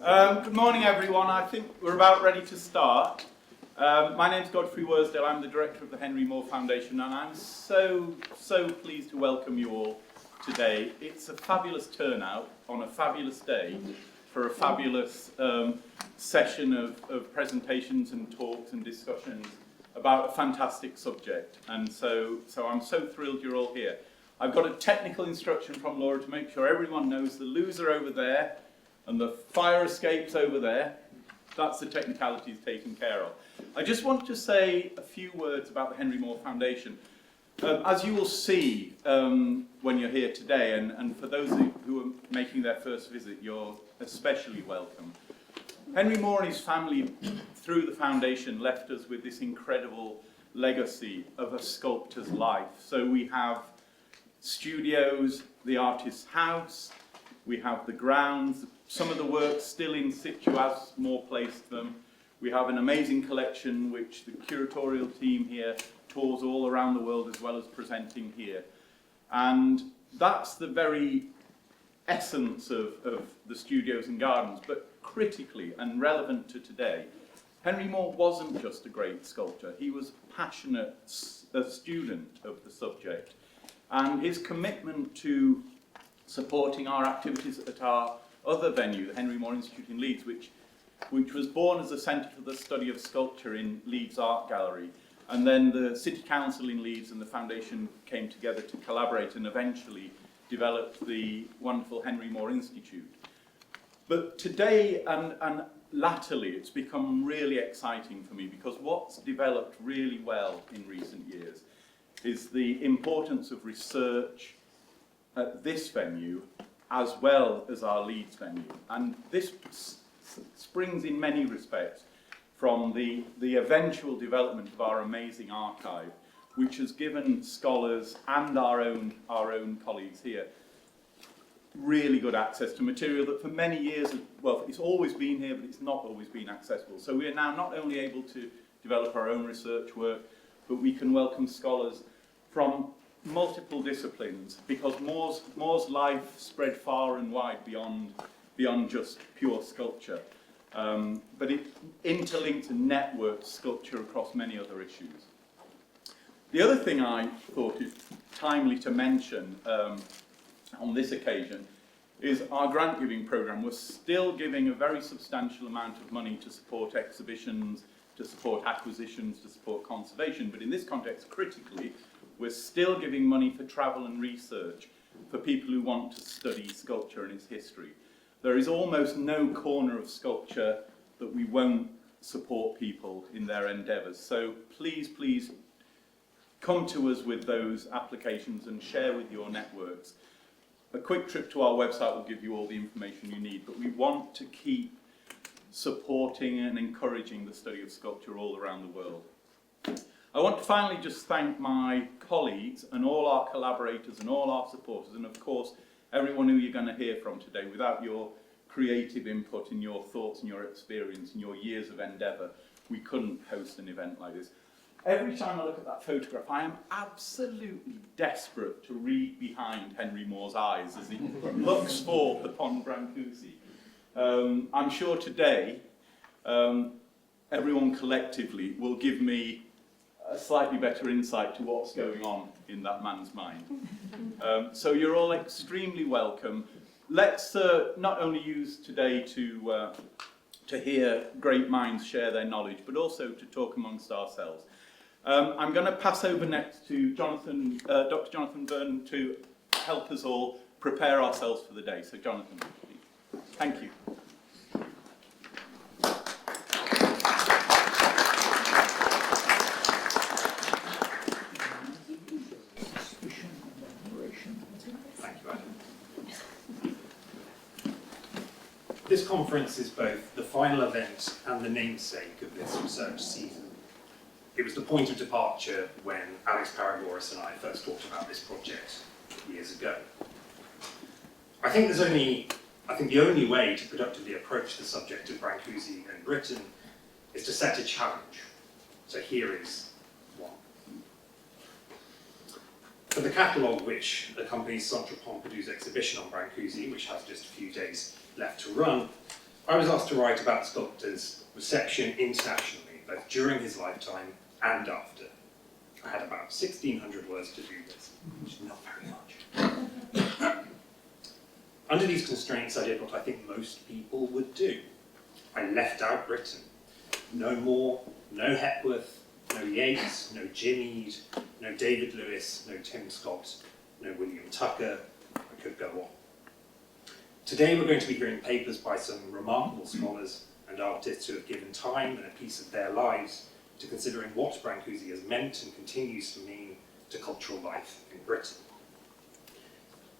Good morning, everyone. I think we're about ready to start. My name's Godfrey Worsdale. I'm the director of the Henry Moore Foundation, and I'm so pleased to welcome you all today. It's a fabulous turnout on a fabulous day for a fabulous session of presentations and talks and discussions about a fantastic subject. And so I'm so thrilled you're all here. I've got a technical instruction from Laura to make sure everyone knows the loos are over there and the fire escape's over there. That's the technicalities taken care of. I just want to say a few words about the Henry Moore Foundation. As you will see when you're here today, and for those who are making their first visit, you're especially welcome. Henry Moore and his family, through the foundation, left us with this incredible legacy of a sculptor's life. So we have studios, the artist's house, we have the grounds, some of the works still in situ as Moore placed them. We have an amazing collection which the curatorial team here tours all around the world as well as presenting here. And that's the very essence of the studios and gardens, but critically and relevant to today, Henry Moore wasn't just a great sculptor, he was a passionate student of the subject. And his commitment to supporting our activities at our other venue, the Henry Moore Institute in Leeds, which was born as a centre for the study of sculpture in Leeds Art Gallery. And then the City Council in Leeds and the foundation came together to collaborate and eventually developed the wonderful Henry Moore Institute. But today and latterly, it's become really exciting for me because what's developed really well in recent years is the importance of research at this venue as well as our Leeds venue. And this springs in many respects from the eventual development of our amazing archive, which has given scholars and our own colleagues here really good access to material that for many years, well, it's always been here, but it's not always been accessible. So we are now not only able to develop our own research work, but we can welcome scholars from multiple disciplines, because Moore's life spread far and wide beyond just pure sculpture. But it interlinked and networked sculpture across many other issues. The other thing I thought is timely to mention on this occasion is our grant giving programme. We're still giving a very substantial amount of money to support exhibitions, to support acquisitions, to support conservation, but in this context, critically, we're still giving money for travel and research for people who want to study sculpture and its history. There is almost no corner of sculpture that we won't support people in their endeavours. So please come to us with those applications and share with your networks. A quick trip to our website will give you all the information you need, but we want to keep supporting and encouraging the study of sculpture all around the world. I want to finally just thank my colleagues and all our collaborators and all our supporters, and of course everyone who you're going to hear from today. Without your creative input and your thoughts and your experience and your years of endeavour, we couldn't host an event like this. Every time I look at that photograph, I am absolutely desperate to read behind Henry Moore's eyes as he looks forth upon Brâncuşi. I'm sure today everyone collectively will give me a slightly better insight to what's going on in that man's mind. So you're all extremely welcome. Let's not only use today to hear great minds share their knowledge, but also to talk amongst ourselves. I'm going to pass over next to Dr. Jonathan Byrne to help us all prepare ourselves for the day. So Jonathan, please. Thank you. This conference is both the final event and the namesake of this research season. It was the point of departure when Alex Paragoris and I first talked about this project years ago. I think the only way to productively approach the subject of Brâncuşi in Britain is to set a challenge. So here is one. For the catalogue which accompanies Centre Pompidou's exhibition on Brâncuşi, which has just a few days left to run, I was asked to write about the sculptor's reception internationally, both during his lifetime and after. I had about 1,600 words to do this, which is not very much. Under these constraints, I did what I think most people would do. I left out Britain. No Moore, no Hepworth, no Yeats, no Jim Eade, no David Lewis, no Tim Scott, no William Tucker. I could go on. Today we're going to be hearing papers by some remarkable scholars and artists who have given time and a piece of their lives to considering what Brâncuși has meant and continues to mean to cultural life in Britain.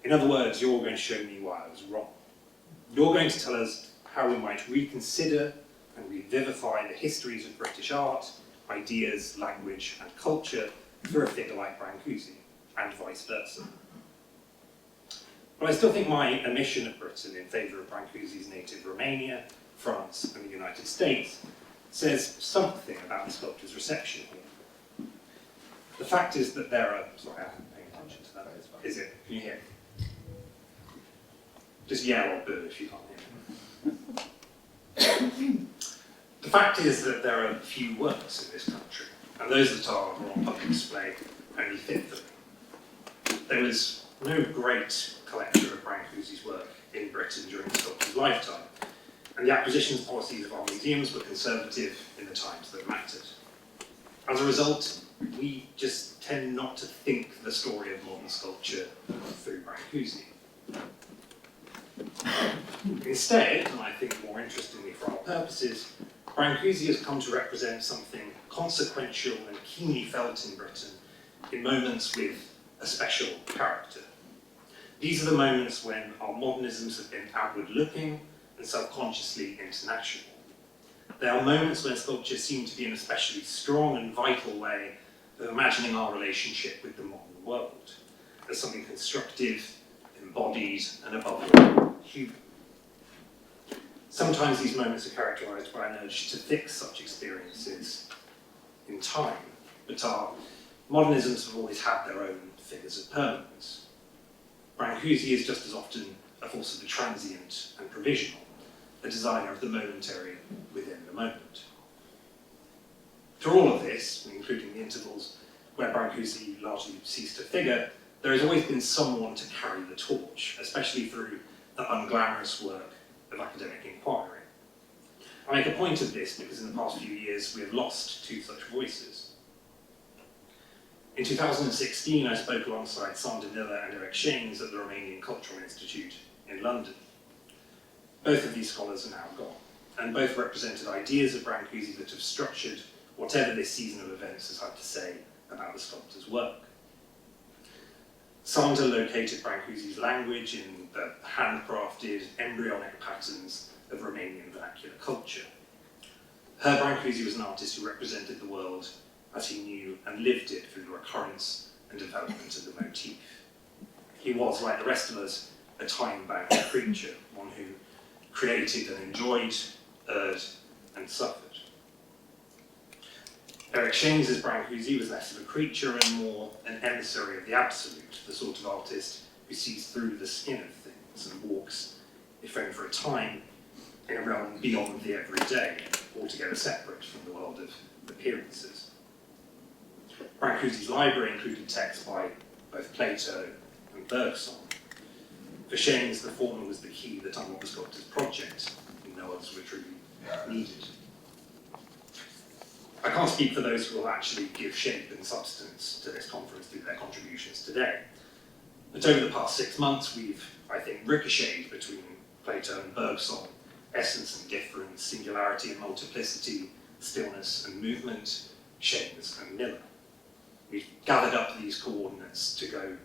In other words, you're going to show me why I was wrong. You're going to tell us how we might reconsider and revivify the histories of British art, ideas, language and culture through a figure like Brâncuși, and vice versa. But I still think my omission of Britain in favour of Brâncuși's native Romania, France and the United States says something about the sculptor's reception here. The fact is that there are... Sorry, I haven't paid attention to that. Is it? Can you hear me? Just yell or boo if you can't hear me. The fact is that there are few works in this country, and those that are on public display only fit them. There was no great collector of Brâncuși's work in Britain during the sculptor's lifetime, and the acquisitions policies of our museums were conservative in the times that mattered. As a result, we just tend not to think the story of modern sculpture through Brâncuși. Instead, and I think more interestingly for our purposes, Brâncuși has come to represent something consequential and keenly felt in Britain in moments with a special character. These are the moments when our modernisms have been outward-looking and self-consciously international. They are moments when sculpture seemed to be an especially strong and vital way of imagining our relationship with the modern world as something constructive, embodied, and above all, human. Sometimes these moments are characterized by an urge to fix such experiences in time, but our modernisms have always had their own figures of permanence. Brâncuși is just as often a force of the transient and provisional, a designer of the momentary within the moment. Through all of this, including the intervals where Brâncuși largely ceased to figure, there has always been someone to carry the torch, especially through the unglamorous work of academic inquiry. I make a point of this because in the past few years we have lost two such voices. In 2016, I spoke alongside Sander Miller and Eric Shanes at the Romanian Cultural Institute in London. Both of these scholars are now gone, and both represented ideas of Brâncuși that have structured whatever this season of events has had to say about the sculptor's work. Sander located Brâncuși's language in the handcrafted, embryonic patterns of Romanian vernacular culture. Her Brâncuși was an artist who represented the world as he knew and lived it through the recurrence and development of the motif. He was, like the rest of us, a time-bound creature, one who created and enjoyed, erred, and suffered. Eric Shanes' Brâncuși was less of a creature and more an emissary of the absolute, the sort of artist who sees through the skin of things and walks, if only for a time, in a realm beyond the everyday, altogether separate from the world of appearances. Brâncuși's library included texts by both Plato and Bergson. For Shanes, the former was the key that unlocked the sculptor's project, and no others were truly needed. I can't speak for those who will actually give shape and substance to this conference through their contributions today. But over the past 6 months, we've, I think, ricocheted between Plato and Bergson, essence and difference, singularity and multiplicity, stillness and movement, Shanes and Miller. We've gathered up these coordinates to go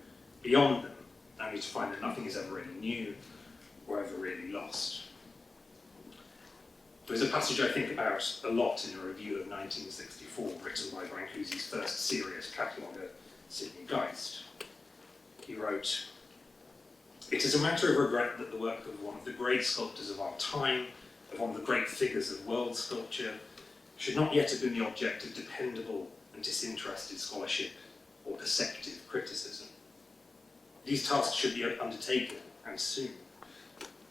beyond them, only to find that nothing is ever really new or ever really lost. There's a passage I think about a lot in a review of 1964, written by Brâncuși's first serious cataloguer, Sidney Geist. He wrote, "It is a matter of regret that the work of one of the great sculptors of our time, of one of the great figures of world sculpture, should not yet have been the object of dependable and disinterested scholarship or perceptive criticism. These tasks should be undertaken, and soon.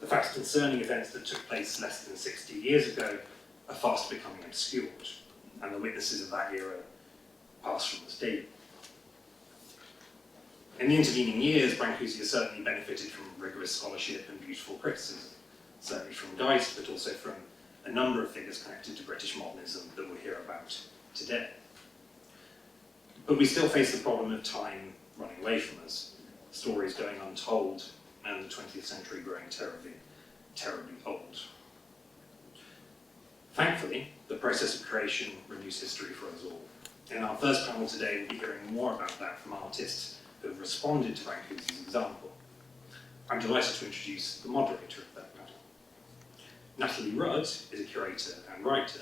the facts concerning events that took place less than 60 years ago are fast becoming obscured, and the witnesses of that era pass from us daily. In the intervening years, Brâncuşi has certainly benefited from rigorous scholarship and beautiful criticism, certainly from Geist, but also from a number of figures connected to British modernism that we'll hear about today. But we still face the problem of time running away from us, stories going untold, and the 20th century growing terribly, terribly old. Thankfully, the process of creation renews history for us all. In our first panel today, we'll be hearing more about that from artists who have responded to Brâncuşi's example. I'm delighted to introduce the moderator of that panel. Natalie Rudd is a curator and writer.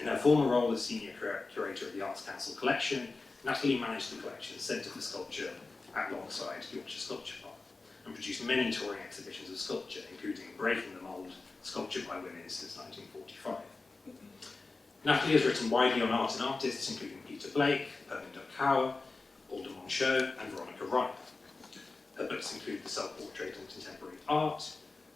In her former role as senior curator of the Arts Council collection, Natalie managed the collection's Centre for Sculpture alongside Yorkshire Sculpture Park, and produced many touring exhibitions of sculpture, including Breaking the Mould, Sculpture by Women since 1945. Natalie has written widely on art and artists, including Peter Blake, Erwin Duck-Hauer, Alder Monchot, and Veronica Wright. Her books include The Self-Portrait and Contemporary Art,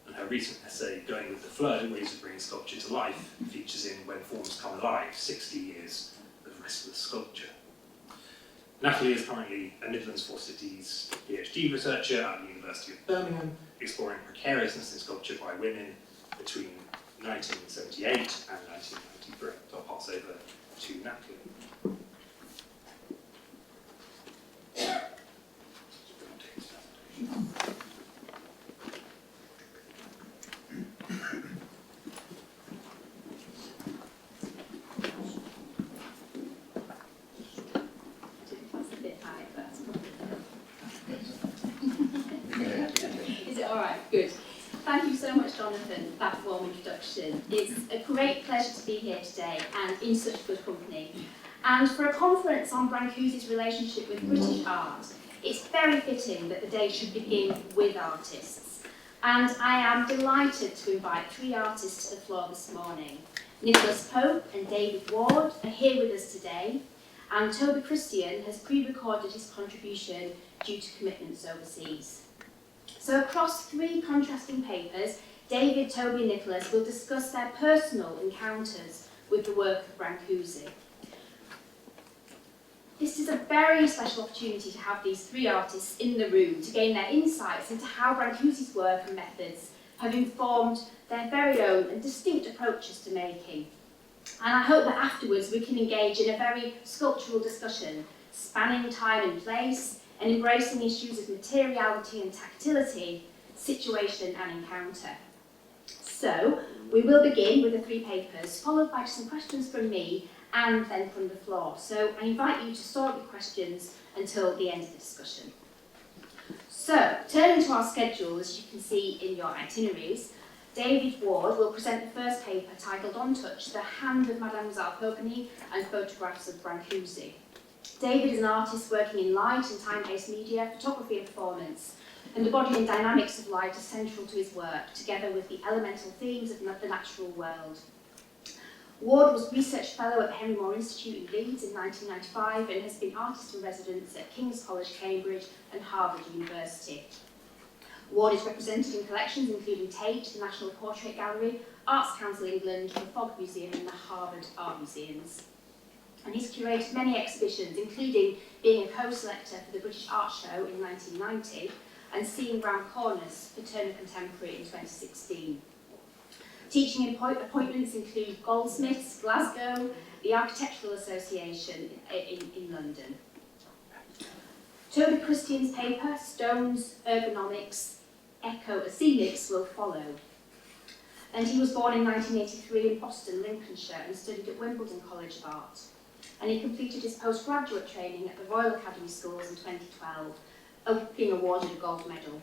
and her recent essay, Going with the Flow, Ways of Bringing Sculpture to Life, features in When Forms Come Alive, 60 Years of Restless Sculpture. Natalie is currently a Midlands Four Cities PhD researcher at the University of Birmingham, exploring precariousness in sculpture by women between 1978 and 1993. So I'll pass over to Natalie. Is it all right? Good. Thank you so much, Jonathan, for that warm introduction. It's a great pleasure to be here today and in such good company. And for a conference on Brâncuşi's relationship with British art, it's very fitting that the day should begin with artists. And I am delighted to invite three artists to the floor this morning. Nicholas Pope and David Ward are here with us today, and Toby Christian has pre-recorded his contribution due to commitments overseas. So across three contrasting papers, David, Toby and Nicholas will discuss their personal encounters with the work of Brâncuşi. This is a very special opportunity to have these three artists in the room to gain their insights into how Brâncuşi's work and methods have informed their very own and distinct approaches to making. And I hope that afterwards we can engage in a very sculptural discussion, spanning time and place, and embracing issues of materiality and tactility, situation and encounter. So, we will begin with the three papers, followed by some questions from me, and then from the floor. So I invite you to store your questions until the end of the discussion. So, turning to our schedule, as you can see in your itineraries, David Ward will present the first paper titled On Touch, The Hand of Mademoiselle Pogany and Photographs of Brâncuşi. David is an artist working in light and time-based media, photography and performance, and the body and dynamics of light are central to his work, together with the elemental themes of the natural world. Ward was Research Fellow at the Henry Moore Institute in Leeds in 1995 and has been Artist in Residence at King's College, Cambridge and Harvard University. Ward is represented in collections including Tate, the National Portrait Gallery, Arts Council England, the Fogg Museum and the Harvard Art Museums. And he's curated many exhibitions, including being a co-selector for the British Art Show in 1990 and Seeing Round Corners for Turner Contemporary in 2016. Teaching appointments include Goldsmiths, Glasgow, the Architectural Association in London. Toby Christian's paper, Stones, Ergonomics, Asemics, will follow. And he was born in 1983 in Boston, Lincolnshire, and studied at Wimbledon College of Art. And he completed his postgraduate training at the Royal Academy Schools in 2012, being awarded a gold medal.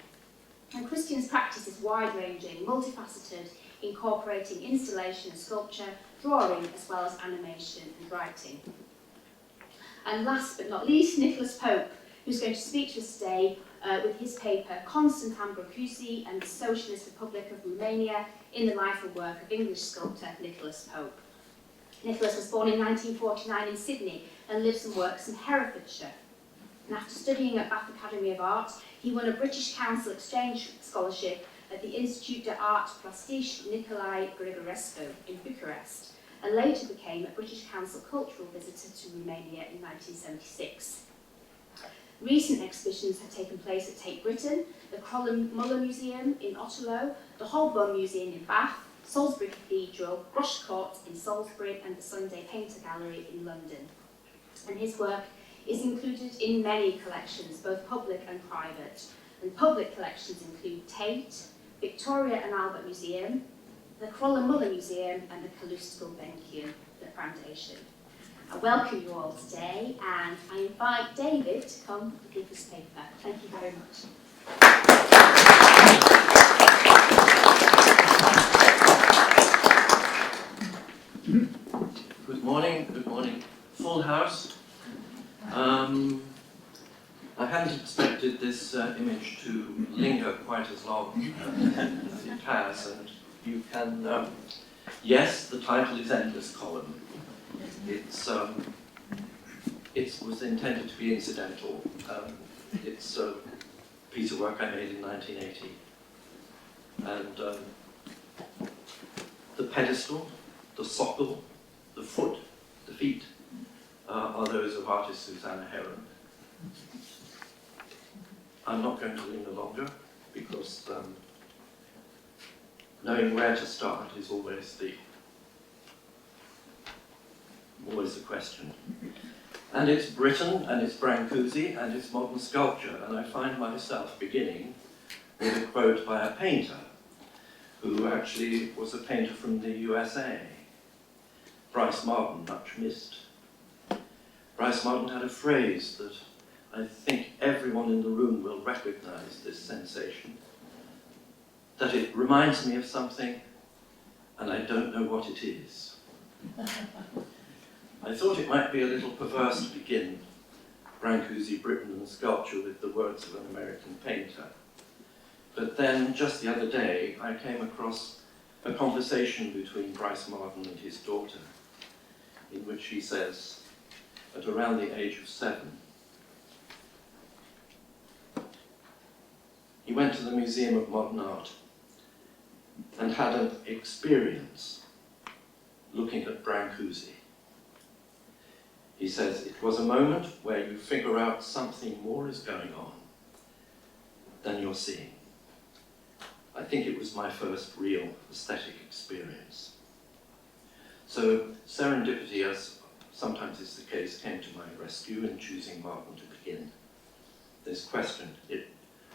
And Christian's practice is wide-ranging, multifaceted, incorporating installation and sculpture, drawing, as well as animation and writing. And last but not least, Nicholas Pope, who's going to speak to us today with his paper, Constantin Brâncuşi and the Socialist Republic of Romania in the Life and Work of English sculptor Nicholas Pope. Nicholas was born in 1949 in Sydney and lives and works in Herefordshire. And after studying at Bath Academy of Art, he won a British Council Exchange Scholarship at the Institut de Art Plastique Nicolae Grigorescu in Bucharest, and later became a British Council cultural visitor to Romania in 1976. Recent exhibitions have taken place at Tate Britain, the Muller Museum in Otterlo, the Holborn Museum in Bath, Salisbury Cathedral, Grosh Court in Salisbury, and the Sunday Painter Gallery in London. And his work is included in many collections, both public and private. And public collections include Tate, Victoria and Albert Museum, the Muller Museum, and the Calouste Gulbenkian Foundation. I welcome you all today, and I invite David to come and give this paper. Thank you very much. Good morning, full house. I hadn't expected this image to linger quite as long as it has, and you can, yes, the title is Endless Column. It was intended to be incidental. It's a piece of work I made in 1980. And the pedestal, the socle, the foot, the feet are those of artist Susanna Heron. I'm not going to linger longer because knowing where to start is always the question. And it's Britain, and it's Brâncuşi, and it's modern sculpture, and I find myself beginning with a quote by a painter who actually was a painter from the USA, Bryce Marden, much missed. Bryce Marden had a phrase that I think everyone in the room will recognize this sensation, that it reminds me of something and I don't know what it is. I thought it might be a little perverse to begin Brâncuşi, Britain and sculpture with the words of an American painter. But then, just the other day, I came across a conversation between Bryce Marden and his daughter, in which he says, at around the age of 7, he went to the Museum of Modern Art and had an experience looking at Brâncuşi. He says, it was a moment where you figure out something more is going on than you're seeing. I think it was my first real aesthetic experience. So serendipity, as sometimes is the case, came to my rescue in choosing Marden to begin this question. It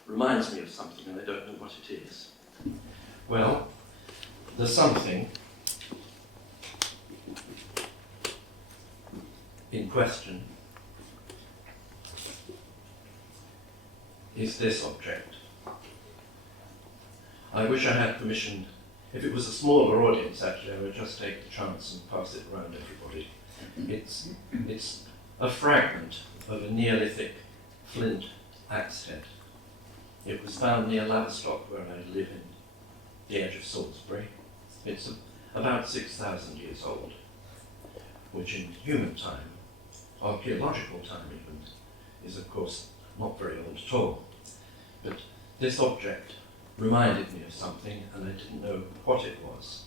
reminds me of something and I don't know what it is. Well, the something in question is this object. I wish I had permission. If it was a smaller audience, actually, I would just take the chance and pass it around everybody. It's a fragment of a Neolithic flint axe head. It was found near Laverstock, where I live in the edge of Salisbury. It's about 6,000 years old, which in human time, archaeological time even, is of course not very old at all. But this object reminded me of something and I didn't know what it was.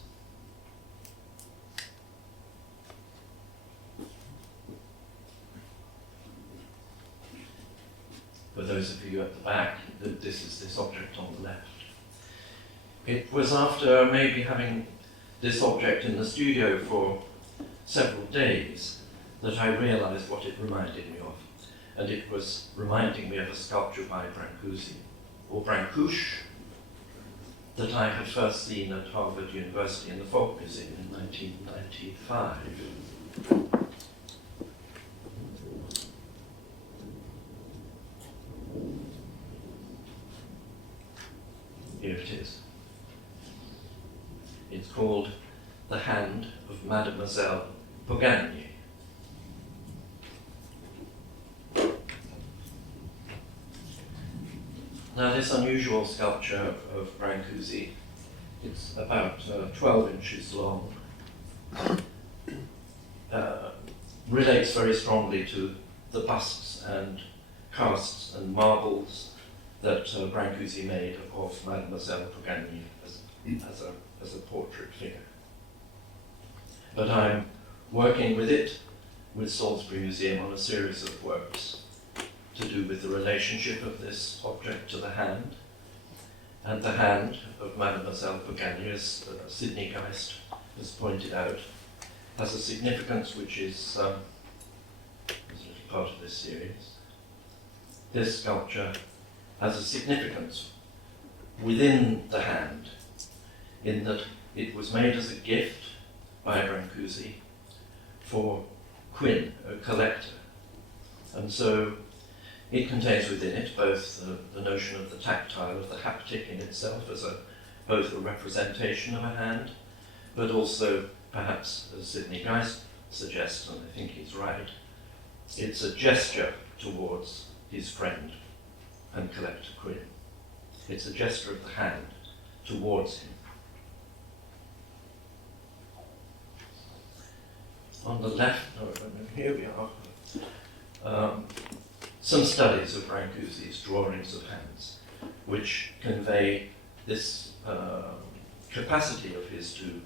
For those of you at the back, this is this object on the left. It was after maybe having this object in the studio for several days that I realized what it reminded me of. And it was reminding me of a sculpture by Brâncuşi, or Brâncuşi, that I had first seen at Harvard University in the Folk Museum in 1995. Here it is. It's called The Hand of Mademoiselle Pogagni. Now this unusual sculpture of Brâncuşi, it's about 12 inches long, relates very strongly to the busts and casts and marbles that Brâncuşi made of Mademoiselle Pugani as a portrait figure. But I'm working with it, with Salisbury Museum, on a series of works to do with the relationship of this object to the hand. And the hand of Mademoiselle Pugani, as Sidney Geist has pointed out, has a significance which is a little part of this series. This sculpture has a significance within the hand, in that it was made as a gift by Brâncuşi for Quinn, a collector. And so it contains within it both the notion of the tactile, of the haptic in itself, as both a representation of a hand, but also, perhaps, as Sidney Geist suggests, and I think he's right, it's a gesture towards his friend and collector Quinn. It's a gesture of the hand towards him. On the left, here we are, some studies of Brâncuşi's drawings of hands, which convey this capacity of his to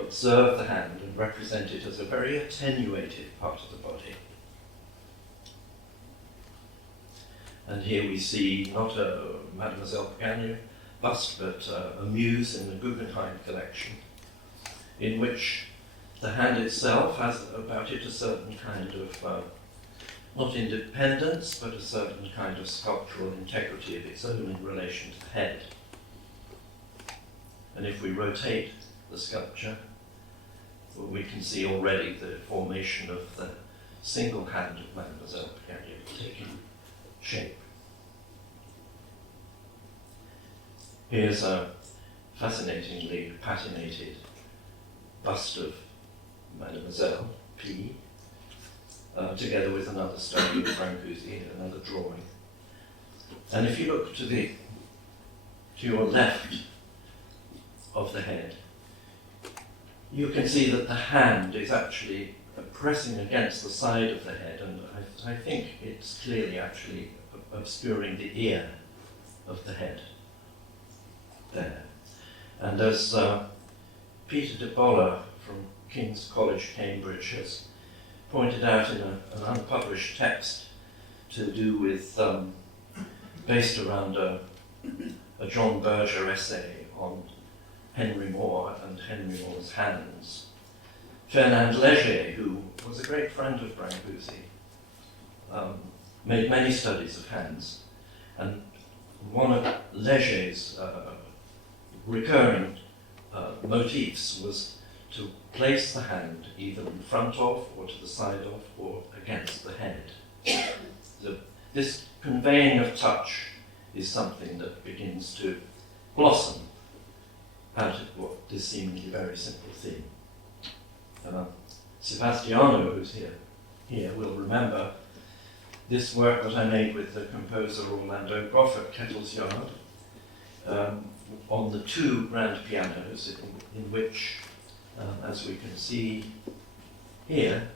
observe the hand and represent it as a very attenuated part of the body. And here we see not a Mademoiselle Pugani bust, but a muse in the Guggenheim collection, in which the hand itself has about it a certain kind of, not independence, but a certain kind of sculptural integrity of its own in relation to the head. And if we rotate the sculpture, well, we can see already the formation of the single hand of Mademoiselle Pugani taking shape. Here's a fascinatingly patinated bust of Mademoiselle P, together with another study of Brâncuşi, another drawing. And if you look to your left of the head, you can see that the hand is actually pressing against the side of the head, and I think it's clearly actually obscuring the ear of the head there. And as Peter de Boller from King's College, Cambridge, has pointed out in an unpublished text to do with, based around a John Berger essay on Henry Moore and Henry Moore's hands. Fernand Léger, who was a great friend of Brâncuşi, made many studies of hands, and one of Léger's recurring motifs was to place the hand either in front of, or to the side of, or against the head. So this conveying of touch is something that begins to blossom out of what is seemingly very simple theme. Sebastiano, who's here will remember this work that I made with the composer Orlando Goff at Kettle's Yard, on the two grand pianos, in which, as we can see here,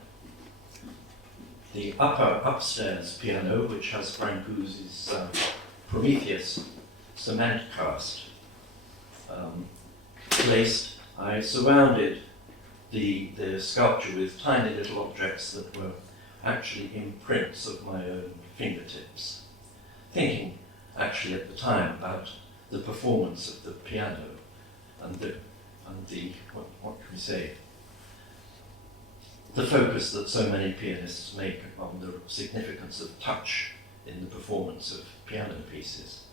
the upstairs piano, which has Brâncuşi's Prometheus cement cast, placed, I surrounded the sculpture with tiny little objects that were actually imprints of my own fingertips, thinking actually at the time about the performance of the piano and the what can we say, the focus that so many pianists make on the significance of touch in the performance of piano pieces.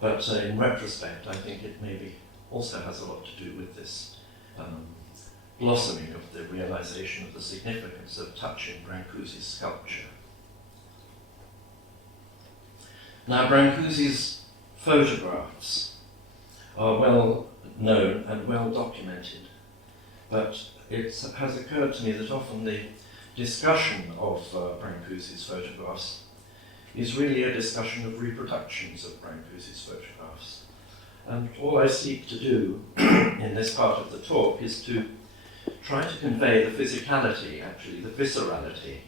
But in retrospect, I think it maybe also has a lot to do with this blossoming of the realization of the significance of touch in Brâncuşi's sculpture. Now, Brâncuşi's photographs are well known and well documented, but it has occurred to me that often the discussion of Brâncuşi's photographs is really a discussion of reproductions of Brâncuşi's photographs. And all I seek to do in this part of the talk is to try to convey the physicality, actually the viscerality,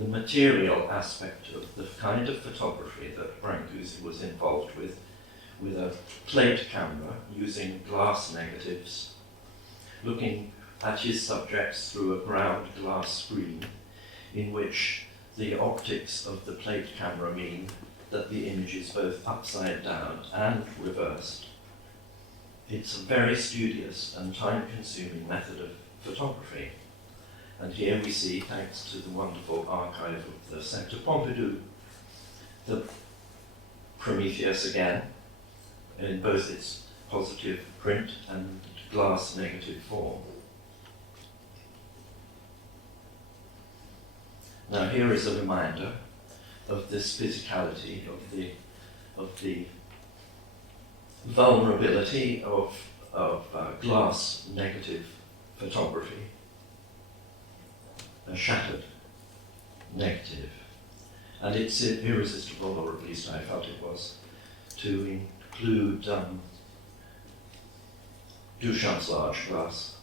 the material aspect of the kind of photography that Brâncuși was involved with a plate camera using glass negatives, looking at his subjects through a ground glass screen in which the optics of the plate camera mean that the image is both upside down and reversed. It's a very studious and time-consuming method of photography. And here we see, thanks to the wonderful archive of the Centre Pompidou, the Prometheus again, in both its positive print and glass negative form. Now here is a reminder of this physicality, of the vulnerability of glass negative photography, a shattered negative. And it's irresistible, or at least I felt it was, to include Duchamp's large glass,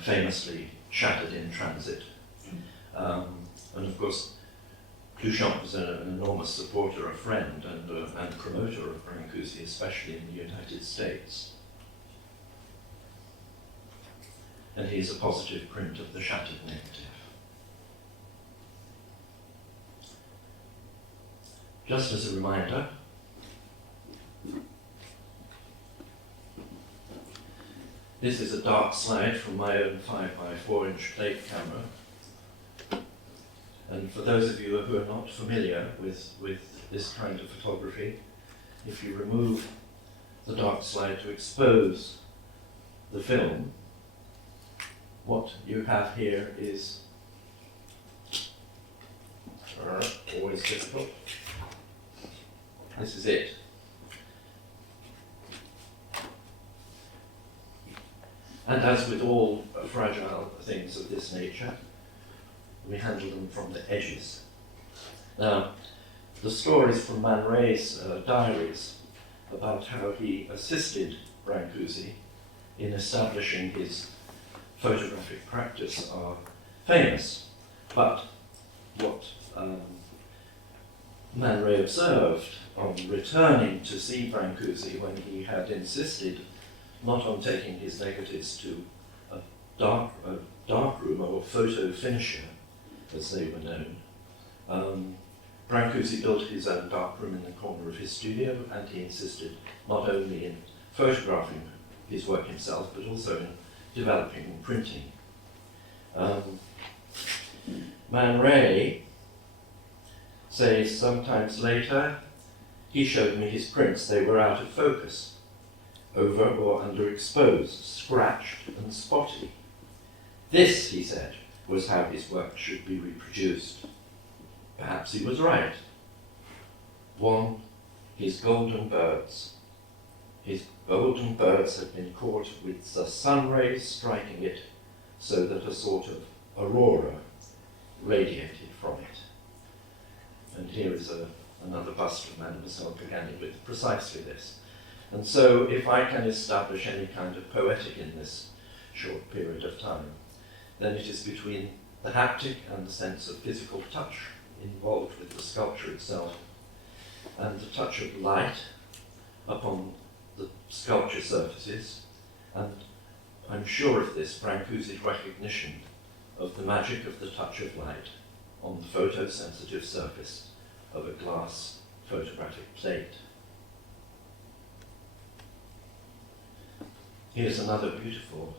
famously shattered in transit. And of course, Duchamp was an enormous supporter, a friend, and promoter of Brâncuși, especially in the United States. And here's a positive print of the shattered negative. Just as a reminder, this is a dark slide from my own 5x4 inch plate camera. And for those of you who are not familiar with this kind of photography, if you remove the dark slide to expose the film, what you have here is always difficult. This is it. And as with all fragile things of this nature, we handle them from the edges. Now, the stories from Man Ray's diaries about how he assisted Brâncuși in establishing his photographic practice are famous, but what Man Ray observed on returning to see Brâncuși, when he had insisted not on taking his negatives to a dark room or photo finisher, as they were known, Brâncuși built his own darkroom in the corner of his studio, and he insisted not only in photographing his work himself, but also in developing and printing. Man Ray says sometimes later, he showed me his prints. They were out of focus, over or underexposed, scratched and spotty. This, he said, was how his work should be reproduced. Perhaps he was right. One, his golden birds. His golden birds had been caught with the sun rays striking it so that a sort of aurora radiated from it. And here is another bust of Mademoiselle Pagani with precisely this. And so if I can establish any kind of poetic in this short period of time, then it is between the haptic and the sense of physical touch involved with the sculpture itself, and the touch of light upon the sculpture surfaces, and I'm sure of this, Brâncuși's recognition of the magic of the touch of light on the photosensitive surface of a glass photographic plate. Here's another beautiful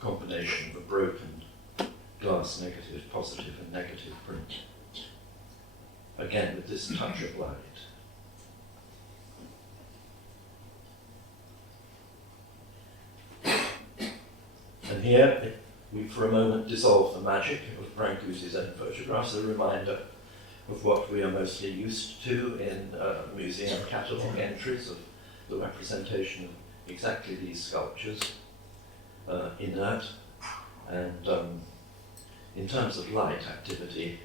combination of a broken glass negative, positive and negative print. Again with this touch of light. And here we for a moment dissolve the magic of Brâncuși's own photographs, a reminder of what we are mostly used to in museum catalogue entries of the representation of exactly these sculptures, inert and in terms of light activity,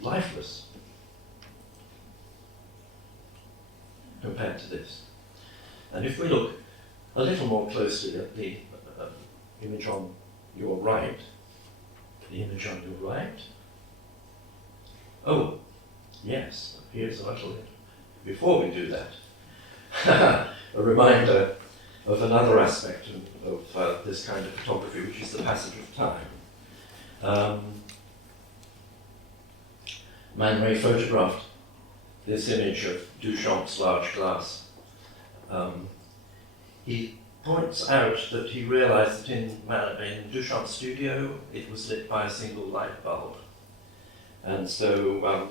lifeless compared to this. And if we look a little more closely at the image on your right, the image on your right. Oh, yes, here's a little bit. Before we do that, a reminder of another aspect of this kind of photography, which is the passage of time. Man Ray photographed this image of Duchamp's large glass. He points out that he realized that in Duchamp's studio it was lit by a single light bulb. And so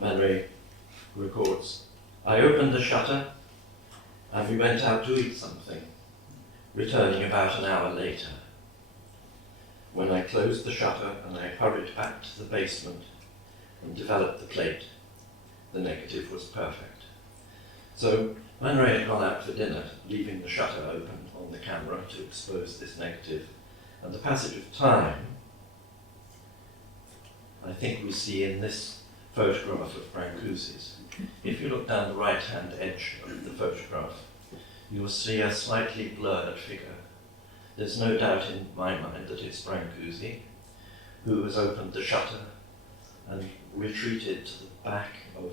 Man Ray records, "I opened the shutter and we went out to eat something, returning about an hour later. When I closed the shutter and I hurried back to the basement and developed the plate, the negative was perfect." So Man Ray had gone out for dinner, leaving the shutter open on the camera to expose this negative. And the passage of time, I think we see in this photograph of Brâncuși's. If you look down the right-hand edge of the photograph, you will see a slightly blurred figure. There's no doubt in my mind that it's Brâncuși, who has opened the shutter and retreated to the back of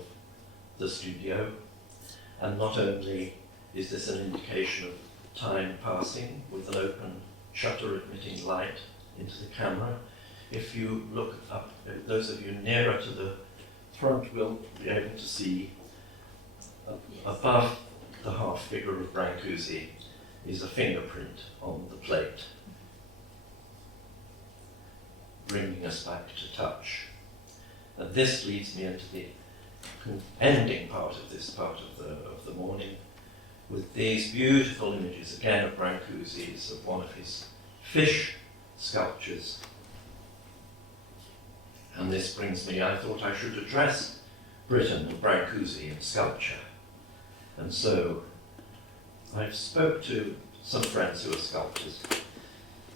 the studio. And not only is this an indication of time passing with an open shutter admitting light into the camera, if you look up, those of you nearer to the front will be able to see above the half figure of Brâncuși is a fingerprint on the plate, bringing us back to touch. And this leads me into the ending part of this part of the morning with these beautiful images again of Brâncuși's, of one of his fish sculptures. And this brings me, I thought I should address Britain and Brâncuși and sculpture. And so I've spoke to some friends who are sculptors.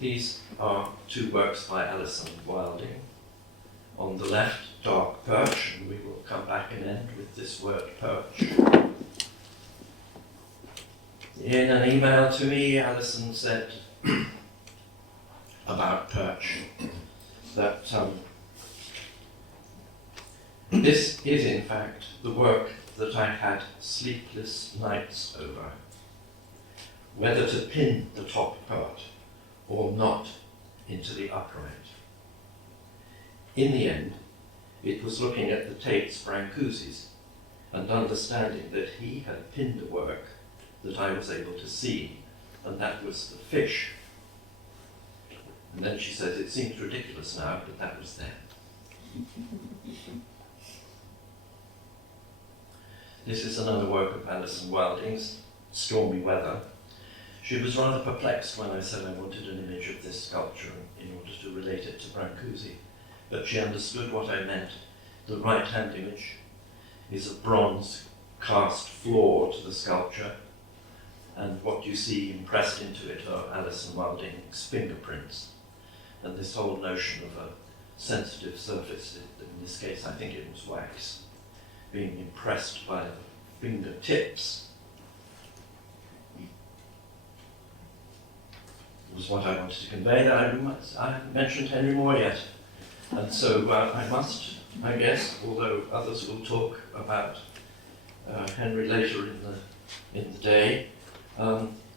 These are two works by Alison Wilding. On the left, Dark Perch, and we will come back and end with this word perch. In an email to me, Alison said about perch that this is in fact the work that I had sleepless nights over, whether to pin the top part or not into the upright. In the end, it was looking at the Tate's Brâncuși's and understanding that he had pinned a work that I was able to see, and that was the fish. And then she says, it seems ridiculous now, but that was then. This is another work of Alison Wilding's, Stormy Weather. She was rather perplexed when I said I wanted an image of this sculpture in order to relate it to Brâncuși, but she understood what I meant. The right-hand image is a bronze cast floor to the sculpture, and what you see impressed into it are Alison Wilding's fingerprints. And this whole notion of a sensitive surface, in this case I think it was wax, being impressed by the fingertips was what I wanted to convey. That I haven't mentioned Henry Moore yet. And so I must, I guess, although others will talk about Henry later in the day,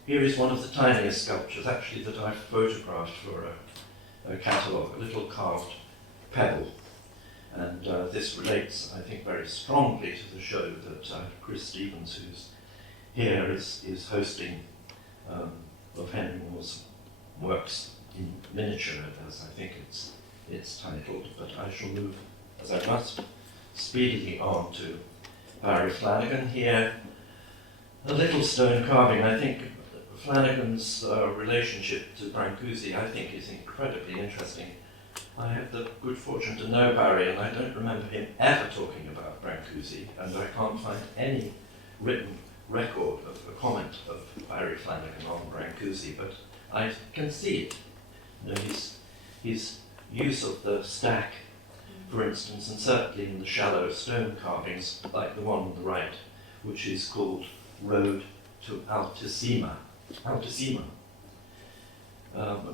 here is one of the tiniest sculptures, actually, that I've photographed for a catalogue, a little carved pebble. And this relates, I think, very strongly to the show that Chris Stevens, who's here, is hosting of Henry Moore's works in miniature, as I think it's titled, but I shall move, as I must, speedily on to Barry Flanagan here. A little stone carving. I think Flanagan's relationship to Brâncuși, I think, is incredibly interesting. I have the good fortune to know Barry, and I don't remember him ever talking about Brâncuși, and I can't find any written record of a comment of Barry Flanagan on Brâncuși, but I can see it. You know, his use of the stack, for instance, and certainly in the shallow stone carvings, like the one on the right, which is called Road to Altissima.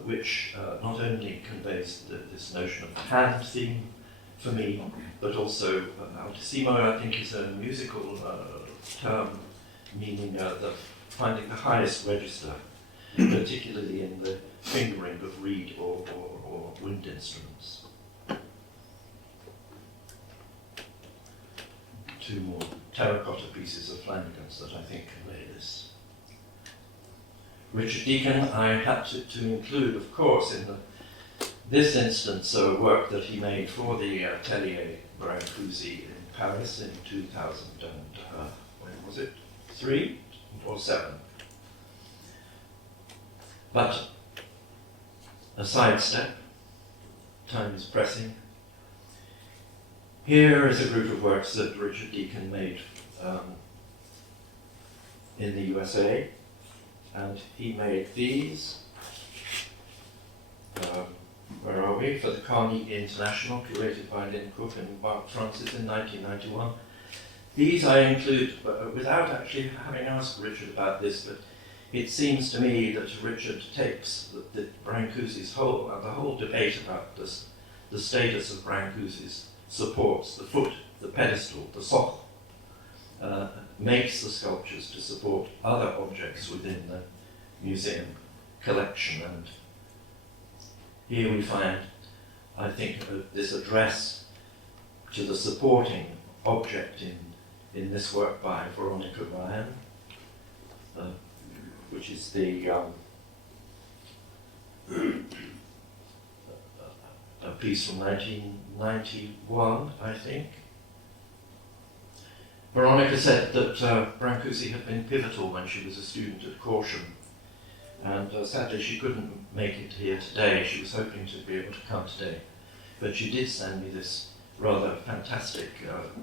which not only conveys this notion of the hand theme for me, but also altissimo, I think, is a musical term meaning finding the highest register, particularly in the fingering of reed or wind instruments. Two more terracotta pieces of Flanagan's that I think convey this. Richard Deacon, I had to include, of course, in this instance, a work that he made for the Atelier Brâncuși in Paris in 2000 and, when was it? 3 or 7? But a sidestep, time is pressing. Here is a group of works that Richard Deacon made in the USA, and he made these, where are we, for the Carnegie International, curated by Lynn Cook and Mark Francis in 1991. These I include, without actually having asked Richard about this, but it seems to me that Richard takes the Brâncuși's the whole debate about the status of Brâncuși's supports, the foot, the pedestal, the socle, makes the sculptures to support other objects within the museum collection. And here we find, I think, this address to the supporting object in this work by Veronica Ryan, which is the a piece from 1991, I think. Veronica said that Brâncuși had been pivotal when she was a student at Corsham, and sadly she couldn't make it here today. She was hoping to be able to come today, but she did send me this rather fantastic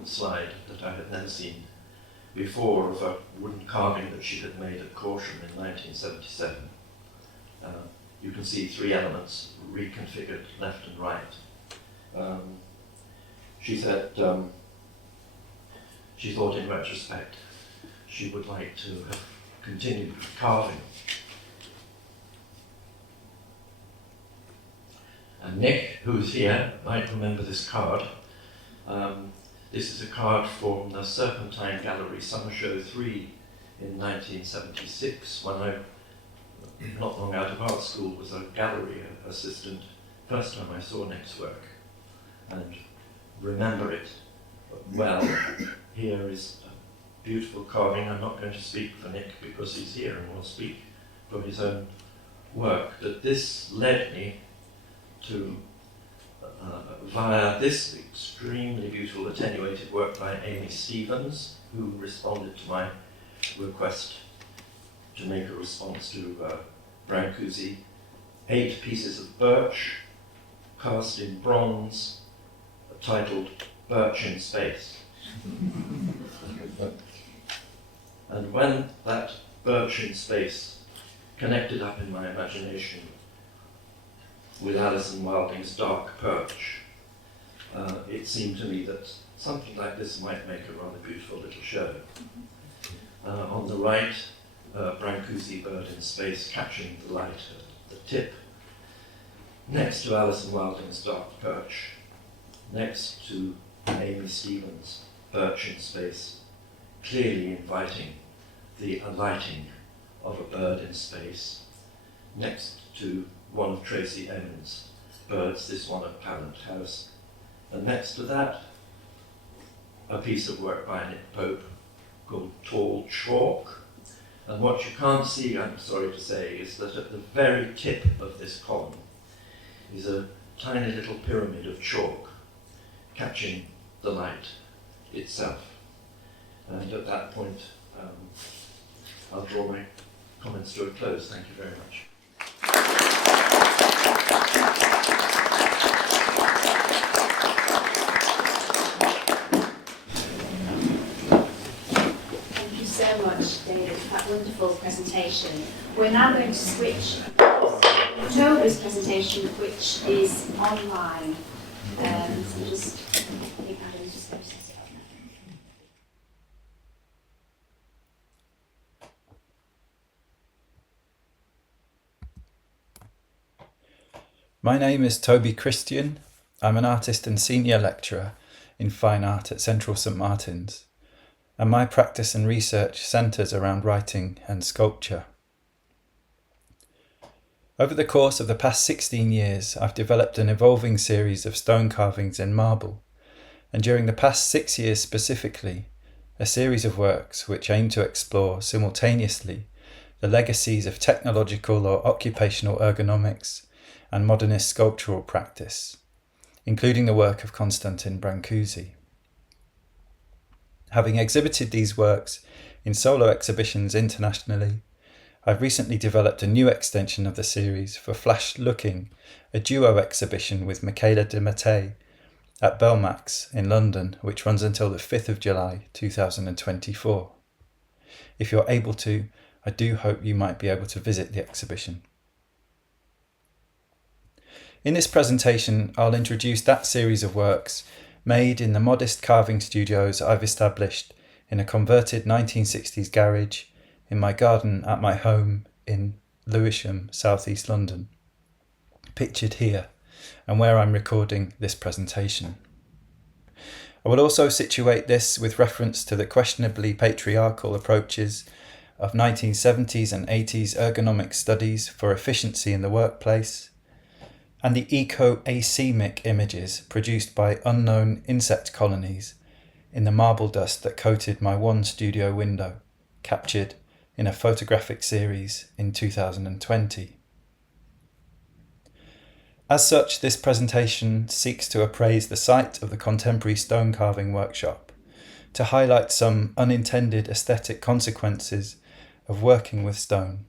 slide that I had never seen before of a wooden carving that she had made at Corsham in 1977. You can see 3 elements reconfigured left and right. She said she thought in retrospect she would like to have continued carving. And Nick, who's here, might remember this card. This is a card from the Serpentine Gallery Summer Show 3 in 1976, when I, not long out of art school, was a gallery assistant. First time I saw Nick's work, and remember it well. Here is a beautiful carving. I'm not going to speak for Nick because he's here and will speak for his own work, but this led me to via this extremely beautiful attenuated work by Amy Stevens, who responded to my request to make a response to Brâncuși. 8 pieces of birch cast in bronze, titled Birch in Space. And when that birch in space connected up in my imagination with Alison Wilding's Dark Perch, it seemed to me that something like this might make a rather beautiful little show. On the right, Brâncuși bird in space catching the light at the tip. Next to Alison Wilding's Dark Perch. Next to Amy Stevens' Birch in Space, clearly inviting the alighting of a bird in space. Next to one of Tracy Emin's birds, this one at Pallant House. And next to that, a piece of work by Nick Pope called Tall Chalk. And what you can't see, I'm sorry to say, is that at the very tip of this column is a tiny little pyramid of chalk catching the light itself. And at that point, I'll draw my comments to a close. Thank you very much. Thank you so much, David, for that wonderful presentation. We're now going to switch to Toby's presentation, which is online. So just, I think Adam's just going to set it up now. My name is Toby Christian. I'm an artist and senior lecturer in fine art at Central St Martin's, and my practice and research centres around writing and sculpture. Over the course of the past 16 years, I've developed an evolving series of stone carvings in marble, and during the past 6 years specifically, a series of works which aim to explore simultaneously the legacies of technological or occupational ergonomics and modernist sculptural practice, including the work of Konstantin Brâncuși. Having exhibited these works in solo exhibitions internationally, I've recently developed a new extension of the series for Flash Looking, a duo exhibition with Michaela de Mattei at Belmax in London, which runs until the 5th of July 2024. If you're able to, I do hope you might be able to visit the exhibition. In this presentation, I'll introduce that series of works made in the modest carving studios I've established in a converted 1960s garage in my garden at my home in Lewisham, South East London, pictured here, and where I'm recording this presentation. I will also situate this with reference to the questionably patriarchal approaches of 1970s and 80s ergonomic studies for efficiency in the workplace, and the eco-asemic images produced by unknown insect colonies in the marble dust that coated my one studio window, captured in a photographic series in 2020. As such, this presentation seeks to appraise the site of the contemporary stone carving workshop, to highlight some unintended aesthetic consequences of working with stone.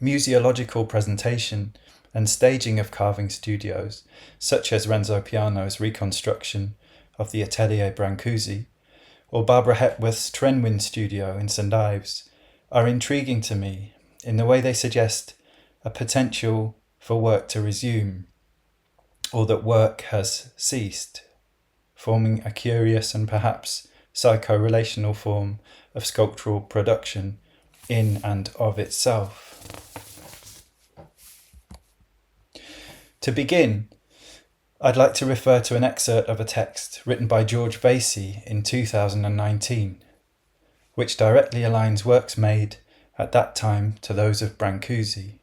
Museological presentation and staging of carving studios, such as Renzo Piano's reconstruction of the Atelier Brâncuși, or Barbara Hepworth's Trenwyn studio in St Ives, are intriguing to me in the way they suggest a potential for work to resume, or that work has ceased, forming a curious and perhaps psycho-relational form of sculptural production in and of itself. To begin, I'd like to refer to an excerpt of a text written by George Vasey in 2019, which directly aligns works made at that time to those of Brâncuși,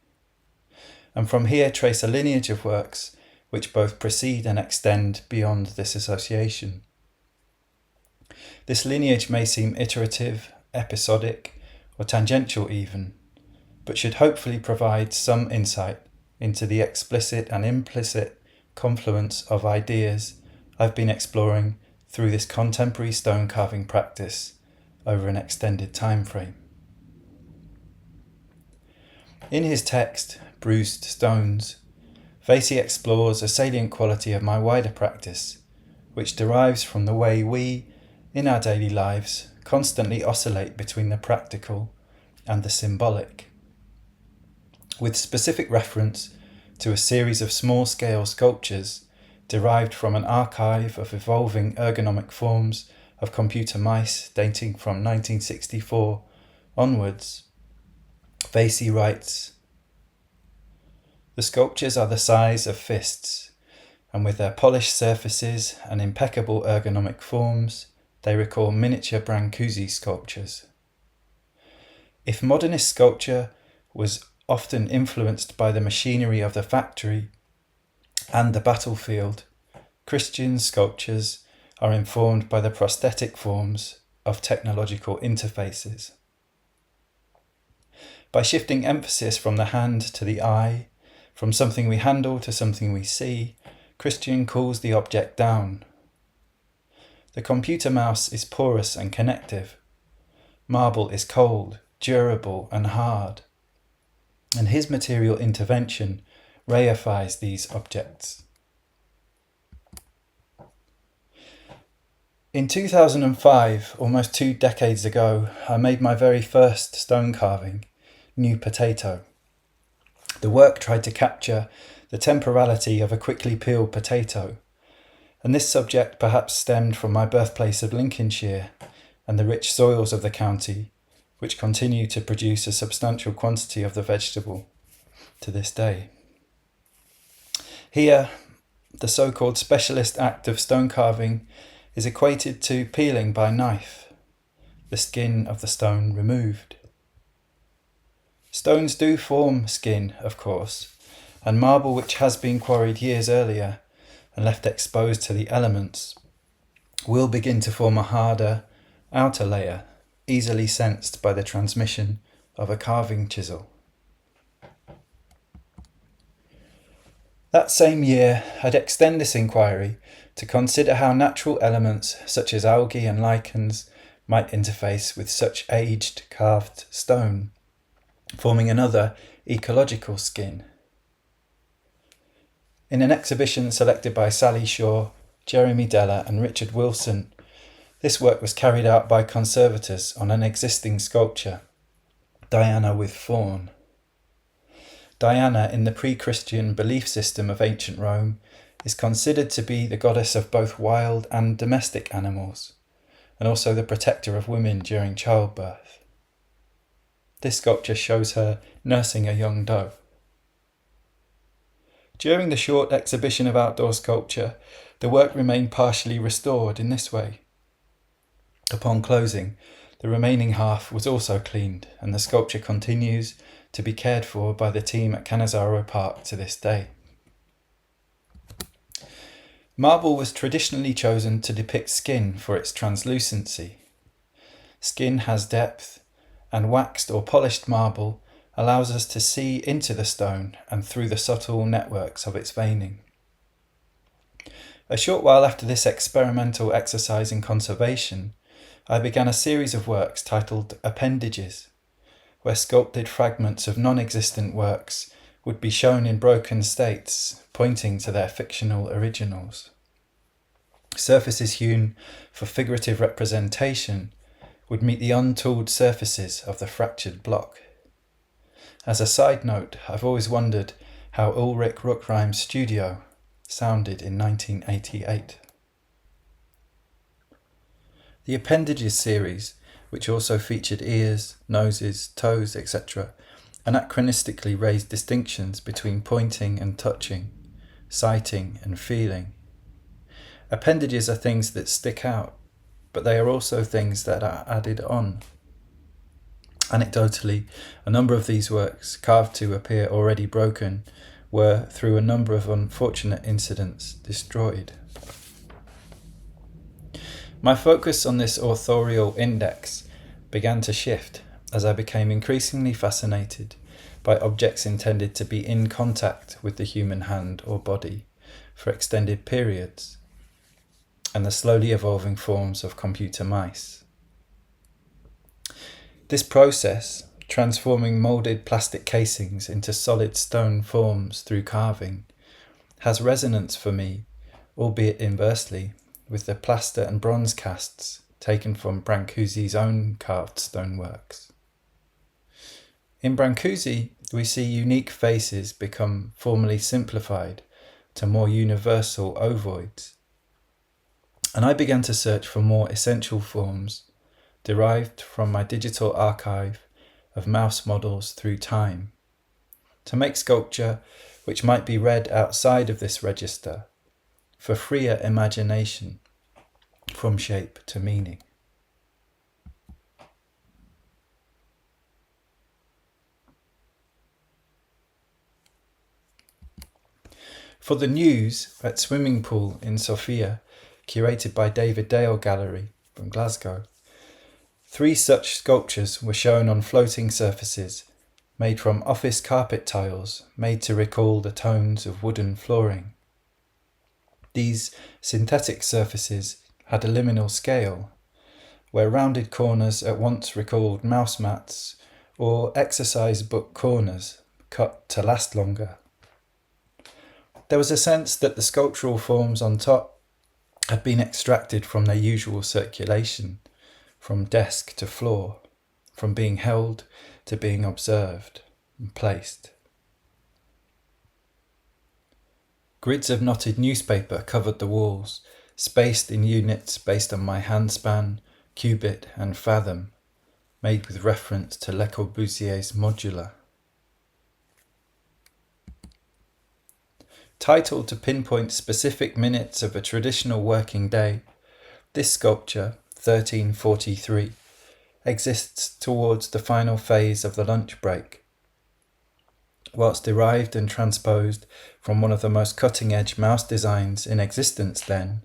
and from here trace a lineage of works which both precede and extend beyond this association. This lineage may seem iterative, episodic, or tangential even, but should hopefully provide some insight into the explicit and implicit confluence of ideas I've been exploring through this contemporary stone carving practice over an extended time frame. In his text, Bruised Stones, Vasey explores a salient quality of my wider practice, which derives from the way we, in our daily lives, constantly oscillate between the practical and the symbolic, with specific reference to a series of small-scale sculptures derived from an archive of evolving ergonomic forms of computer mice dating from 1964 onwards. Vasey writes, "The sculptures are the size of fists, and with their polished surfaces and impeccable ergonomic forms, they recall miniature Brâncuși sculptures. If modernist sculpture was often influenced by the machinery of the factory and the battlefield, Christian sculptures are informed by the prosthetic forms of technological interfaces. By shifting emphasis from the hand to the eye, from something we handle to something we see, Christian cools the object down. The computer mouse is porous and connective. Marble is cold, durable and hard. And his material intervention reifies these objects." In 2005, almost 2 decades ago, I made my very first stone carving, New Potato. The work tried to capture the temporality of a quickly peeled potato, and this subject perhaps stemmed from my birthplace of Lincolnshire and the rich soils of the county, which continue to produce a substantial quantity of the vegetable to this day. Here, the so-called specialist act of stone carving is equated to peeling by knife, the skin of the stone removed. Stones do form skin, of course, and marble which has been quarried years earlier and left exposed to the elements will begin to form a harder outer layer, easily sensed by the transmission of a carving chisel. That same year, I'd extend this inquiry to consider how natural elements such as algae and lichens might interface with such aged carved stone, forming another ecological skin. In an exhibition selected by Sally Shaw, Jeremy Deller and Richard Wilson, this work was carried out by conservators on an existing sculpture, Diana with Fawn. Diana, in the pre-Christian belief system of ancient Rome, is considered to be the goddess of both wild and domestic animals, and also the protector of women during childbirth. This sculpture shows her nursing a young doe. During the short exhibition of outdoor sculpture, the work remained partially restored in this way. Upon closing, the remaining half was also cleaned, and the sculpture continues to be cared for by the team at Cannizzaro Park to this day. Marble was traditionally chosen to depict skin for its translucency. Skin has depth, and waxed or polished marble allows us to see into the stone and through the subtle networks of its veining. A short while after this experimental exercise in conservation, I began a series of works titled Appendages, where sculpted fragments of non-existent works would be shown in broken states, pointing to their fictional originals. Surfaces hewn for figurative representation would meet the untooled surfaces of the fractured block. As a side note, I've always wondered how Ulrich Ruckheim's studio sounded in 1988. The Appendages series, which also featured ears, noses, toes, etc., anachronistically raised distinctions between pointing and touching, sighting and feeling. Appendages are things that stick out, but they are also things that are added on. Anecdotally, a number of these works, carved to appear already broken, were, through a number of unfortunate incidents, destroyed. My focus on this authorial index began to shift as I became increasingly fascinated by objects intended to be in contact with the human hand or body for extended periods, and the slowly evolving forms of computer mice. This process, transforming moulded plastic casings into solid stone forms through carving, has resonance for me, albeit inversely, with the plaster and bronze casts taken from Brâncûsi's own carved stoneworks. In Brâncûsi, we see unique faces become formally simplified to more universal ovoids, and I began to search for more essential forms derived from my digital archive of mouse models through time, to make sculpture which might be read outside of this register, for freer imagination, from shape to meaning. For the News at Swimming Pool in Sofia, curated by David Dale Gallery from Glasgow, 3 such sculptures were shown on floating surfaces made from office carpet tiles made to recall the tones of wooden flooring. These synthetic surfaces had a liminal scale, where rounded corners at once recalled mouse mats or exercise book corners cut to last longer. There was a sense that the sculptural forms on top had been extracted from their usual circulation, from desk to floor, from being held to being observed and placed. Grids of knotted newspaper covered the walls, spaced in units based on my handspan, cubit and fathom, made with reference to Le Corbusier's modular. Titled to pinpoint specific minutes of a traditional working day, this sculpture, 1343, exists towards the final phase of the lunch break. Whilst derived and transposed from one of the most cutting-edge mouse designs in existence then,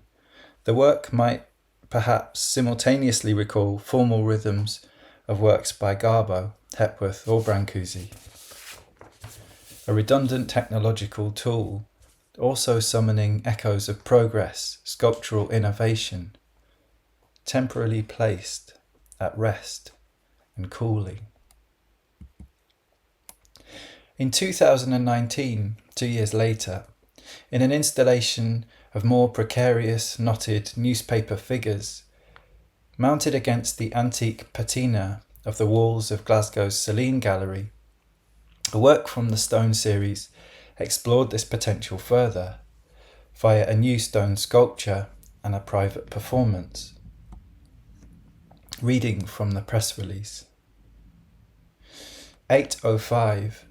the work might perhaps simultaneously recall formal rhythms of works by Garbo, Hepworth or Brâncuşi. A redundant technological tool, also summoning echoes of progress, sculptural innovation, temporarily placed at rest and cooling. In 2019, 2 years later, in an installation of more precarious knotted newspaper figures, mounted against the antique patina of the walls of Glasgow's Celine Gallery, a work from the stone series explored this potential further, via a new stone sculpture and a private performance. Reading from the press release. 805,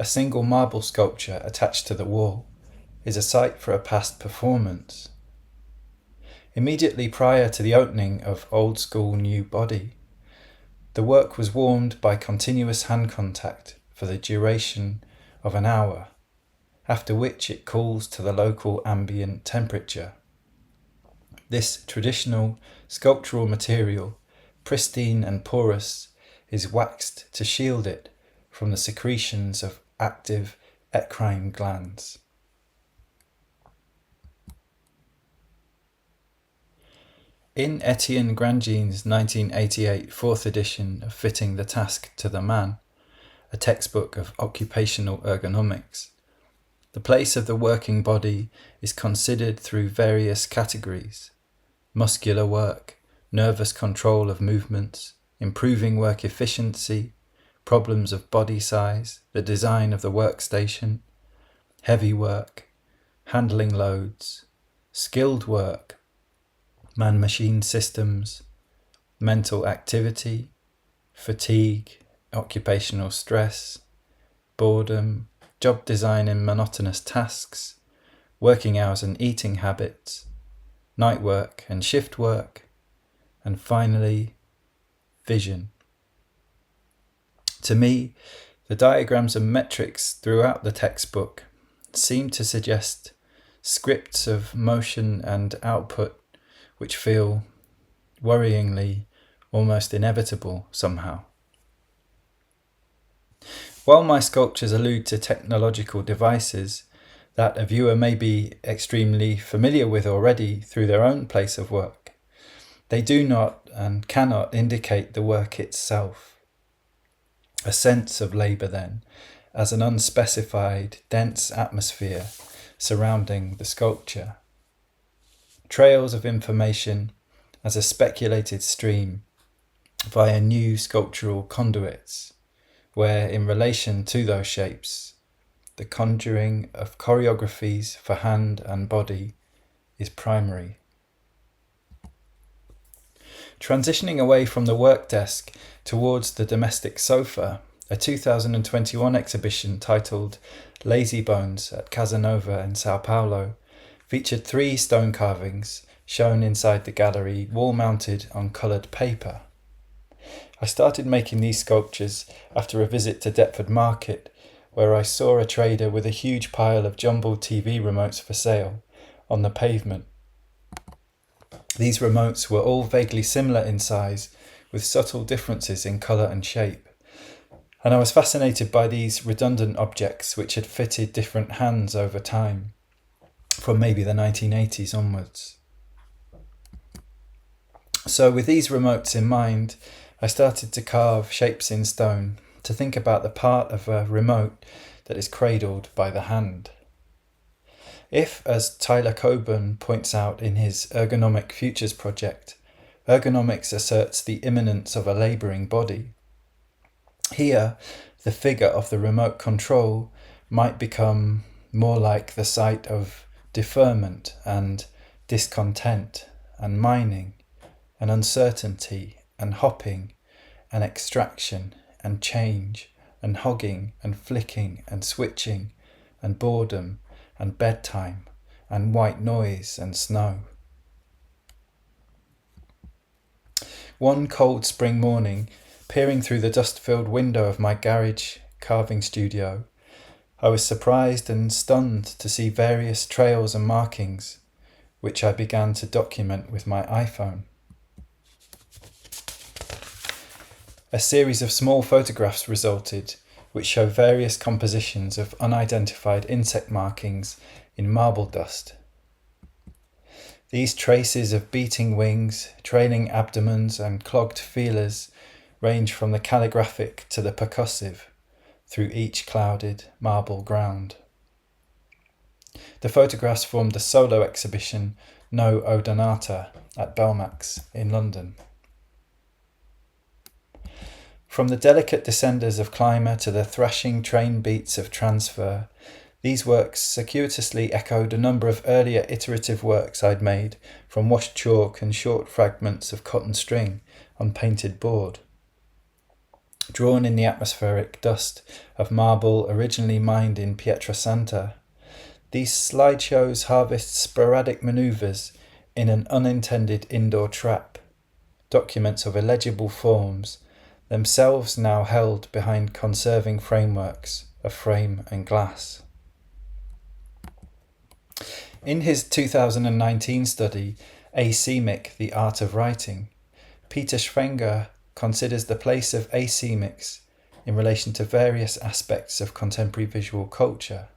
a single marble sculpture attached to the wall, is a site for a past performance. Immediately prior to the opening of Old School New Body, the work was warmed by continuous hand contact for the duration of an hour, after which it cools to the local ambient temperature. This traditional sculptural material, pristine and porous, is waxed to shield it from the secretions of active eccrine glands. In Etienne Grandjean's 1988 fourth edition of Fitting the Task to the Man, a textbook of occupational ergonomics, the place of the working body is considered through various categories: muscular work, nervous control of movements, improving work efficiency, problems of body size, the design of the workstation, heavy work, handling loads, skilled work, man-machine systems, mental activity, fatigue, occupational stress, boredom, job design in monotonous tasks, working hours and eating habits, night work and shift work, and finally, vision. To me, the diagrams and metrics throughout the textbook seem to suggest scripts of motion and output which feel worryingly almost inevitable somehow. While my sculptures allude to technological devices that a viewer may be extremely familiar with already through their own place of work, they do not and cannot indicate the work itself. A sense of labour then, as an unspecified, dense atmosphere surrounding the sculpture. Trails of information as a speculated stream via new sculptural conduits, where in relation to those shapes, the conjuring of choreographies for hand and body is primary. Transitioning away from the work desk towards the domestic sofa, a 2021 exhibition titled Lazy Bones at Casanova in Sao Paulo featured 3 stone carvings shown inside the gallery, wall-mounted on coloured paper. I started making these sculptures after a visit to Deptford Market, where I saw a trader with a huge pile of jumbled TV remotes for sale on the pavement. These remotes were all vaguely similar in size, with subtle differences in colour and shape, and I was fascinated by these redundant objects which had fitted different hands over time, from maybe the 1980s onwards. So with these remotes in mind, I started to carve shapes in stone, to think about the part of a remote that is cradled by the hand. If, as Tyler Coburn points out in his Ergonomic Futures project, ergonomics asserts the immanence of a labouring body, here the figure of the remote control might become more like the site of deferment and discontent and mining and uncertainty and hopping and extraction and change and hogging and flicking and switching and boredom and bedtime and white noise and snow. One cold spring morning, peering through the dust-filled window of my garage carving studio, I was surprised and stunned to see various trails and markings, which I began to document with my iPhone. A series of small photographs resulted, which show various compositions of unidentified insect markings in marble dust. These traces of beating wings, trailing abdomens and clogged feelers range from the calligraphic to the percussive through each clouded marble ground. The photographs formed the solo exhibition No Odonata at Belmax in London. From the delicate descenders of climber to the thrashing train beats of transfer, these works circuitously echoed a number of earlier iterative works I'd made from washed chalk and short fragments of cotton string on painted board. Drawn in the atmospheric dust of marble originally mined in Pietrasanta, these slideshows harvest sporadic manoeuvres in an unintended indoor trap, documents of illegible forms, themselves now held behind conserving frameworks of frame and glass. In his 2019 study, Asemic, the Art of Writing, Peter Schwenger considers the place of asemics in relation to various aspects of contemporary visual culture.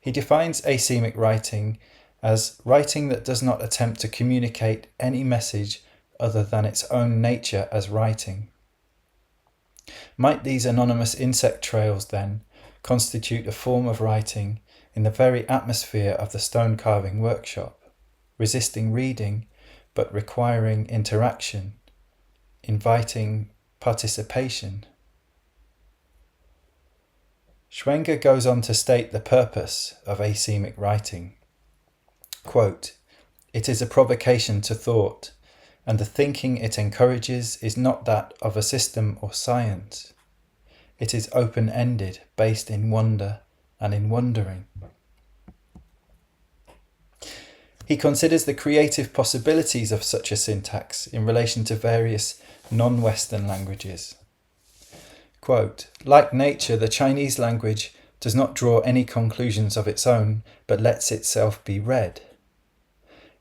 He defines asemic writing as writing that does not attempt to communicate any message other than its own nature as writing. Might these anonymous insect trails, then, constitute a form of writing in the very atmosphere of the stone carving workshop, resisting reading but requiring interaction, inviting participation? Schwenger goes on to state the purpose of asemic writing. Quote, "It is a provocation to thought, and the thinking it encourages is not that of a system or science. It is open-ended, based in wonder and in wondering." He considers the creative possibilities of such a syntax in relation to various non-Western languages. Quote, "Like nature, the Chinese language does not draw any conclusions of its own, but lets itself be read.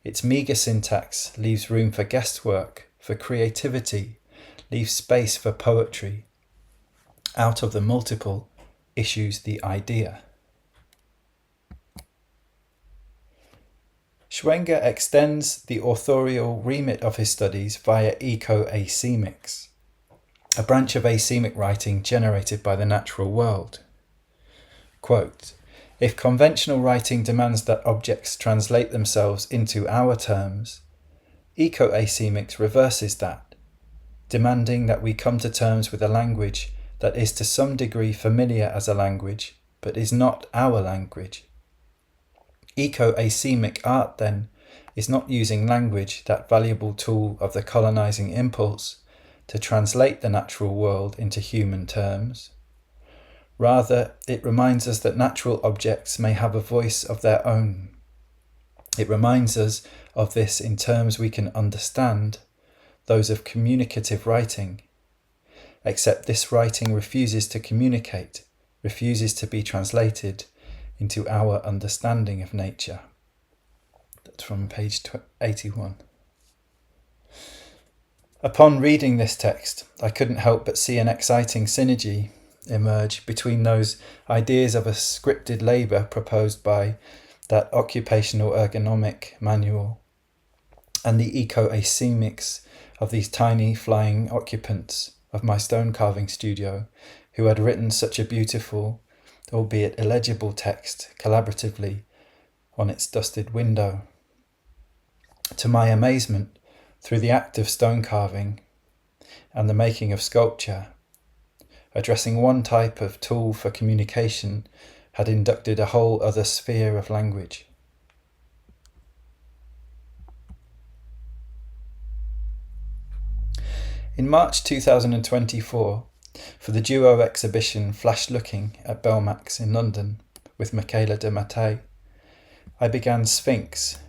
Its meagre syntax leaves room for guesswork, for creativity, leaves space for poetry. Out of the multiple issues the idea." Schwenger extends the authorial remit of his studies via eco-asemics, a branch of asemic writing generated by the natural world. Quote, "If conventional writing demands that objects translate themselves into our terms, eco-asemics reverses that, demanding that we come to terms with a language that is to some degree familiar as a language, but is not our language. Eco-asemic art, then, is not using language, that valuable tool of the colonizing impulse, to translate the natural world into human terms. Rather, it reminds us that natural objects may have a voice of their own. It reminds us of this in terms we can understand, those of communicative writing, except this writing refuses to communicate, refuses to be translated into our understanding of nature." That's from page 81. Upon reading this text, I couldn't help but see an exciting synergy emerge between those ideas of a scripted labour proposed by that occupational ergonomic manual and the eco-asemics of these tiny flying occupants of my stone carving studio who had written such a beautiful, albeit illegible text collaboratively on its dusted window. To my amazement, through the act of stone carving and the making of sculpture, addressing one type of tool for communication had inducted a whole other sphere of language. In March 2024, for the duo exhibition Flash Looking at Belmax in London, with Michaela de Mattei, I began Sphinx,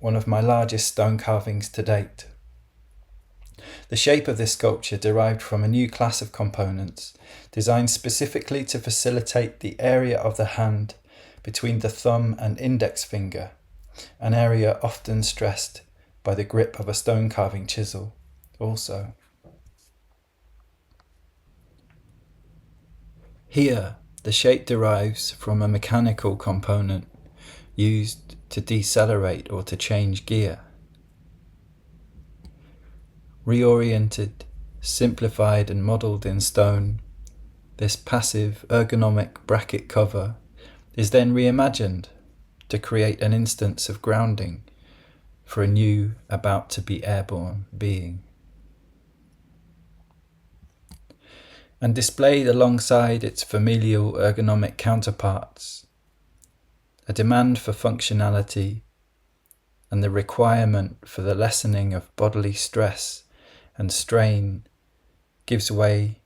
one of my largest stone carvings to date. The shape of this sculpture derived from a new class of components designed specifically to facilitate the area of the hand between the thumb and index finger, an area often stressed by the grip of a stone carving chisel also. Here, the shape derives from a mechanical component used to decelerate or to change gear. Reoriented, simplified and modelled in stone, this passive ergonomic bracket cover is then reimagined to create an instance of grounding for a new, about to be airborne being. And displayed alongside its familial ergonomic counterparts, a demand for functionality and the requirement for the lessening of bodily stress and strain gives way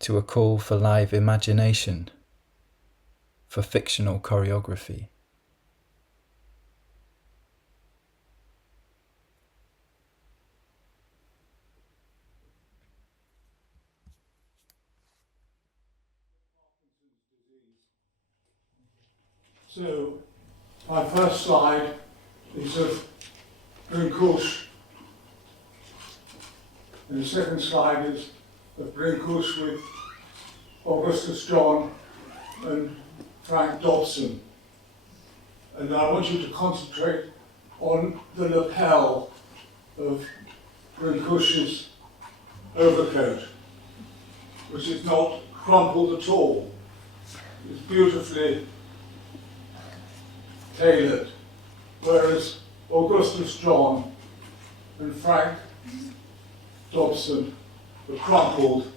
to a call for live imagination, for fictional choreography. So, my first slide is of Brâncuşi, and the second slide is of Brâncuşi with Augustus John and Frank Dobson. And I want you to concentrate on the lapel of Brâncuşi's overcoat, which is not crumpled at all. It's beautifully tailored, whereas Augustus John and Frank Dobson were crumpled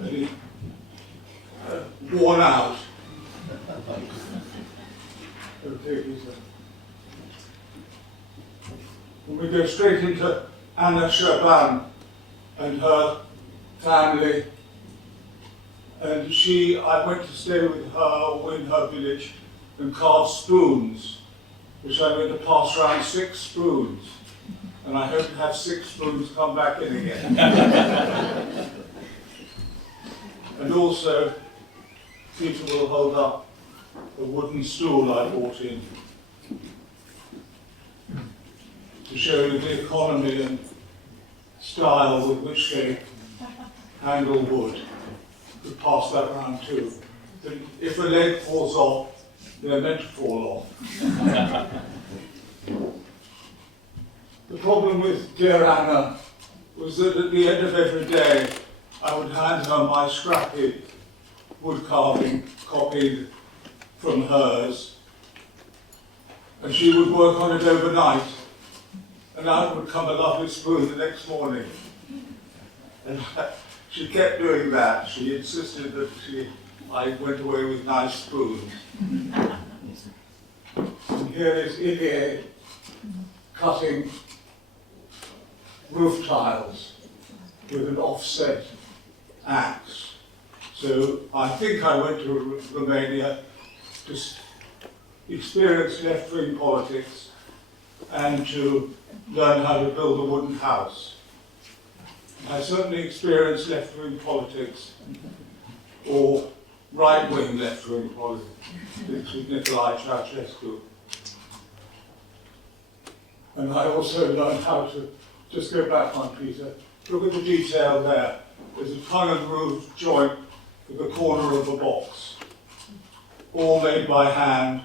and worn out. Okay, Peter. And we go straight into Anna Shaban and her family. And I went to stay with her in her village and carve spoons, which I'm going to pass around 6 spoons. And I hope to have 6 spoons come back in again. And also, Peter will hold up a wooden stool I brought in to show you the economy and style with which they handle wood. Could pass that around too. If a leg falls off, they're meant to fall off. The problem with dear Anna was that at the end of every day, I would hand her my scrappy wood carving copied from hers, and she would work on it overnight, and out would come a lovely spoon the next morning. And she kept doing that. She insisted that I went away with nice spoons. And here is Ilie cutting roof tiles with an offset axe. So I think I went to Romania to experience left-wing politics and to learn how to build a wooden house. I certainly experienced left-wing politics, or right-wing left-wing politics with Nicolae Ceausescu. And I also learned how to, just go back one, Peter, look at the detail there. There's a tongue and groove joint at the corner of a box, all made by hand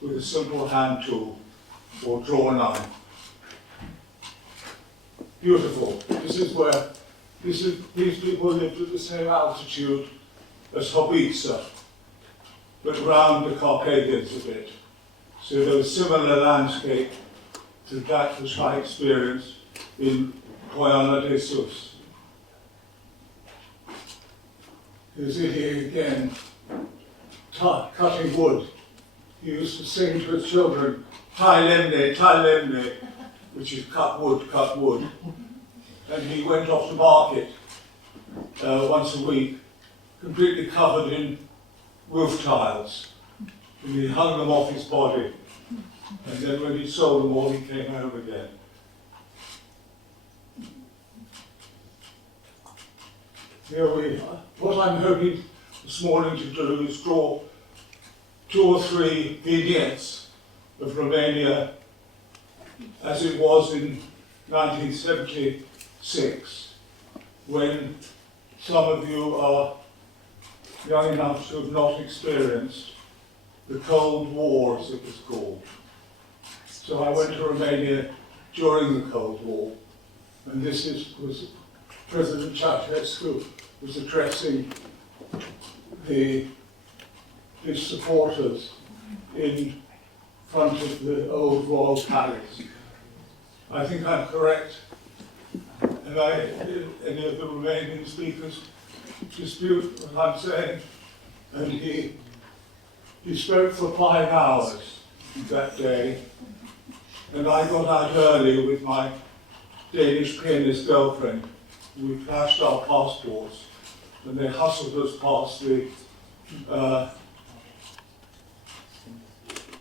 with a simple hand tool or draw knife. Beautiful. These people lived at the same altitude as Hobica, but round the Carpathians a bit. So there was similar landscape to that which I experienced in Poiana de Sus. Here's Ilie again, cutting wood. He used to sing to his children, Tai lemne, which is cut wood, cut wood. And he went off to market once a week, completely covered in roof tiles. and he hung them off his body. And then when he sold them all, he came home again. Here we are. What I'm hoping this morning to do is draw 2 or 3 vignettes of Romania as it was in 1976, when some of you are young enough to have not experienced the Cold War, as it was called. So I went to Romania during the Cold War, and this was President Ceausescu was addressing his supporters in front of the old royal palace. I think I'm correct. And any of the Romanian speakers dispute what I'm saying? And he spoke for 5 hours that day, and I got out early with my Danish pianist girlfriend. We flashed our passports, and they hustled us past the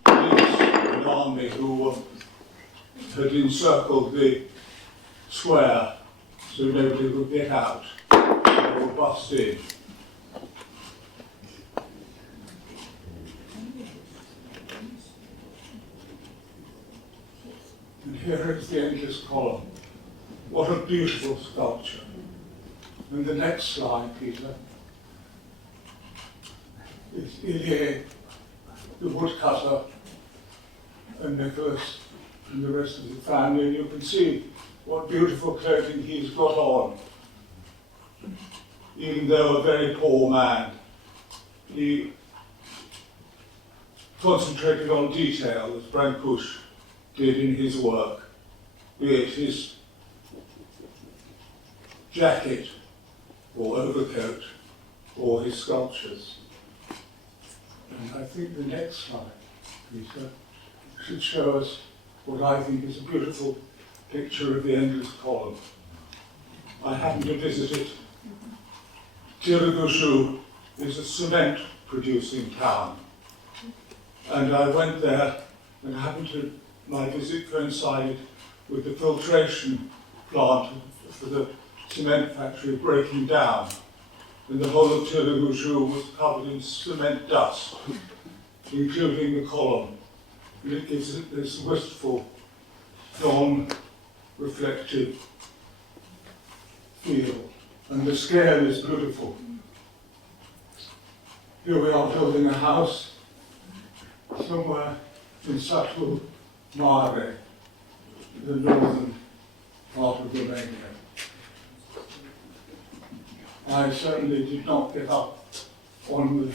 police and army who had encircled the square so nobody could get out. They were bussed in. And here is the endless column. What a beautiful sculpture. And the next slide, Peter, is Ilya, the woodcutter, and Nicholas, and the rest of the family. And you can see what beautiful clothing he's got on. Even though a very poor man, he concentrated on detail, as Brâncuşi did in his work, be it his jacket or overcoat or his sculptures. And I think the next slide, Peter, should show us what I think is a beautiful picture of the endless column. I happened to visit it. Târgu is a cement producing town. And I went there and my visit coincided with the filtration plant for the cement factory breaking down. And the whole of Târgu was covered in cement dust, including the column. And it gives it this wistful, non-reflective feel. And the scale is beautiful. Here we are building a house somewhere in Satu Mare, the northern part of Romania. I certainly did not get up on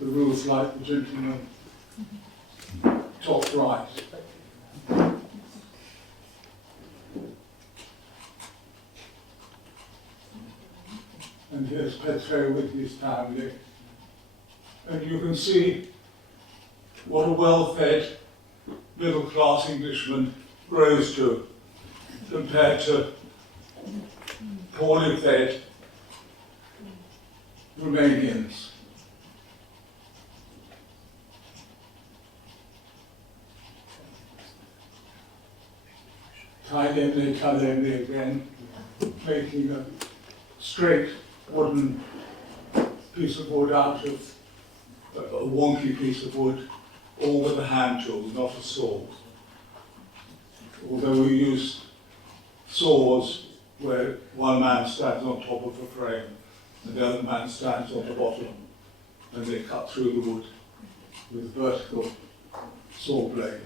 the roof like the gentleman top right. And here's Petre with his family. And you can see what a well-fed, middle-class Englishman grows to compared to poorly fed Romanians. Talemne again, making a straight wooden piece of wood out of a wonky piece of wood, all with a hand tool, not a saw. Although we use saws where one man stands on top of a frame and the other man stands on the bottom, and they cut through the wood with a vertical saw blade.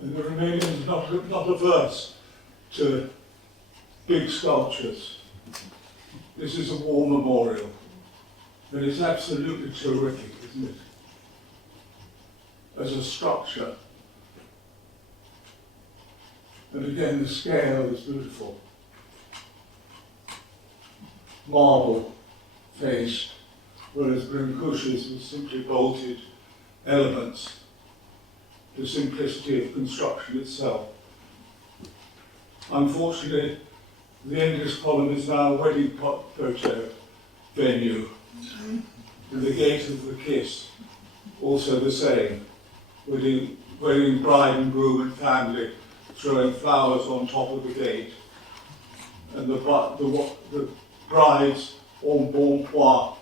And the Romanians are not averse to big sculptures. This is a war memorial, but it's absolutely terrific, isn't it? As a structure. And again, the scale is beautiful. Marble faced, whereas Brâncuşi's was simply bolted elements. The simplicity of construction itself. Unfortunately, the endless column is now a wedding photo venue. And the gate of the kiss, also the same. Wedding bride and groom and family throwing flowers on top of the gate. And the bride's embonpoint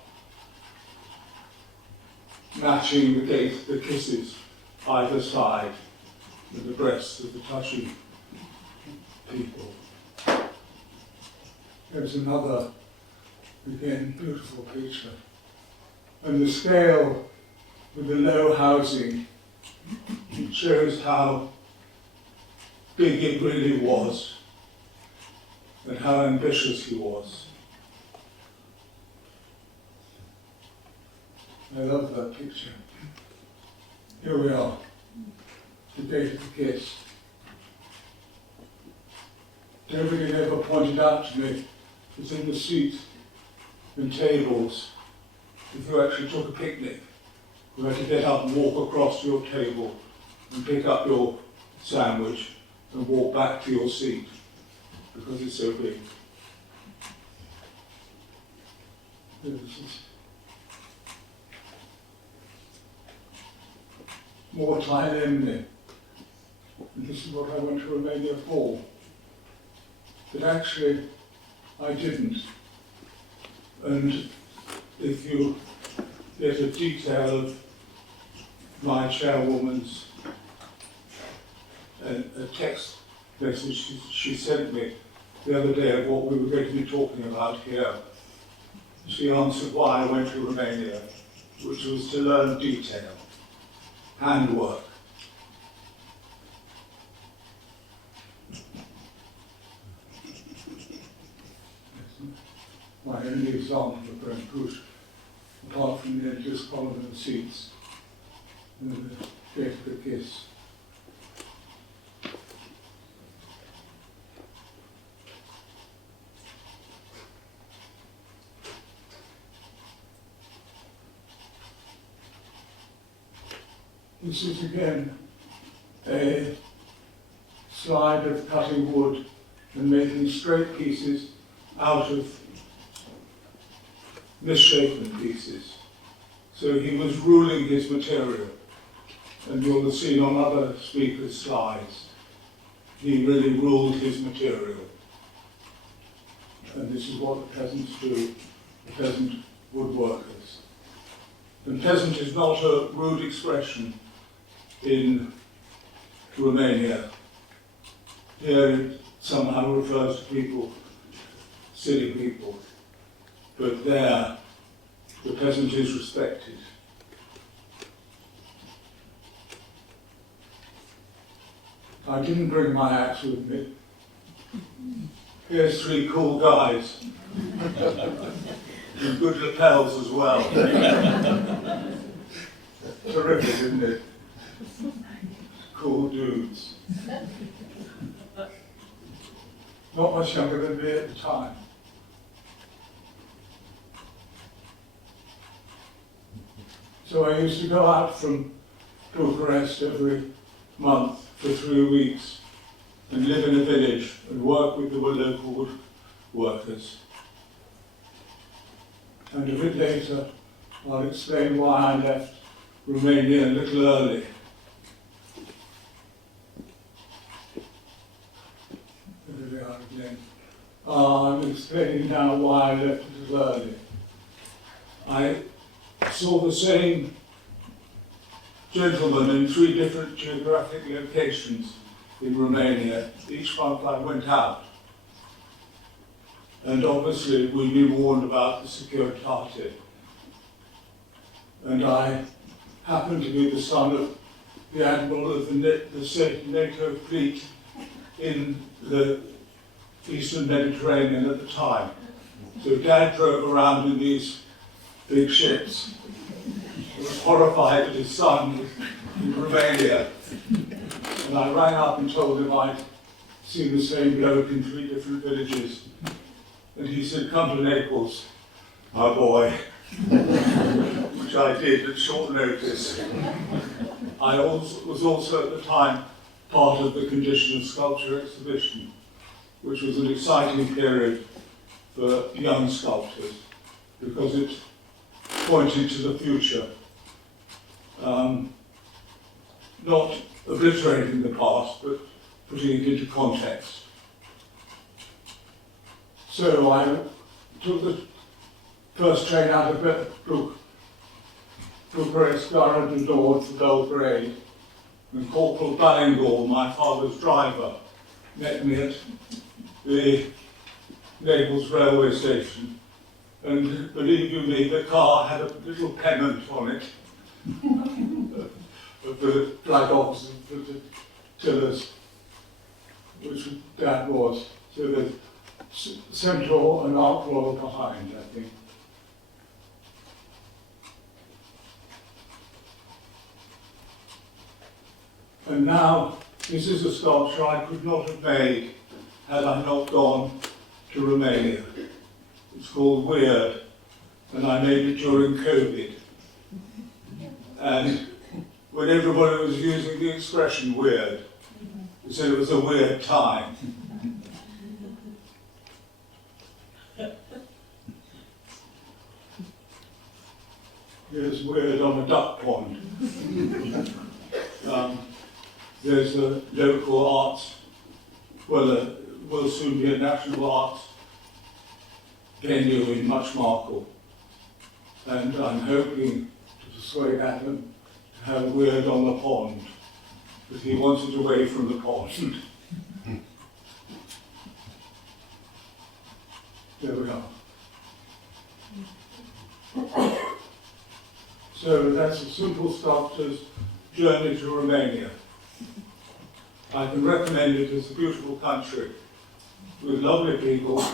matching the gate, the kisses either side, with the breasts of the touching people. There's another, again, beautiful picture. And the scale with the low housing shows how big it really was and how ambitious he was. I love that picture. Here we are, the gate of the kiss. Nobody ever pointed out to me it's in the seat and tables. If you actually took a picnic, you had to get up and walk across to your table and pick up your sandwich and walk back to your seat because it's so big. More time in. And this is what I went to Romania for. But actually, I didn't. And if you get a detail of my chairwoman's a text message she sent me the other day of what we were going to be talking about here, she answered why I went to Romania, which was to learn detail, handwork. My only example of Brâncuşi, apart from the endless column of seats and the gate of the kiss. This is again a slide of cutting wood and making straight pieces out of misshapen pieces. So he was ruling his material, and you'll have seen on other speakers' slides, he really ruled his material. And this is what the peasants do, the peasant woodworkers. And peasant is not a rude expression in Romania. Here it somehow refers to people, silly people. But there, the peasant is respected. I didn't bring my axe with me. Here's three cool guys. And good lapels as well. Terrific, isn't it? Cool dudes. Not much younger than me at the time. So I used to go out from Bucharest every month for 3 weeks and live in a village and work with the local woodworkers. And a bit later, I'll explain why I left Romania a little early. There we are again. I'm explaining now why I left a little early. I saw the same gentleman in 3 different geographic locations in Romania. Each month I went out. And obviously we'd been warned about the securitate. And I happened to be the son of the admiral of the NATO fleet in the Eastern Mediterranean at the time. So Dad drove around in these big ships. He was horrified that his son was in Romania. And I rang up and told him I'd seen the same bloke in 3 different villages. And he said, "Come to Naples, my boy," which I did at short notice. I was also at the time part of the Condition of Sculpture exhibition, which was an exciting period for young sculptors. because it pointed to the future, not obliterating the past, but putting it into context. So I took the first train out of Bucharest, Gara du Nord for Belgrade, and Corporal Ballingall, my father's driver, met me at the Naples railway station. And believe you me, the car had a little pennant on it of the flag officers, the tillers, which Dad was. So there's Centaur and Ark Royal behind, I think. And now, this is a sculpture I could not have made had I not gone to Romania. It's called Weird, and I made it during COVID. And when everybody was using the expression weird, they said it was a weird time. Here's Weird on a duck pond. There's a local arts, well, will soon be a national arts venue in Muchmarkle. And I'm hoping to persuade Adam to have Weird on the pond, but he wants it away from the pond. There we are. So that's a simple sculptor's journey to Romania. I can recommend it as a beautiful country with lovely people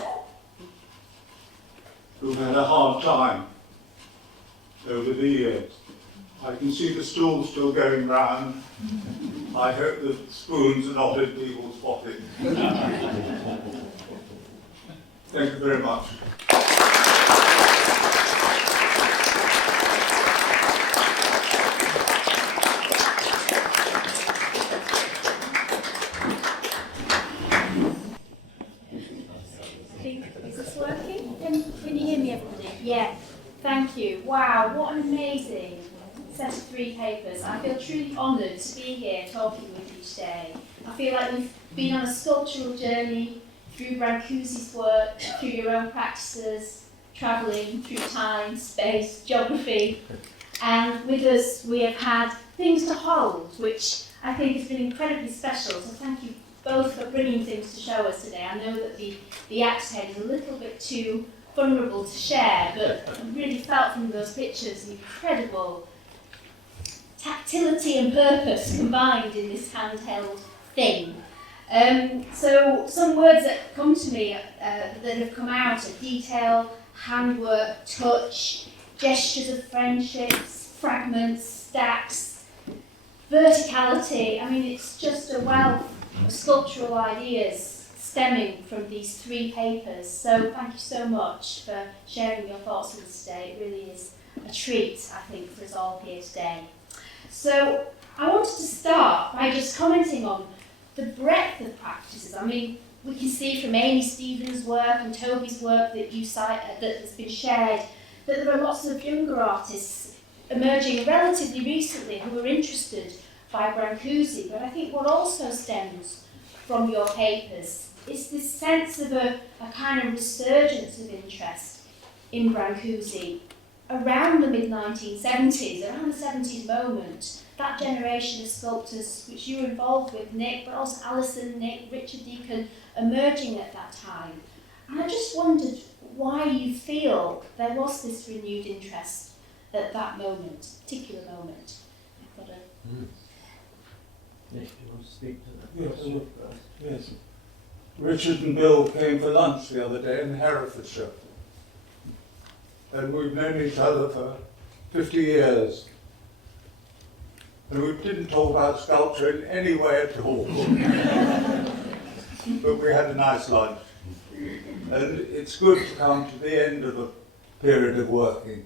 who've had a hard time over the years. I can see the stools still going round. I hope the spoons are not in people's pockets. Thank you very much. Is this working? Can you hear me, everybody? Yeah. Thank you. Wow, what an amazing set of 3 papers. I feel truly honoured to be here talking with you today. I feel like we've been on a sculptural journey through Brâncuși's work, through your own practices, travelling through time, space, geography. And with us, we have had things to hold, which I think has been incredibly special. So thank you both for bringing things to show us today. I know that the axe head is a little bit too vulnerable to share, but I really felt from those pictures an incredible tactility and purpose combined in this handheld thing. So some words that come to me that have come out are detail, handwork, touch, gestures of friendships, fragments, stacks, verticality. I mean, it's just a wealth of sculptural ideas stemming from these 3 papers. So thank you so much for sharing your thoughts with us today. It really is a treat, I think, for us all here today. So I wanted to start by just commenting on the breadth of practices. I mean, we can see from Amy Stevens' work and Toby's work that you cite, that has been shared, that there are lots of younger artists emerging relatively recently who are interested by Brâncuși. But I think what also stems from your papers is this sense of a kind of resurgence of interest in Brâncuși around the mid-1970s, around the 70s moment. That generation of sculptors which you were involved with, Nick, but also Alison, Nick, Richard Deacon, emerging at that time. And I just wondered why you feel there was this renewed interest at that moment, particular moment. I've got Nick, you want to speak to that? Yes. Richard and Bill came for lunch the other day in Herefordshire. And we've known each other for 50 years. And we didn't talk about sculpture in any way at all. But we had a nice lunch. And it's good to come to the end of a period of working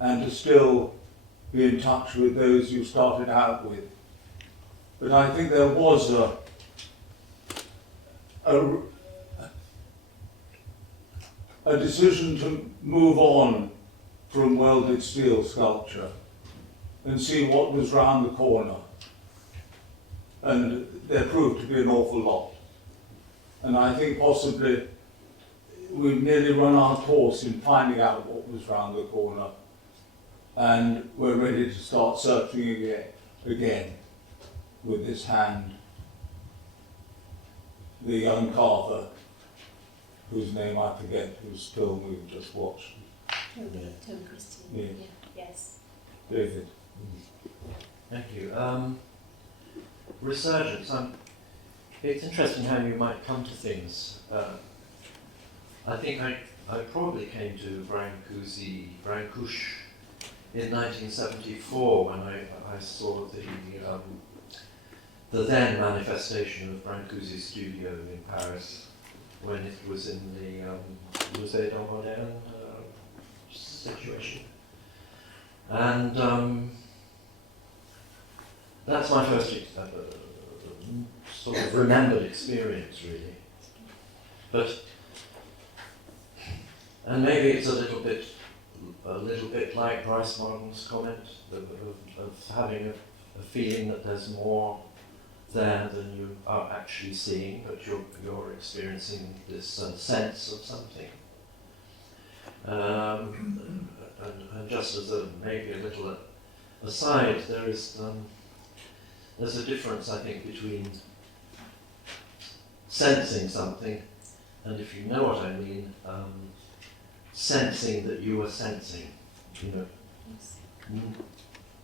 and to still be in touch with those you started out with. But I think there was a decision to move on from welded steel sculpture and see what was round the corner. And there proved to be an awful lot. And I think possibly we've nearly run our course in finding out what was round the corner. And we're ready to start searching again with this hand. The young carver, whose name I forget, whose film we've just watched. Yeah. Yes. David. Thank you. Resurgence. It's interesting how you might come to things. I think I probably came to Brâncuşi in 1974 when I saw the then manifestation of Brâncuşi's studio in Paris when it was in the Musée Moderne situation. And that's my first sort of remembered experience, really. And maybe it's a little bit like Bryce Martin's comment of having a feeling that there's more there than you are actually seeing, but you're experiencing this sense of something. And just as maybe a little aside, there's a difference, I think, between sensing something and, if you know what I mean, sensing that you are sensing,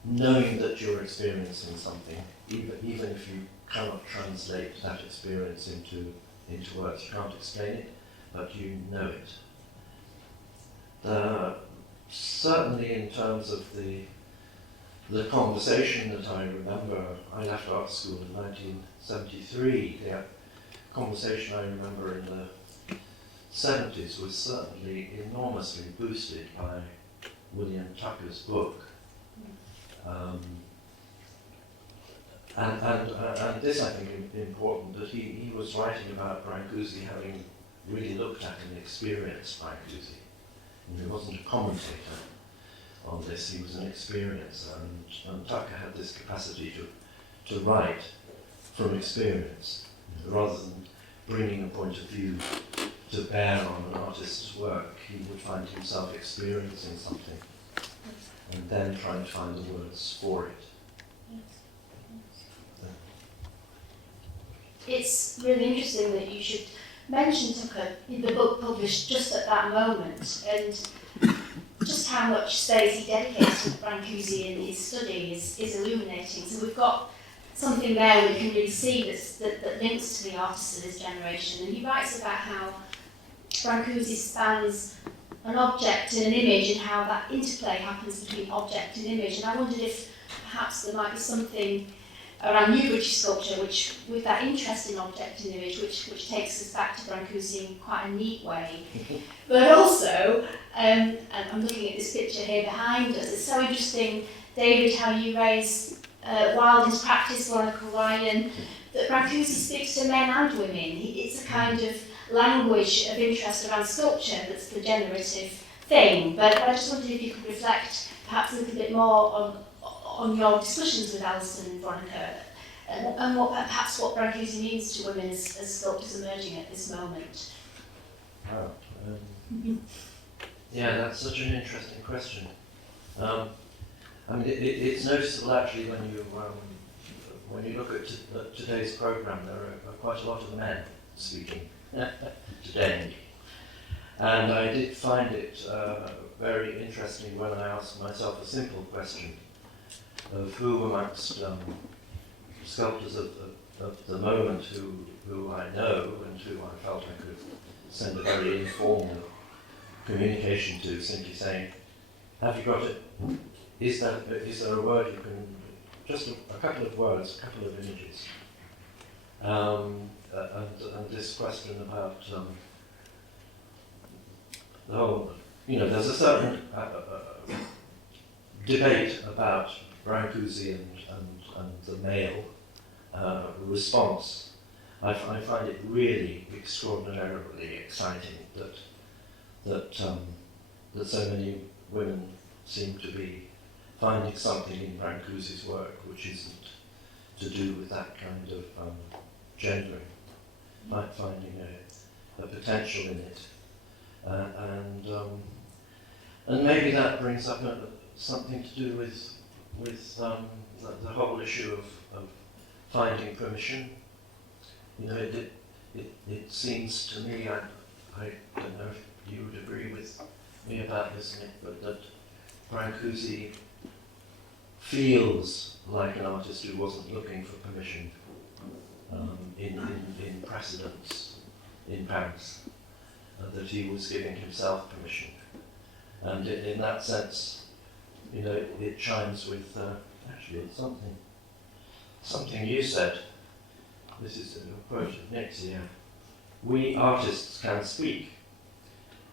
knowing that you're experiencing something, even if you cannot translate that experience into words. You can't explain it, but you know it. Certainly in terms of the conversation that I remember, I left art school in 1973. The conversation I remember in the 70s was certainly enormously boosted by William Tucker's book. And this, I think, is important, that he was writing about Brâncuşi having really looked at and experienced Brâncuşi. And he wasn't a commentator on this, he was an experiencer, and Tucker had this capacity to write from experience, rather than bringing a point of view to bear on an artist's work. He would find himself experiencing something and then trying to find the words for it. It's really interesting that you should mention Tucker, the book published just at that moment, and just how much space he dedicates to Brâncuşi in his study is illuminating. So we've got something there we can really see that links to the artists of his generation. And he writes about how Brâncuşi spans an object and an image and how that interplay happens between object and image. And I wondered if perhaps there might be something around new British sculpture, which, with that interest in object and image, which takes us back to Brâncuşi in quite a neat way. But also, and I'm looking at this picture here behind us, it's so interesting, David, how you raise Wilden's practice, Veronica Ryan, that Brâncuşi speaks to men and women. It's a kind of language of interest around sculpture that's the generative thing. But I just wondered if you could reflect perhaps a little bit more on your discussions with Alison and Veronica, and perhaps what Brâncuşi means to women as sculptors emerging at this moment. Wow. Yeah, that's such an interesting question. I mean, it's noticeable actually when you look at today's program. There are quite a lot of men speaking today, and I did find it very interesting when I asked myself a simple question of who amongst sculptors of the moment who I know and who I felt I could send a very informal communication to, simply saying, have you got it? Is there a word you can, just a couple of words, a couple of images. And this question about the whole, there's a certain debate about Brâncuşi and the male response. I find it really extraordinarily exciting that that so many women seem to be finding something in Brâncuși's work which isn't to do with that kind of gendering, finding a potential in it, and maybe that brings up something to do with the whole issue of finding permission. You know, it seems to me, I don't know if you would agree with me about this, Nick, but that Brâncuși feels like an artist who wasn't looking for permission in precedence in Paris, that he was giving himself permission. And in that sense, you know, it chimes with, actually it's something you said. This is a quote of Nick's here. We artists can speak,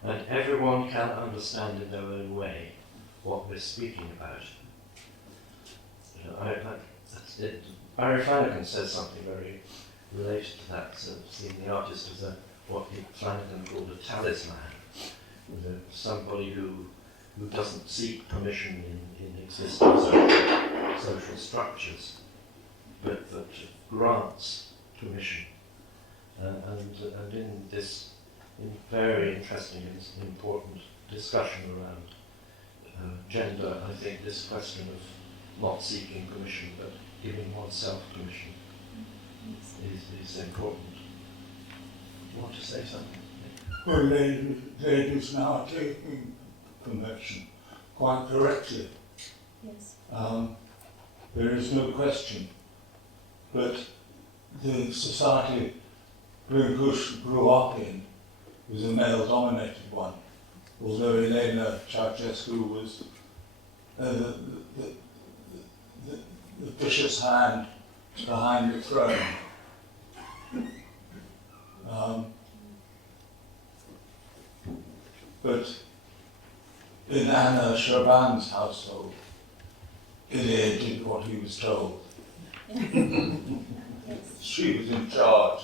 and everyone can understand in their own way what we're speaking about. You know, Barry Flanagan says something very related to that, seeing the artist as what Flanagan called a talisman, somebody who doesn't seek permission in existing social structures, but that grants permission. And in this very interesting and important discussion around gender, I think this question of not seeking permission but giving oneself permission is important. You want to say something? Well, ladies now are taking permission quite correctly. Yes. There is no question. But the society Brâncuşi grew up in was a male-dominated one, although Elena Ceausescu was the vicious hand behind the throne. But in Anna Shaban's household, Ilya did what he was told. She was in charge.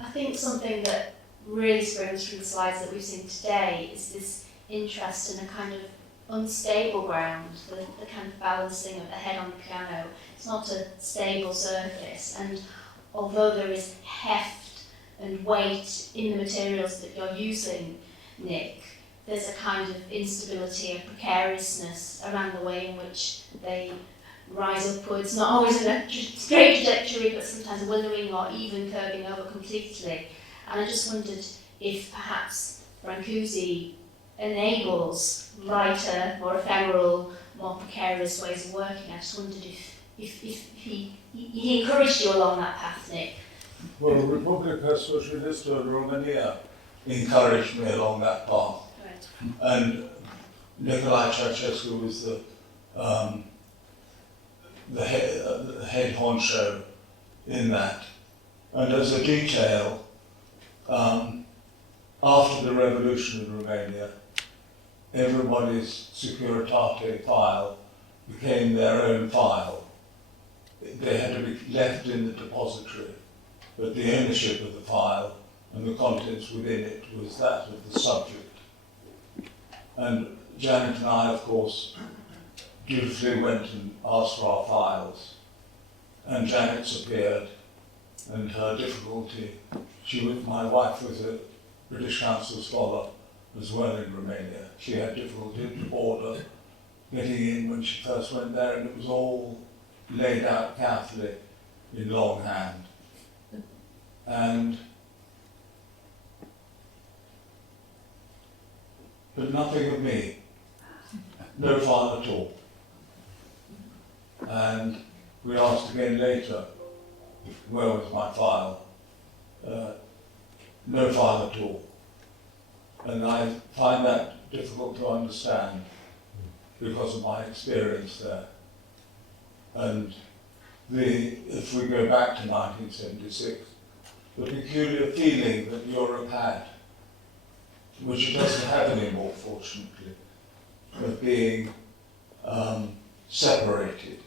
I think something that really springs from the slides that we've seen today is this interest in a kind of unstable ground, the kind of balancing of the head on the piano. It's not a stable surface, and although there is heft and weight in the materials that you're using, Nick, there's a kind of instability and precariousness around the way in which they rise upwards, not always in a straight trajectory, but sometimes withering or even curving over completely. And I just wondered if perhaps Brâncuși enables lighter, more ephemeral, more precarious ways of working. I just wondered if he encouraged you along that path, Nick. Well, Republica Socialistă Romania encouraged me along that path. Right. And Nicolae Ceausescu was the head honcho in that. And as a detail, after the revolution in Romania, everybody's Securitate file became their own file. They had to be left in the depository, but the ownership of the file and the contents within it was that of the subject. And Janet and I, of course, dutifully went and asked for our files, and Janet's appeared, and her difficulty, my wife was a British Council scholar as well in Romania. She had difficulty at the border getting in when she first went there, and it was all laid out carefully in longhand. But nothing of me, no file at all. And we asked again later, where was my file? No file at all. And I find that difficult to understand because of my experience there. And if we go back to 1976, the peculiar feeling that Europe had, which it doesn't have anymore, fortunately, of being separated,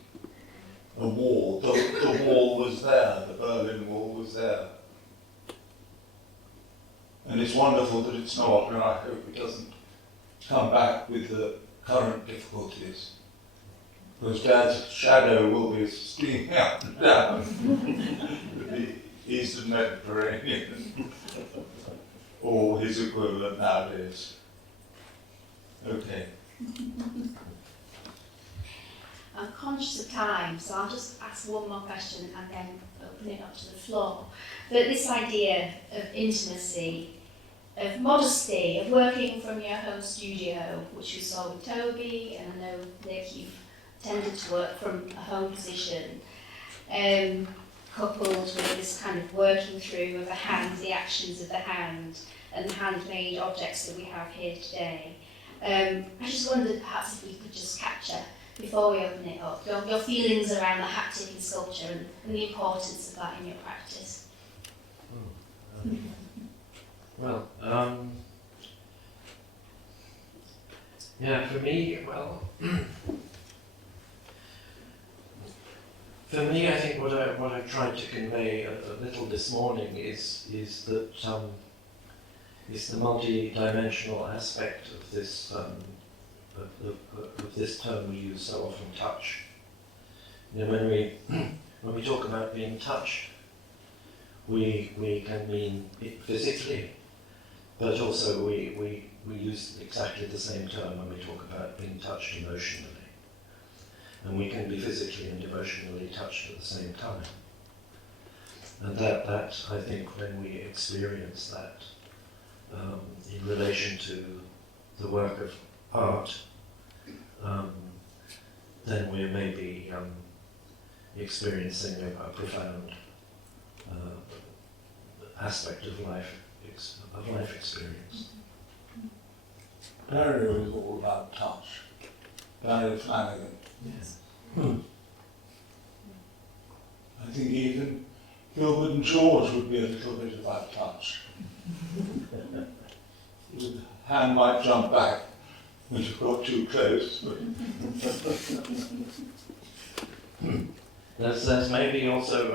a wall. The wall was there, the Berlin Wall was there. And it's wonderful that it's not, and I hope it doesn't come back with the current difficulties. Because Dad's shadow will be steaming up and down the Eastern Mediterranean, or his equivalent nowadays. Okay. I'm conscious of time, so I'll just ask one more question and then open it up to the floor. But this idea of intimacy, of modesty, of working from your home studio, which we saw with Toby, and I know, Nick, you've tended to work from a home position, coupled with this kind of working through of the hand, the actions of the hand, and the handmade objects that we have here today. I just wondered perhaps if we could just capture, before we open it up, your feelings around the haptic in sculpture and the importance of that in your practice. Well, yeah, for me, I think what I tried to convey a little this morning is that is the multi-dimensional aspect of this of this term we use so often, touch. You know, when we talk about being touched, we can mean it physically, but also we use exactly the same term when we talk about being touched emotionally. And we can be physically and emotionally touched at the same time. And that I think, when we experience that in relation to the work of art, then we're maybe experiencing a profound aspect of life experience. Barry was all about touch. Barry Flanagan. Yes. I think even Gilbert and George would be a little bit about touch. The hand might jump back when you got too close. But There's maybe also,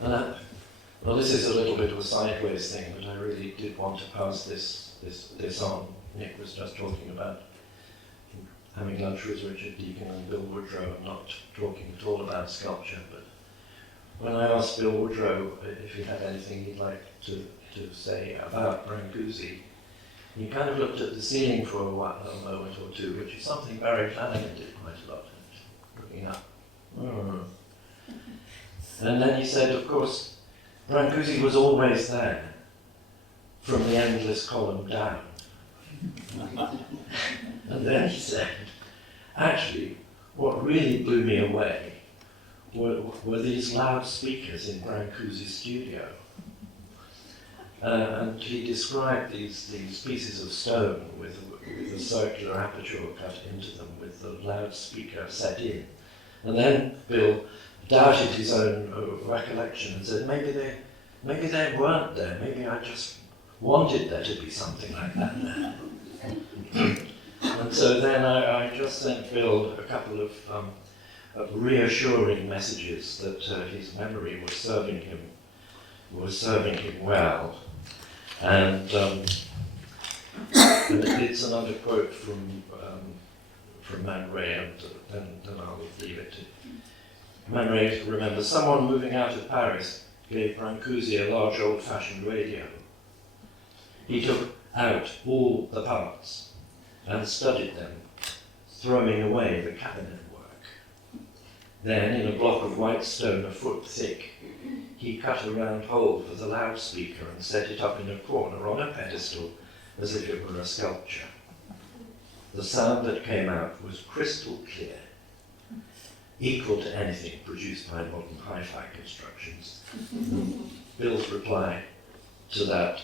well, this is a little bit of a sideways thing, but I really did want to pass this on. Nick was just talking about having lunch with Richard Deacon and Bill Woodrow, and not talking at all about sculpture. But when I asked Bill Woodrow if he had anything he'd like to say about Brâncuşi, he kind of looked at the ceiling for a moment or two, which is something Barry Flanagan did quite a lot, looking up. And then he said, of course, Brâncuşi was always there, from the endless column down. And then he said, actually, what really blew me away were these loudspeakers in Brâncuşi's studio. And he described these pieces of stone with a circular aperture cut into them, with the loudspeaker set in. And then Bill doubted his own recollection and said, maybe they weren't there, maybe I just wanted there to be something like that there. And so then I just sent Bill a couple of reassuring messages that his memory was serving him well. And it's another quote from Man Ray, and then I'll leave it to Man Ray. Remember, someone moving out of Paris gave Brâncuşi a large old-fashioned radio. He took out all the parts and studied them, throwing away the cabinet work. Then, in a block of white stone a foot thick, he cut a round hole for the loudspeaker and set it up in a corner on a pedestal as if it were a sculpture. The sound that came out was crystal clear, equal to anything produced by modern hi-fi constructions. Bill's reply to that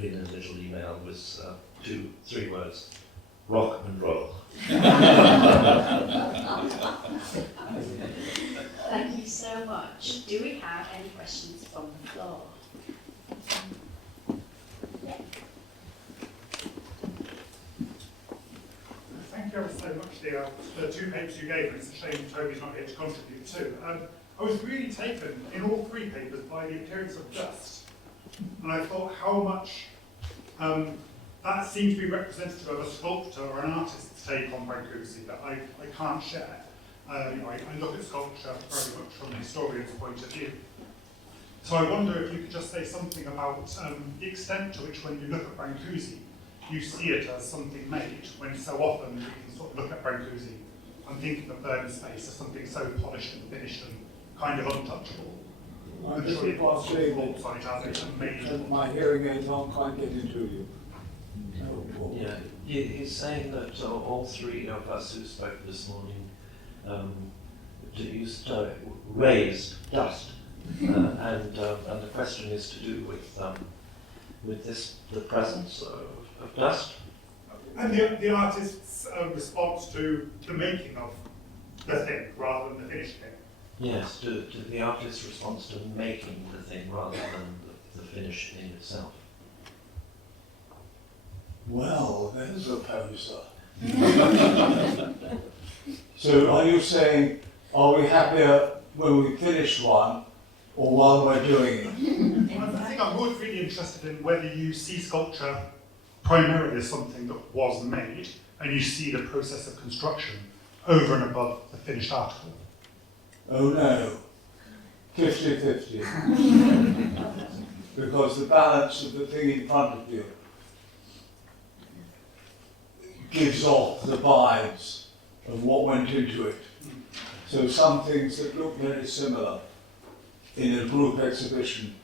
in a little email was 3 words: rock and roll. Thank you so much. Do we have any questions from the floor? Yeah. Thank you so much. the two papers you gave, and it's a shame Toby's not here to contribute too. I was really taken in all three papers by the appearance of dust. And I thought how much that seems to be representative of a sculptor or an artist's take on Brâncuși that I can't share. I look at sculpture very much from a historian's point of view. So I wonder if you could just say something about the extent to which when you look at Brâncuși, you see it as something made, when so often you can sort of look at Brâncuși and think of Burns' space as something so polished and finished and kind of untouchable. I'm just possibly that my hearing aids aren't quite getting to you. Yeah, he's saying that all three of us who spoke this morning used raised dust, and the question is to do with the presence of dust. And the artist's response to the making of the thing rather than the finished thing. Yes, to the artist's response to making the thing rather than the finished thing itself. Well, there's a poser. So are you saying, are we happier when we finish one or while we're doing it? I think I'm really interested in whether you see sculpture primarily as something that was made and you see the process of construction over and above the finished article. Oh no, 50-50. Because the balance of the thing in front of you gives off the vibes of what went into it. So some things that look very similar in a group exhibition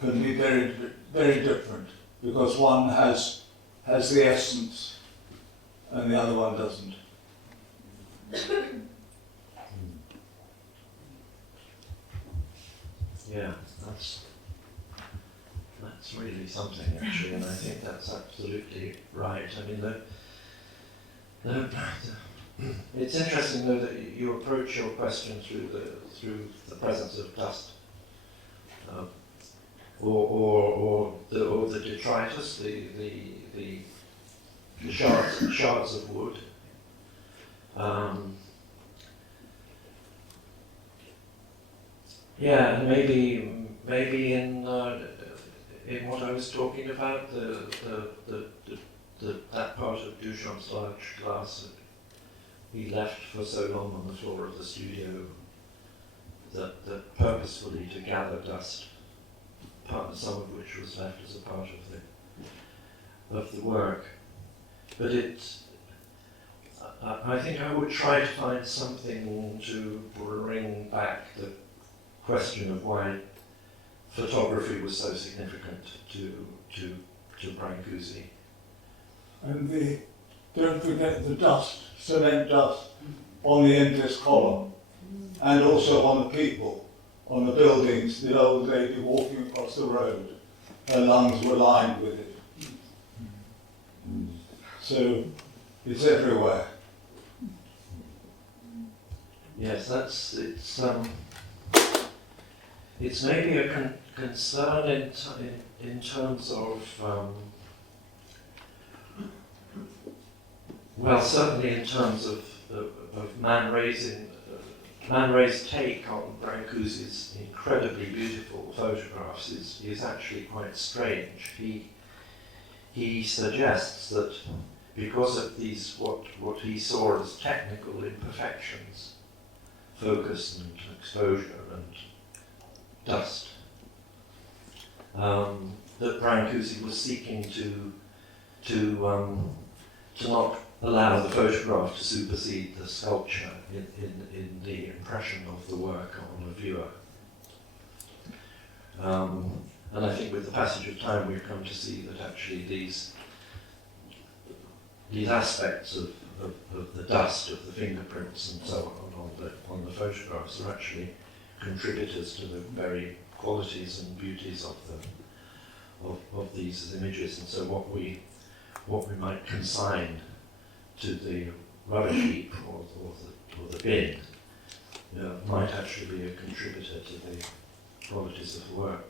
can be very, very different because one has the essence and the other one doesn't. Yeah, that's really something actually, and I think that's absolutely right. I mean, it's interesting though that you approach your question through the presence of dust, or the detritus, the shards of wood. Yeah, and maybe in what I was talking about, that part of Duchamp's large glass that we left for so long on the floor of the studio, that purposefully to gather dust, some of which was left as a part of the work. But I think I would try to find something to bring back the question of why photography was so significant to Brâncuși. And don't forget the dust, cement dust on the endless column, and also on the people, on the buildings, the old lady walking across the road, her lungs were lined with it. So it's everywhere. Yes, it's maybe a concern in terms of well, certainly in terms of man-raised take on Brâncuși's incredibly beautiful photographs is actually quite strange. He suggests that because of these what he saw as technical imperfections, focus and exposure and dust, that Brâncuși was seeking to not allow the photograph to supersede the sculpture in the impression of the work on a viewer. And I think with the passage of time we've come to see that actually these aspects of the dust, of the fingerprints and so on the photographs are actually contributors to the very qualities and beauties of these images. And so what we might consign to the rubbish heap or the bin might actually be a contributor to the qualities of the work.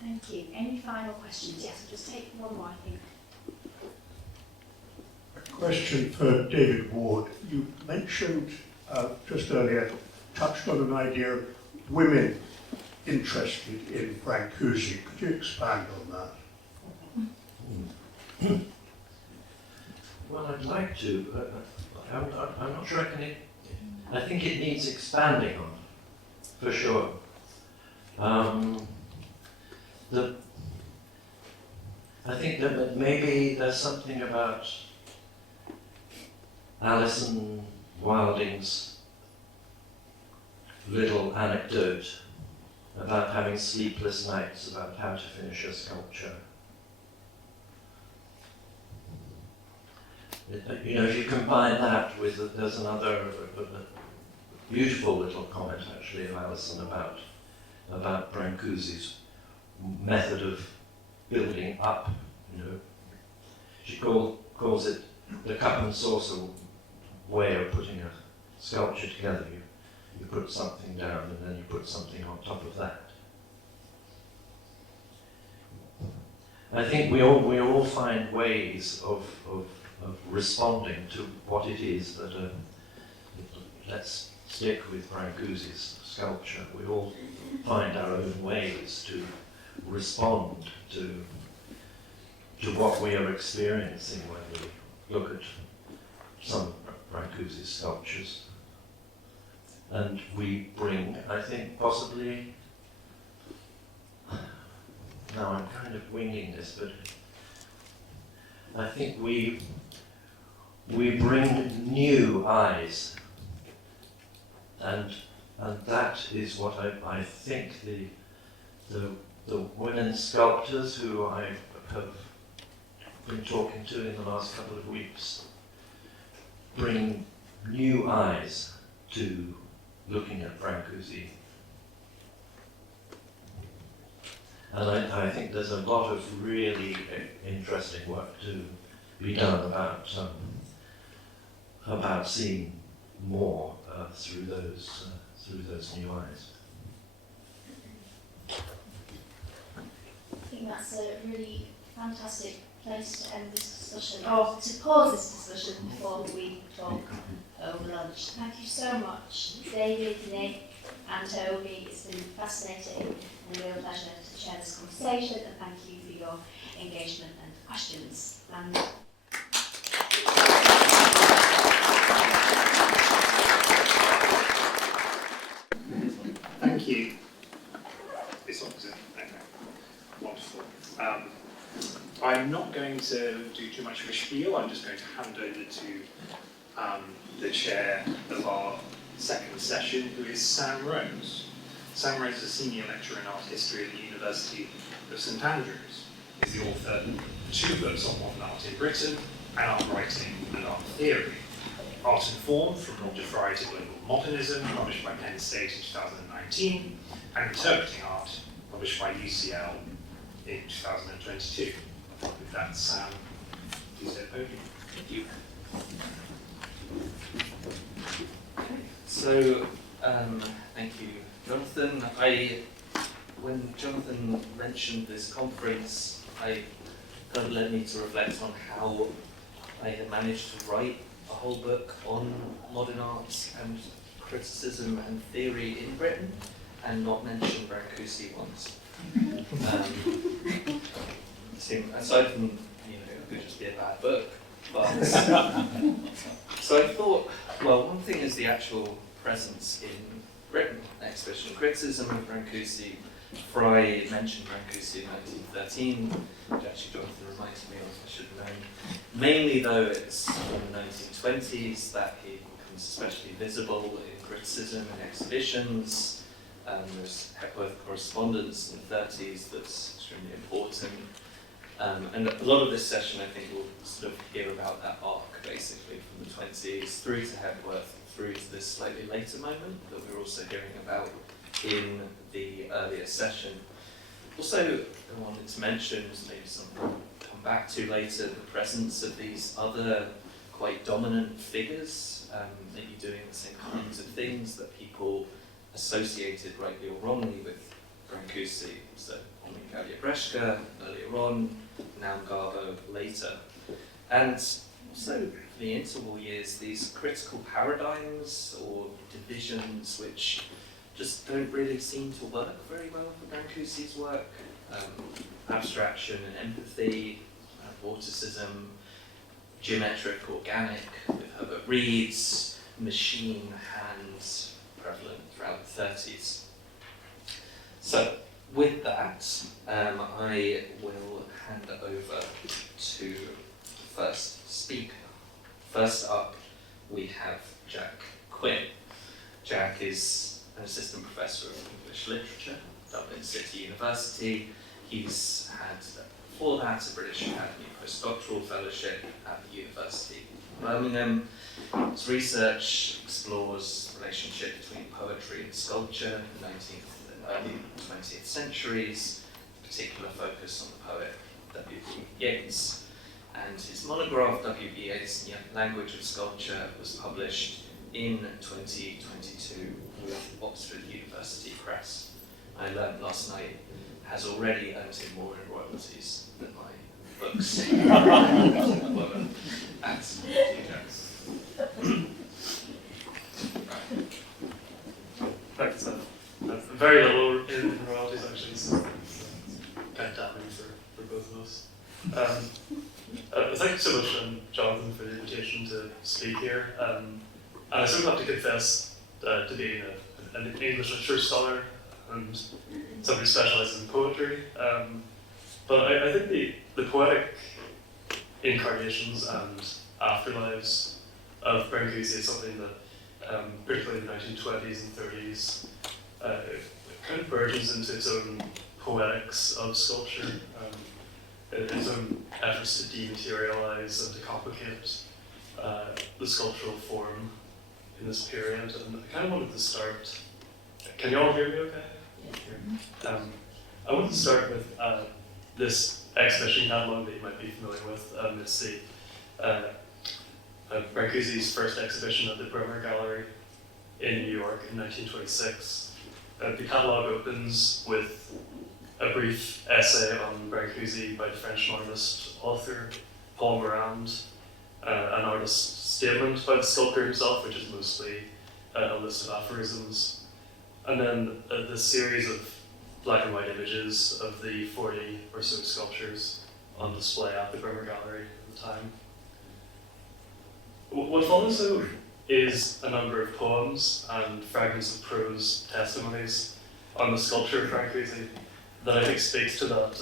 Thank you. Any final questions? Yes, we'll just take one more, I think. question for David Ward. You mentioned just earlier, touched on an idea of women interested in Brâncuşi. Could you expand on that? Well, I'd like to, but I'm not sure I think it needs expanding on, for sure. I think that maybe there's something about Alison Wilding's little anecdote about having sleepless nights about how to finish a sculpture. You know, if you combine that with, there's another beautiful little comment actually of Alison about Brâncuși's method of building up. You know, she calls it the cup and saucer way of putting a sculpture together. You put something down and then you put something on top of that. I think we all find ways of responding to what it is that let's stick with Brâncuși's sculpture. We all find our own ways to respond to what we are experiencing when we look at some Brâncuși's sculptures. And we bring, I think, possibly, now I'm kind of winging this, but I think we bring new eyes, and that is what I think the women sculptors who I have been talking to in the last couple of weeks bring new eyes to looking at Brâncuși. And I think there's a lot of really interesting work to be done about seeing more through those new eyes. I think that's a really fantastic place to end this discussion, or to pause this discussion before we talk over lunch. Thank you so much, David, Nick, and Toby. It's been fascinating and a real pleasure to share this conversation, and thank you for your engagement and questions. And Thank you. This one is it. Okay. Wonderful. I'm not going to do too much of a spiel. I'm just going to hand over to the chair of our second session, who is Sam Rose. Sam Rose is a senior lecturer in art history at the University of St Andrews. He's the author of 2 books on modern art in Britain, and art writing and art theory. Art and Form, From Roger Fry to Global Modernism, published by Penn State in 2019, and Interpreting Art, published by UCL in 2022. With that, Sam, please take over. Thank you. So, thank you, Jonathan. When Jonathan mentioned this conference, it kind of led me to reflect on how I had managed to write a whole book on modern art and criticism and theory in Britain, and not mention Brâncuși once. Aside from, it could just be a bad book, but so I thought, well, one thing is the actual presence in Britain, exhibition of criticism of Brâncuși. Fry mentioned Brâncuși in 1913, which actually Jonathan reminded me of, I should have known. Mainly though it's in the 1920s that he becomes especially visible in criticism and exhibitions. There's Hepworth correspondence in the 30s that's extremely important. And a lot of this session I think will sort of hear about that arc basically from the 20s through to Hepworth, through to this slightly later moment that we're also hearing about in the earlier session. Also, I wanted to mention, maybe something we'll come back to later, the presence of these other quite dominant figures, maybe doing the same kinds of things that people associated rightly or wrongly with Brâncuși. So, Omnicalia Breshka earlier on, now Garbo later. And also, for the interval years, these critical paradigms or divisions which just don't really seem to work very well for Brâncuși's work. Abstraction and empathy, vorticism, geometric, organic, with Herbert Reed's, machine, hands, prevalent throughout the 30s. So, with that, I will hand over to the first speaker. First up, we have Jack Quinn. Jack is an assistant professor of English literature at Dublin City University. He's had, before that, a British Academy postdoctoral fellowship at the University of Birmingham. His research explores the relationship between poetry and sculpture in the 19th and early 20th centuries, particular focus on the poet W.B. Yeats. And his monograph, W.B. Yeats, Language of Sculpture, was published in 2022 with Oxford University Press. I learned last night has already earned him more in royalties than my books. Well, that's Thanks. Very little in royalties actually, so kind of damning for both of us. Thank you so much, Jonathan, for the invitation to speak here. And I sort of have to confess to being an English literature scholar and somebody specialised in poetry. But I think the poetic incarnations and afterlives of Brâncuși is something that, particularly in the 1920s and 30s, kind of burgeons into its own poetics of sculpture, its own efforts to dematerialise and to complicate the sculptural form in this period. And I kind of wanted to start. Can you all hear me okay? Yeah. I wanted to start with this exhibition catalogue that you might be familiar with. It's the Brâncuși's first exhibition at the Bremer Gallery in New York in 1926. The catalogue opens with a brief essay on Brâncuși by the French Modernist author Paul Morand, an artist's statement by the sculptor himself, which is mostly a list of aphorisms, and then the series of black and white images of the 40 or so sculptures on display at the Bremer Gallery at the time. What follows, though, is a number of poems and fragments of prose testimonies on the sculpture of Brâncuși that I think speaks to that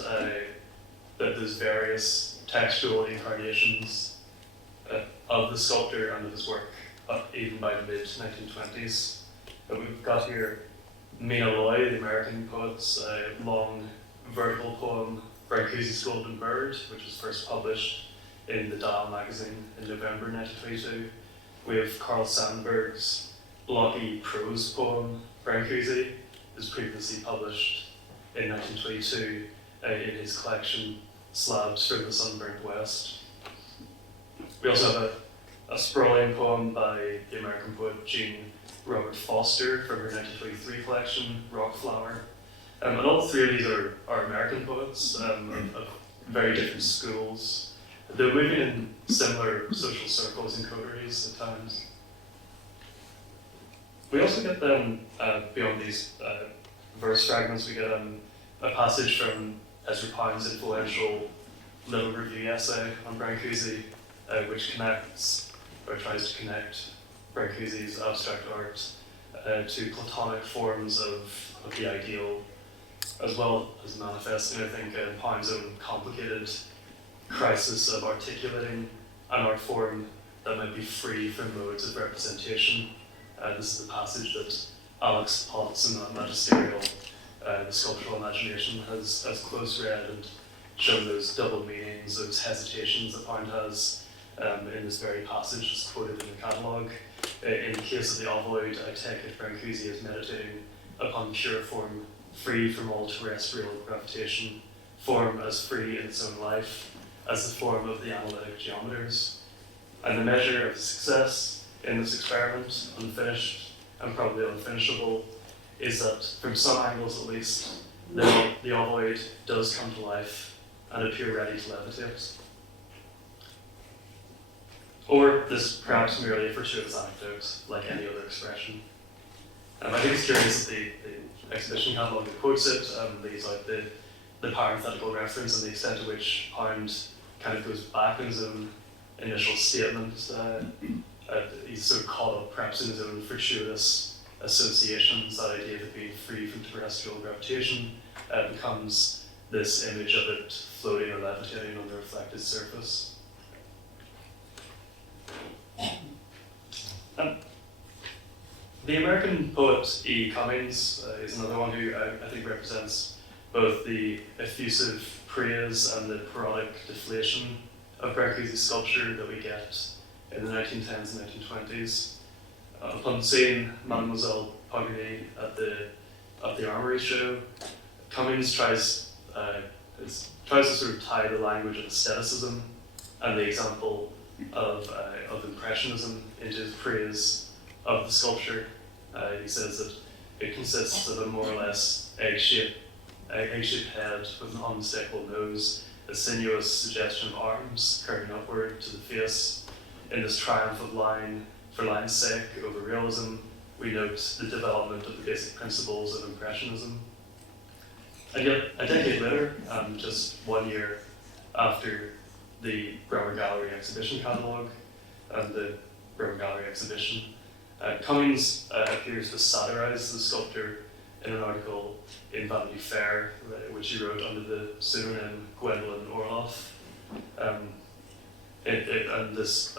those various textual incarnations of the sculptor and of his work up even by the mid-1920s. We've got here Mina Loy, the American poet's long vertical poem Brâncuși's Golden Bird, which was first published in the Dial magazine in November 1922. We have Carl Sandburg's blocky prose poem Brâncuși, was previously published in 1922 in his collection Slabs from the Sunburnt West. We also have a sprawling poem by the American poet Jean Robert Foster from her 1923 collection, Rock Flower. And all three of these are American poets of very different schools. They're moving in similar social circles and coteries at times. We also get then, beyond these verse fragments, we get a passage from Ezra Pound's influential little review essay on Brâncuși, which connects, or tries to connect, Brâncuși's abstract art to Platonic forms of the ideal, as well as manifesting, I think, in Pound's own complicated crisis of articulating an art form that might be free from modes of representation. This is the passage that Alex Potts in that magisterial, The Sculptural Imagination, has close read and shown those double meanings, those hesitations that Pound has in this very passage that's quoted in the catalogue. In the case of the ovoid, I take it Brâncuși is meditating upon pure form, free from all terrestrial gravitation, form as free in its own life as the form of the analytic geometers. And the measure of success in this experiment, unfinished and probably unfinishable, is that from some angles at least, the ovoid does come to life and appear ready to levitate. or this perhaps merely a fortuitous anecdote, like any other expression. I think it's curious that the exhibition catalogue that quotes it lays out the parenthetical reference and the extent to which Pound kind of goes back in his own initial statement. He's sort of caught up perhaps in his own fortuitous associations, that idea of it being free from terrestrial gravitation becomes this image of it floating or levitating on the reflected surface. The American poet E. Cummings is another one who I think represents both the effusive praise and the parodic deflation of Brâncuși's sculpture that we get in the 1910s and 1920s. Upon seeing Mademoiselle Pogony at the Armory show, Cummings tries to sort of tie the language of aestheticism and the example of impressionism into his praise of the sculpture. He says that it consists of a more or less egg-shaped head with an unmistakable nose, a sinuous suggestion of arms curving upward to the face. In this triumph of line for line's sake over realism, we note the development of the basic principles of impressionism. And yet, a decade later, just 1 year after the Bremer Gallery exhibition catalogue and the Bremer Gallery exhibition, Cummings appears to satirize the sculptor in an article in Vanity Fair, which he wrote under the pseudonym Gwendolyn Orloff. And this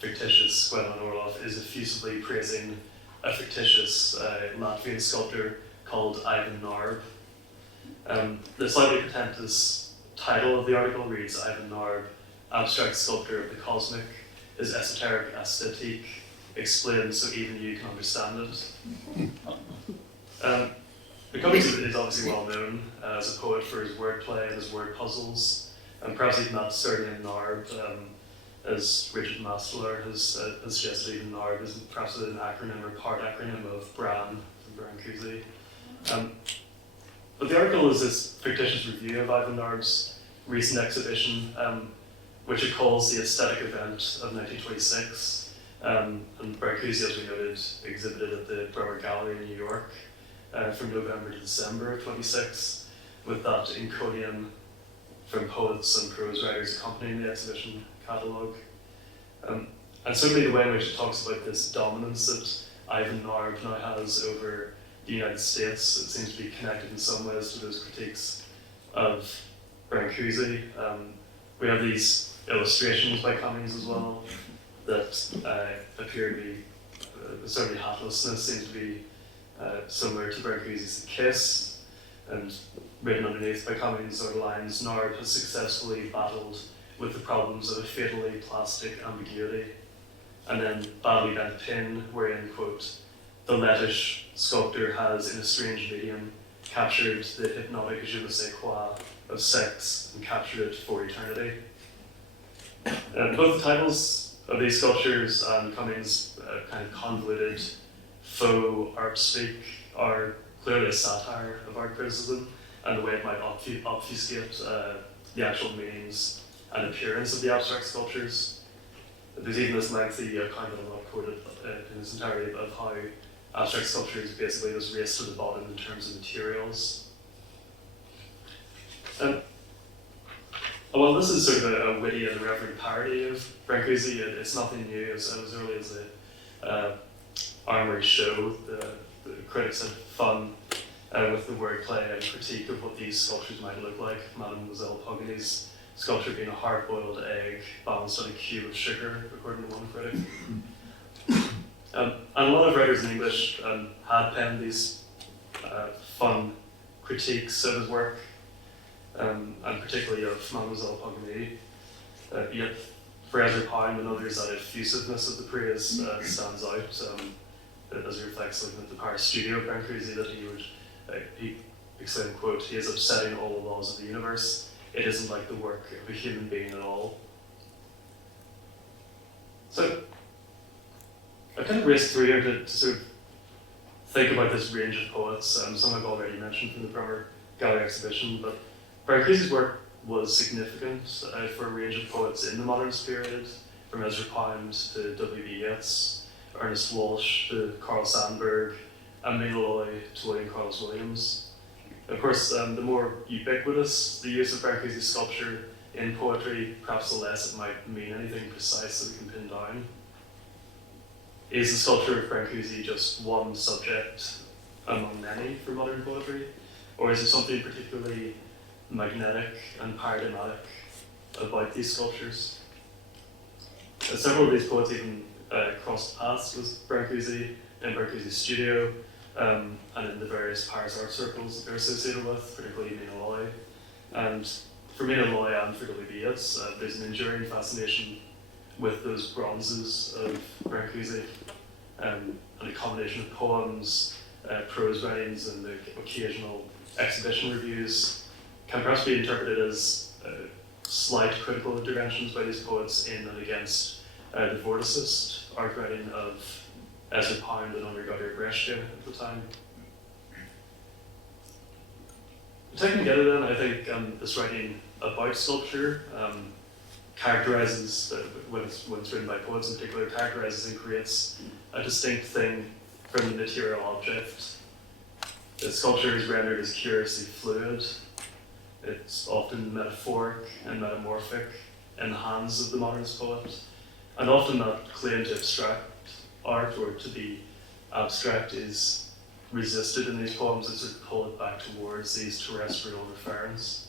fictitious Gwendolyn Orloff is effusively praising a fictitious Latvian sculptor called Ivan Narb. The slightly pretentious title of the article reads, Ivan Narb, abstract sculptor of the cosmic, his esoteric aesthetique explained so even you can understand it. Cummings is obviously well known as a poet for his wordplay and his word puzzles, and perhaps even that surname Narb, as Richard Masteler has suggested, even Narb is perhaps an acronym or part acronym of Bran from Brâncuși. But the article is this fictitious review of Ivan Narb's recent exhibition, which it calls the aesthetic event of 1926. And Brâncuși, as we noted, exhibited at the Bremer Gallery in New York from November to December of 26, with that encodium from poets and prose writers accompanying the exhibition catalogue. And certainly the way in which it talks about this dominance that Ivan Narb now has over the United States, it seems to be connected in some ways to those critiques of Brâncuși. We have these illustrations by Cummings as well that appear to be, certainly hatlessness seems to be similar to Brâncuși's The Kiss, and written underneath by Cummings are lines, Narb has successfully battled with the problems of a fatally plastic ambiguity. And then badly bent pin, wherein, quote, the lettish sculptor has, in a strange medium, captured the hypnotic je ne sais quoi of sex and captured it for eternity. Both the titles of these sculptures and Cummings' kind of convoluted faux art speak are clearly a satire of art criticism and the way it might obfuscate the actual meanings and appearance of the abstract sculptures. There's even this lengthy account that I'm not quoted in its entirety of how abstract sculpture is basically this race to the bottom in terms of materials. Well, this is sort of a witty and irreverent parody of Brâncuși. It's nothing new. As early as the Armory show, the critics had fun with the wordplay and critique of what these sculptures might look like. Mademoiselle Pogony's sculpture being a hard-boiled egg balanced on a cube of sugar, according to one critic. And a lot of writers in English had penned these fun critiques of his work, and particularly of Mademoiselle Pogony. Yet for Ezra Pound and others, that effusiveness of the praise stands out, as it reflects looking at the Paris studio of Brâncuși, that he exclaimed, quote, he is upsetting all the laws of the universe. It isn't like the work of a human being at all. So I kind of raced through here to sort of think about this range of poets. Some I've already mentioned from the Bremer Gallery exhibition, but Brâncuși's work was significant for a range of poets in the Modernist period, from Ezra Pound to W.B. Yeats, Ernest Walsh to Carl Sandburg, and Mina Loy to William Carlos Williams. Of course, the more ubiquitous the use of Brâncuși sculpture in poetry, perhaps the less it might mean anything precise that we can pin down. Is the sculpture of Brâncuși just one subject among many for modern poetry? Or is there something particularly magnetic and paradigmatic about these sculptures? Several of these poets even crossed paths with Brâncuși in Brâncuși's studio and in the various Paris art circles that they're associated with, particularly Mina Loy. And for Mina Loy and for W.B. Yeats, there's an enduring fascination with those bronzes of Brâncuși and a combination of poems, prose writings, and the occasional exhibition reviews can perhaps be interpreted as slight critical interventions by these poets in and against the vorticist art writing of Ezra Pound and avant-garde at the time. Taken together then, I think this writing about sculpture characterizes, when it's written by poets in particular, characterizes and creates a distinct thing from the material object. The sculpture is rendered as curiously fluid. It's often metaphoric and metamorphic in the hands of the modernist poet, and often that claim to abstract art or to be abstract is resisted in these poems that sort of pull it back towards these terrestrial referents.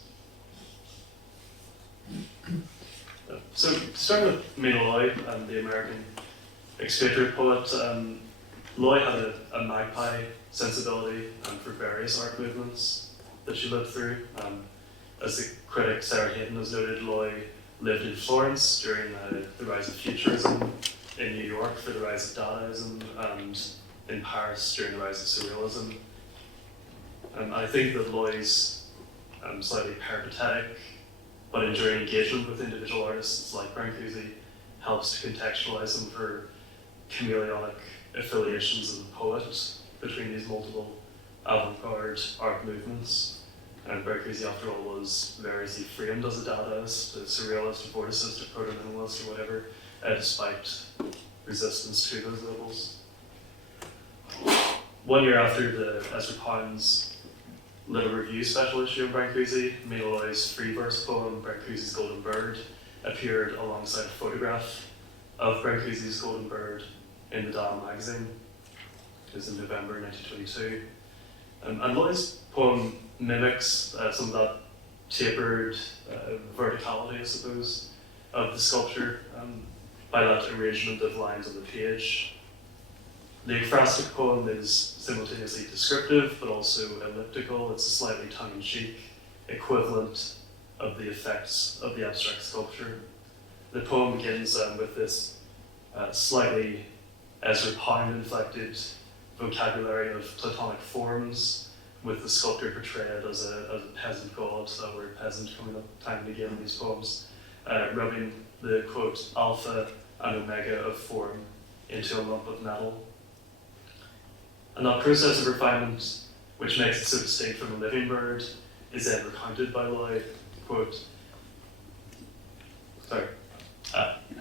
So, starting with Mina Loy, the American expatriate poet, Loy had a magpie sensibility for various art movements that she lived through. As the critic Sarah Hayden has noted, Loy lived in Florence during the rise of Futurism, in New York for the rise of Dadaism, and in Paris during the rise of Surrealism. I think that Loy's slightly peripatetic but enduring engagement with individual artists like Brâncuși helps to contextualize some of her chameleonic affiliations as a poet between these multiple avant-garde art movements. And Brâncuși, after all, was variously framed as a Dadaist, a Surrealist, a Vorticist, a proto-minimalist, or whatever, despite resistance to those labels. 1 year after the Ezra Pound's Little Review special issue of Brâncuși, Mina Loy's free verse poem, Brâncuși's Golden Bird, appeared alongside a photograph of Brâncuși's Golden Bird in the Dada magazine. It was in November 1922. And Loy's poem mimics some of that tapered verticality, I suppose, of the sculpture by that arrangement of lines on the page. The ekphrastic poem is simultaneously descriptive but also elliptical. It's a slightly tongue-in-cheek equivalent of the effects of the abstract sculpture. The poem begins with this slightly Ezra Pound-inflected vocabulary of Platonic forms, with the sculptor portrayed as a peasant god, that word peasant coming up time and again in these poems, rubbing the, quote, alpha and omega of form into a lump of metal. And that process of refinement, which makes it so distinct from a living bird, is then recounted by Loy, quote,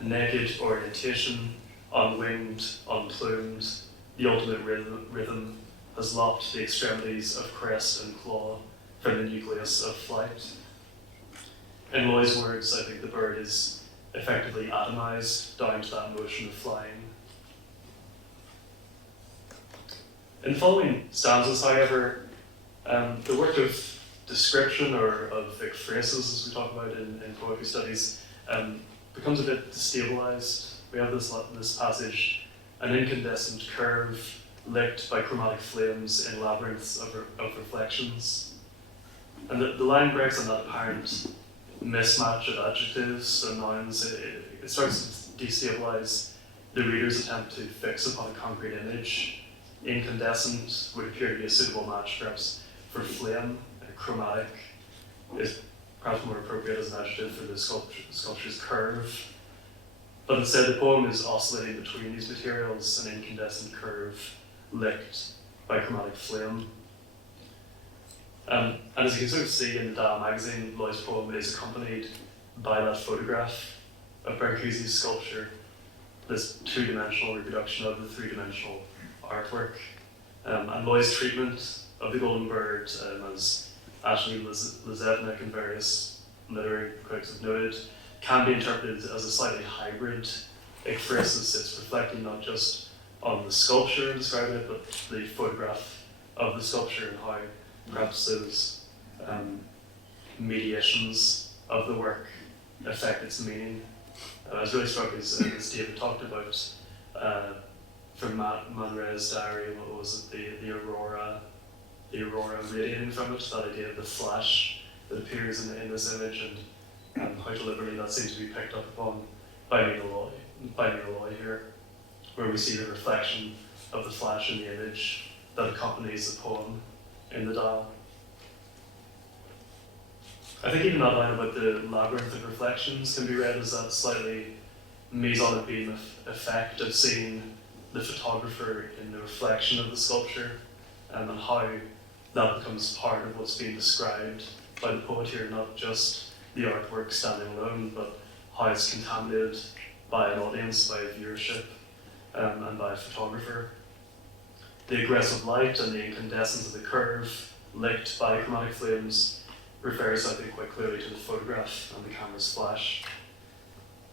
naked orientation, unwinged, unplumed, the ultimate rhythm has lopped the extremities of crest and claw from the nucleus of flight. In Loy's words, I think the bird is effectively atomized down to that motion of flying. In the following stanzas, however, the work of description or of ekphrasis, as we talk about in poetry studies, becomes a bit destabilized. We have this passage, an incandescent curve licked by chromatic flames in labyrinths of reflections. And the line breaks on that apparent mismatch of adjectives and nouns. It starts to destabilize the reader's attempt to fix upon a concrete image. Incandescent would appear to be a suitable match, perhaps, for flame. Chromatic is perhaps more appropriate as an adjective for the sculpture's curve. But instead, the poem is oscillating between these materials, an incandescent curve licked by chromatic flame. And as you can sort of see in the Dada magazine, Loy's poem is accompanied by that photograph of Brâncuși's sculpture, this two-dimensional reproduction of the three-dimensional artwork. And Loy's treatment of the golden bird, as Ashley Lizevnik and various literary critics have noted, can be interpreted as a slightly hybrid ekphrasis. It's reflecting not just on the sculpture describing it, but the photograph of the sculpture and how perhaps those mediations of the work affect its meaning. I was really struck as David talked about from Man Ray's diary, what was it, the aurora radiating from it, that idea of the flash that appears in this image, and how deliberately that seems to be picked up upon by Mina Loy here, where we see the reflection of the flash in the image that accompanies the poem in the dial. I think even that line about the labyrinth of reflections can be read as that slightly mise en abîme effect of seeing the photographer in the reflection of the sculpture, and how that becomes part of what's being described by the poet here, not just the artwork standing alone, but how it's contaminated by an audience, by a viewership, and by a photographer. The aggressive light and the incandescence of the curve, licked by chromatic flames, refers, I think, quite clearly to the photograph and the camera's flash.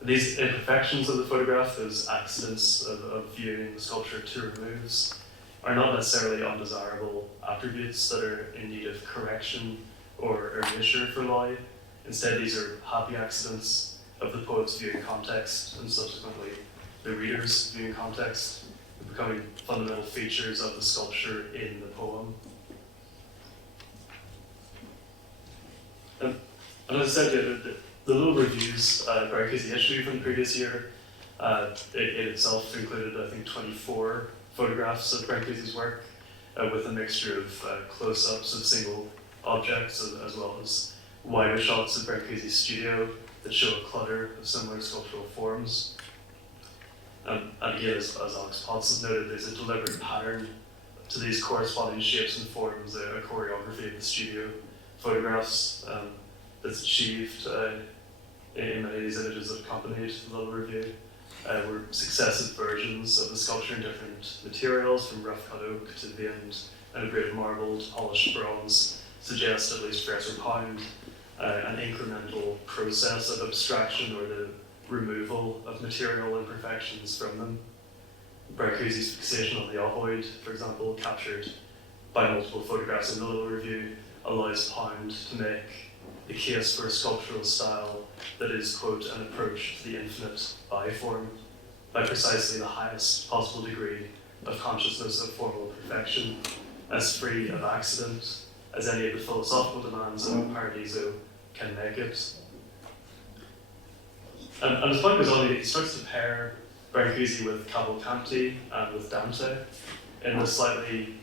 These imperfections of the photograph, those accidents of viewing the sculpture to removes, are not necessarily undesirable attributes that are in need of correction or erasure for Loy. Instead, these are happy accidents of the poet's viewing context and subsequently the reader's viewing context, becoming fundamental features of the sculpture in the poem. And as I said, the little reviews Brâncuși issued from the previous year, it itself included, I think, 24 photographs of Brâncuși's work, with a mixture of close-ups of single objects as well as wider shots of Brâncuși's studio that show a clutter of similar sculptural forms. And again, as Alex Potts has noted, there's a deliberate pattern to these corresponding shapes and forms, a choreography of the studio photographs that's achieved in many of these images that accompanied the little review. Were successive versions of the sculpture in different materials, from rough cut oak to veined and abraded marble to polished bronze, suggest, at least for Ezra Pound, an incremental process of abstraction or the removal of material imperfections from them. Brâncuși's fixation on the ovoid, for example, captured by multiple photographs in the little review, allows Pound to make the case for a sculptural style that is, quote, an approach to the infinite by form, by precisely the highest possible degree of consciousness of formal perfection, as free of accident as any of the philosophical demands of Paradiso can make it. And as Pound goes on, he starts to pair Brâncuși with Cavalcanti and with Dante in a slightly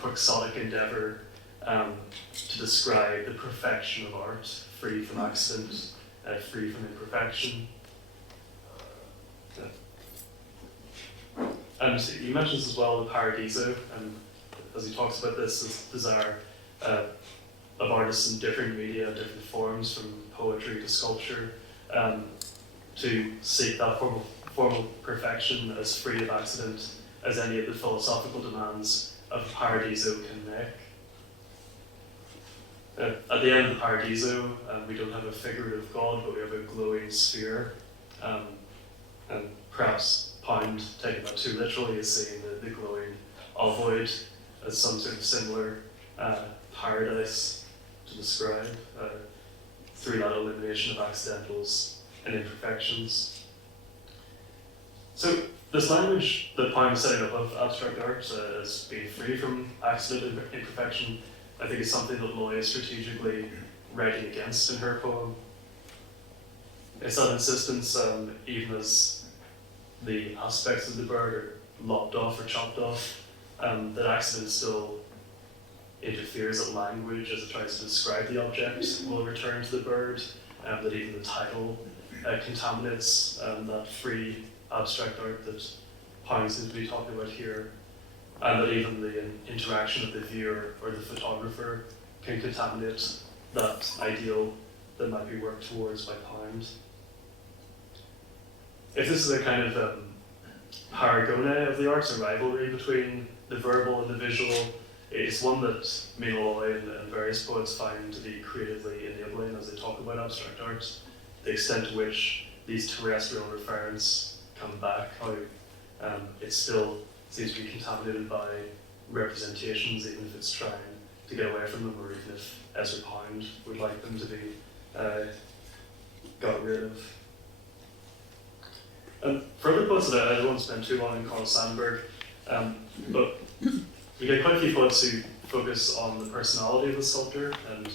quixotic endeavour to describe the perfection of art, free from accident, free from imperfection. And he mentions as well the Paradiso, and as he talks about this desire of artists in different media, different forms, from poetry to sculpture, to seek that formal perfection as free of accident as any of the philosophical demands of Paradiso can make. At the end of the Paradiso, we don't have a figurative god, but we have a glowing sphere. And perhaps Pound, taking that too literally, is seeing the glowing ovoid as some sort of similar paradise to describe through that elimination of accidentals and imperfections. So this language that Pound is setting up of abstract art as being free from accident and imperfection, I think is something that Loy is strategically writing against in her poem. It's that insistence, even as the aspects of the bird are lopped off or chopped off, that accident still interferes at language as it tries to describe the object will return to the bird, that even the title contaminates that free abstract art that Pound seems to be talking about here, and that even the interaction of the viewer or the photographer can contaminate that ideal that might be worked towards by Pound. if this is a kind of paragone of the arts, a rivalry between the verbal and the visual, it's one that Malloy and various poets find to be creatively enabling as they talk about abstract art. The extent to which these terrestrial referents come back, how it still seems to be contaminated by representations, even if it's trying to get away from them, or even if Ezra Pound would like them to be got rid of. And for other poets, I don't want to spend too long on Carl Sandburg, but we get quite a few poets who focus on the personality of the sculptor, and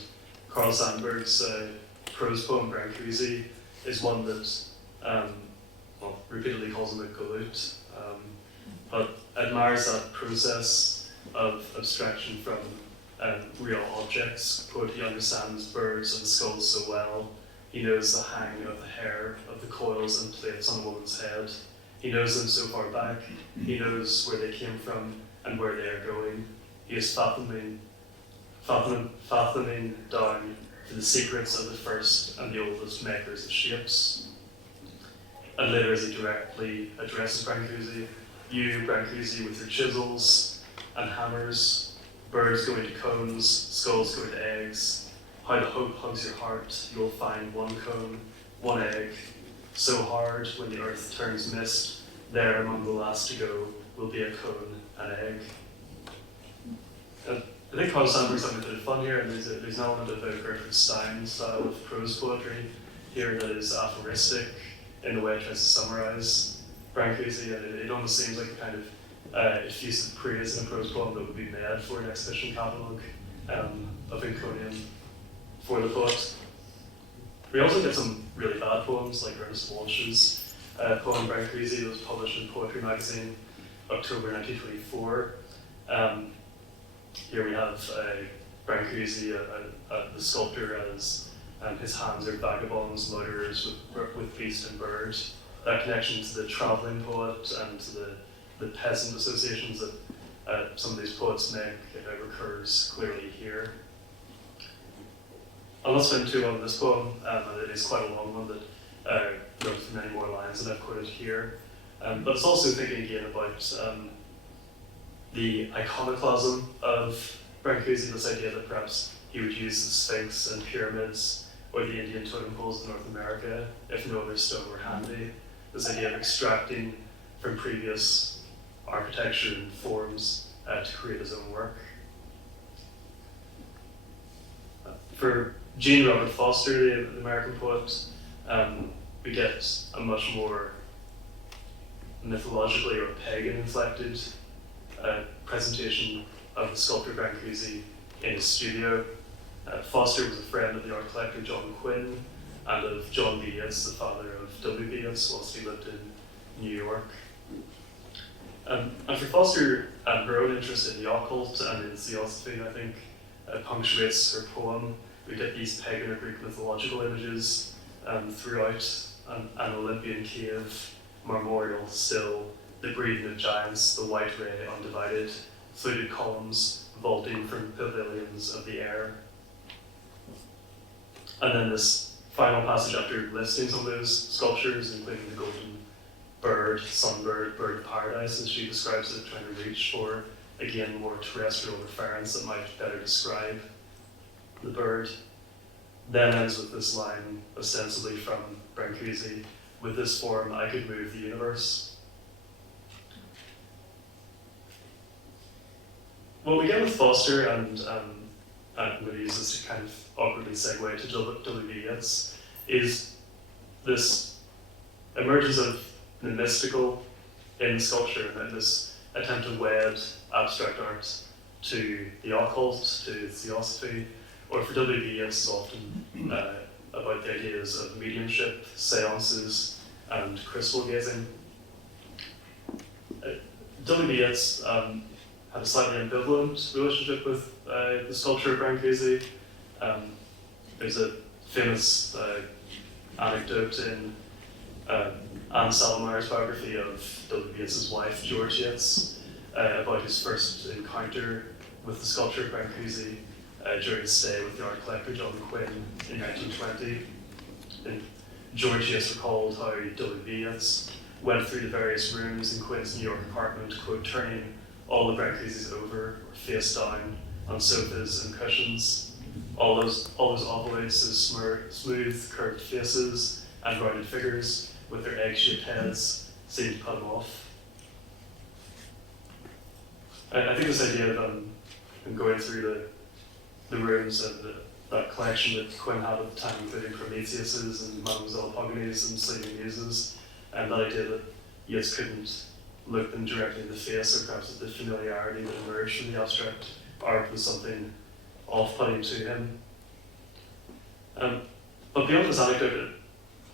Carl Sandburg's prose poem Brâncuşi is one that repeatedly calls him a galut, but admires that process of abstraction from real objects. Quote, he understands birds and skulls so well. He knows the hang of the hair of the coils and plates on a woman's head. He knows them so far back. He knows where they came from and where they are going. He is fathoming down to the secrets of the first and the oldest makers of shapes. And later, as he directly addresses Brâncuşi, you, Brâncuşi, with your chisels and hammers, birds go into cones, skulls go into eggs. How the hope hugs your heart, you will find one cone, one egg. So hard, when the earth turns mist, there among the last to go will be a cone, an egg. And I think Carl Sandburg's having a bit of fun here, and there's an element of a Gertrude Stein style of prose poetry here that is aphoristic in the way it tries to summarize Brâncuşi, and it almost seems like a kind of effusive praise in a prose poem that would be made for an exhibition catalogue of Inconium for the poet. We also get some really bad poems, like Ernest Walsh's poem Brâncuşi that was published in Poetry Magazine, October 1924. Here we have Brâncuşi, the sculptor, as his hands are vagabonds, loiterers with beast and bird. That connection to the travelling poet and to the peasant associations that some of these poets make recurs clearly here. I'll not spend too long on this poem, and it is quite a long one that goes through many more lines than I've quoted here. But it's also thinking again about the iconoclasm of Brâncuşi, this idea that perhaps he would use the Sphinx and pyramids or the Indian totem poles in North America if no other stone were handy. This idea of extracting from previous architecture and forms to create his own work. For Jean Robert Foster, the American poet, we get a much more mythologically or pagan-inflected presentation of the sculptor Brâncuşi in his studio. Foster was a friend of the art collector John Quinn and of John B. Yates, the father of W. B. Yates, whilst he lived in New York. And for Foster, her own interest in the occult and in theosophy, I think, punctuates her poem. We get these pagan or Greek mythological images throughout an Olympian cave, marmoreal still, the breathing of giants, the white ray undivided, fluted columns vaulting from pavilions of the air. And then this final passage after listing some of those sculptures, including the golden bird, sunbird, bird of paradise, as she describes it, trying to reach for, again, more terrestrial reference that might better describe the bird. Then ends with this line, ostensibly from Brâncuşi, with this form I could move the universe. What we get with Foster, and I'm going to use this to kind of awkwardly segue to W. B. Yeats, is this emergence of the mystical in sculpture, and this attempt to wed abstract art to the occult, to theosophy, or for W. B. Yeats is often about the ideas of mediumship, seances, and crystal gazing. W. B. Yeats had a slightly ambivalent relationship with the sculpture of Brâncuşi. There's a famous anecdote in Anne Salomar's biography of W. B. Yeats's wife, George Yeats, about his first encounter with the sculpture of Brâncuşi during his stay with the art collector John Quinn in 1920. And Georgius recalled how WBS went through the various rooms in Quinn's New York apartment, quote, turning all the Brâncușis over or face down on sofas and cushions. All those ovoids, those smooth, curved faces and rounded figures with their egg-shaped heads seemed to put him off. I think this idea of going through the rooms and that collection that Quinn had at the time, including Prometheus's and Mademoiselle Pogony's and Sleeping Muses, and that idea that Yeats couldn't look them directly in the face, or perhaps that the familiarity that emerged from the abstract art was something off-putting to him. But beyond this anecdote,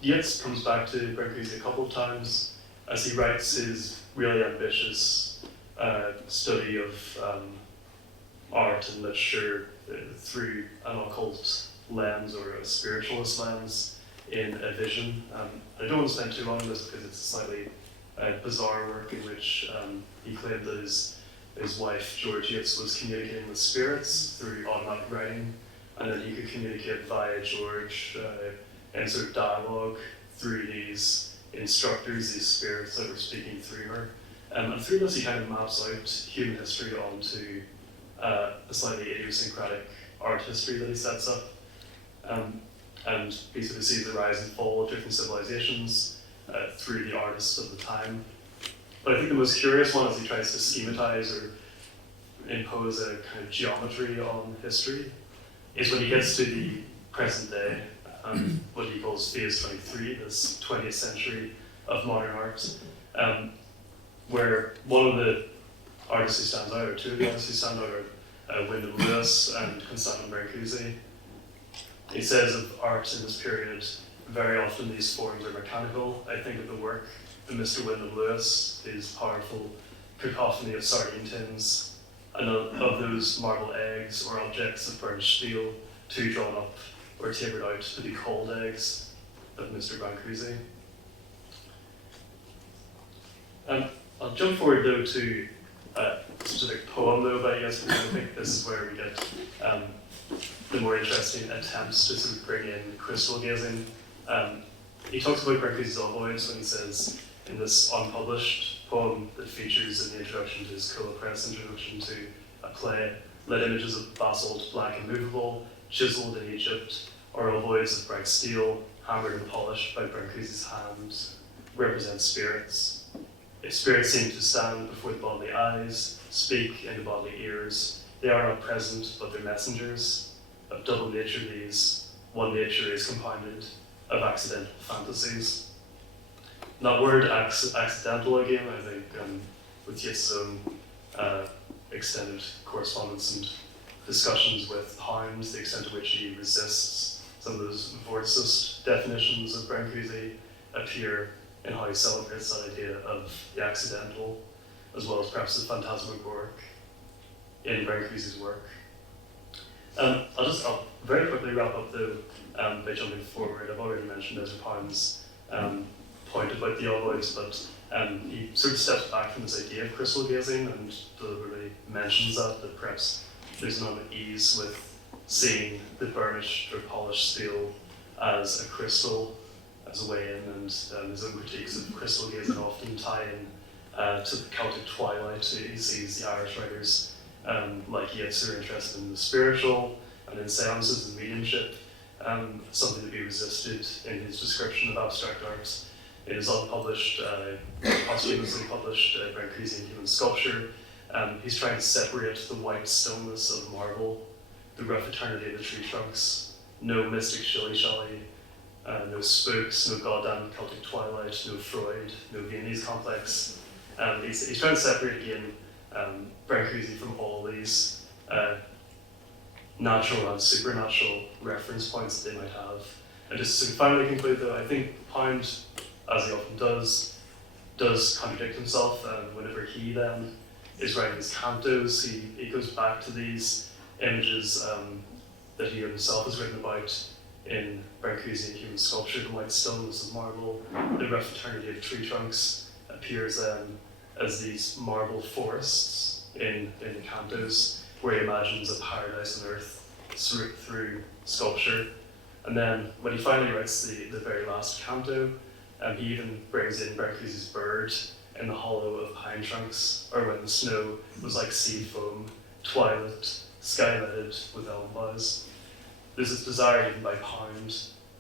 Yeats comes back to Brâncuși a couple of times as he writes his really ambitious study of art and literature through an occult lens or a spiritualist lens in A Vision. I don't want to spend too long on this because it's a slightly bizarre work in which he claimed that his wife, George Yeats, was communicating with spirits through automatic writing, and then he could communicate via George in sort of dialogue through these instructors, these spirits that were speaking through her. And through this, he kind of maps out human history onto a slightly idiosyncratic art history that he sets up. And he sort of sees the rise and fall of different civilizations through the artists of the time. But I think the most curious one is he tries to schematize or impose a kind of geometry on history, is when he gets to the present day, what he calls phase 23, this 20th century of modern art, where one of the artists who stands out, or two of the artists who stand out, are Wyndham Lewis and Constantin Brâncuși. He says of art in this period, very often these forms are mechanical. I think of the work of Mr. Wyndham Lewis, his powerful cacophony of sardine tins, and of those marble eggs or objects of burnished steel, two drawn up or tapered out to be cold eggs of Mr. Brâncuși. I'll jump forward though to a specific poem though by Yeats, because I think this is where we get the more interesting attempts to sort of bring in crystal gazing. He talks about Brâncuși's ovoids when he says, in this unpublished poem that features in the introduction to his Cola Press introduction to a play, let images of basalt, black and movable, chiseled in Egypt, or ovoids of bright steel, hammered and polished by Brâncuși's hands, represent spirits. If spirits seem to stand before the bodily eyes, speak in the bodily ears, they are not present, but they're messengers. Of double nature these, one nature is compounded of accidental fantasies. And that word accidental again, I think, with Yeats' own extended correspondence and discussions with Pound, the extent to which he resists some of those Vorticist definitions of Brâncuși appear in how he celebrates that idea of the accidental, as well as perhaps the phantasmagoric in Brâncuși's work. I'll very quickly wrap up though by jumping forward. I've already mentioned Ezra Pound's point about the ovoids, but he sort of steps back from this idea of crystal gazing and deliberately mentions that perhaps there's an unease with seeing the burnished or polished steel as a crystal, as a way in, and his own critiques of crystal gazing often tie in to the Celtic twilight. He sees the Irish writers like Yeats who are interested in the spiritual and in seances and mediumship, something to be resisted in his description of abstract art. In his unpublished, posthumously published Brâncușian Human Sculpture, he's trying to separate the white stoneness of marble, the rough eternity of the tree trunks, no mystic shilly-shally, no spooks, no goddamn Celtic twilight, no Freud, no Viennese complex. He's trying to separate again Brâncuși from all these natural and supernatural reference points that they might have. And just to finally conclude though, I think Pound, as he often does contradict himself, whenever he then is writing his cantos, he goes back to these images that he himself has written about in Brâncușian Human Sculpture. The white stones of marble, the rough eternity of tree trunks appears then as these marble forests in the cantos, where he imagines a paradise on earth through sculpture. And then when he finally writes the very last canto, he even brings in Brâncuși's bird in the hollow of pine trunks, or when the snow was like sea foam, twilight, sky-leaded with elm boughs. There's this desire even by Pound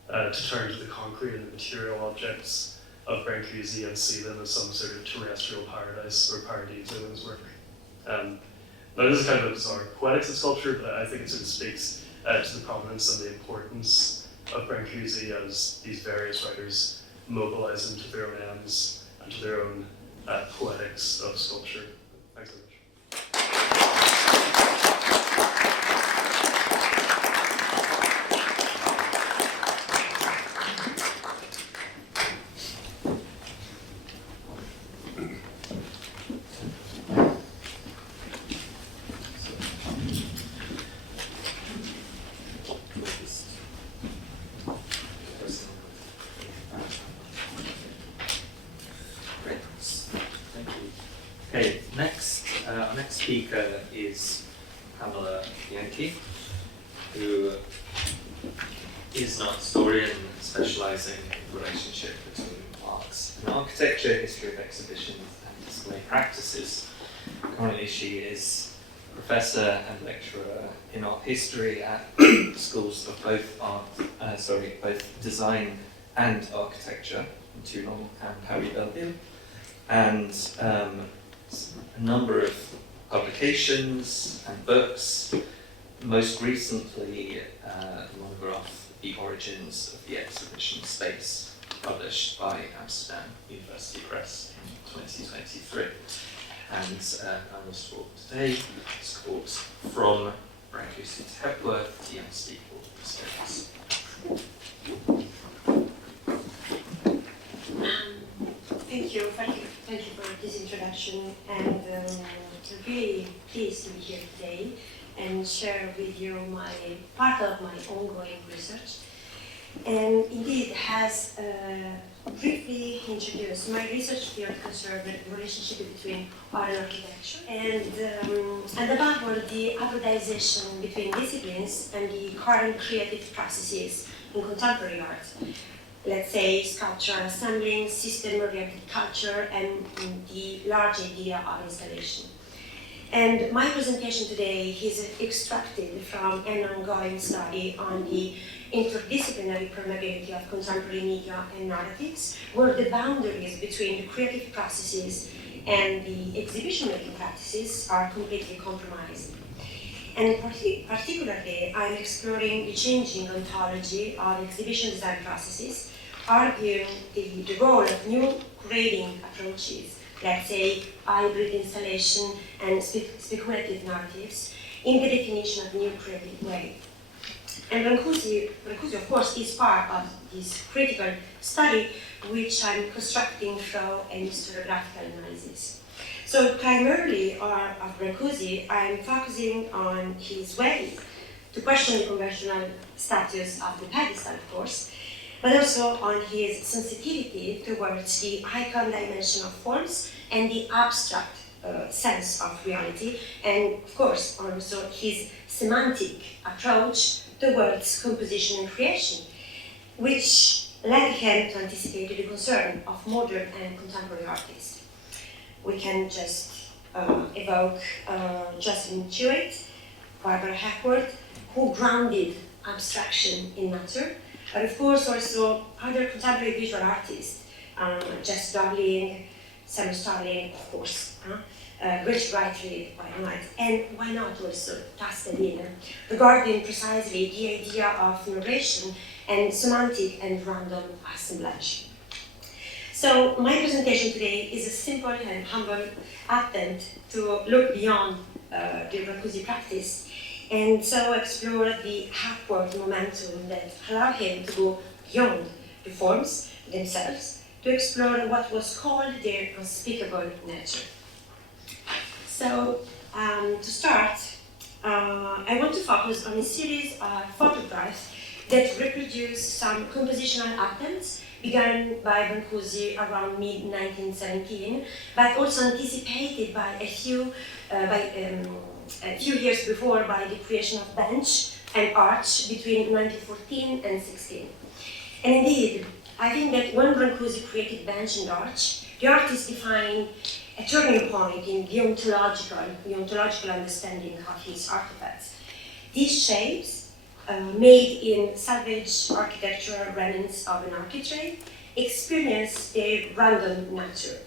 to turn to the concrete and the material objects of Brâncuși and see them as some sort of terrestrial paradise or paradiso in his work. Now this is kind of a bizarre poetics of sculpture, but I think it sort of speaks to the prominence and the importance of Brâncuși as these various writers mobilize them to their own ends and to their own poetics of sculpture. Thanks very much. Our next speaker is Pamela Yankee, who is an art historian specialising in the relationship between arts and architecture, history of exhibitions and display practices. Currently she is professor and lecturer in art history at schools of both design and architecture in Toulon and Paris-Belleville, and a number of publications and books, most recently a monograph, The Origins of the Exhibition Space, published by Amsterdam University Press in 2023. And Pamela's talk today is called From Brâncuși to Hepworth, The Unspeakable Experience. Thank you for this introduction, and I'm really pleased to be here today and share with you part of my ongoing research. And indeed, has briefly introduced my research field concerned with the relationship between art and architecture, and above all, the hybridization between disciplines and the current creative processes in contemporary art. Let's say sculptural assembling, system-oriented culture, and the large idea of installation. And my presentation today is extracted from an ongoing study on the interdisciplinary permeability of contemporary media and narratives, where the boundaries between the creative processes and the exhibition-making practices are completely compromised. And particularly, I'm exploring the changing ontology of exhibition design processes, arguing the role of new grading approaches, let's say hybrid installation and speculative narratives, in the definition of new creative way. And Brâncuși, of course, is part of this critical study, which I'm constructing through an historiographical analysis. So primarily of Brâncuși, I'm focusing on his way to question the conventional status of the pedestal, of course, but also on his sensitivity towards the icon dimension of forms and the abstract sense of reality, and of course also his semantic approach towards composition and creation, which led him to anticipate the concern of modern and contemporary artists. We can just evoke Jocelyn Chewett, Barbara Hepworth, who grounded abstraction in matter, but of course also other contemporary visual artists, Jess Dowling, Sam Starling, of course, Rich Brightly, why not? And why not also Tastadina, regarding precisely the idea of narration and semantic and random assemblage. So my presentation today is a simple and humble attempt to look beyond the Brâncuși practice, and so explore the Hepworth momentum that allowed him to go beyond the forms themselves, to explore what was called their unspeakable nature. So, to start, I want to focus on a series of photographs that reproduce some compositional attempts begun by Brâncuși around mid-1917, but also anticipated by a few years before by the creation of bench and arch between 1914 and 16. And indeed, I think that when Brâncuşi created bench and arch, the artist defined a turning point in the ontological understanding of his artifacts. These shapes, made in salvage architectural remnants of an architrave, experience their random nature.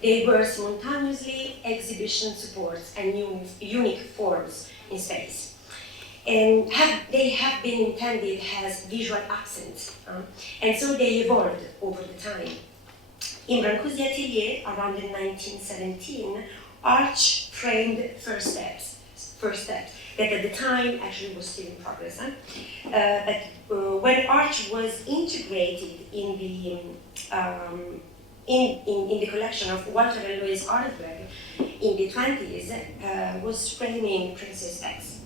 They were simultaneously exhibition supports and unique forms in space. And they have been intended as visual accents, and so they evolved over the time. In Brâncuşi Atelier, around in 1917, arch framed first steps, that at the time actually was still in progress. But when arch was integrated in the collection of Walter and Louise Arnsberg in the 20s, was framing Princess X.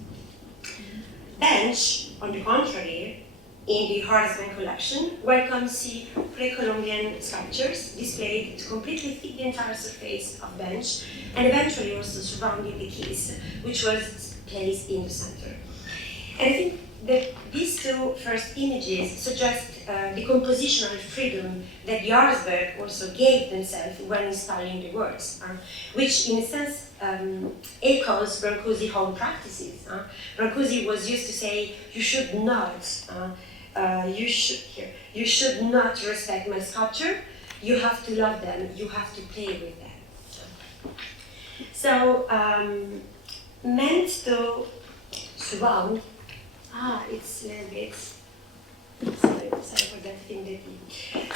Bench, on the contrary, in the Arnsberg collection, one can see pre-Columbian sculptures displayed to completely fit the entire surface of bench, and eventually also surrounding the keys, which was placed in the center. And I think that these two first images suggest the compositional freedom that the Arnsberg also gave themselves when installing the works, which in a sense echoes Brâncuşi's home practices. Brâncuşi was used to say, you should not respect my sculpture, you have to love them, you have to play with them. So, meant to surround, it's a little bit, sorry for that thing that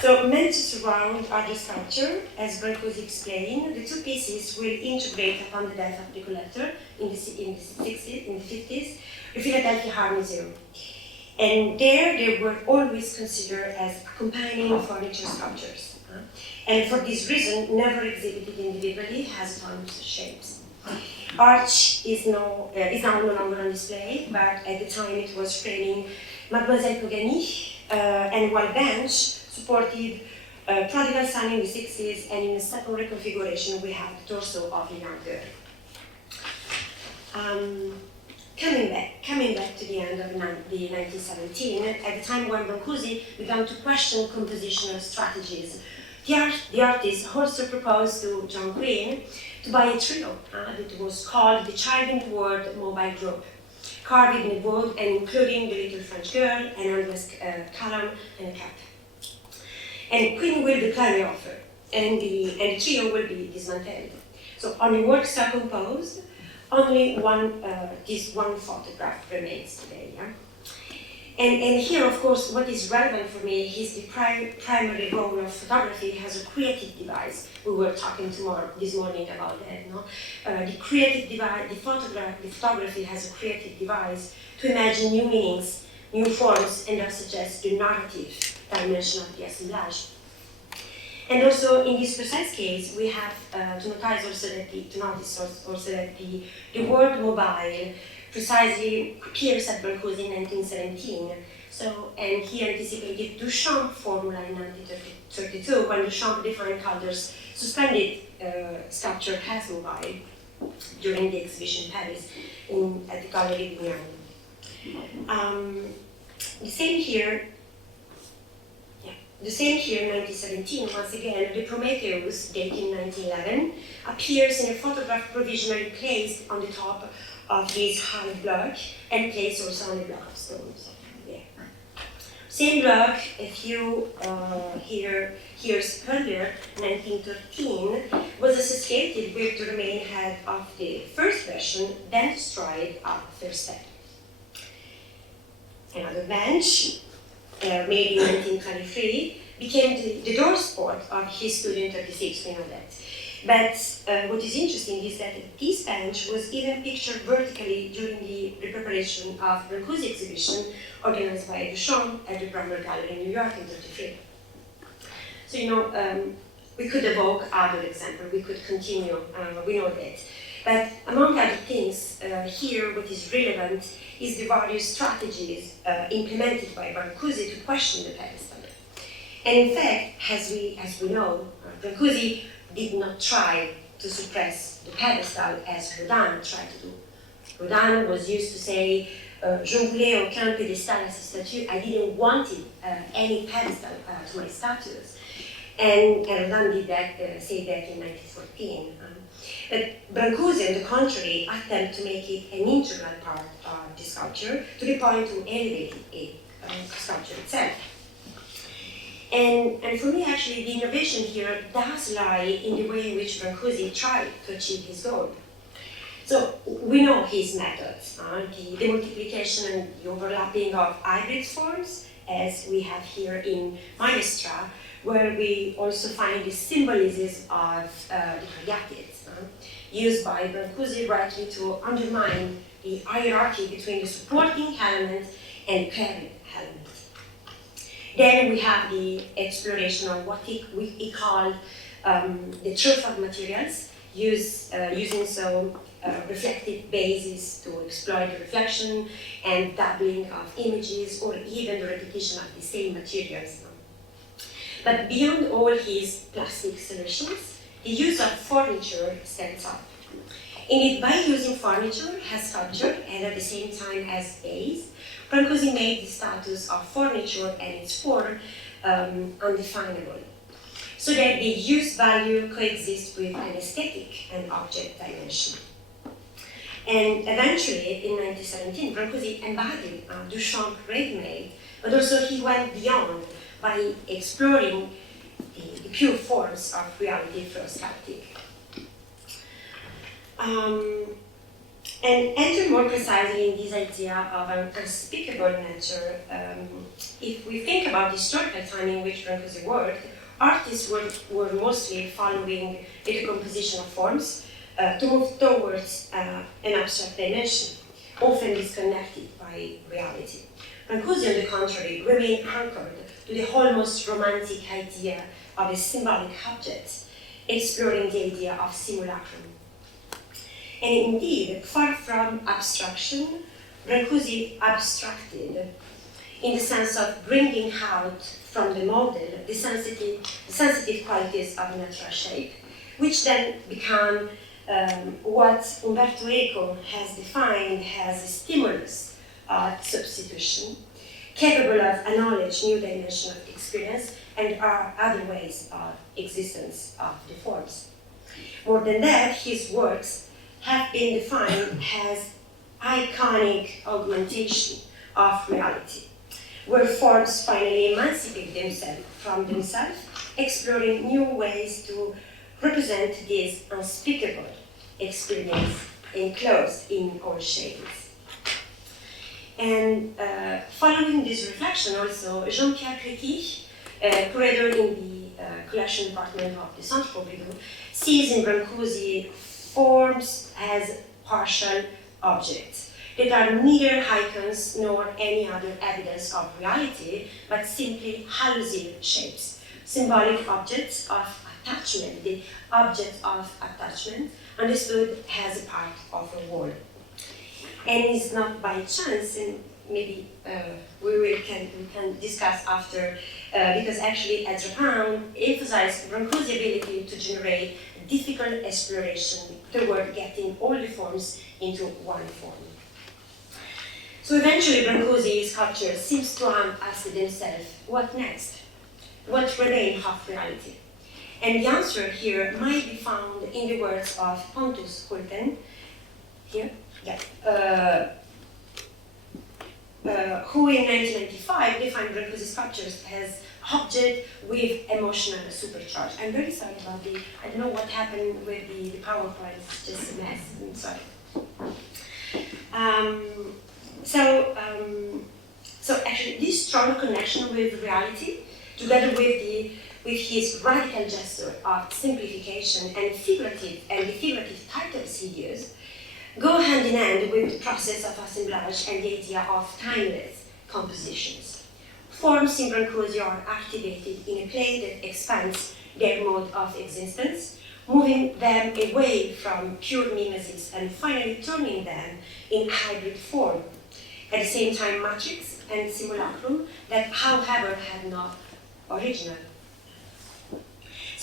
So, meant to surround are the sculpture, as Brâncuşi explained. The two pieces will integrate upon the death of the collector in the 50s, the Philadelphia Art Museum. And there they were always considered as accompanying furniture sculptures. And for this reason, never exhibited individually as autonomous shapes. Arch is now no longer on display, but at the time it was framing Mademoiselle Pogani, and while bench supported Prodigal Son in the 60s, and in a second reconfiguration we have the torso of a young girl. Coming back to the end of the 1917, at the time when Brâncuşi began to question compositional strategies, the artist also proposed to John Green to buy a trio that was called the Child in the World Mobile Group, carved in the wood and including the little French girl, an endless column, and a cap. And Queen will decline the offer, and the trio will be dismantled. So on the works are composed, only this one photograph remains today. Yeah? And here, of course, what is relevant for me is the primary role of photography as a creative device. We were talking this morning about that. No? The creative device, the photography has a creative device to imagine new meanings, new forms, and thus suggest the narrative dimension of the assemblage. And also, in this precise case, we have to notice also that the word mobile precisely appears at Brâncuşi in 1917. So, and he anticipated Duchamp formula in 1932 when Duchamp defined Calder's suspended sculpture as mobile during the exhibition in Paris at the Gallery Vignale. The same here in 1917, once again, the Prometheus, dating 1911, appears in a photograph provisionally placed on the top of this high block and placed also on a block of stone. So, yeah. Same block, a few years earlier, 1913, was associated with the remaining head of the first version, then destroyed at the first step. Another bench, made in 1923, became the door spot of his Studio 36, we know that. But what is interesting is that this bench was even pictured vertically during the preparation of the Brâncuşi exhibition organized by Duchamp at the Brummer Gallery in New York in 1933. So, you know, we could evoke other examples, we could continue, we know that. But among other things, here what is relevant is the various strategies implemented by Brâncuşi to question the pedestal. And in fact, as we know, Brâncuşi did not try to suppress the pedestal as Rodin tried to do. Rodin was used to say, je voulais aucun pédestal à ces statues. I didn't want any pedestal to my statues. And Erdogan did that, say that in 1914. But Brâncuşi, on the contrary, attempted to make it an integral part of the sculpture to the point to elevate it, sculpture itself. And for me, actually, the innovation here does lie in the way in which Brâncuşi tried to achieve his goal. So we know his methods, the multiplication and the overlapping of hybrid forms, as we have here in Maestra, where we also find the symbolism of the caryatids, used by Brâncuşi rightly to undermine the hierarchy between the supporting element and carrying element. Then we have the exploration of what he called the truth of materials, using some reflective basis to exploit the reflection and doubling of images or even the repetition of the same materials. But beyond all his plastic solutions, the use of furniture stands out. Indeed, by using furniture as sculpture and at the same time as base, Brâncuşi made the status of furniture and its form undefinable, so that the use value coexists with an aesthetic and object dimension. And eventually, in 1917, Brâncuşi embodied Duchamp ready-made, but also he went beyond by exploring the pure forms of reality through sculpting. And enter more precisely in this idea of an unspeakable nature. If we think about the historical time in which Brâncuşi worked, artists were mostly following the decomposition of forms to move towards an abstract dimension, often disconnected by reality. Brâncuşi, on the contrary, remained anchored to the almost romantic idea of a symbolic object, exploring the idea of simulacrum. And indeed, far from abstraction, Brâncuşi abstracted in the sense of bringing out from the model the sensitive qualities of natural shape, which then become what Umberto Eco has defined as a stimulus of substitution, capable of acknowledging new dimension of experience and other ways of existence of the forms. More than that, his works have been defined as iconic augmentation of reality, where forms finally emancipate themselves from themselves, exploring new ways to represent this unspeakable experience enclosed in all shapes. And following this reflection also, Jean-Pierre Créqui, curator in the collection department of the Centre Pompidou, sees in Brâncuşi forms as partial objects that are neither icons nor any other evidence of reality, but simply hallucinative shapes, symbolic objects of attachment, the object of attachment, understood as a part of a whole. And it's not by chance, and maybe we can discuss after, because actually Ezra Pound emphasized Brâncuşi's ability to generate difficult exploration toward getting all the forms into one form. So eventually Brâncuşi's sculpture seems to ask themselves, what next? What remains of reality? And the answer here might be found in the words of Pontus Hulten, here, who in 1995 defined Brâncuşi's sculptures as object with emotional supercharge. I'm very sorry about I don't know what happened with the PowerPoint, it's just a mess, I'm sorry. So actually this strong connection with reality, together with his radical gesture of simplification and the figurative titles he used, go hand in hand with the process of assemblage and the idea of timeless compositions. Forms in Brâncuşi are activated in a play that expands their mode of existence, moving them away from pure mimesis and finally turning them in hybrid form. At the same time, matrix and simulacrum that, however, had no original.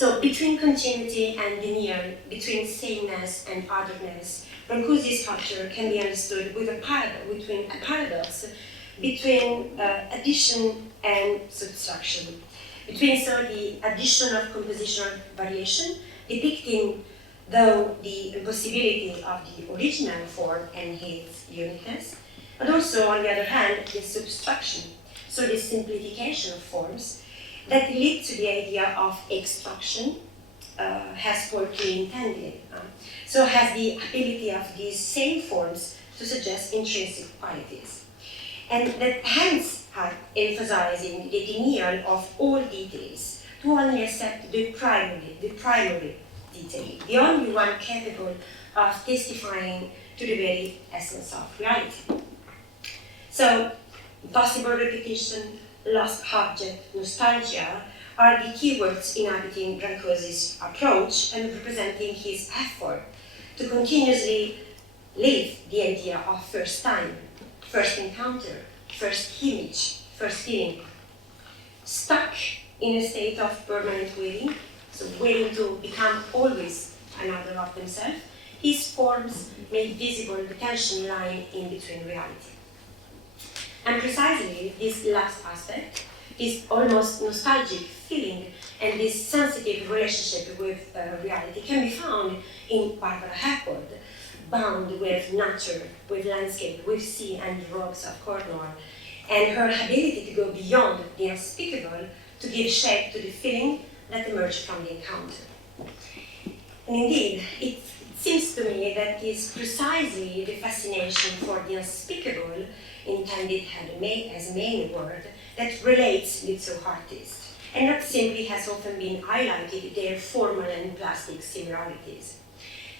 So between continuity and denial, between sameness and otherness, Brâncuși's structure can be understood with a paradox between addition and subtraction. Between the addition of compositional variation, depicting though the impossibility of the original form and its uniqueness, but also on the other hand, the subtraction, so the simplification of forms that lead to the idea of extraction, has poetry intended. So has the ability of these same forms to suggest intrinsic qualities. And that hence had emphasizing the denial of all details to only accept the primary detail, the only one capable of testifying to the very essence of reality. So, possible repetition, lost object, nostalgia are the keywords inhabiting Brâncuși's approach and representing his effort to continuously live the idea of first time, first encounter, first image, first feeling. Stuck in a state of permanent waiting, so waiting to become always another of themselves, his forms made visible the tension line in between reality. And precisely this last aspect, this almost nostalgic feeling and this sensitive relationship with reality can be found in Barbara Hepworth, bound with nature, with landscape, with sea and rocks of Cornwall, and her ability to go beyond the unspeakable to give shape to the feeling that emerged from the encounter. And indeed, it seems to me that is precisely the fascination for the unspeakable intended as a main word that relates with two artists, and not simply has often been highlighted their formal and plastic similarities.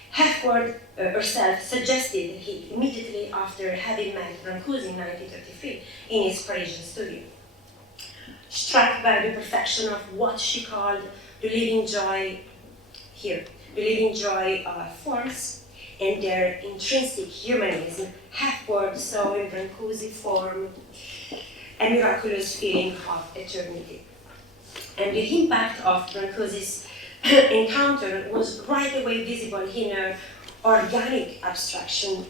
Hepworth herself suggested he immediately after having met Brâncuși in 1933 in his Parisian studio. Struck by the perfection of what she called the living joy of forms and their intrinsic humanism, Hepworth saw in Brâncuși form a miraculous feeling of eternity. And the impact of Brâncuși's encounter was right away visible in her organic abstraction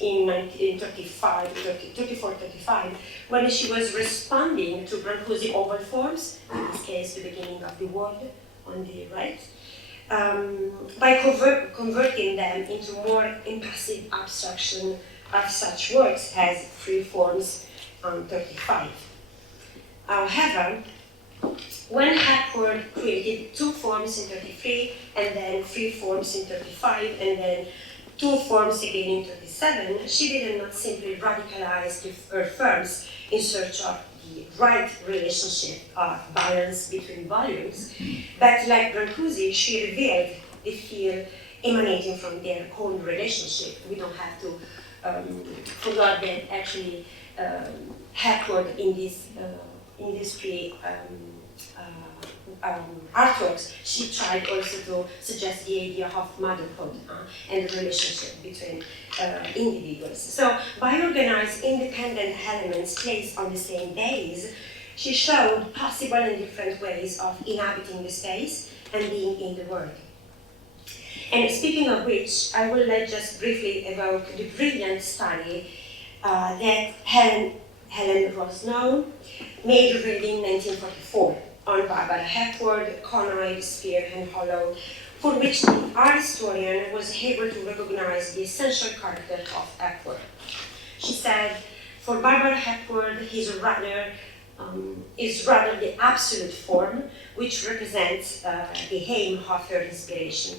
in 1934-35, when she was responding to Brâncuși oval forms, in this case the beginning of the world on the right, by converting them into more impassive abstraction of such works as free forms on 35. However, when Hepworth created two forms in 33, and then free forms in 35, and then two forms again in 37, she did not simply radicalize her forms in search of the right relationship of balance between volumes, but like Brâncuși, she revealed the feel emanating from their own relationship. We don't have to forget that actually Hepworth in these three artworks, she tried also to suggest the idea of motherhood and the relationship between individuals. So by organizing independent elements placed on the same days, she showed possible and different ways of inhabiting the space and being in the world. And speaking of which, I will just briefly evoke the brilliant study that Helen Rosnow made revealed in 1944 on Barbara Hepworth, conoid, sphere, and hollow, for which the art historian was able to recognize the essential character of Hepworth. She said, for Barbara Hepworth is rather the absolute form, which represents the aim of her inspiration.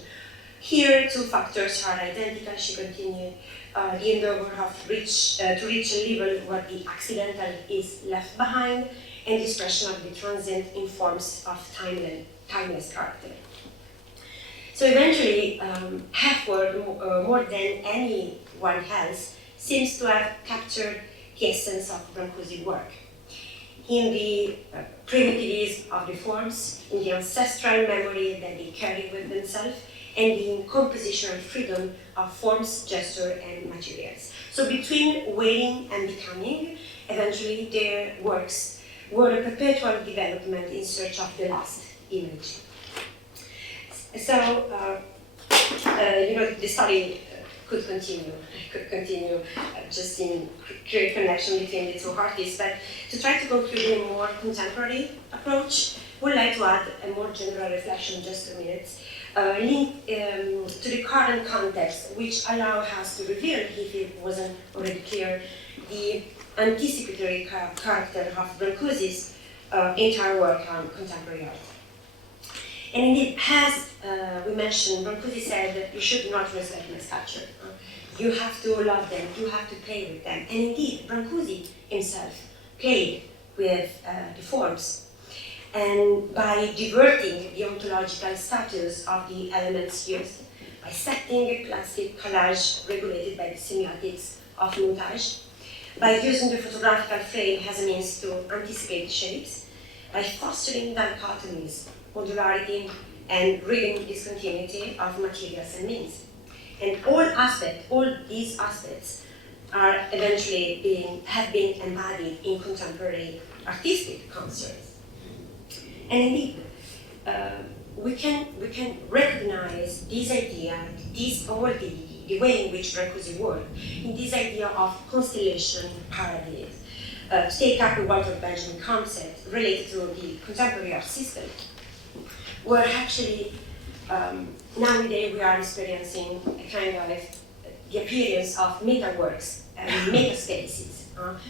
Here, two factors are identical, she continued, the endeavor to reach a level where the accidental is left behind, and the expression of the transient in forms of timeless character. So eventually, Hepworth, more than anyone else, seems to have captured the essence of Brâncuși's work. In the primitivism of the forms, in the ancestral memory that they carry with themselves, and the compositional freedom of forms, gesture, and materials. So between waiting and becoming, eventually their works were a perpetual development in search of the last image. So, the study could continue just in clear connection between the two artists, but to try to conclude a more contemporary approach, would like to add a more general reflection, just a minute, linked to the current context, which allow us to reveal, if it wasn't already clear, the anticipatory character of Brâncuși's entire work on contemporary art. And indeed, as we mentioned, Brâncuși said that you should not respect my sculpture. You have to love them, you have to play with them. And indeed, Brâncuși himself played with the forms. And by diverting the ontological status of the elements used, by setting a plastic collage regulated by the semiotics of montage, by using the photographical frame as a means to anticipate shapes, by fostering dichotomies, modularity, and reading discontinuity of materials and means. And all these aspects are eventually have been embodied in contemporary artistic concerts. And indeed, we can recognize this idea, the way in which Brâncuși worked, in this idea of constellation paradigms. To take up a Walter Benjamin concept related to the contemporary art system, where actually nowadays we are experiencing a kind of the appearance of meta-works and meta-spaces,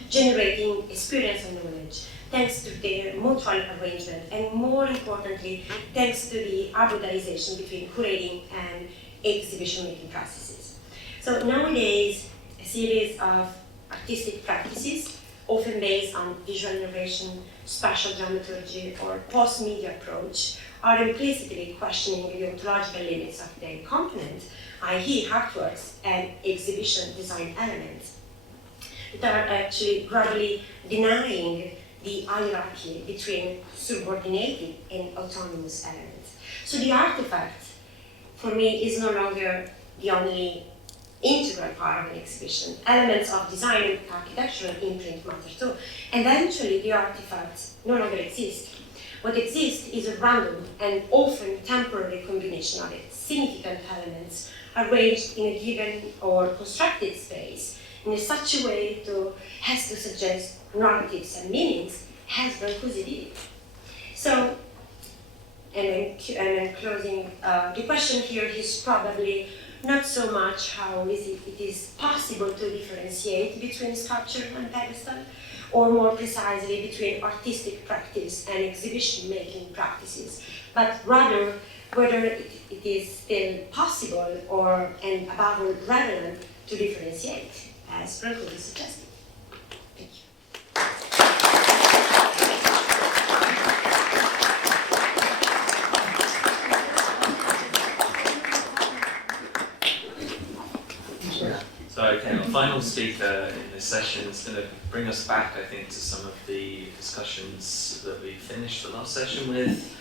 generating experience and knowledge, thanks to their mutual arrangement, and more importantly, thanks to the hybridization between curating and exhibition-making processes. So nowadays, a series of artistic practices, often based on visual narration, spatial dramaturgy, or post-media approach, are implicitly questioning the ontological limits of their component, i.e. artworks and exhibition design elements, that are actually gradually denying the hierarchy between subordinated and autonomous elements. So the artifact, for me, is no longer the only integral part of an exhibition. Elements of design and architectural imprint matter too. And eventually the artifacts no longer exist. What exists is a random and often temporary combination of significant elements arranged in a given or constructed space in such a way as to suggest narratives and meanings, as Brâncuși did. So, and then closing, the question here is probably not so much how it is possible to differentiate between sculpture and pedestal, or more precisely between artistic practice and exhibition-making practices, but rather whether it is still possible or, and above all, relevant to differentiate, as Brâncuși suggested. Thank you. So, okay, our final speaker in this session is going to bring us back, I think, to some of the discussions that we finished the last session with.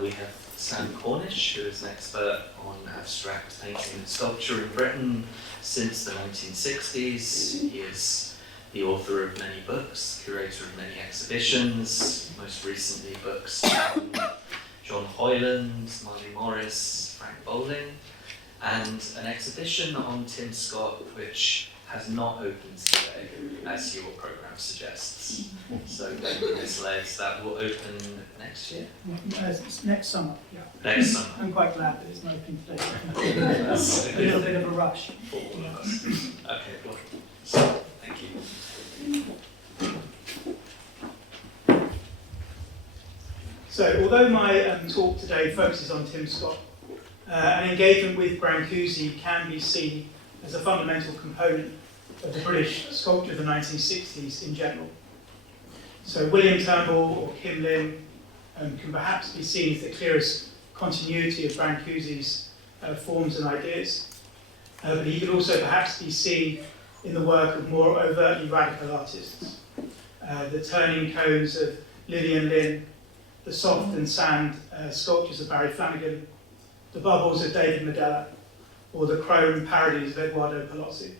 We have Sam Cornish, who is an expert on abstract painting and sculpture in Britain since the 1960s. He is the author of many books, curator of many exhibitions, most recently books on John Hoyland, Marley Morris, Frank Bowling, and an exhibition on Tim Scott, which has not opened today, as your programme suggests. So, Ms. Les, that will open next year? It's next summer, yeah. Next summer. I'm quite glad that it's not open today. That's A little bit of a rush. For all of us. Okay, well, so, thank you. So, although my talk today focuses on Tim Scott, an engagement with Brâncuși can be seen as a fundamental component of the British sculpture of the 1960s in general. So William Turnbull or Kim Lim can perhaps be seen as the clearest continuity of Brâncuși's forms and ideas. But he could also perhaps be seen in the work of more overtly radical artists. The turning cones of Lillian Lynn, the soft and sand sculptures of Barry Flanagan, the bubbles of David Medella, or the chrome parodies of Eduardo Palazzi.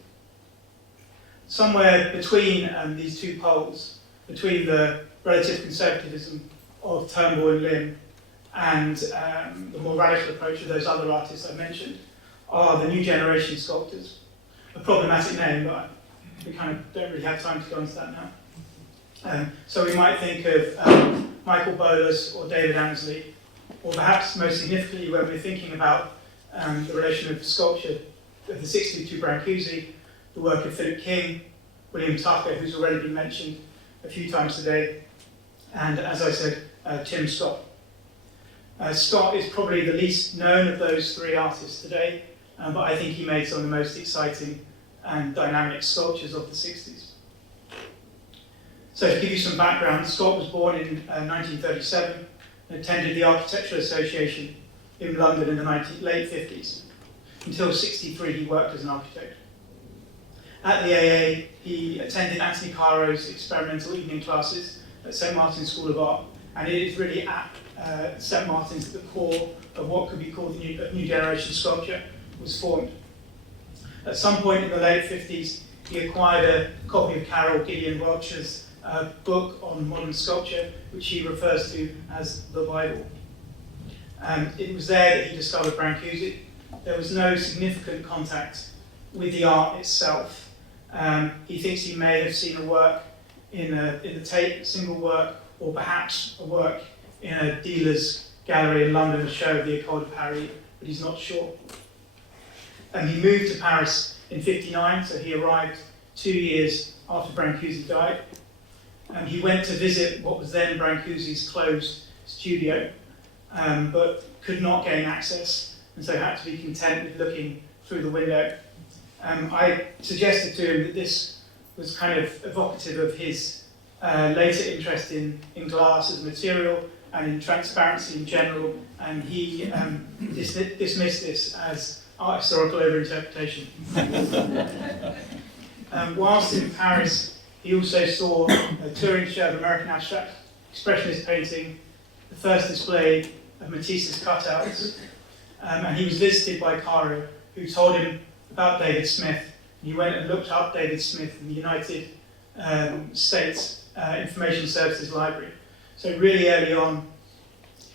Somewhere between these two poles, between the relative conservatism of Turnbull and Lim and the more radical approach of those other artists I mentioned are the new generation sculptors. A problematic name, but we kind of don't really have time to go into that now. So we might think of Michael Bolas or David Annesley, or perhaps most significantly when we're thinking about the relation of sculpture of the 60s to Brâncuși, the work of Philip King, William Tucker, who's already been mentioned a few times today, and as I said, Tim Scott. Scott is probably the least known of those three artists today, but I think he made some of the most exciting and dynamic sculptures of the 60s. So to give you some background, Scott was born in 1937 and attended the Architectural Association in London in the late 50s. Until 63, he worked as an architect. At the AA, he attended Anthony Caro's experimental evening classes at St. Martin's School of Art, and it is really at St. Martin's at the core of what could be called the new generation sculpture was formed. At some point in the late 50s, he acquired a copy of Carol Gideon Welch's book on modern sculpture, which he refers to as the Bible. It was there that he discovered Brâncuși. There was no significant contact with the art itself. He thinks he may have seen a work in the Tate, a single work, or perhaps a work in a dealer's gallery in London, a show of the École de Paris, but he's not sure. He moved to Paris in '59, so he arrived 2 years after Brâncuși died. He went to visit what was then Brâncuși's closed studio, but could not gain access, and so had to be content with looking through the window. I suggested to him that this was kind of evocative of his later interest in glass as material and in transparency in general, and he dismissed this as art historical overinterpretation. Whilst in Paris, he also saw a touring show of American abstract expressionist painting, the first display of Matisse's cutouts, and he was visited by Caro, who told him about David Smith. He went and looked up David Smith in the United States Information Services Library. So really early on,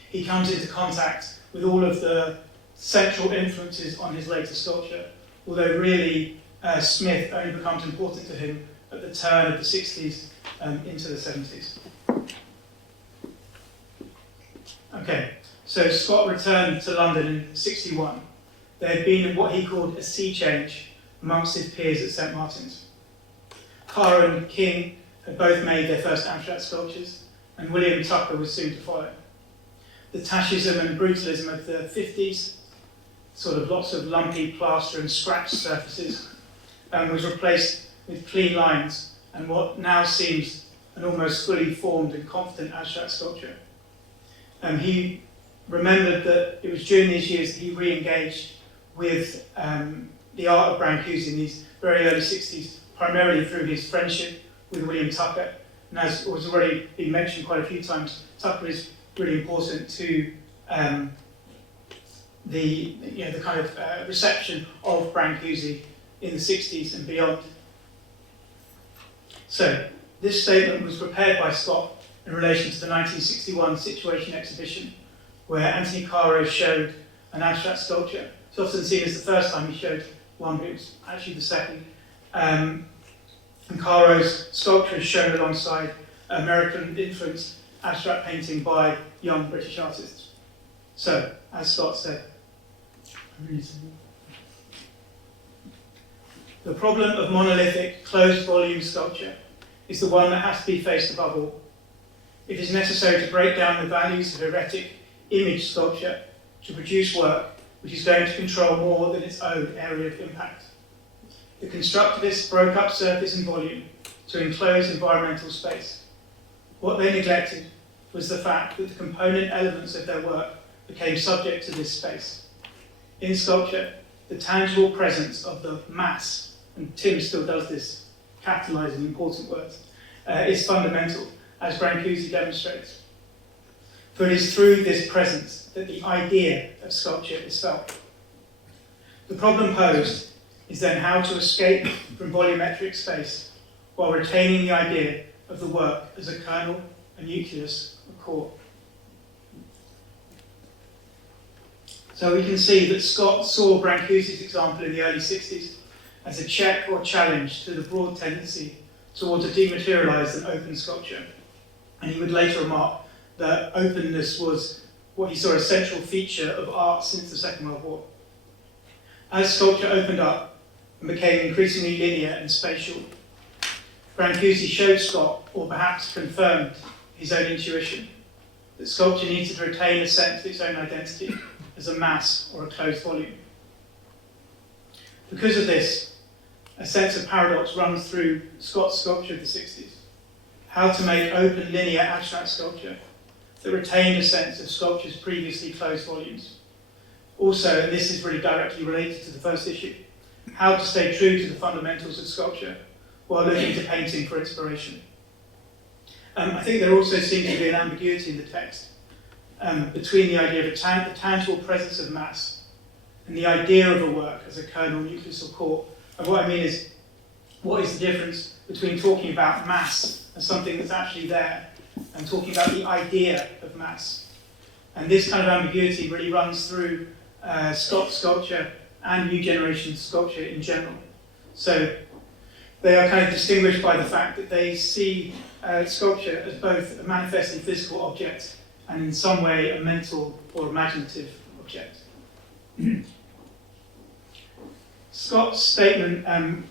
he comes into contact with all of the central influences on his later sculpture, although really Smith only becomes important to him at the turn of the 60s into the 70s. Okay, so Scott returned to London in '61. There had been what he called a sea change amongst his peers at St. Martin's. Caro and King had both made their first abstract sculptures, and William Tucker was soon to follow. The Taschism and brutalism of the 50s, sort of lots of lumpy plaster and scratch surfaces, was replaced with clean lines and what now seems an almost fully formed and confident abstract sculpture. He remembered that it was during these years that he re-engaged with the art of Brâncuși in these very early 60s, primarily through his friendship with William Tucker. And as was already been mentioned quite a few times, Tucker is really important to the kind of reception of Brâncuși in the 60s and beyond. So this statement was prepared by Scott in relation to the 1961 Situation exhibition, where Anthony Caro showed an abstract sculpture. It's often seen as the first time he showed one, but it was actually the second. And Caro's sculpture is shown alongside American-influenced abstract painting by young British artists. So, as Scott said, the problem of monolithic, closed-volume sculpture is the one that has to be faced above all. It is necessary to break down the values of heretic image sculpture to produce work which is going to control more than its own area of impact. The constructivists broke up surface and volume to enclose environmental space. What they neglected was the fact that the component elements of their work became subject to this space. In sculpture, the tangible presence of the mass, and Tim still does this, capitalising important words, is fundamental, as Brâncuși demonstrates. For it is through this presence that the idea of sculpture is felt. The problem posed is then how to escape from volumetric space while retaining the idea of the work as a kernel, a nucleus, a core. So we can see that Scott saw Brancusi's example in the early 60s as a check or challenge to the broad tendency towards a dematerialised and open sculpture. And he would later remark that openness was what he saw as a central feature of art since the Second World War. As sculpture opened up and became increasingly linear and spatial, Brancusi showed Scott, or perhaps confirmed his own intuition, that sculpture needed to retain a sense of its own identity as a mass or a closed volume. Because of this, a sense of paradox runs through Scott's sculpture of the 60s. How to make open, linear, abstract sculpture that retained a sense of sculpture's previously closed volumes. Also, and this is really directly related to the first issue, how to stay true to the fundamentals of sculpture while looking to painting for inspiration. I think there also seems to be an ambiguity in the text between the idea of the tangible presence of mass and the idea of a work as a kernel, nucleus, or core. And what I mean is, what is the difference between talking about mass as something that's actually there and talking about the idea of mass? And this kind of ambiguity really runs through Scott's sculpture and New Generation sculpture in general. So they are kind of distinguished by the fact that they see sculpture as both a manifestly physical object and in some way a mental or imaginative object. Scott's statement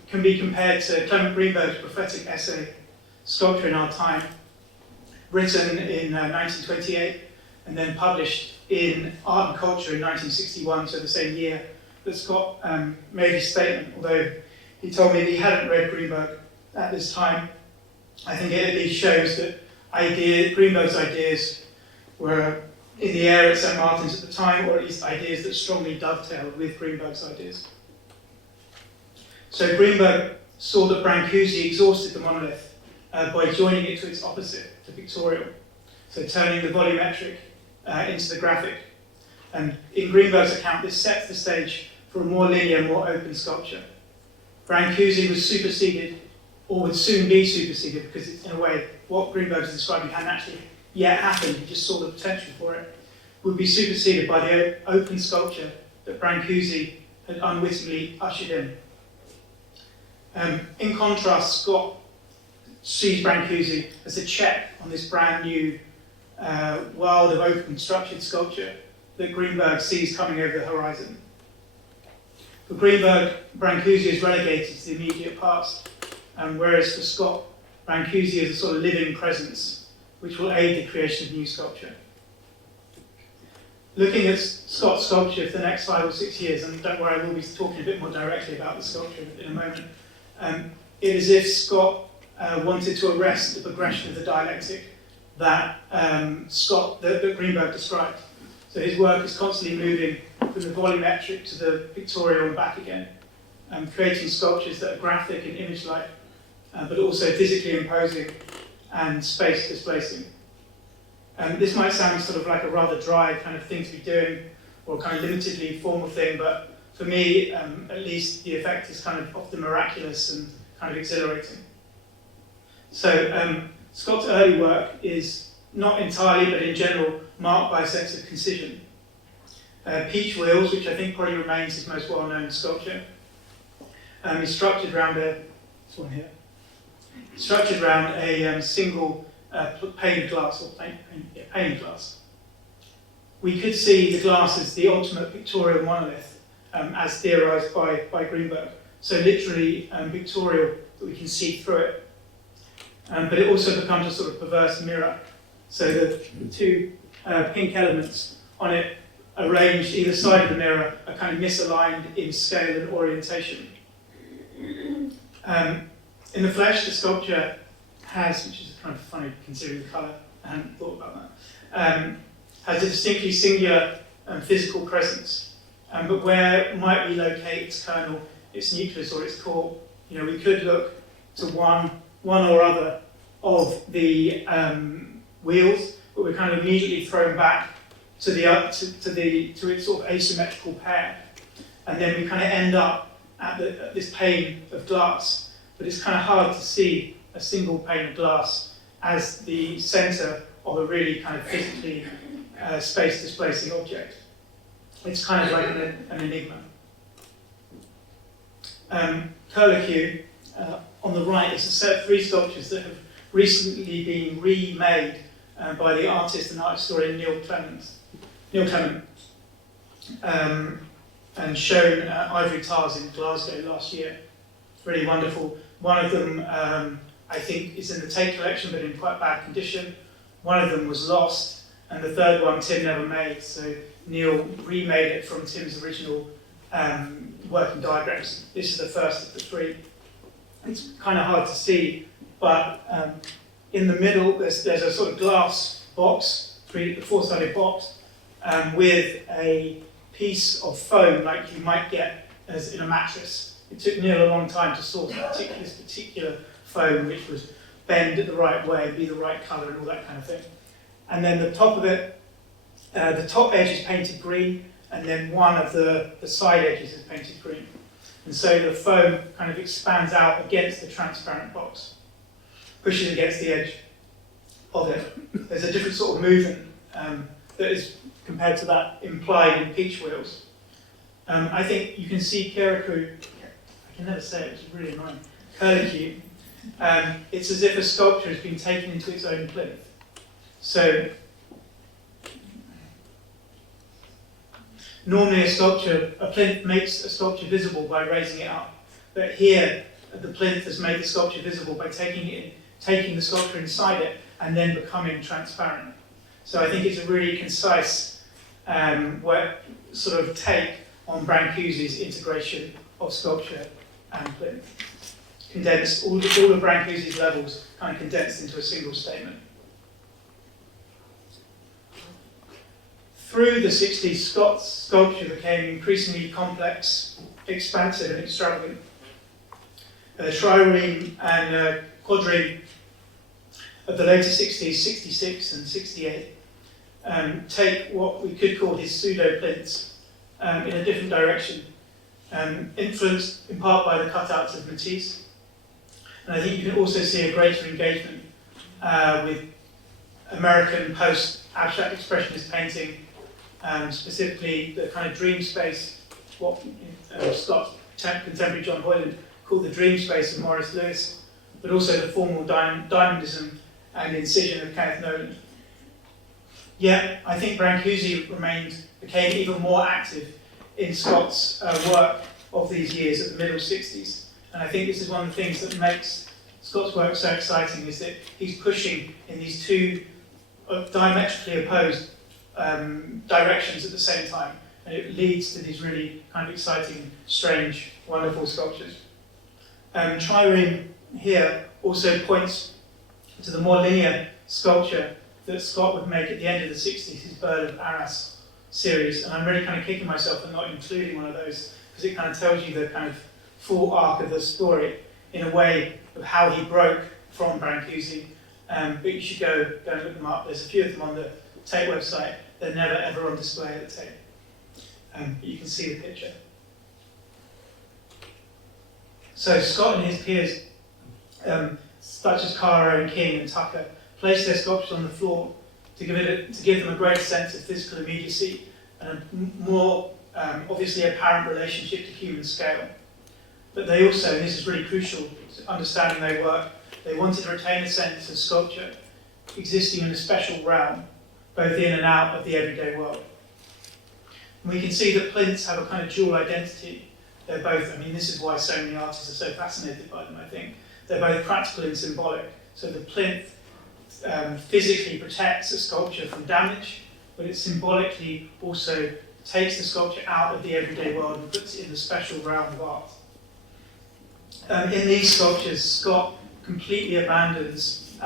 can be compared to Clement Greenberg's prophetic essay, Sculpture in Our Time, written in 1928 and then published in Art and Culture in 1961, so the same year that Scott made his statement, although he told me that he hadn't read Greenberg at this time. I think it at least shows that Greenberg's ideas were in the air at St. Martin's at the time, or at least ideas that strongly dovetailed with Greenberg's ideas. So Greenberg saw that Brancusi exhausted the monolith by joining it to its opposite, the pictorial, so turning the volumetric into the graphic. And in Greenberg's account, this sets the stage for a more linear, more open sculpture. Brancusi was superseded, or would soon be superseded, because it's, in a way, what Greenberg is describing hadn't actually yet happened, he just saw the potential for it, would be superseded by the open sculpture that Brancusi had unwittingly ushered in. In contrast, Scott sees Brancusi as a check on this brand new world of open structured sculpture that Greenberg sees coming over the horizon. For Greenberg, Brancusi is relegated to the immediate past, whereas for Scott, Brancusi is a sort of living presence which will aid the creation of new sculpture. Looking at Scott's sculpture for the next 5 or 6 years, and don't worry, I will be talking a bit more directly about the sculpture in a moment, it is as if Scott wanted to arrest the progression of the dialectic that that Greenberg described. So his work is constantly moving from the volumetric to the pictorial and back again, creating sculptures that are graphic and image-like, but also physically imposing and space displacing. This might sound sort of like a rather dry kind of thing to be doing, or kind of limitedly formal thing, but for me, at least, the effect is kind of often miraculous and kind of exhilarating. So Scott's early work is not entirely, but in general, marked by a sense of concision. Peach Wheels, which I think probably remains his most well-known sculpture, is structured around this one here, structured around a single pane of glass, or pane of glass. We could see the glass as the ultimate pictorial monolith, as theorized by Greenberg. So literally pictorial, that we can see through it. But it also becomes a sort of perverse mirror. So the two pink elements on it arranged either side of the mirror are kind of misaligned in scale and orientation. In the flesh, the sculpture has, which is kind of funny considering the colour, I hadn't thought about that, has a distinctly singular physical presence. But where might we locate its kernel, its nucleus, or its core? You know, we could look to one or other of the wheels, but we're kind of immediately thrown back to its sort of asymmetrical pair, and then we kind of end up at this pane of glass. But it's kind of hard to see a single pane of glass as the centre of a really kind of physically space-displacing object. It's kind of like an enigma. Curlicue, on the right, is a set of 3 sculptures that have recently been remade by the artist and art historian Neil Clement, and shown at Ivory Tars in Glasgow last year. Really wonderful. One of them, I think, is in the Tate collection, but in quite bad condition. One of them was lost, and the third one Tim never made, so Neil remade it from Tim's original working diagrams. This is the first of the 3. It's kind of hard to see, but in the middle there's a sort of glass box, 4-sided box, with a piece of foam like you might get as in a mattress. It took Neil a long time to source this particular foam, which was bend it the right way, be the right colour and all that kind of thing. And then the top of it, the top edge is painted green, and then one of the side edges is painted green. And so the foam kind of expands out against the transparent box, pushes against the edge of it. There's a different sort of movement that is compared to that implied in Peach Wheels. I think you can see Kirikou, I can never say it, it's really annoying, Curlicue. It's as if a sculpture has been taken into its own plinth. So, normally a plinth makes a sculpture visible by raising it up. But here, the plinth has made the sculpture visible by taking the sculpture inside it and then becoming transparent. So I think it's a really concise sort of take on Brâncusi's integration of sculpture and plinth. Condensed, all of Brâncusi's levels kind of condensed into a single statement. Through the 60s, Scott's sculpture became increasingly complex, expansive and extravagant. Trireme and quadreme of the later 60s, 66 and 68, take what we could call his pseudo-plinths in a different direction, influenced in part by the cutouts of Matisse. And I think you can also see a greater engagement with American post-abstract expressionist painting, specifically the kind of dream space, what Scott's contemporary John Hoyland called the dream space of Morris Lewis, but also the formal diamondism and incision of Kenneth Nolan. Yet, I think Brâncusi became even more active in Scott's work of these years at the middle 60s. And I think this is one of the things that makes Scott's work so exciting, is that he's pushing in these 2 diametrically opposed directions at the same time. And it leads to these really kind of exciting, strange, wonderful sculptures. Trireme here also points to the more linear sculpture that Scott would make at the end of the 60s, his Bird of Arras series. And I'm really kind of kicking myself for not including one of those, because it kind of tells you the kind of full arc of the story in a way of how he broke from Brâncusi. But you should go and look them up. There's a few of them on the Tate website. They're never ever on display at the Tate. But you can see the picture. So Scott and his peers, such as Caro and King and Tucker, placed their sculptures on the floor to give them a greater sense of physical immediacy and a more obviously apparent relationship to human scale. But they also, and this is really crucial to understanding their work, they wanted to retain a sense of sculpture existing in a special realm, both in and out of the everyday world. And we can see that plinths have a kind of dual identity. They're both, I mean, this is why so many artists are so fascinated by them, I think. They're both practical and symbolic. So the plinth physically protects a sculpture from damage, but it symbolically also takes the sculpture out of the everyday world and puts it in the special realm of art. In these sculptures, Scott completely abandons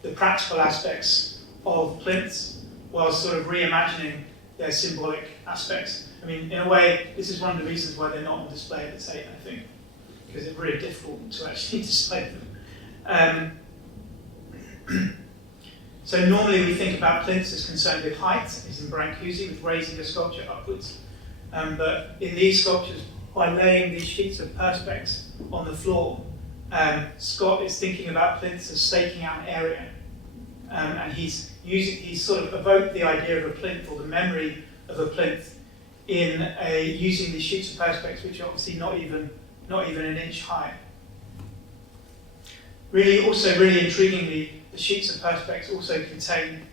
the practical aspects of plinths while sort of reimagining their symbolic aspects. I mean, in a way, this is one of the reasons why they're not on display at the Tate, I think, because it's really difficult to actually display them. So normally we think about plinths as concerned with height, as in Brâncusi, with raising a sculpture upwards. But in these sculptures, by laying these sheets of perspex on the floor, Scott is thinking about plinths as staking out an area. And he's sort of evoked the idea of a plinth, or the memory of a plinth, in using these sheets of perspex, which are obviously not even an inch high. Really intriguingly, the sheets of perspex also contain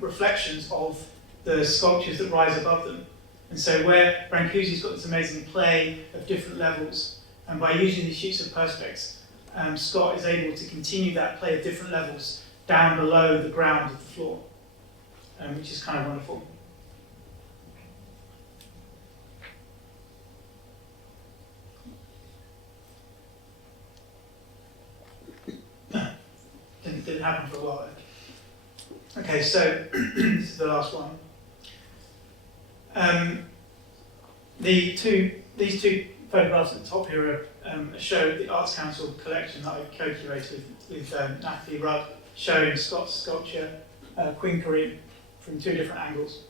reflections of the sculptures that rise above them. And so where Brâncuși's got this amazing play of different levels, and by using these sheets of perspex, Scott is able to continue that play of different levels down below the ground of the floor, which is kind of wonderful. Didn't happen for a while. Okay, so this is the last one. These two photographs at the top here show the Arts Council collection that I co-curated with Natalie Rudd, showing Scott's sculpture Quinkering from two different angles.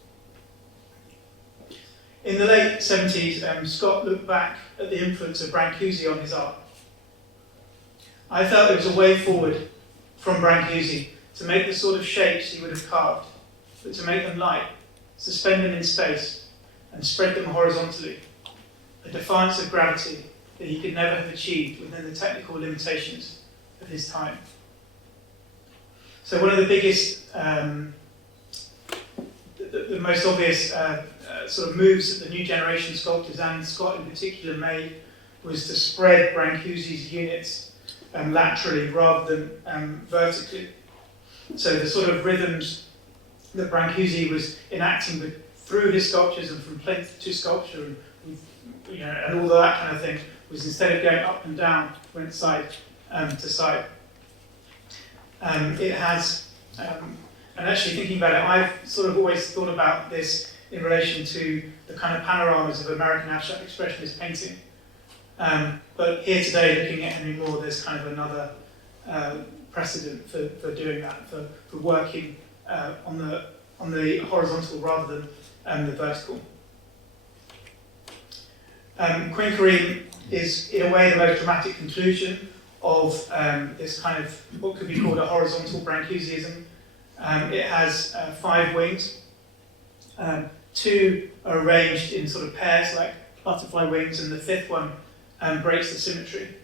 In the late 70s, Scott looked back at the influence of Brâncuși on his art. I felt there was a way forward from Brâncuși to make the sort of shapes he would have carved, but to make them light, suspend them in space, and spread them horizontally, a defiance of gravity that he could never have achieved within the technical limitations of his time. So one of the biggest, the most obvious sort of moves that the new generation sculptors, and Scott in particular, made was to spread Brâncuși's units laterally rather than vertically. So the sort of rhythms that Brâncuși was enacting through his sculptures and from plinth to sculpture and all that kind of thing was, instead of going up and down, went side to side. It has, and actually thinking about it, I've sort of always thought about this in relation to the kind of panoramas of American abstract expressionist painting. But here today, looking at Henry Moore, there's kind of another precedent for doing that, for working on the horizontal rather than the vertical. Quinkering is, in a way, the most dramatic conclusion of this kind of what could be called a horizontal Brâncușism. It has 5 wings. 2 are arranged in sort of pairs, like butterfly wings, and the 5th one breaks the symmetry.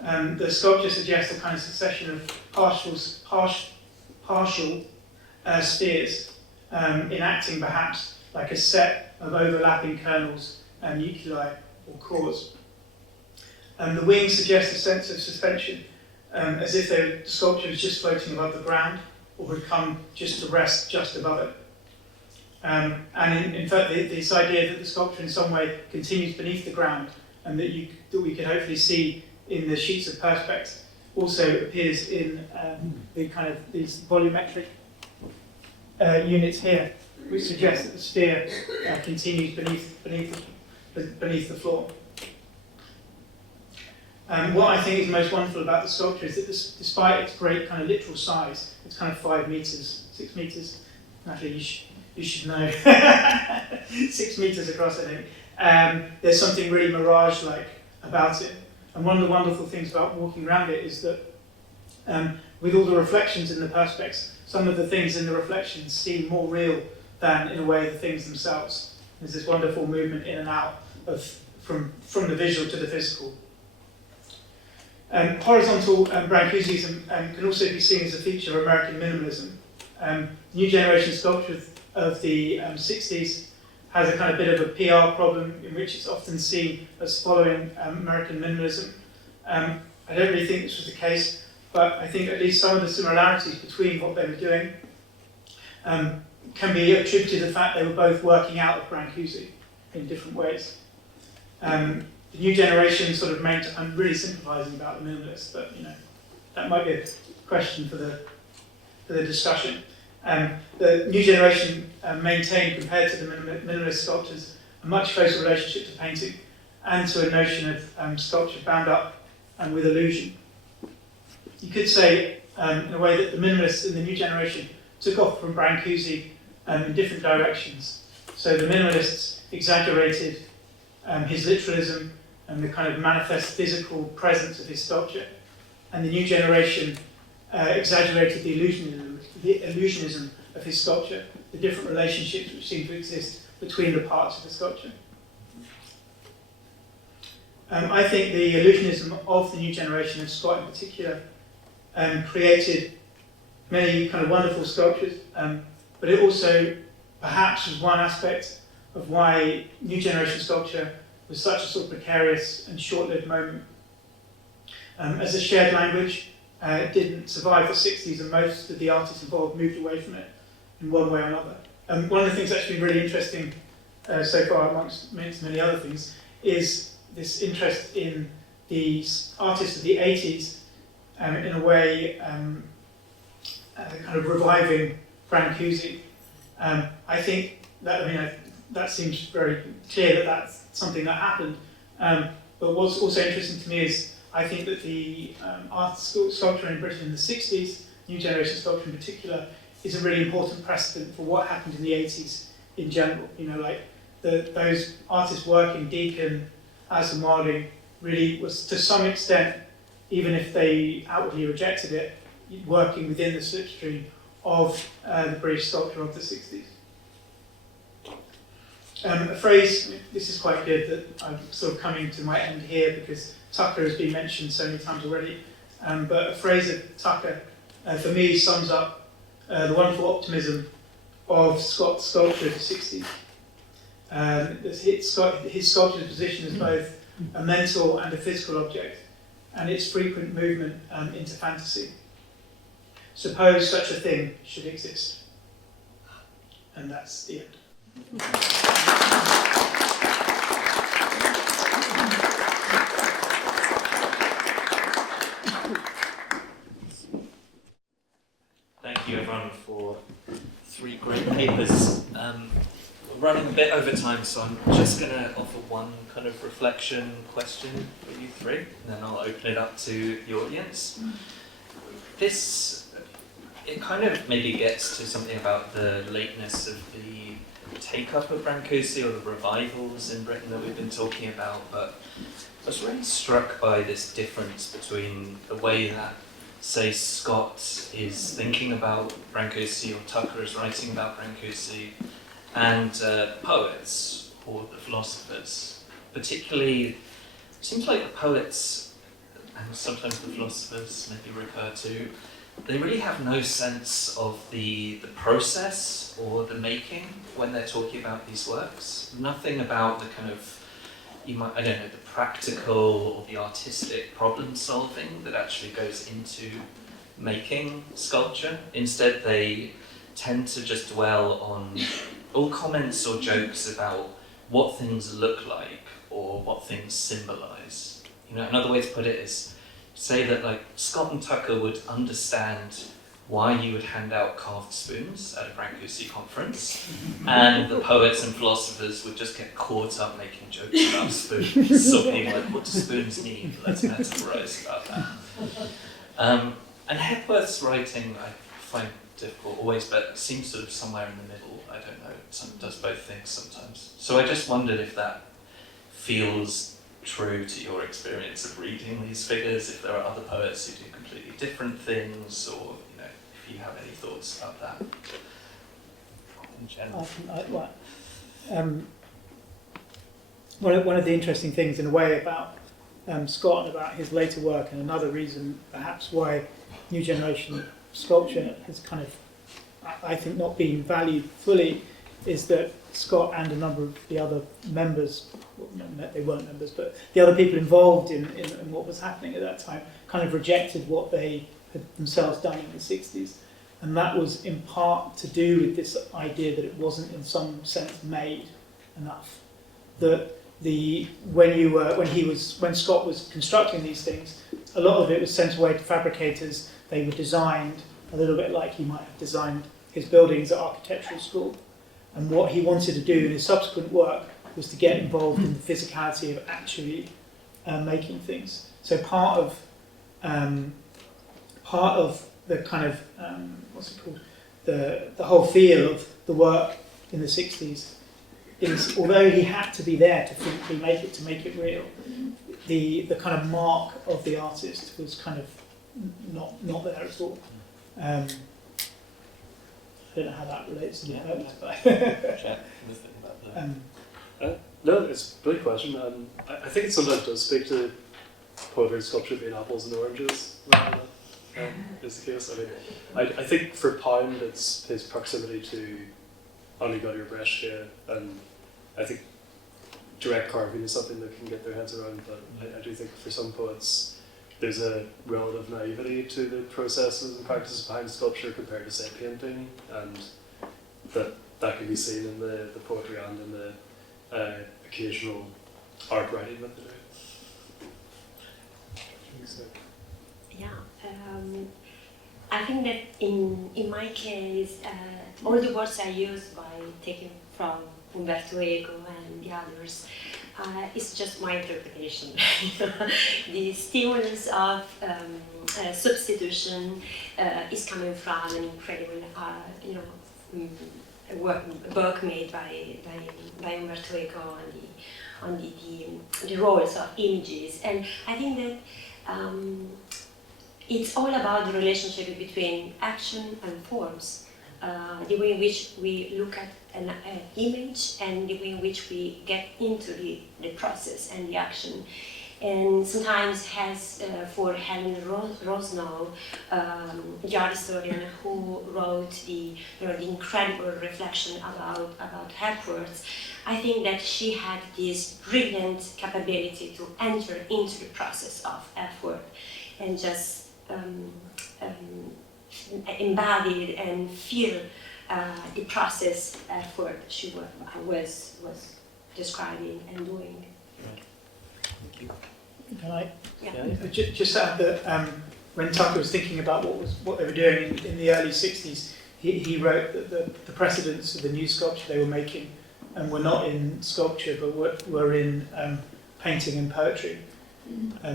The sculpture suggests a kind of succession of partial spheres, enacting perhaps like a set of overlapping kernels and nuclei or cores. The wings suggest a sense of suspension, as if the sculpture was just floating above the ground or had come just to rest just above it. And in fact, this idea that the sculpture in some way continues beneath the ground and that we could hopefully see in the sheets of perspex also appears in the kind of these volumetric units here, which suggest that the sphere continues beneath the floor. What I think is most wonderful about the sculpture is that despite its great kind of literal size, it's kind of 5 meters, 6 meters. Actually, you should know. 6 meters across, I think. There's something really mirage-like about it. And one of the wonderful things about walking around it is that with all the reflections in the perspex, some of the things in the reflections seem more real than, in a way, the things themselves. There's this wonderful movement in and out from the visual to the physical. Horizontal Brâncușism can also be seen as a feature of American minimalism. New generation sculpture of the 60s has a kind of bit of a PR problem in which it's often seen as following American minimalism. I don't really think this was the case, but I think at least some of the similarities between what they were doing can be attributed to the fact they were both working out of Brâncuși in different ways. The new generation sort of I'm really simplifying about the minimalists, but that might be a question for the discussion. The new generation maintained, compared to the minimalist sculptors, a much closer relationship to painting and to a notion of sculpture bound up and with illusion. You could say, in a way, that the minimalists in the new generation took off from Brâncuși in different directions. So the minimalists exaggerated his literalism and the kind of manifest physical presence of his sculpture, and the new generation exaggerated the illusionism of his sculpture, the different relationships which seem to exist between the parts of the sculpture. I think the illusionism of the new generation, and Scott in particular, created many kind of wonderful sculptures, but it also perhaps was one aspect of why new generation sculpture was such a sort of precarious and short-lived moment. As a shared language, it didn't survive the 60s, and most of the artists involved moved away from it in one way or another. One of the things that's been really interesting so far, amongst many other things, is this interest in the artists of the 80s, in a way kind of reviving Brâncuși. I think that, that seems very clear that that's something that happened. But what's also interesting to me is I think that the art sculpture in Britain in the 60s, new generation sculpture in particular, is a really important precedent for what happened in the 80s in general. Like those artists working, Deacon, Asemic, really was to some extent, even if they outwardly rejected it, working within the slipstream of the British sculpture of the 60s. A phrase, this is quite good, that I'm sort of coming to my end here because Tucker has been mentioned so many times already, but a phrase of Tucker, for me, sums up the wonderful optimism of Scott's sculpture of the 60s. His sculpture's position as both a mental and a physical object, and its frequent movement into fantasy. Suppose such a thing should exist. And that's the end. Thank you everyone for 3 great papers. We're running a bit over time, so I'm just going to offer one kind of reflection question for you 3, and then I'll open it up to the audience. It kind of maybe gets to something about the lateness of the take-up of Brâncuși or the revivals in Britain that we've been talking about, but I was really struck by this difference between the way that, say, Scott is thinking about Brâncuși or Tucker is writing about Brâncuși, and poets or the philosophers. Particularly, it seems like the poets, and sometimes the philosophers maybe refer to, they really have no sense of the process or the making when they're talking about these works. Nothing about the kind of, the practical or the artistic problem solving that actually goes into making sculpture. Instead, they tend to just dwell on all comments or jokes about what things look like or what things symbolize. Another way to put it is say that like Scott and Tucker would understand why you would hand out carved spoons at a Brâncuși conference, and the poets and philosophers would just get caught up making jokes about spoons, or being like, what do spoons mean? Let's metaphorize about that. And Hepworth's writing I find difficult always, but seems sort of somewhere in the middle. I don't know, does both things sometimes. So I just wondered if that feels true to your experience of reading these figures, if there are other poets who do completely different things, or if you have any thoughts about that in general. One of the interesting things in a way about Scott and about his later work, and another reason perhaps why new generation sculpture has kind of, I think, not been valued fully, is that Scott and a number of the other members, they weren't members, but the other people involved in what was happening at that time kind of rejected what they had themselves done in the 60s. And that was in part to do with this idea that it wasn't in some sense made enough. That when Scott was constructing these things, a lot of it was sent away to fabricators. They were designed a little bit like he might have designed his buildings at architectural school. And what he wanted to do in his subsequent work was to get involved in the physicality of actually making things. So part of the kind of the whole feel of the work in the 60s is, although he had to be there to physically make it, to make it real, the kind of mark of the artist was kind of not there at all. I don't know how that relates to the poems, but No, it's a brilliant question. I think it sometimes does speak to poetry and sculpture being apples and oranges. Is the case. I mean, I think for Pound, it's his proximity to Annie-Gaudír Breische, and I think direct carving is something that can get their heads around, but I do think for some poets there's a relative naivety to the processes and practices behind sculpture compared to, say, painting, and that can be seen in the poetry and in the occasional art writing that they do. Yeah, I think that in my case, all the words I use by taking from Umberto Eco and the others, it's just my interpretation. The stimulus of substitution is coming from an incredible, work made by Umberto Eco on the roles of images, and I think that it's all about the relationship between action and forms, the way in which we look at an image and the way in which we get into the process and the action. And sometimes has, for Helen Rosnow, the art historian who wrote the incredible reflection about Hepworth, I think that she had this brilliant capability to enter into the process of Hepworth and just embody and feel the process Hepworth she was describing and doing. Can I? Yeah. Just add that when Tucker was thinking about what they were doing in the early 60s, he wrote that the precedents of the new sculpture they were making were not in sculpture but were in painting and poetry.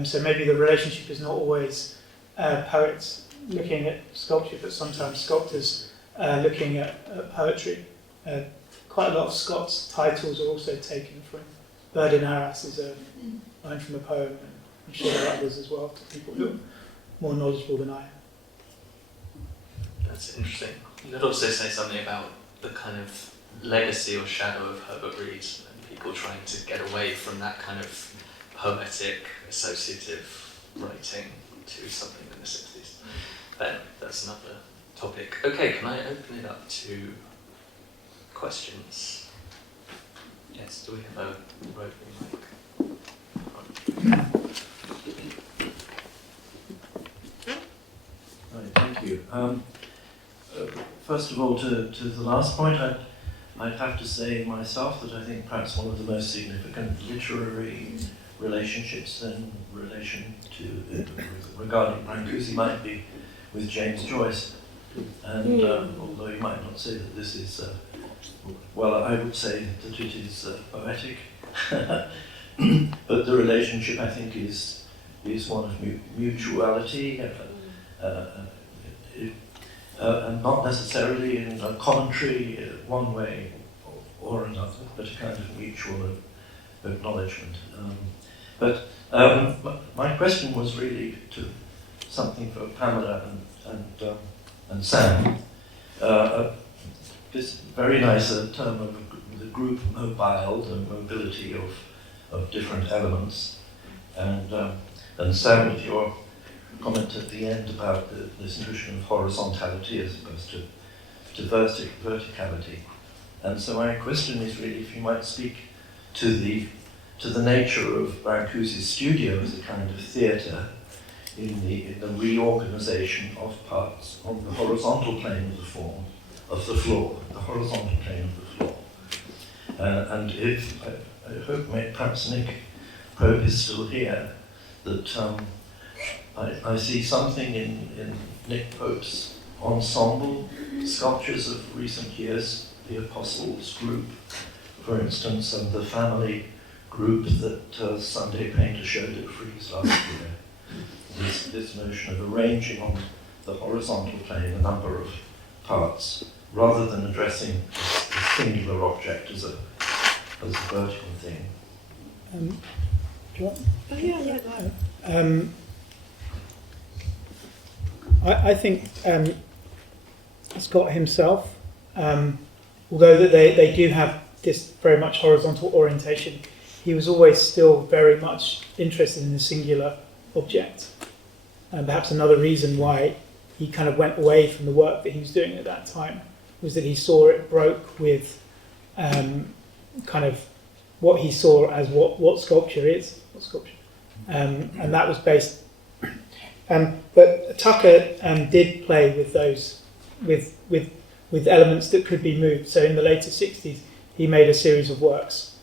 So maybe the relationship is not always poets looking at sculpture, but sometimes sculptors looking at poetry. Quite a lot of Scott's titles are also taken from Bird in Arras is a line from a poem, and I'm sure there are others as well, to people who are more knowledgeable than I am. That's interesting. You could also say something about the kind of legacy or shadow of Herbert Reed and people trying to get away from that kind of poetic, associative writing to something in the 60s. But that's another topic. Okay, can I open it up to questions? Yes, do we have a roving mic? Right, thank you. First of all, to the last point, I'd have to say myself that I think perhaps one of the most significant literary relationships in relation to regarding Brâncuşi might be with James Joyce. And although you might not say that this is, well, I would say that it is poetic, but the relationship, I think, is one of mutuality, and not necessarily in a commentary one way or another, but a kind of mutual acknowledgement. But my question was really to something for Pamela and Sam. This very nice term of the group mobile, the mobility of different elements, and Sam, with your comment at the end about this notion of horizontality as opposed to verticality. And so my question is really if you might speak to the nature of Brâncuşi's studio as a kind of theatre in the reorganization of parts on the horizontal plane of the floor, the horizontal plane of the floor. And if, I hope perhaps Nick Pope is still here, that I see something in Nick Pope's ensemble sculptures of recent years, the Apostles group, for instance, and the family group that Sunday Painter showed at Frieze last year. This notion of arranging on the horizontal plane a number of parts, rather than addressing a singular object as a vertical thing. Do you want? Oh, yeah, go ahead. I think Scott himself although that they do have this very much horizontal orientation, he was always still very much interested in the singular object. And perhaps another reason why he kind of went away from the work that he was doing at that time was that he saw it broke with kind of what he saw as what sculpture is, and that was based. But Tucker did play with those, with elements that could be moved. So in the later 60s, he made a series of works,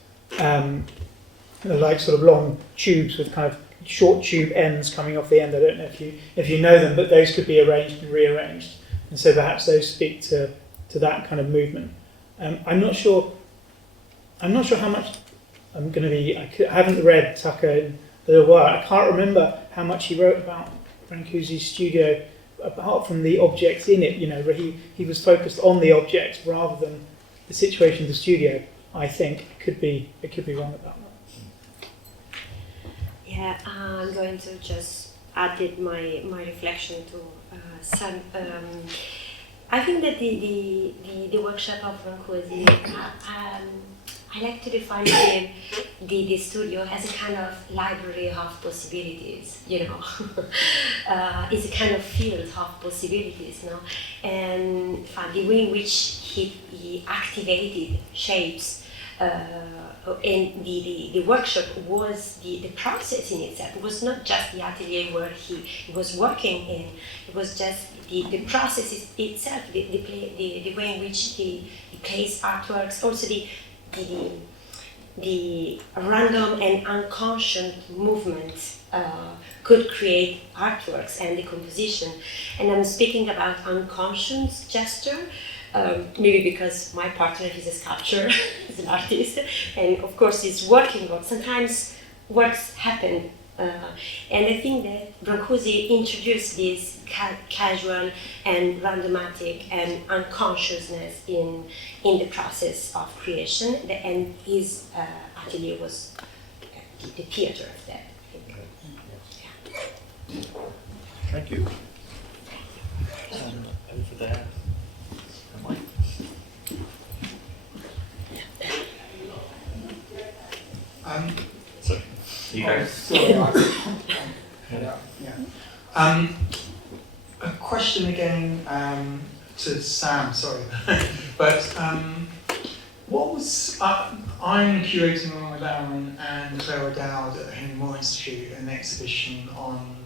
like sort of long tubes with kind of short tube ends coming off the end. I don't know if you know them, but those could be arranged and rearranged, and so perhaps those speak to that kind of movement. I'm not sure how much I'm going to be. I haven't read Tucker in a little while. I can't remember how much he wrote about Brâncuși's studio, apart from the objects in it. Where he was focused on the objects rather than the situation of the studio. I think I could be wrong about that. Yeah, I'm going to just add my reflection to some. I think that the workshop of Brâncuși, I like to define the studio as a kind of library of possibilities. It's a kind of field of possibilities, and the way in which he activated shapes. And the workshop was the process in itself. It was not just the atelier where he was working in. It was just the process itself, the way in which he placed artworks, also the random and unconscious movements could create artworks and the composition. And I'm speaking about unconscious gesture. Maybe because my partner is a sculptor, is an artist, and of course he's working on. Sometimes works happen, and I think that Brâncuși introduced this casual and randomatic and unconsciousness in the process of creation, and his atelier was the theater of that. Yeah. Thank you. Over there. So, you go. A question again to Sam, sorry. But what was, I'm curating along with Aaron and Claire O'Dowd at the Henry Moore Institute an exhibition on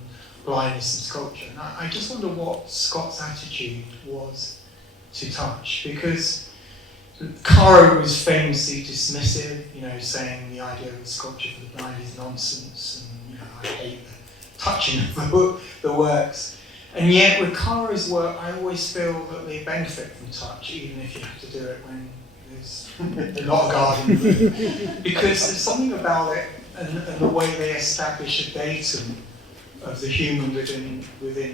blindness and sculpture. And I just wonder what Scott's attitude was to touch, because Caro was famously dismissive, saying the idea of sculpture for the blind is nonsense, and I hate the touching of the works. And yet with Caro's work, I always feel that they benefit from touch, even if you have to do it when there's not a garden room. Because there's something about it and the way they establish a datum of the human within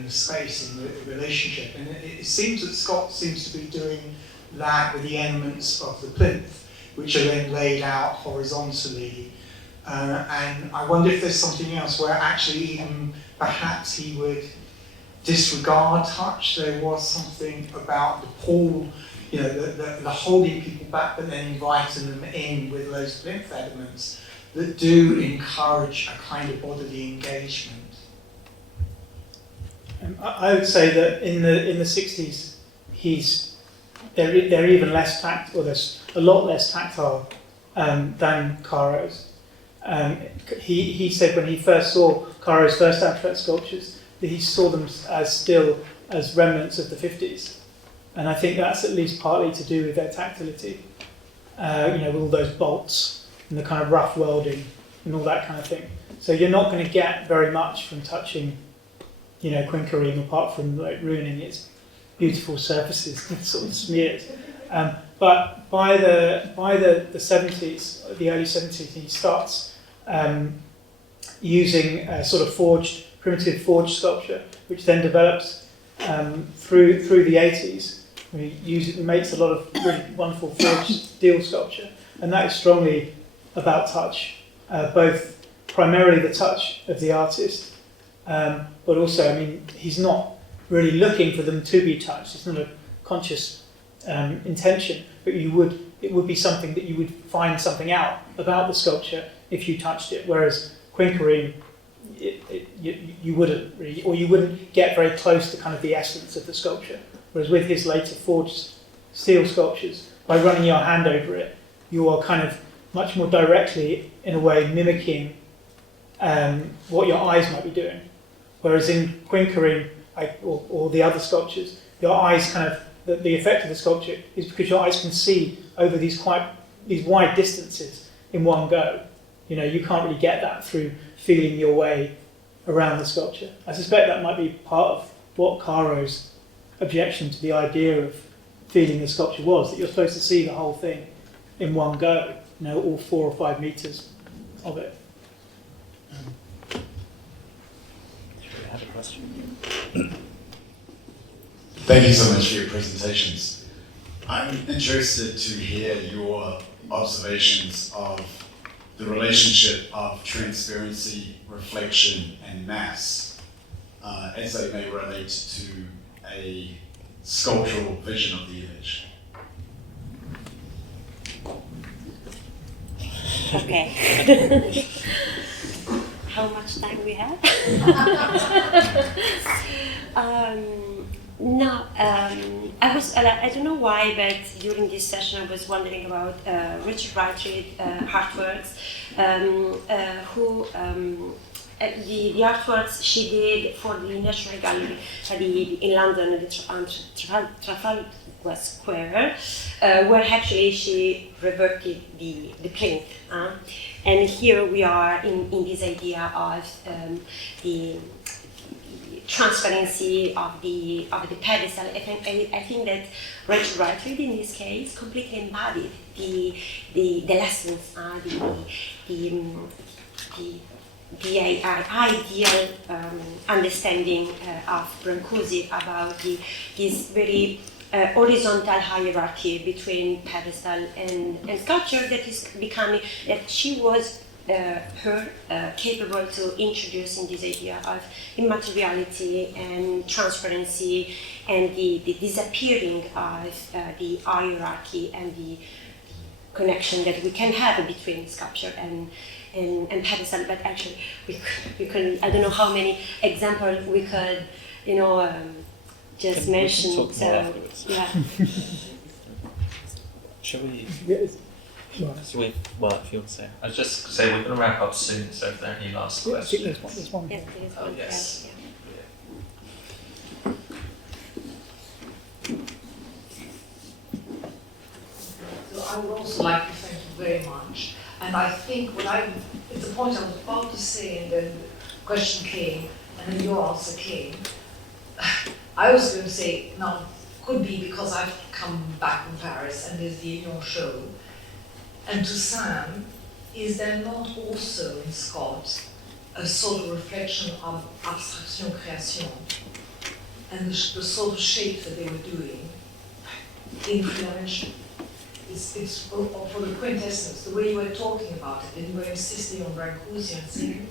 the space and the relationship. And it seems that Scott seems to be doing that with the elements of the plinth, which are then laid out horizontally. And I wonder if there's something else where actually even perhaps he would disregard touch. There was something about the pull, the holding people back but then inviting them in with those plinth elements that do encourage a kind of bodily engagement. I would say that in the 60s, they're even less there's a lot less tactile than Caro's. He said when he first saw Caro's first abstract sculptures that he saw them as remnants of the 50s, and I think that's at least partly to do with their tactility. With all those bolts and the kind of rough welding and all that kind of thing. So you're not going to get very much from touching, quinquereme apart from ruining its beautiful surfaces, sort of smears. But by the 70s, the early 70s, he starts using a sort of primitive forged sculpture, which then develops through the 80s. He makes a lot of really wonderful forged steel sculpture, and that is strongly about touch, both primarily the touch of the artist, but also, he's not really looking for them to be touched. It's not a conscious intention, but it would be something that you would find something out about the sculpture if you touched it, whereas quinkering, you wouldn't really, or you wouldn't get very close to kind of the essence of the sculpture. Whereas with his later forged steel sculptures, by running your hand over it, you are kind of much more directly, in a way, mimicking what your eyes might be doing. Whereas in quinkering, or the other sculptures, your eyes kind of, the effect of the sculpture is because your eyes can see over these wide distances in one go. You know, you can't really get that through feeling your way around the sculpture. I suspect that might be part of what Caro's objection to the idea of feeling the sculpture was, that you're supposed to see the whole thing in one go, you know, all 4 or 5 meters of it. I have a question. Thank you so much for your presentations. I'm interested to hear your observations of the relationship of transparency, reflection, and mass as they may relate to a sculptural vision of the image. Okay. How much time we have? I don't know why, but during this session I was wondering about Richard Wright artworks, the artworks she did for the National Gallery in London on Trafalgar Square, where actually she reverted the plinth. And here we are in this idea of the transparency of the pedestal. I think that Rachel Wright in this case completely embodied the lessons, the ideal understanding of Brâncuşi about this very horizontal hierarchy between pedestal and sculpture that is becoming, that she was capable to introduce in this idea of immateriality and transparency and the disappearing of the hierarchy and the connection that we can have between sculpture and pedestal. But actually we could, I don't know how many examples we could, just mention. So yeah. Shall we? Well, if you want to say. I was just say we're going to wrap up soon. So if there are any last questions. There's one. Yes, there is one. Yes. So I would also like to thank you very much. And I think it's the point I was about to say, and then the question came, and then your answer came. I was going to say, now, could be because I've come back from Paris and there's the Lyon show. And to Sam, is there not also in Scott a sort of reflection of abstraction création and the sort of shape that they were doing in three-dimension? It's for the quintessence, the way you were talking about it, and you were insisting on Brâncuşi and saying,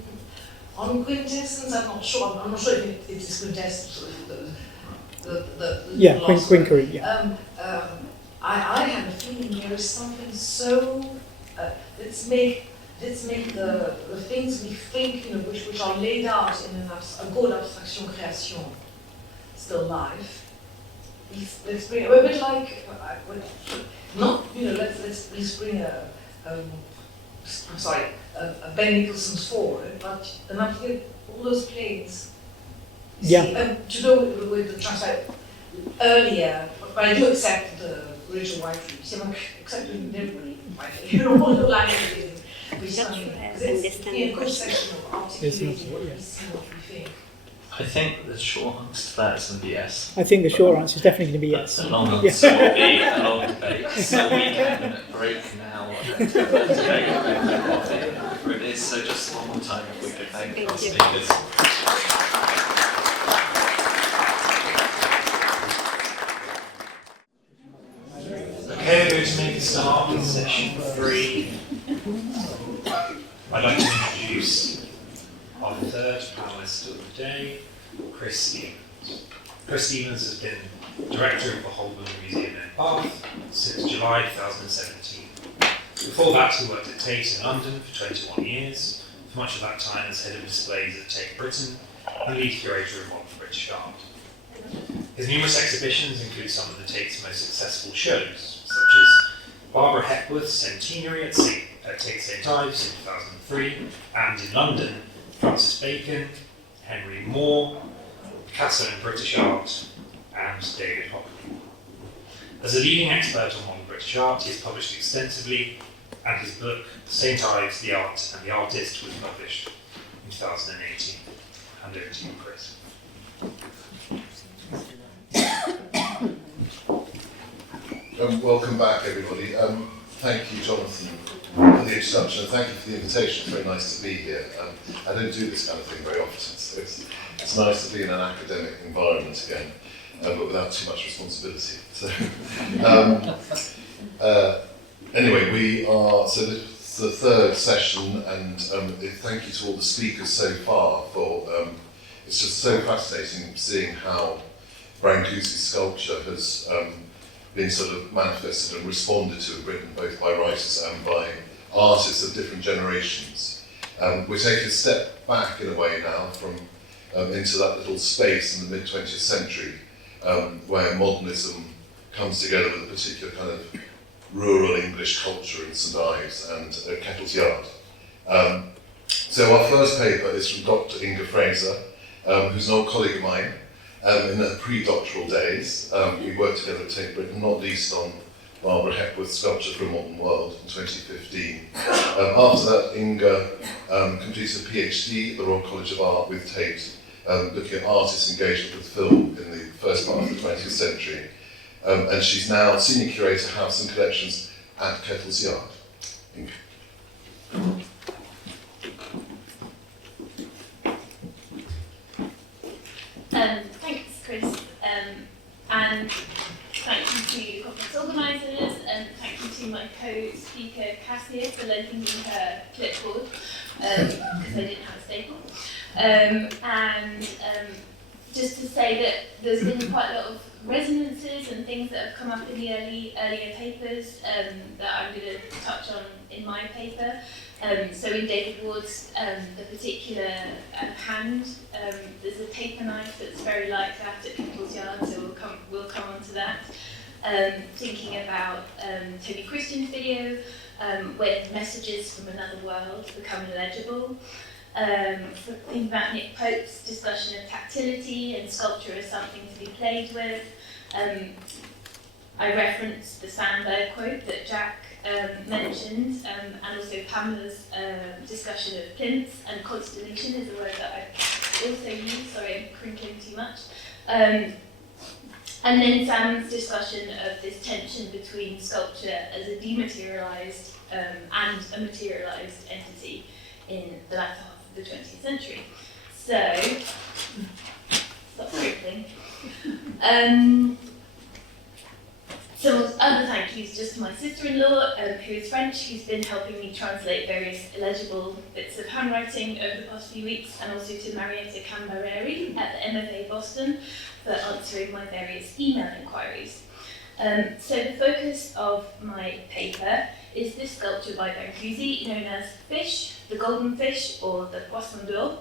on quintessence, I'm not sure if it is quintessence, yeah, quinkering, yeah. I have a feeling there is something so, let's make the things we think, which are laid out in a good abstraction création, still live. Let's bring a bit like, let's bring a Ben Nicholson's forward, but all those planes. Yeah. To go with the translate earlier, but I do accept the original white leaves. I'm accepting liberally white leaves. All the languages, which it's a good section of articulating what we see, what we think. I think the short answer to that is going to be yes. I think the short answer is definitely going to be yes. That's a long answer will be a long debate. So we can break now and take a coffee for this. So just one more time if we could thank our speakers. Okay, we're going to make a start with session 3. I'd like to introduce our third panelist of the day, Chris Stevens. Chris Stevens has been director of the Holborn Museum in Bath since July 2017. Before that, he worked at Tate in London for 21 years, for much of that time as head of displays at Tate Britain and lead curator of modern British art. His numerous exhibitions include some of the Tate's most successful shows, such as Barbara Hepworth's Centenary at Tate St Ives in 2003, and in London, Francis Bacon, Henry Moore, Picasso in British art, and David Hockney. As a leading expert on modern British art, he has published extensively, and his book, St Ives, the Art and the Artist, was published in 2018. Hand over to you, Chris. Welcome back, everybody. Thank you, Jonathan, for the introduction, and thank you for the invitation. It's very nice to be here. I don't do this kind of thing very often, so it's nice to be in an academic environment again, but without too much responsibility. So, anyway, so this is the third session, and thank you to all the speakers so far for, it's just so fascinating seeing how Brâncuși's sculpture has been sort of manifested and responded to in Britain, both by writers and by artists of different generations. We're taking a step back in a way now from into that little space in the mid-20th century where modernism comes together with a particular kind of rural English culture in St Ives and Kettle's Yard. So our first paper is from Dr. Inga Fraser, who's an old colleague of mine. In the pre-doctoral days, we worked together at Tate Britain, not least on Barbara Hepworth's Sculpture for a Modern World in 2015. After that, Inga completed a PhD at the Royal College of Art with Tate, looking at artists' engagement with film in the first part of the 20th century. And she's now Senior Curator, House and Collections at Kettle's Yard. Inga. Thanks, Chris, and thank you to the conference organisers, and thank you to my co-speaker Cassia for lending me her clipboard, because I didn't have a staple. And just to say that there's been quite a lot of resonances and things that have come up in the earlier papers that I'm going to touch on in my paper. So in David Ward's, the particular hand, there's a paper knife that's very like that at Kettle's Yard, so we'll come on to that. Thinking about Toby Christian's video, when messages from another world become illegible. Thinking about Nick Pope's discussion of tactility and sculpture as something to be played with. I referenced the Sandberg quote that Jack mentioned, and also Pamela's discussion of plinths, and constellation is a word that I also use, sorry I'm crinkling too much. And then Sam's discussion of this tension between sculpture as a dematerialised and a materialised entity in the latter half of the 20th century. So, stop crinkling. Some other thank yous just to my sister-in-law, who is French, who's been helping me translate various illegible bits of handwriting over the past few weeks, and also to Marietta Cambareri at the MFA Boston for answering my various email inquiries. So the focus of my paper is this sculpture by Brâncuși, known as Fish, the Golden Fish, or the Poisson d'Or.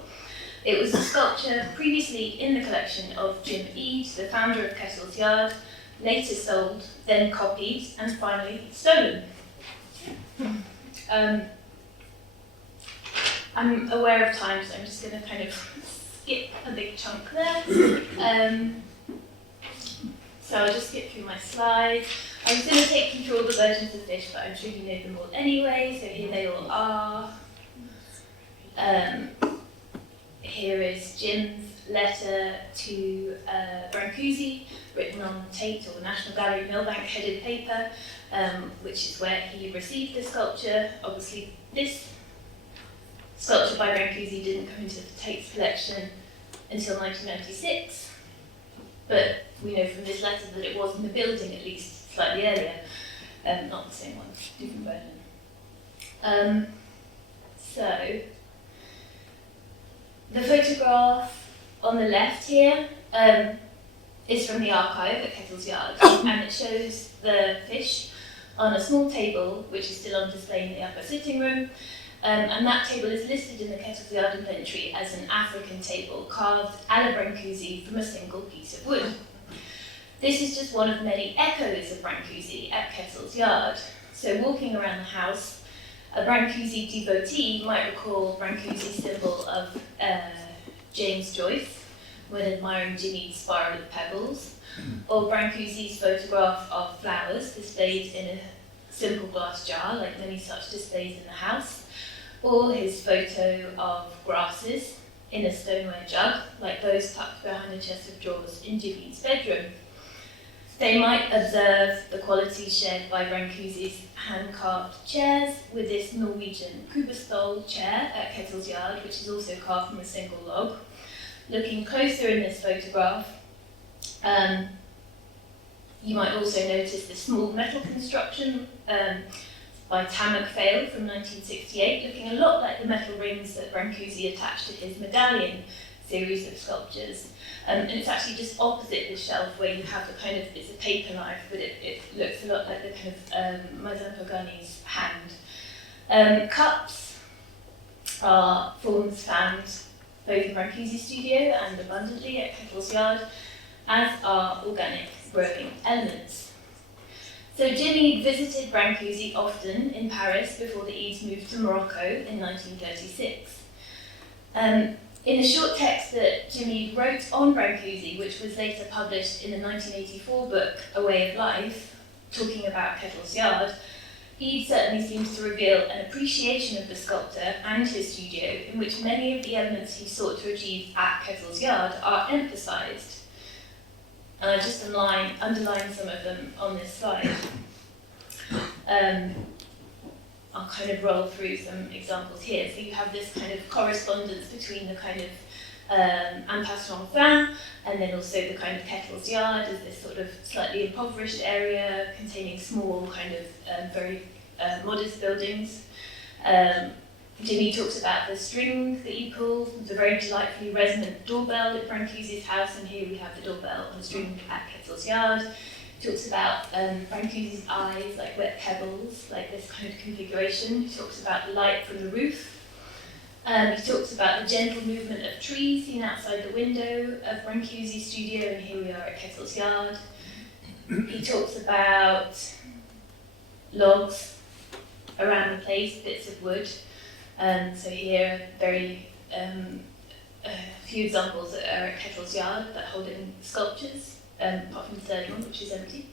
It was a sculpture previously in the collection of Jim Eade, the founder of Kettle's Yard, later sold, then copied, and finally stolen. I'm aware of time, so I'm just going to kind of skip a big chunk there. So I'll just skip through my slides. I was going to take you through all the versions of Fish, but I'm sure you know them all anyway, so here they all are. Here is Jim's letter to Brâncuși, written on Tate or National Gallery Millbank headed paper, which is where he received the sculpture. Obviously, this sculpture by Brâncuși didn't come into Tate's collection until 1996, but we know from this letter that it was in the building at least slightly earlier, not the same one, different version. So, the photograph on the left here is from the archive at Kettle's Yard, and it shows the fish on a small table, which is still on display in the upper sitting room, and that table is listed in the Kettle's Yard inventory as an African table carved à la Brâncuşi from a single piece of wood. This is just one of many echoes of Brâncuşi at Kettle's Yard. So walking around the house, a Brâncuşi devotee might recall Brâncuşi's symbol of James Joyce when admiring Jimmy's spiral of pebbles, or Brâncuşi's photograph of flowers displayed in a simple glass jar, like many such displays in the house, or his photo of grasses in a stoneware jug, like those tucked behind a chest of drawers in Jimmy's bedroom. They might observe the qualities shared by Brâncuşi's hand-carved chairs with this Norwegian kubestol chair at Kettle's Yard, which is also carved from a single log. Looking closer in this photograph, you might also notice the small metal construction by Tamak Fail from 1968, looking a lot like the metal rings that Brâncuşi attached to his medallion series of sculptures. And it's actually just opposite the shelf where you have the kind of, it's a paper knife, but it looks a lot like the kind of Mazan Pagani's hand. Cups are forms found both in Brâncuşi's studio and abundantly at Kettle's Yard, as are organic growing elements. So Jimmy visited Brâncuşi often in Paris before the Eads moved to Morocco in 1936. In a short text that Jimmy wrote on Brâncuşi, which was later published in the 1984 book A Way of Life, talking about Kettle's Yard, Eads certainly seems to reveal an appreciation of the sculptor and his studio, in which many of the elements he sought to achieve at Kettle's Yard are emphasised. And I just underline some of them on this slide. I'll kind of roll through some examples here. So you have this kind of correspondence between the kind of impasse enfin and then also the kind of Kettle's Yard as this sort of slightly impoverished area containing small kind of very modest buildings. Jimmy talks about the string that you pull, the very delightfully resonant doorbell at Brâncuşi's house, and here we have the doorbell on the string at Kettle's Yard. He talks about Brâncuşi's eyes, like wet pebbles, like this kind of configuration. He talks about the light from the roof. He talks about the gentle movement of trees seen outside the window of Brâncuşi's studio, and here we are at Kettle's Yard. He talks about logs around the place, bits of wood. So here, a few examples that are at Kettle's Yard that hold in sculptures, apart from the third one, which is empty.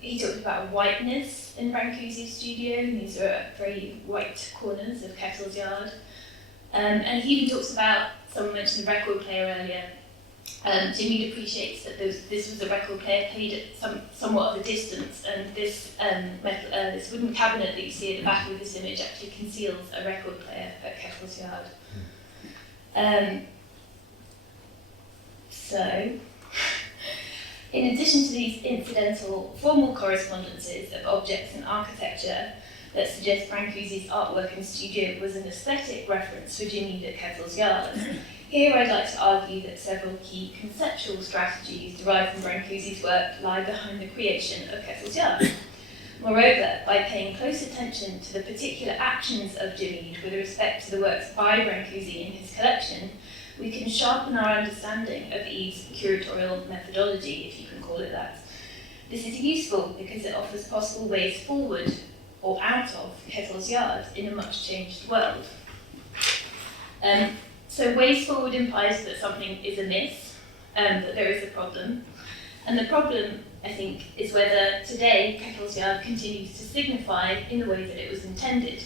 He talked about whiteness in Brâncuşi's studio, and these are very white corners of Kettle's Yard. And he even talks about, someone mentioned the record player earlier. Jimmy appreciates that this was a record player played at somewhat of a distance, and this this wooden cabinet that you see at the back of this image actually conceals a record player at Kettle's Yard. So, in addition to these incidental formal correspondences of objects and architecture that suggest Brâncuşi's artwork and studio was an aesthetic reference for Jimmy at Kettle's Yard, here I'd like to argue that several key conceptual strategies derived from Brâncuşi's work lie behind the creation of Kettle's Yard. Moreover, by paying close attention to the particular actions of Jimmy with respect to the works by Brâncuşi in his collection, we can sharpen our understanding of Eads' curatorial methodology, if you can call it that. This is useful because it offers possible ways forward or out of Kettle's Yard in a much changed world. So ways forward implies that something is amiss, that there is a problem. And the problem, I think, is whether today Kettle's Yard continues to signify in the way that it was intended.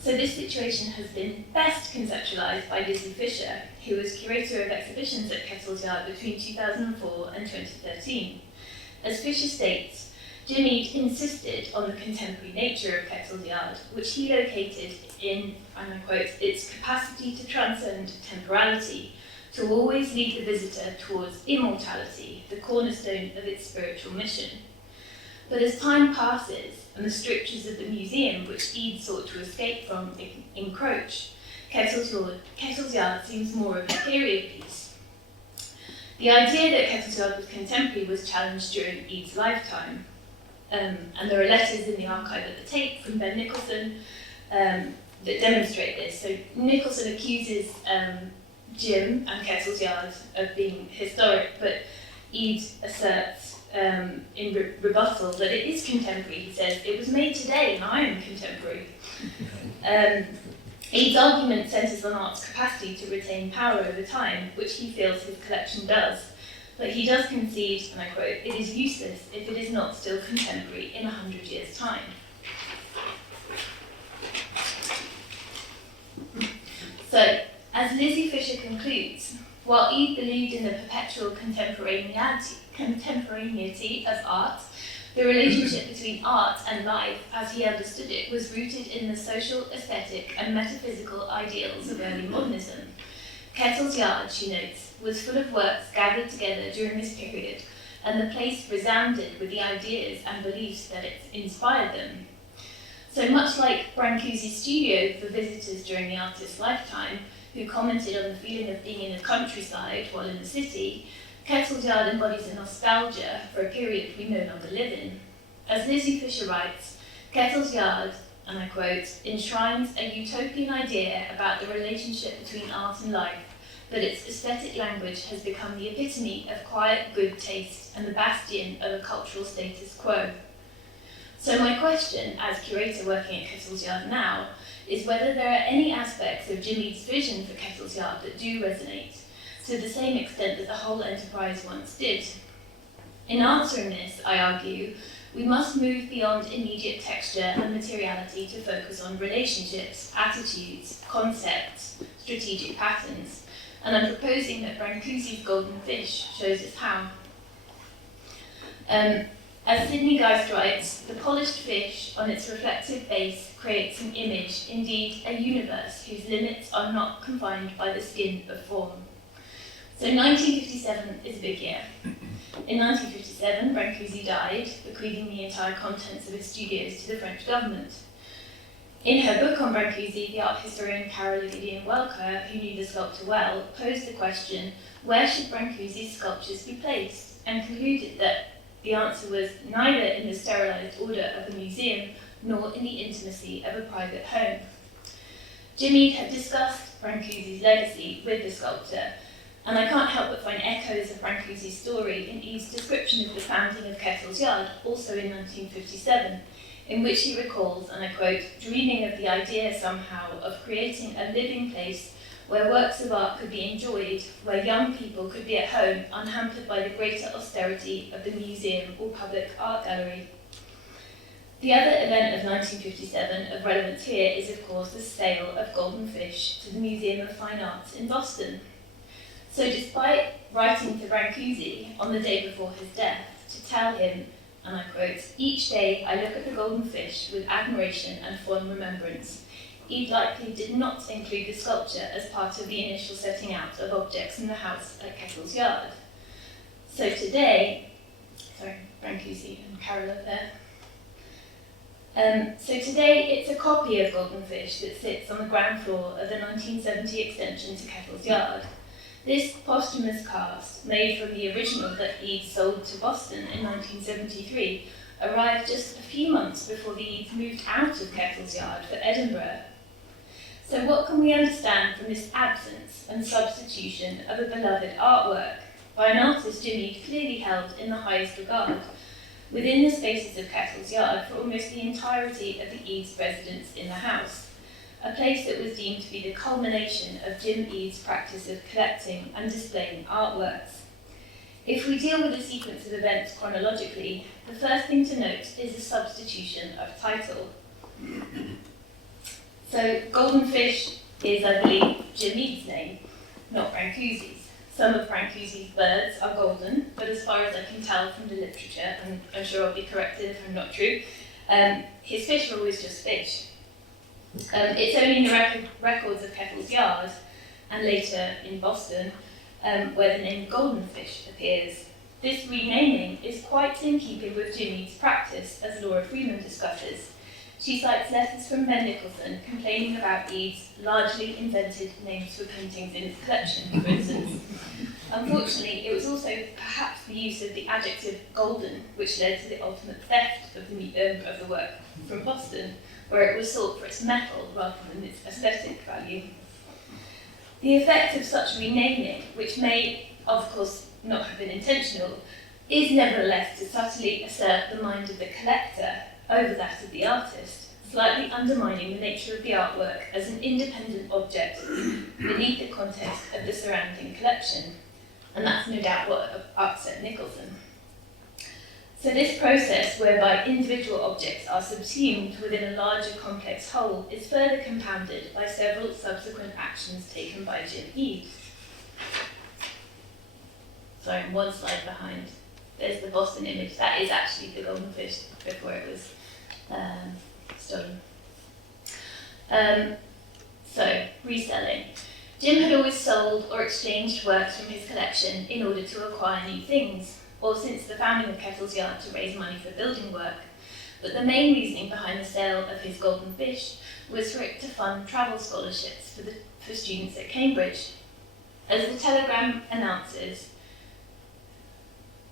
So this situation has been best conceptualized by Lizzie Fisher, who was curator of exhibitions at Kettle's Yard between 2004 and 2013. As Fisher states, Jimmy insisted on the contemporary nature of Kettle's Yard, which he located in, and I quote, its capacity to transcend temporality, to always lead the visitor towards immortality, the cornerstone of its spiritual mission. But as time passes, and the strictures of the museum, which Eads sought to escape from, encroach, Kettle's Yard seems more of a period piece. The idea that Kettle's Yard was contemporary was challenged during Eade's lifetime. And there are letters in the archive at the Tate from Ben Nicholson that demonstrate this. So Nicholson accuses Jim and Kettle's Yard of being historic, but Eade asserts in rebuttal that it is contemporary. He says, "It was made today and I am contemporary." Eade's argument centres on art's capacity to retain power over time, which he feels his collection does. But he does concede, and I quote, "It is useless if it is not still contemporary in 100 years' time." So, as Lizzie Fisher concludes, while Eade believed in the perpetual contemporaneity of art, the relationship between art and life, as he understood it, was rooted in the social, aesthetic, and metaphysical ideals of early modernism. Kettle's Yard, she notes, was full of works gathered together during this period, and the place resounded with the ideas and beliefs that it inspired them. So much like Brâncuși's studio for visitors during the artist's lifetime, who commented on the feeling of being in the countryside while in the city, Kettle's Yard embodies a nostalgia for a period we no longer live in. As Lizzie Fisher writes, Kettle's Yard, and I quote, enshrines a utopian idea about the relationship between art and life, but its aesthetic language has become the epitome of quiet good taste and the bastion of a cultural status quo. So my question, as curator working at Kettle's Yard now, is whether there are any aspects of Jim Eade's vision for Kettle's Yard that do resonate, to the same extent that the whole enterprise once did. In answering this, I argue, we must move beyond immediate texture and materiality to focus on relationships, attitudes, concepts, strategic patterns, and I'm proposing that Brâncuși's Golden Fish shows us how. As Sidney Geist writes, the polished fish on its reflective base creates an image, indeed a universe, whose limits are not confined by the skin of form. So 1957 is a big year. In 1957, Brâncuși died, bequeathing the entire contents of his studios to the French government. In her book on Brâncuși, the art historian Carol Gideon Welker, who knew the sculptor well, posed the question, where should Brâncuși's sculptures be placed? And concluded that the answer was neither in the sterilised order of a museum, nor in the intimacy of a private home. Jim Eade had discussed Brâncuși's legacy with the sculptor, and I can't help but find echoes of Brâncuși's story in Eade's description of the founding of Kettle's Yard, also in 1957, in which he recalls, and I quote, dreaming of the idea somehow of creating a living place where works of art could be enjoyed, where young people could be at home, unhampered by the greater austerity of the museum or public art gallery. The other event of 1957 of relevance here is, of course, the sale of Golden Fish to the Museum of Fine Arts in Boston. So despite writing to Brâncuși on the day before his death to tell him, and I quote, each day I look at the golden fish with admiration and fond remembrance, Eade likely did not include the sculpture as part of the initial setting out of objects in the house at Kettle's Yard. So today, sorry, Brâncuși and Carol are there. So today it's a copy of Golden Fish that sits on the ground floor of the 1970 extension to Kettle's Yard. This posthumous cast, made from the original that Eade sold to Boston in 1973, arrived just a few months before the Eades moved out of Kettle's Yard for Edinburgh. So what can we understand from this absence and substitution of a beloved artwork by an artist Jim Eade clearly held in the highest regard within the spaces of Kettle's Yard for almost the entirety of the Eade's residence in the house, a place that was deemed to be the culmination of Jim Eade's practice of collecting and displaying artworks? If we deal with the sequence of events chronologically, the first thing to note is the substitution of title. So Golden Fish is, I believe, Jim Eade's name, not Brâncuși's. Some of Brâncuși's birds are golden, but as far as I can tell from the literature, and I'm sure I'll be corrected if I'm not true, his fish are always just fish. It's only in the records of Kettle's Yard, and later in Boston, where the name Golden Fish appears. This renaming is quite in keeping with Jim Eade's practice, as Laura Freeman discusses. She cites letters from Ben Nicholson complaining about Eade's largely invented names for paintings in his collection, for instance. Unfortunately, it was also perhaps the use of the adjective golden which led to the ultimate theft of the work from Boston, where it was sought for its metal rather than its aesthetic value. The effect of such renaming, which may, of course, not have been intentional, is nevertheless to subtly assert the mind of the collector over that of the artist, slightly undermining the nature of the artwork as an independent object beneath the context of the surrounding collection. And that's no doubt what upset Nicholson. So this process, whereby individual objects are subsumed within a larger complex whole, is further compounded by several subsequent actions taken by Jim Eaves. Sorry, I'm one slide behind. There's the Boston image. That is actually the golden fish before it was stolen. So, reselling. Jim had always sold or exchanged works from his collection in order to acquire new things, or since the founding of Kettle's Yard to raise money for building work. But the main reasoning behind the sale of his golden fish was for it to fund travel scholarships for students at Cambridge. As the Telegram announces,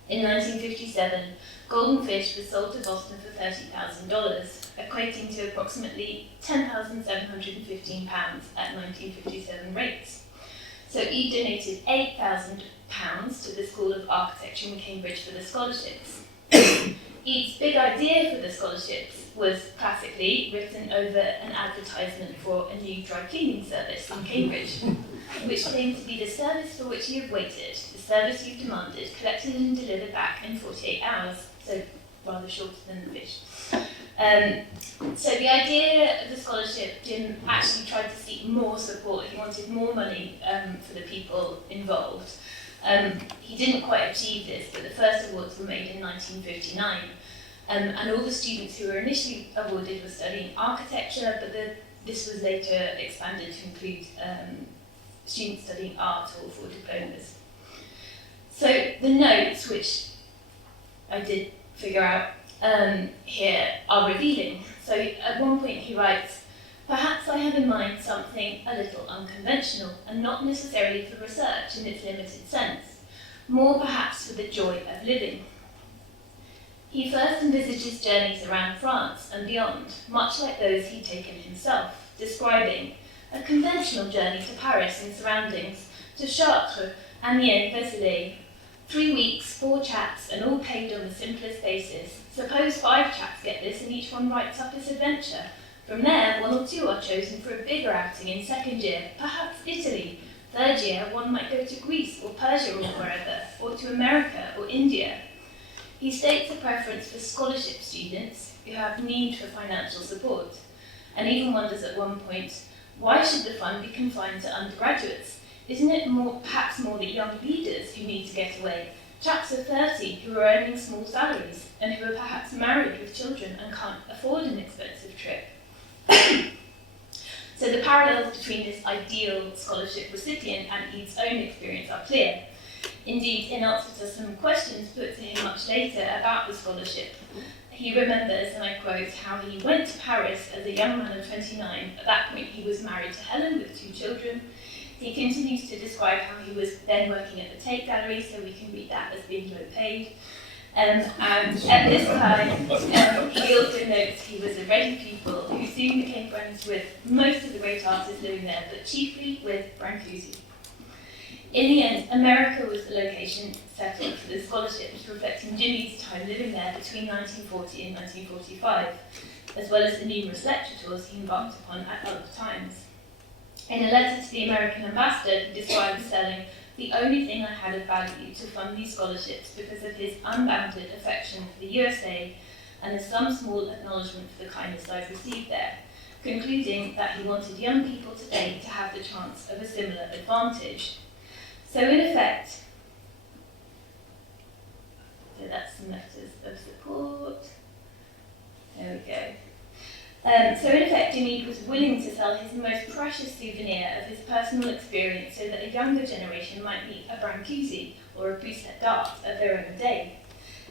in 1957, golden fish was sold to Boston for $30,000, equating to approximately £10,715 at 1957 rates. So he donated £8,000 to the School of Architecture in Cambridge for the scholarships. Eads' big idea for the scholarships was classically written over an advertisement for a new dry cleaning service in Cambridge, which claimed to be the service for which you have waited, the service you've demanded, collected and delivered back in 48 hours, so rather shorter than the fish. So the idea of the scholarship, Jim actually tried to seek more support. He wanted more money for the people involved. He didn't quite achieve this, but the first awards were made in 1959. And all the students who were initially awarded were studying architecture, but this was later expanded to include students studying art or for diplomas. So the notes, which I did figure out here, are revealing. So at one point he writes, "Perhaps I have in mind something a little unconventional, and not necessarily for research in its limited sense, more perhaps for the joy of living." He first envisages journeys around France and beyond, much like those he'd taken himself, describing a conventional journey to Paris and surroundings, to Chartres, Amiens, Vézelay, 3 weeks, 4 chaps, and all paid on the simplest basis. Suppose 5 chaps get this and each one writes up his adventure. From there, 1 or 2 are chosen for a bigger outing in 2nd year, perhaps Italy. 3rd year, one might go to Greece or Persia or wherever, or to America or India. He states a preference for scholarship students who have need for financial support, and even wonders at one point, why should the fund be confined to undergraduates? Isn't it perhaps more the young leaders who need to get away, chaps of 30 who are earning small salaries and who are perhaps married with children and can't afford an expensive trip? So the parallels between this ideal scholarship recipient and Eads' own experience are clear. Indeed, in answer to some questions put to him much later about the scholarship, he remembers, and I quote, how he went to Paris as a young man of 29. At that point, he was married to Helen with 2 children. He continues to describe how he was then working at the Tate Gallery, so we can read that as being low paid. And at this time, he also notes he was a ready pupil who soon became friends with most of the great artists living there, but chiefly with Brâncuşi. In the end, America was the location settled for the scholarships, reflecting Jimmy's time living there between 1940 and 1945, as well as the numerous lecture tours he embarked upon at other times. In a letter to the American ambassador, he describes selling the only thing I had of value to fund these scholarships because of his unbounded affection for the USA and as some small acknowledgement for the kindness I've received there, concluding that he wanted young people today to have the chance of a similar advantage. So in effect, so that's some letters of support. There we go. So in effect, Jimmy was willing to sell his most precious souvenir of his personal experience so that a younger generation might meet a Brâncuşi or a Pousset d'Art of their own day.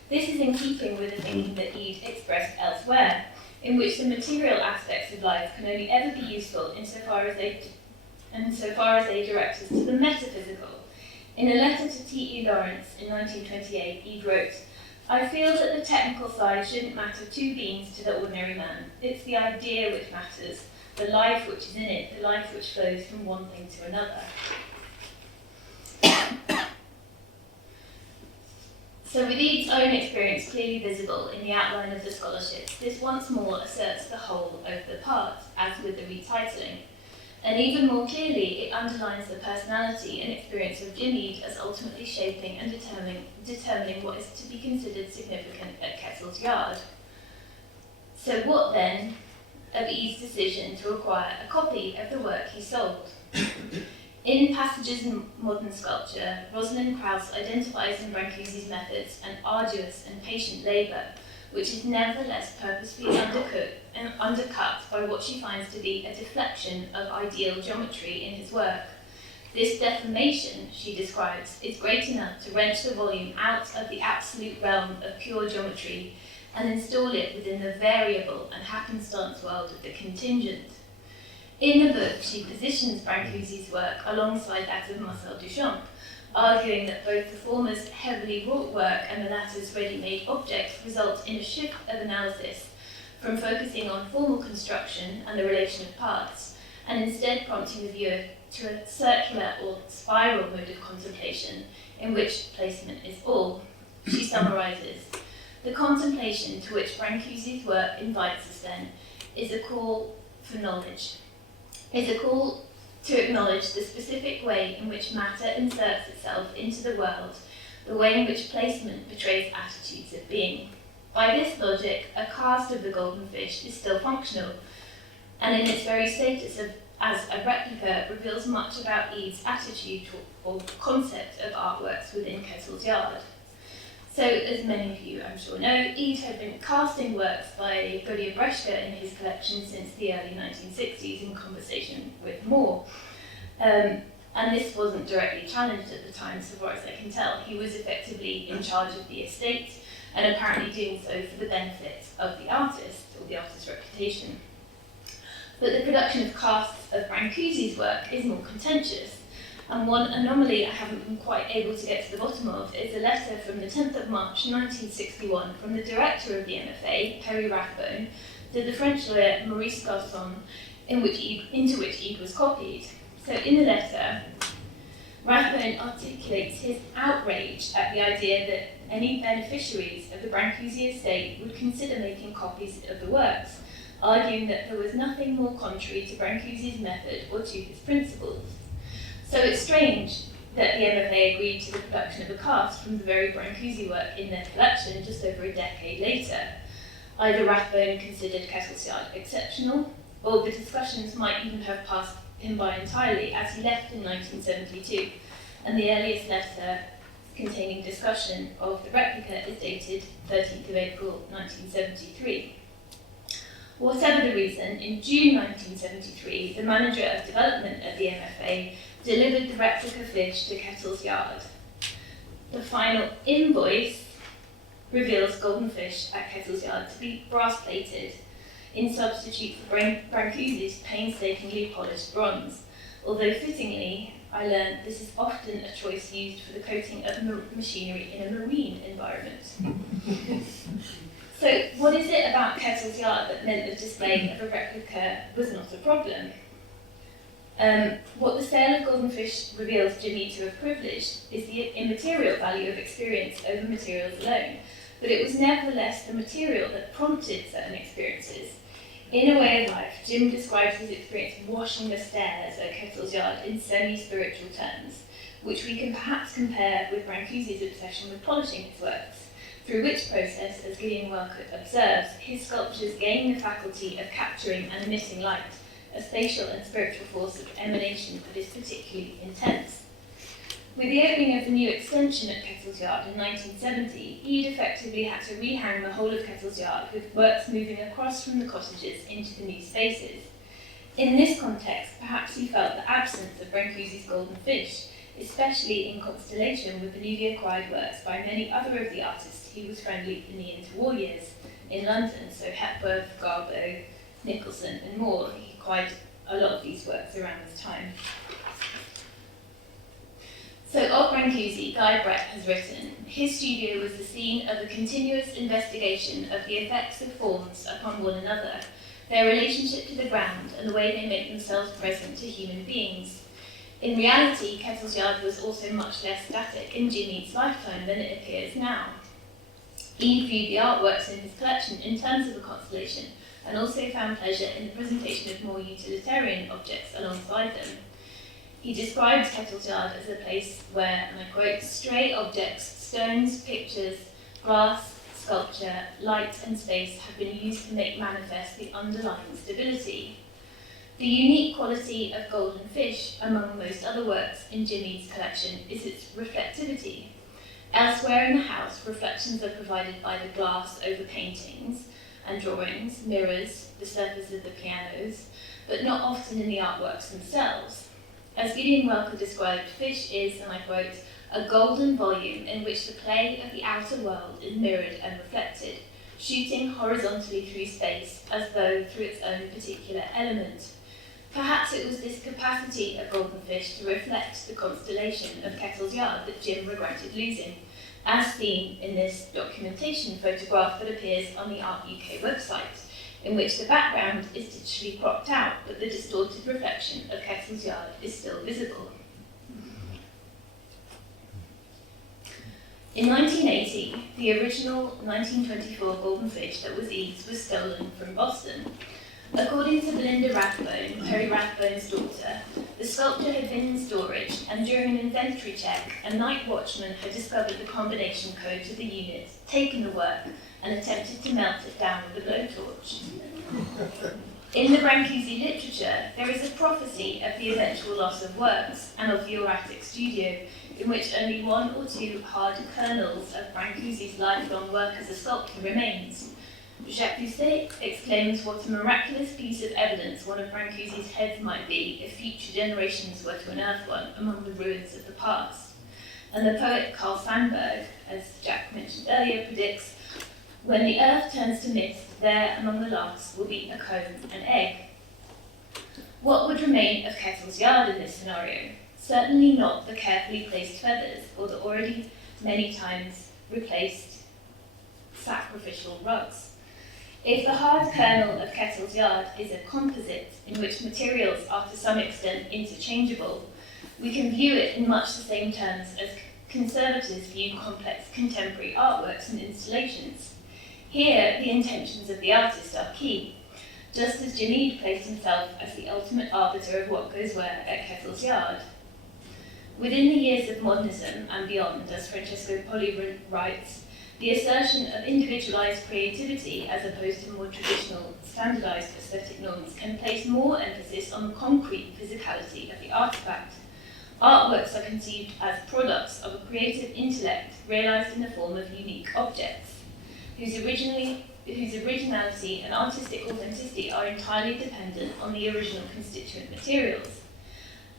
This is in keeping with the thinking that Eade expressed elsewhere, in which the material aspects of life can only ever be useful insofar as they direct us to the metaphysical. In a letter to T.E. Lawrence in 1928, Ede wrote, "I feel that the technical side shouldn't matter two beans to the ordinary man. It's the idea which matters, the life which is in it, the life which flows from one thing to another." So with Ede's own experience clearly visible in the outline of the scholarship, this once more asserts the whole over the part, as with the retitling. And even more clearly, it underlines the personality and experience of Jim Ede as ultimately shaping and determining what is to be considered significant at Kettle's Yard. So what then of Ede's decision to acquire a copy of the work he sold? In Passages in Modern Sculpture, Rosalind Krauss identifies in Brancusi's methods an arduous and patient labour, which is nevertheless purposefully undercut by what she finds to be a deflection of ideal geometry in his work. This deformation, she describes, is great enough to wrench the volume out of the absolute realm of pure geometry and install it within the variable and happenstance world of the contingent. In the book, she positions Brancusi's work alongside that of Marcel Duchamp, arguing that both the former's heavily wrought work and the latter's ready-made objects result in a shift of analysis from focusing on formal construction and the relation of parts, and instead prompting the viewer to a circular or spiral mode of contemplation in which placement is all. She summarises, "The contemplation to which Brancusi's work invites us then is a call for knowledge, is a call to acknowledge the specific way in which matter inserts itself into the world, the way in which placement betrays attitudes of being. By this logic, a cast of the golden fish is still functional, and in its very status as a replica reveals much about Ede's attitude or concept of artworks within Kettle's Yard." So, as many of you I'm sure know, Ede had been casting works by Godia Breshka in his collection since the early 1960s in conversation with Moore. And this wasn't directly challenged at the time, so far as I can tell. He was effectively in charge of the estate, and apparently doing so for the benefit of the artist, or the artist's reputation. But the production of casts of Brancusi's work is more contentious. And one anomaly I haven't been quite able to get to the bottom of is a letter from the 10th of March 1961 from the director of the MFA, Perry Rathbone, to the French lawyer Maurice Garçon, into which Ede was copied. So in the letter, Rathbone articulates his outrage at the idea that any beneficiaries of the Brancusi estate would consider making copies of the works, arguing that there was nothing more contrary to Brancusi's method or to his principles. So it's strange that the MFA agreed to the production of a cast from the very Brancusi work in their collection just over a decade later. Either Rathbone considered Kettle's Yard exceptional, or the discussions might even have passed him by entirely as he left in 1972, and the earliest letter containing discussion of the replica is dated 13th of April 1973. Whatever the reason, in June 1973, the manager of development at the MFA delivered the replica fish to Kettle's Yard. The final invoice reveals golden fish at Kettle's Yard to be brass-plated in substitute for Brancusi's painstakingly polished bronze, although fittingly, I learned this is often a choice used for the coating of machinery in a marine environment. So what is it about Kettle's Yard that meant the display of a replica was not a problem? What the sale of golden fish reveals Jimmy to have privileged is the immaterial value of experience over materials alone, but it was nevertheless the material that prompted certain experiences. In A Way of Life, Jim describes his experience washing the stairs at Kettle's Yard in semi-spiritual terms, which we can perhaps compare with Brancusi's obsession with polishing his works, through which process, as Gideon Wellcott observes, his sculptures gain the faculty of capturing and emitting light, a spatial and spiritual force of emanation that is particularly intense. With the opening of the new extension at Kettle's Yard in 1970, Ede effectively had to rehang the whole of Kettle's Yard, with works moving across from the cottages into the new spaces. In this context, perhaps he felt the absence of Brancusi's golden fish, especially in constellation with the newly acquired works by many other of the artists he was friendly in the interwar years in London, so Hepworth, Garbo, Nicholson and Moore. He acquired a lot of these works around this time. So of Brâncuși, Guy Brett has written, his studio was the scene of a continuous investigation of the effects of forms upon one another, their relationship to the ground and the way they make themselves present to human beings. In reality, Kettle's yard was also much less static in Jim Ead's lifetime than it appears now. Ead viewed the artworks in his collection in terms of a constellation, and also found pleasure in the presentation of more utilitarian objects alongside them. He describes Kettle's yard as a place where, and I quote, stray objects, stones, pictures, glass, sculpture, light and space have been used to make manifest the underlying stability. The unique quality of Golden Fish, among most other works in Jim Ead's collection, is its reflectivity. Elsewhere in the house, reflections are provided by the glass over paintings and drawings, mirrors, the surface of the pianos, but not often in the artworks themselves. As Gideon Welker described, Fish is, and I quote, a golden volume in which the play of the outer world is mirrored and reflected, shooting horizontally through space as though through its own particular element. Perhaps it was this capacity of Golden Fish to reflect the constellation of Kettle's yard that Jim regretted losing, as seen in this documentation photograph that appears on the Art UK website, in which the background is digitally cropped out, but the distorted reflection of Kettle's yard is still visible. In 1980, the original 1924 Golden Fish that was Ead's was stolen from Boston. According to Belinda Rathbone, Perry Rathbone's daughter, the sculpture had been in storage, and during an inventory check, a night watchman had discovered the combination code to the unit, taken the work, and attempted to melt it down with a blowtorch. In the Brâncuși literature, there is a prophecy of the eventual loss of works and of the erratic studio, in which only one or two hard kernels of Brâncuși's lifelong work as a sculptor remains. Jacques Doucet exclaims what a miraculous piece of evidence one of Brâncuși's heads might be if future generations were to unearth one among the ruins of the past. And the poet Carl Sandburg, as Jack mentioned earlier, predicts, when the earth turns to mist, there among the logs will be a comb and egg. What would remain of Kettle's yard in this scenario? Certainly not the carefully placed feathers or the already many times replaced sacrificial rugs. If the hard kernel of Kettle's yard is a composite in which materials are to some extent interchangeable, we can view it in much the same terms as conservators view complex contemporary artworks and installations. Here, the intentions of the artist are key, just as Jim Ead placed himself as the ultimate arbiter of what goes where at Kettle's yard. Within the years of Modernism and beyond, as Francesco Poli writes, the assertion of individualized creativity as opposed to more traditional, standardized aesthetic norms can place more emphasis on the concrete physicality of the artifact. Artworks are conceived as products of a creative intellect realized in the form of unique objects, whose originality and artistic authenticity are entirely dependent on the original constituent materials.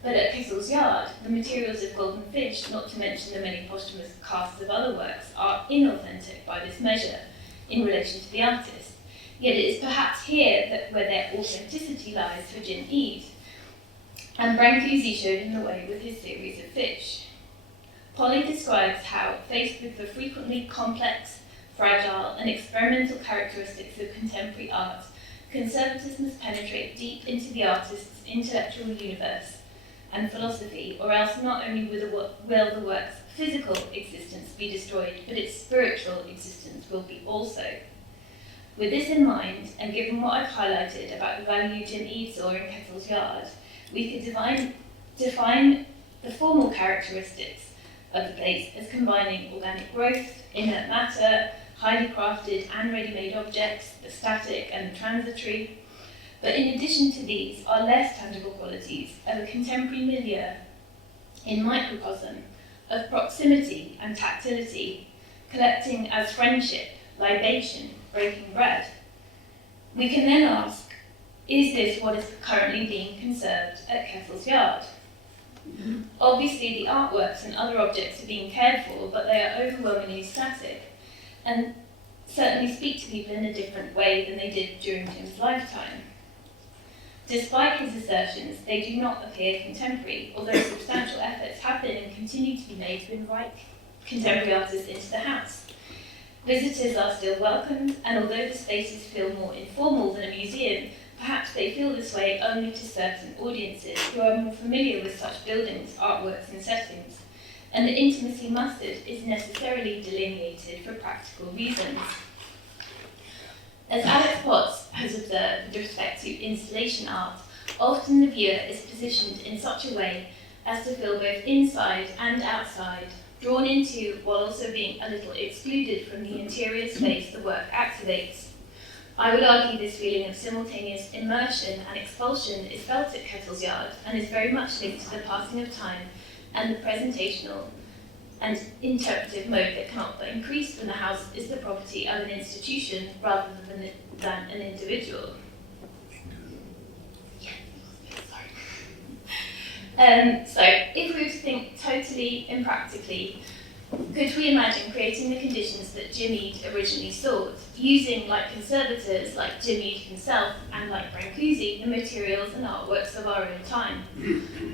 But at Kettle's yard, the materials of Golden Fish, not to mention the many posthumous casts of other works, are inauthentic by this measure in relation to the artist. Yet it is perhaps here where their authenticity lies for Jim Ead, and Brâncuși showed him the way with his series of fish. Polly describes how, faced with the frequently complex, fragile, and experimental characteristics of contemporary art, conservators must penetrate deep into the artist's intellectual universe and philosophy, or else not only will the work's physical existence be destroyed, but its spiritual existence will be also. With this in mind, and given what I've highlighted about the value Jim Ead saw in Kettle's yard, we could define the formal characteristics of the place as combining organic growth, inert matter, highly crafted and ready-made objects, the static and the transitory. But in addition to these are less tangible qualities of a contemporary milieu in microcosm, of proximity and tactility, collecting as friendship, libation, breaking bread. We can then ask, is this what is currently being conserved at Kettle's yard? Obviously the artworks and other objects are being cared for, but they are overwhelmingly static, and certainly speak to people in a different way than they did during Jim's lifetime. Despite his assertions, they do not appear contemporary, although substantial efforts have been and continue to be made to invite contemporary artists into the house. Visitors are still welcomed, and although the spaces feel more informal than a museum, perhaps they feel this way only to certain audiences who are more familiar with such buildings, artworks and settings, and the intimacy mustered is necessarily delineated for practical reasons. As Alex Potts has observed with respect to installation art, often the viewer is positioned in such a way as to feel both inside and outside, drawn into while also being a little excluded from the interior space the work activates. I would argue this feeling of simultaneous immersion and expulsion is felt at Kettle's Yard and is very much linked to the passing of time and the presentational and interpretive mode that cannot but increase when the house is the property of an institution rather than an individual. So, if we were to think totally impractically, could we imagine creating the conditions that Jim Eade originally sought, using, like conservators like Jim Eade himself and like Brâncuşi, the materials and artworks of our own time?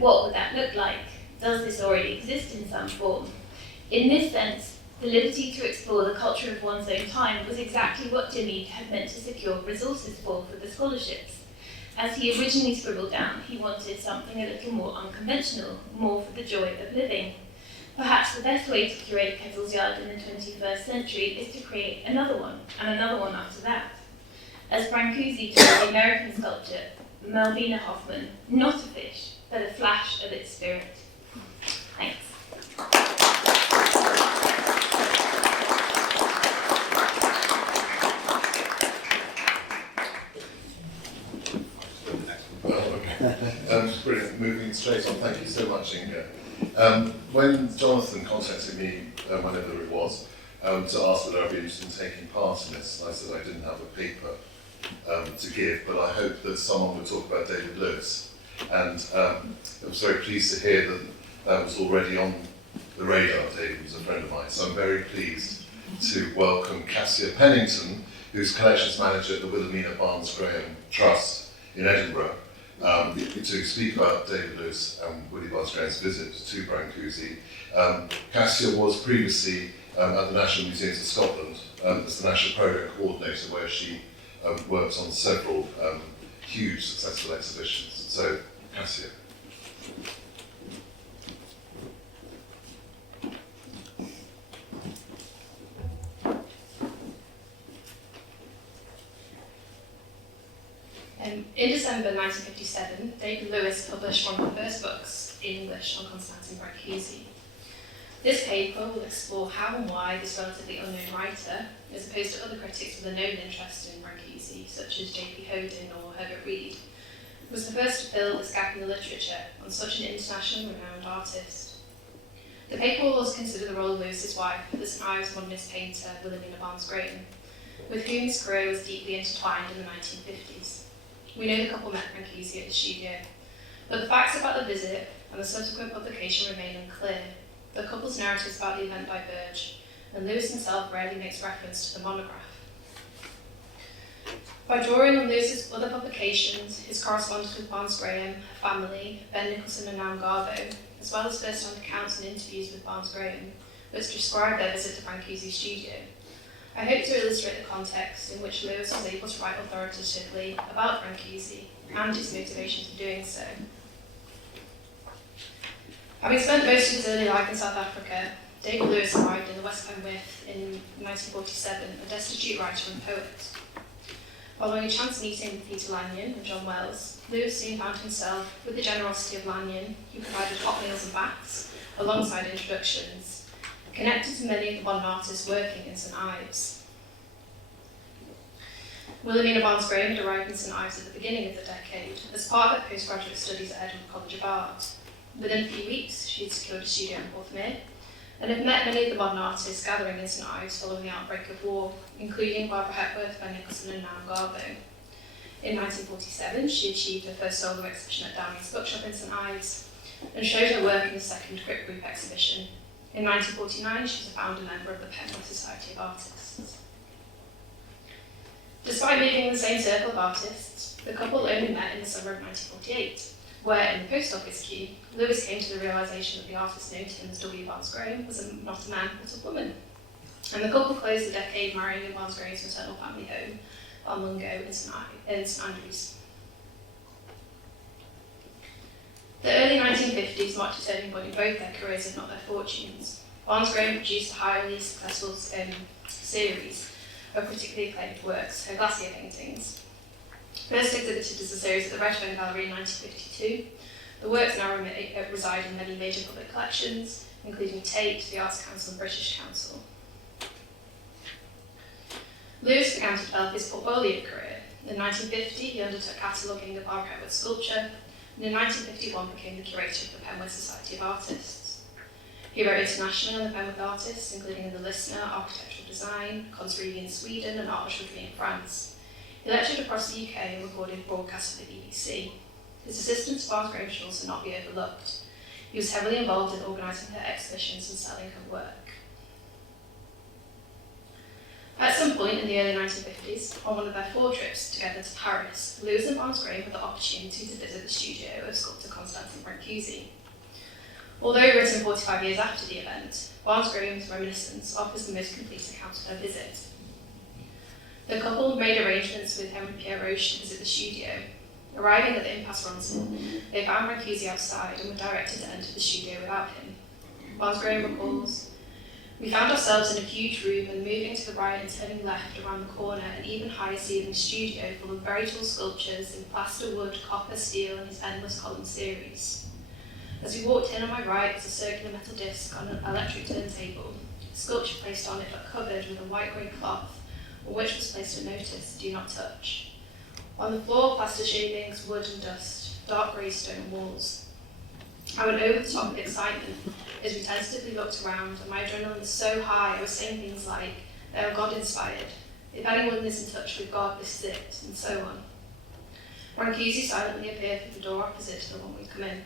What would that look like? Does this already exist in some form? In this sense, the liberty to explore the culture of one's own time was exactly what Jim Eade had meant to secure resources for the scholarships. As he originally scribbled down, he wanted something a little more unconventional, more for the joy of living. Perhaps the best way to curate Kettle's Yard in the 21st century is to create another one, and another one after that. As Brâncuşi told the American sculptor, Melvina Hoffman, not a fish, but a flash of its spirit. Thanks. Brilliant. Moving straight on. Thank you so much, Inga. When Jonathan contacted me, whenever it was, to ask whether I'd be interested in taking part in this, I said I didn't have a paper to give, but I hope that someone would talk about David Lewis. And I was very pleased to hear that that was already on the radar. David was a friend of mine, so I'm very pleased to welcome Cassia Pennington, who's collections manager at the Wilhelmina Barnes Graham Trust in Edinburgh, to speak about David Lewis and Willie Barnes Graham's visit to Brâncuşi. Cassia was previously at the National Museums of Scotland as the National Programme Coordinator, where she worked on several huge successful exhibitions. So, Cassia. In December 1957, David Lewis published one of the first books in English on Contextualizing Brâncuși. This paper will explore how and why this relatively unknown writer, as opposed to other critics with a known interest in Brâncuși, such as J.P. Hodin or Herbert Reed, was the first to fill this gap in the literature on such an internationally renowned artist. The paper will also consider the role of Lewis's wife, the St. Ives modernist painter Wilhelmina Barnes Graham, with whom his career was deeply intertwined in the 1950s. We know the couple met Brâncuşi at the studio, but the facts about the visit and the subsequent publication remain unclear. The couple's narratives about the event diverge, and Lewis himself rarely makes reference to the monograph. By drawing on Lewis's other publications, his correspondence with Barnes Graham, her family, Ben Nicholson and Nam Garbo, as well as first-hand accounts and interviews with Barnes Graham, which describe their visit to Brâncuşi's studio, I hope to illustrate the context in which Lewis was able to write authoritatively about Brâncuşi and his motivations for doing so. Having spent most of his early life in South Africa, David Lewis arrived in the West End With in 1947, a destitute writer and poet. Following a chance meeting with Peter Lanyon and John Wells, Lewis soon found himself, with the generosity of Lanyon, who provided hot meals and baths, alongside introductions, connected to many of the modern artists working in St. Ives. Wilhelmina Barnes Graham had arrived in St. Ives at the beginning of the decade as part of her postgraduate studies at Edinburgh College of Art. Within a few weeks, she had secured a studio in Porthmeor and had met many of the modern artists gathering in St. Ives following the outbreak of war, including Barbara Hepworth, Ben Nicholson and Nam Garbo. In 1947, she achieved her first solo exhibition at Downing's Bookshop in St. Ives and showed her work in the second Crypt Group exhibition. In 1949, she was a founder member of the Petworth Society of Artists. Despite moving in the same circle of artists, The couple only met in the summer of 1948, where in the post office queue, Lewis came to the realisation that the artist known to him as W. Barnes Graham was not a man but a woman. And the couple closed the decade marrying in Barnes Graham's maternal family home, Balmungo in St Andrews. The early 1950s marked a turning point in both their careers, if not their fortunes. Barnes Graham produced a highly successful series of critically acclaimed works, her Glacier paintings. First exhibited as a series at the Redfern Gallery in 1952, the works now reside in many major public collections, including Tate, the Arts Council and British Council. Lewis began to develop his portfolio career. In 1950, he undertook cataloguing of archival sculpture, and in 1951 became the curator of the Penworth Society of Artists. He wrote internationally on the Penworth artists, including in The Listener, Architectural Design, Consrevi in Sweden, and Art Aujourd'hui in France. He lectured across the UK and recorded broadcasts for the BBC. His assistance to Barnes Graham should also not be overlooked. He was heavily involved in organising her exhibitions and selling her work. At some point in the early 1950s, on one of their 4 trips together to Paris, Lewis and Barnes Graham had the opportunity to visit the studio of sculptor Konstantin Brâncuși. Although written 45 years after the event, Barnes Graham's reminiscence offers the most complete account of their visit. The couple made arrangements with Henry Pierre Roche to visit the studio. Arriving at the Impasse Ronson, they found Brâncuși outside and were directed to enter the studio without him. Barnes Graham recalls, "We found ourselves in a huge room and moving to the right and turning left around the corner, an even higher ceiling studio full of very tall sculptures in plaster wood, copper, steel, and his endless column series. As we walked in on my right was a circular metal disc on an electric turntable, a sculpture placed on it but covered with a white grey cloth, on which was placed a notice, 'Do not touch.' On the floor, plaster shavings, wood and dust, dark grey stone walls. I went over the top with excitement as we tentatively looked around, and my adrenaline was so high I was saying things like, 'They are God-inspired. If anyone is in touch with God, this is it,' and so on. Brâncuși silently appeared through the door opposite to the one we'd come in.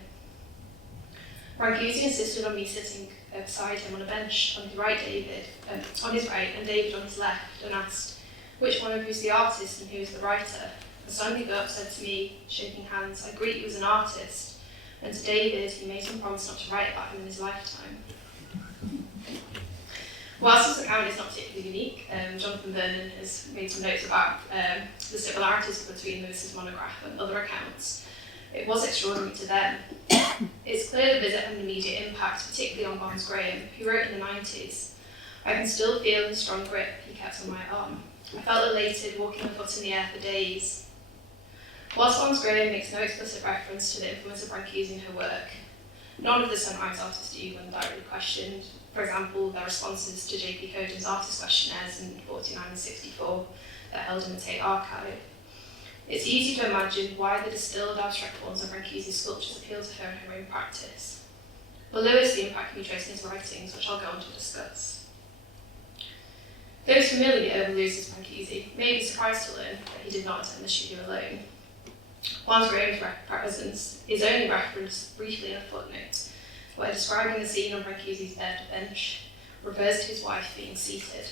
Brâncuși insisted on me sitting beside him on a bench on his right, and David on his left, and asked, 'Which one of you is the artist and who is the writer?' And standing up said to me, shaking hands, 'I greet you as an artist,' and to David he made him promise not to write about him in his lifetime. Whilst this account is not particularly unique, Jonathan Vernon has made some notes about the similarities between Lewis's monograph and other accounts. It was extraordinary to them. It's clear the visit had an immediate impact, particularly on Barnes Graham, who wrote in the 90s, "I can still feel the strong grip he kept on my arm. I felt elated, walking a foot in the air for days." Whilst Barnes Graham makes no explicit reference to the influence of Brâncuși in her work, none of the Sunrise artists do when directly questioned. For example, their responses to J.P. Coden's artist questionnaires in 49 and 64 that held in the Tate archive. It's easy to imagine why the distilled abstract forms of Brâncuși's sculptures appeal to her in her own practice. For Lewis, the impact can be traced in his writings, which I'll go on to discuss. Those familiar with Lewis's Brâncuși may be surprised to learn that he did not attend the studio alone. Barnes Graham's presence is only referenced briefly in a footnote, where describing the scene on Brâncuși's bed bench refers to his wife being seated.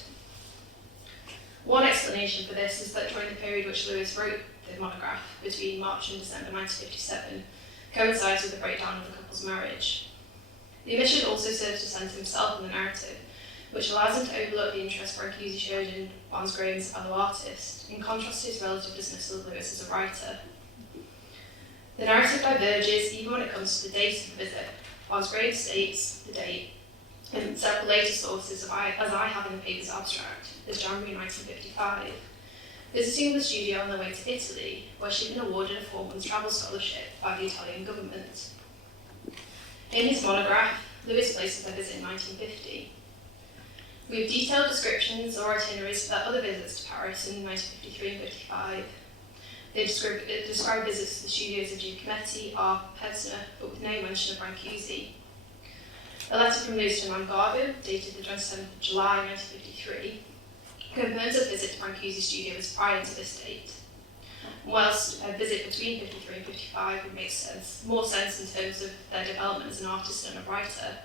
One explanation for this is that during the period which Lewis wrote the monograph, between March and December 1957, coincides with the breakdown of the couple's marriage. The omission also serves to center himself in the narrative, which allows him to overlook the interest Brâncuși showed in Barnes Graham's fellow artist, in contrast to his relative dismissal of Lewis as a writer. The narrative diverges even when it comes to the date of the visit. Barnes Graham states the date, and several later sources, as I have in the paper's abstract, as January 1955, visiting the studio on their way to Italy, where she'd been awarded a 4-month travel scholarship by the Italian government. In his monograph, Lewis places their visit in 1950. We have detailed descriptions or itineraries for their other visits to Paris in 1953 and 55. They describe visits to the studios of Giacometti, Arp, Pezner, but with no mention of Brâncuși. A letter from Lewis to Avant-garde, dated the 27th of July 1953, confirms a visit to Brâncuși's studio was prior to this date. Whilst a visit between 53 and 55 would make more sense in terms of their development as an artist and a writer,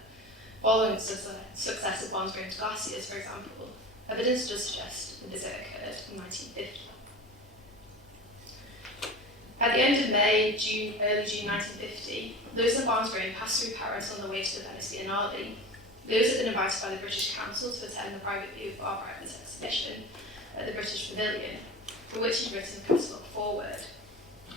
following the success of Barnes Graham's Glaciers, for example, evidence does suggest the visit occurred in 1950. At the end of May, early June 1950, Lewis and Barnes-Graham passed through Paris on their way to the Venice Biennale. Lewis had been invited by the British Council to attend the private view of Barbara Evans' exhibition at the British Pavilion, for which he'd written a catalogue forward.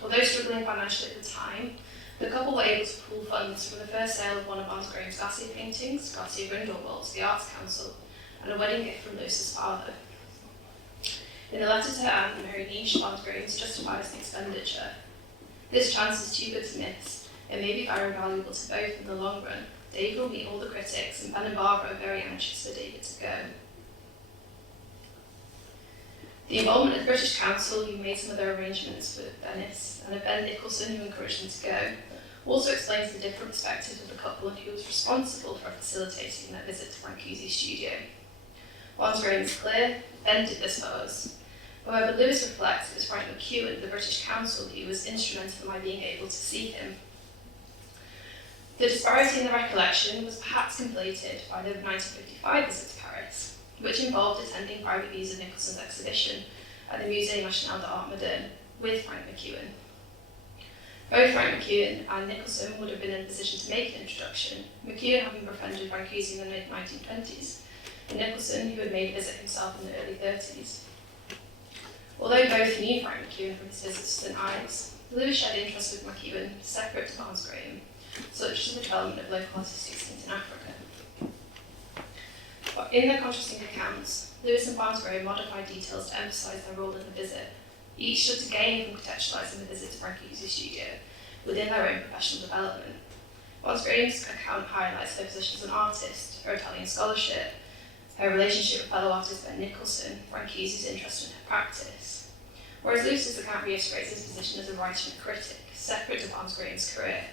Although struggling financially at the time, the couple were able to pool funds from the first sale of one of Barnes-Graham's Garcia paintings, Garcia Grindelwald, to the Arts Council, and a wedding gift from Lewis's father. In a letter to her aunt, Mary Niche, Barnes-Graham justifies the expenditure. This chance is too good to miss. It may be very valuable to both in the long run. David will meet all the critics, and Ben and Barbara are very anxious for David to go. The involvement of the British Council, who made some of their arrangements for Venice, and of Ben Nicholson, who encouraged them to go, also explains the different perspectives of the couple and who was responsible for facilitating their visit to Brâncuși's studio. Barnes-Graham is clear, Ben did this for us. However, Lewis reflects it was Frank McEwen, the British Council, who was instrumental in my being able to see him. The disparity in the recollection was perhaps completed by the 1955 visit to Paris, which involved attending private views of Nicholson's exhibition at the Musée National d'Art Moderne with Frank McEwen. Both Frank McEwen and Nicholson would have been in a position to make an introduction, McEwen having befriended Brâncuși in the mid-1920s, and Nicholson, who had made a visit himself in the early 30s. Although both knew Frank McEwen from his visits to St Ives, Lewis shared interest with McEwen, separate to Barnes-Graham, such as the development of local artistic scenes in Africa. But in their contrasting accounts, Lewis and Barnes-Graham modified details to emphasise their role in the visit. Each stood to gain from contextualising the visit to Brâncuși's studio within their own professional development. Barnes-Graham's account highlights her position as an artist, her Italian scholarship, her relationship with fellow artist Ben Nicholson, Brâncuși's interest in her practice. Whereas Lewis's account reiterates his position as a writer and a critic, separate to Barnes-Graham's career.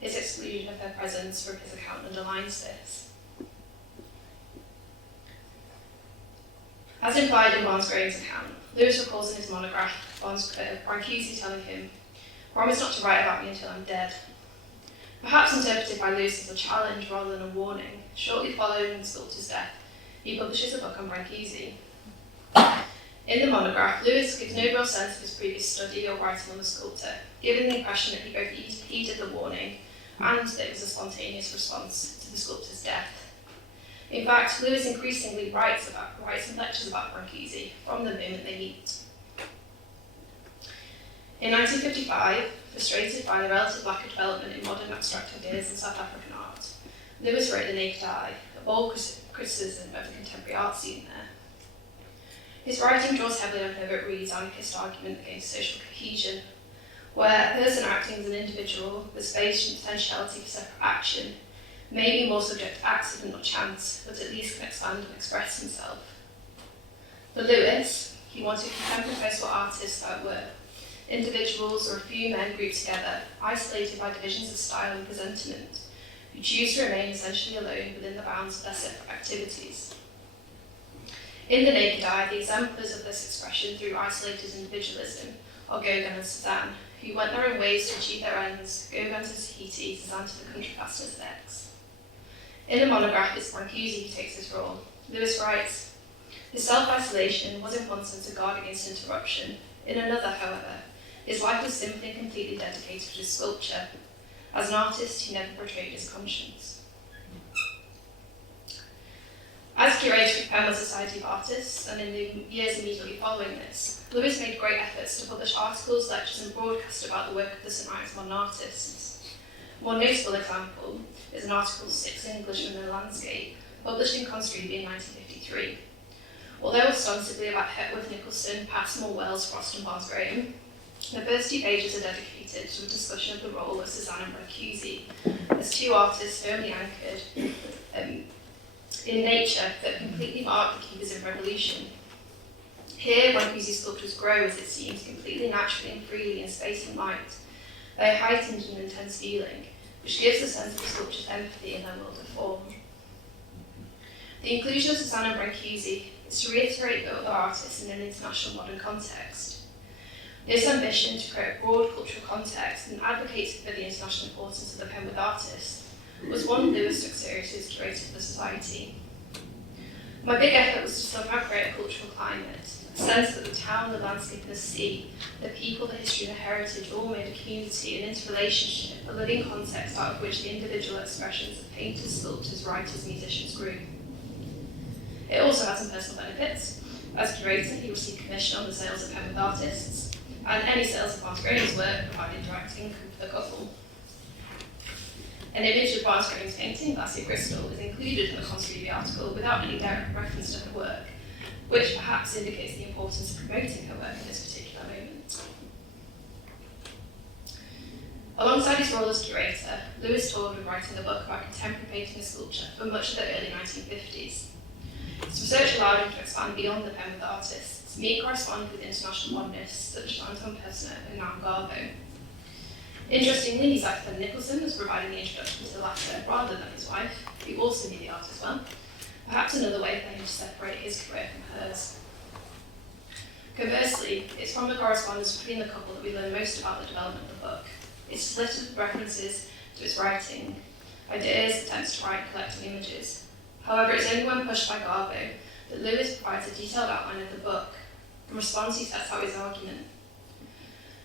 His exclusion of her presence from his account underlines this. As implied in Barnes-Graham's account, Lewis recalls in his monograph Brâncuși telling him, "Promise not to write about me until I'm dead." Perhaps interpreted by Lewis as a challenge rather than a warning, shortly following the sculptor's death, he publishes a book on Brâncuși. In the monograph, Lewis gives no real sense of his previous study or writing on the sculptor, giving the impression that he both heeded the warning and that it was a spontaneous response to the sculptor's death. In fact, Lewis increasingly writes and lectures about Brâncuși from the moment they meet. In 1955, frustrated by the relative lack of development in modern abstract ideas in South African art, Lewis wrote The Naked Eye, a bold criticism of the contemporary art scene there. His writing draws heavily on Herbert Reed's anarchist argument against social cohesion, where a person acting as an individual with space and potentiality for separate action may be more subject to accident or chance, but at least can expand and express himself. For Lewis, he wanted contemporary post-war artists that were individuals or a few men grouped together, isolated by divisions of style and presentiment, who choose to remain essentially alone within the bounds of their separate activities. In The Naked Eye, the exemplars of this expression through isolated individualism are Gauguin and Cézanne, who went their own ways to achieve their ends, Gauguin to Tahiti, Cézanne to the country fastness X. In the monograph, it's Brâncuși who takes this role. Lewis writes, "His self-isolation was in one sense a guard against interruption. In another, however, his life was simply and completely dedicated to his sculpture. As an artist, he never betrayed his conscience." As curator of the Permanent Society of Artists, and in the years immediately following this, Lewis made great efforts to publish articles, lectures and broadcasts about the work of the St Ives modern artists. One notable example is an article, Six Englishmen in a Landscape, published in Constrevy in 1953. Although ostensibly about Hepworth, Nicholson, Passmore, Wells, Frost and Barnes-Graham, the first 2 pages are dedicated to a discussion of the role of Cézanne and Brâncuși as two artists firmly anchored in nature that completely mark the Cubism revolution. Here, Brâncuși's sculptures grow, as it seems, completely naturally and freely in space and light. They are heightened and intense feeling, which gives a sense of the sculpture's empathy in their world of form. The inclusion of Cézanne and Brâncuși is to reiterate the other artists in an international modern context. This ambition to create a broad cultural context and advocate for the international importance of the pen with artists was one Lewis took seriously as curator of the society. My big effort was to somehow create a cultural climate, a sense that the town, the landscape, and the sea, the people, the history, and the heritage all made a community, an interrelationship, a living context out of which the individual expressions of painters, sculptors, writers, musicians grew. It also had some personal benefits. As curator, he received commission on the sales of home with artists, and any sales of Barnes Graham's work provided direct income for the couple. An image of Barnes Graham's painting, Glassy Bristol, is included in the Constantly article without any direct reference to her work, which perhaps indicates the importance of promoting her work in this particular moment. Alongside his role as curator, Lewis toured with writing a book about contemporary painting and sculpture for much of the early 1950s. His research allowed him to expand beyond the pen with artists, meet and correspond with international modernists such as Anton Persner and avant-garde. Interestingly, his wife Nicholson was providing the introduction to the latter rather than his wife, who also knew the art as well. Perhaps another way for him to separate his career from hers. Conversely, it's from the correspondence between the couple that we learn most about the development of the book. It's littered with references to its writing, ideas, attempts to write, collecting images. However, it's only when pushed by Garbo that Lewis provides a detailed outline of the book. In response, he sets out his argument.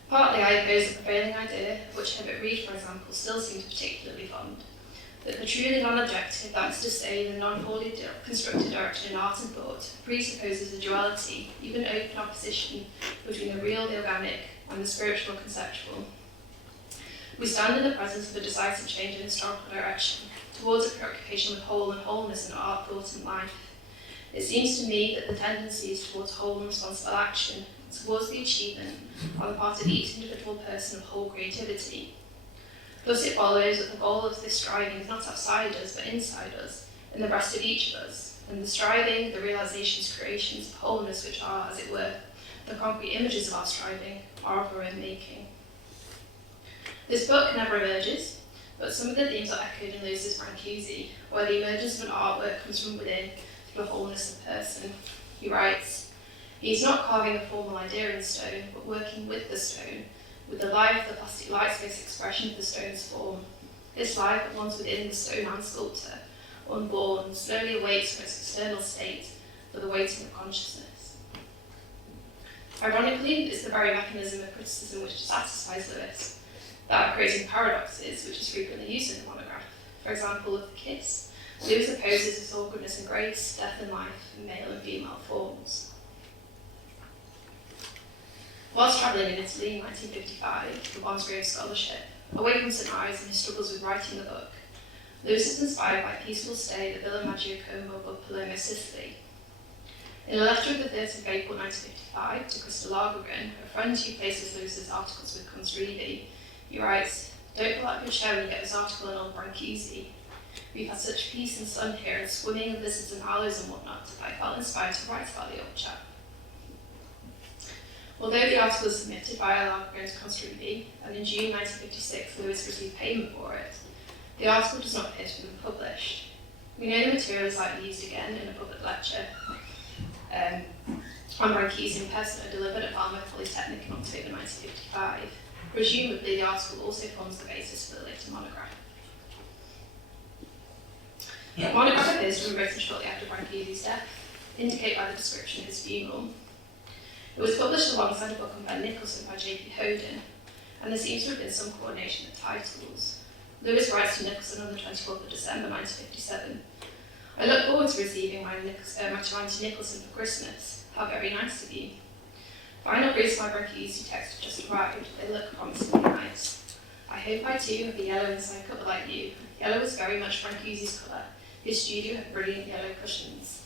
Partly, I oppose the prevailing idea, which Herbert Reed, for example, still seemed particularly fond, that the truly non-objective, that is to say, the non-wholly constructed direction in art and thought, presupposes a duality, even open opposition, between the real, the organic, and the spiritual, conceptual. We stand in the presence of a decisive change in historical direction, towards a preoccupation with whole and wholeness in art, thought, and life. It seems to me that the tendency is towards whole and responsible action, towards the achievement, on the part of each individual person, of whole creativity. Thus it follows that the goal of this striving is not outside us, but inside us, in the breast of each of us, and the striving, the realizations, creations, the wholeness which are, as it were, the concrete images of our striving, are of our own making. This book never emerges, but some of the themes are echoed in Lewis's Brâncuși, where the emergence of an artwork comes from within through the wholeness of person. He writes, "He's not carving a formal idea in stone, but working with the stone, with the life, the plastic light space expression of the stone's form. This life at once within the stone and sculptor, unborn, slowly awaits from its external state for the waiting of consciousness." Ironically, it's the very mechanism of criticism which satisfies Lewis, that of creating paradoxes, which is frequently used in the monograph. For example, of the kiss, Lewis opposes its awkwardness and grace, death and life, in male and female forms. Whilst travelling in Italy in 1955 for Barnes Grave Scholarship, away from St Ives and his struggles with writing the book, Lewis is inspired by a peaceful stay at the Villa Maggiacomo above Palermo, Sicily. In a letter of the 3rd of April 1955 to Crystal Lagergren, a friend who places Lewis's articles with Consrivi, he writes, "Don't pull out your chair when you get this article on old Brâncuși. We've had such peace and sun here and swimming and lizards and aloes and whatnot, I felt inspired to write about the old chap." Although the article was submitted via Lagergren to Consrivi, and in June 1956 Lewis received payment for it, the article does not appear to have been published. We know the material is likely used again in a public lecture on Brâncuși in Persner, delivered at Falmouth Polytechnic in October 1955. Presumably, the article also forms the basis for the later monograph. The monograph appears to have been written shortly after Brâncuși's death, indicated by the description of his funeral. It was published alongside a book on Ben Nicholson by J.P. Hoden, and there seems to have been some coordination of titles. Lewis writes to Nicholson on the 24th of December 1957. "I look forward to receiving my to Nicholson for Christmas. How very nice of you. Final briefs my Brâncuși text have just arrived. They look promisingly nice. I hope I too have a yellow inside cover like you. Yellow is very much Brâncuși's colour. His studio had brilliant yellow cushions."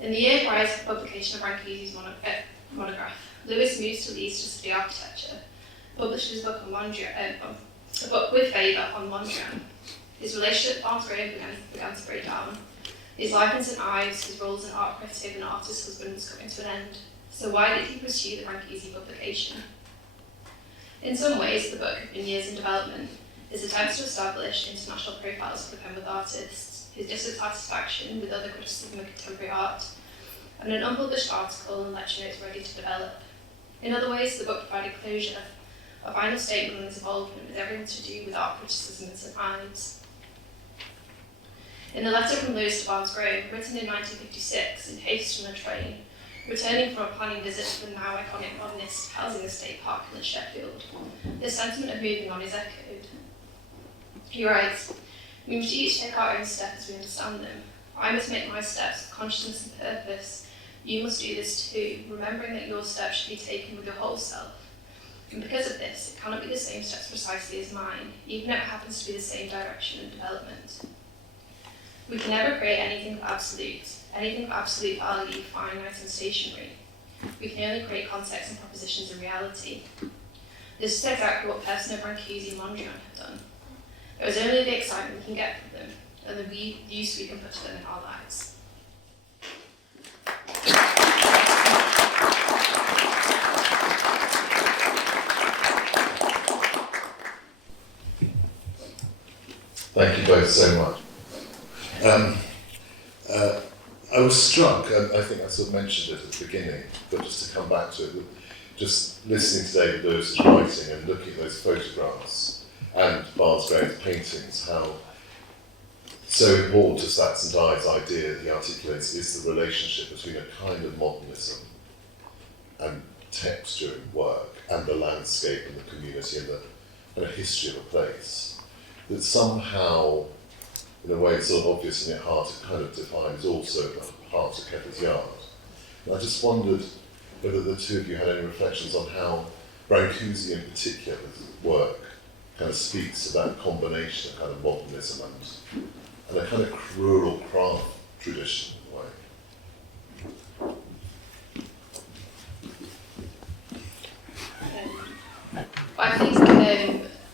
In the year prior to the publication of Brâncuși's monograph, Lewis moves to Leeds to study architecture, published his book on a book with favour on Mondrian. His relationship with Barnes Graham began to break down. His life in St Ives, his roles in art critic and artist husband was coming to an end. So why did he pursue the Brâncuși publication? In some ways, the book had been years in development. His attempts to establish international profiles for the pen with artists, his dissatisfaction with other criticism of contemporary art, and an unpublished article and lecture notes ready to develop. In other ways, the book provided closure, a final statement on his involvement with everything to do with art criticism in St Ives. In a letter from Lewis to Barnes Graham, written in 1956 in haste on a train, returning from a planning visit to the now iconic Modernist housing estate park in Sheffield, this sentiment of moving on is echoed. He writes, "We must each take our own steps as we understand them. I must make my steps with consciousness and purpose. You must do this too, remembering that your steps should be taken with your whole self. And because of this, it cannot be the same steps precisely as mine, even if it happens to be the same direction and development. We can never create anything of absolute value, finite and stationary. We can only create concepts and propositions of reality. This is exactly what Persano, Brâncuși, and Mondrian have done. It was only the excitement we can get from them, and the use we can put to them in our lives." Thank you both so much. I was struck, and I think I sort of mentioned it at the beginning, but just to come back to it, just listening to David Lewis's writing and looking at those photographs and Barnes Graham's paintings, how so important to Stats and Dye's idea that he articulates is the relationship between a kind of modernism and texture in work and the landscape and the community and the kind of history of a place. That somehow, in a way it's sort of obvious and yet hard to kind of define, is also the heart of Kettle's yard. And I just wondered whether the two of you had any reflections on how Brâncuși in particular's work kind of speaks to that combination of kind of modernism and a kind of rural craft tradition in a way. I think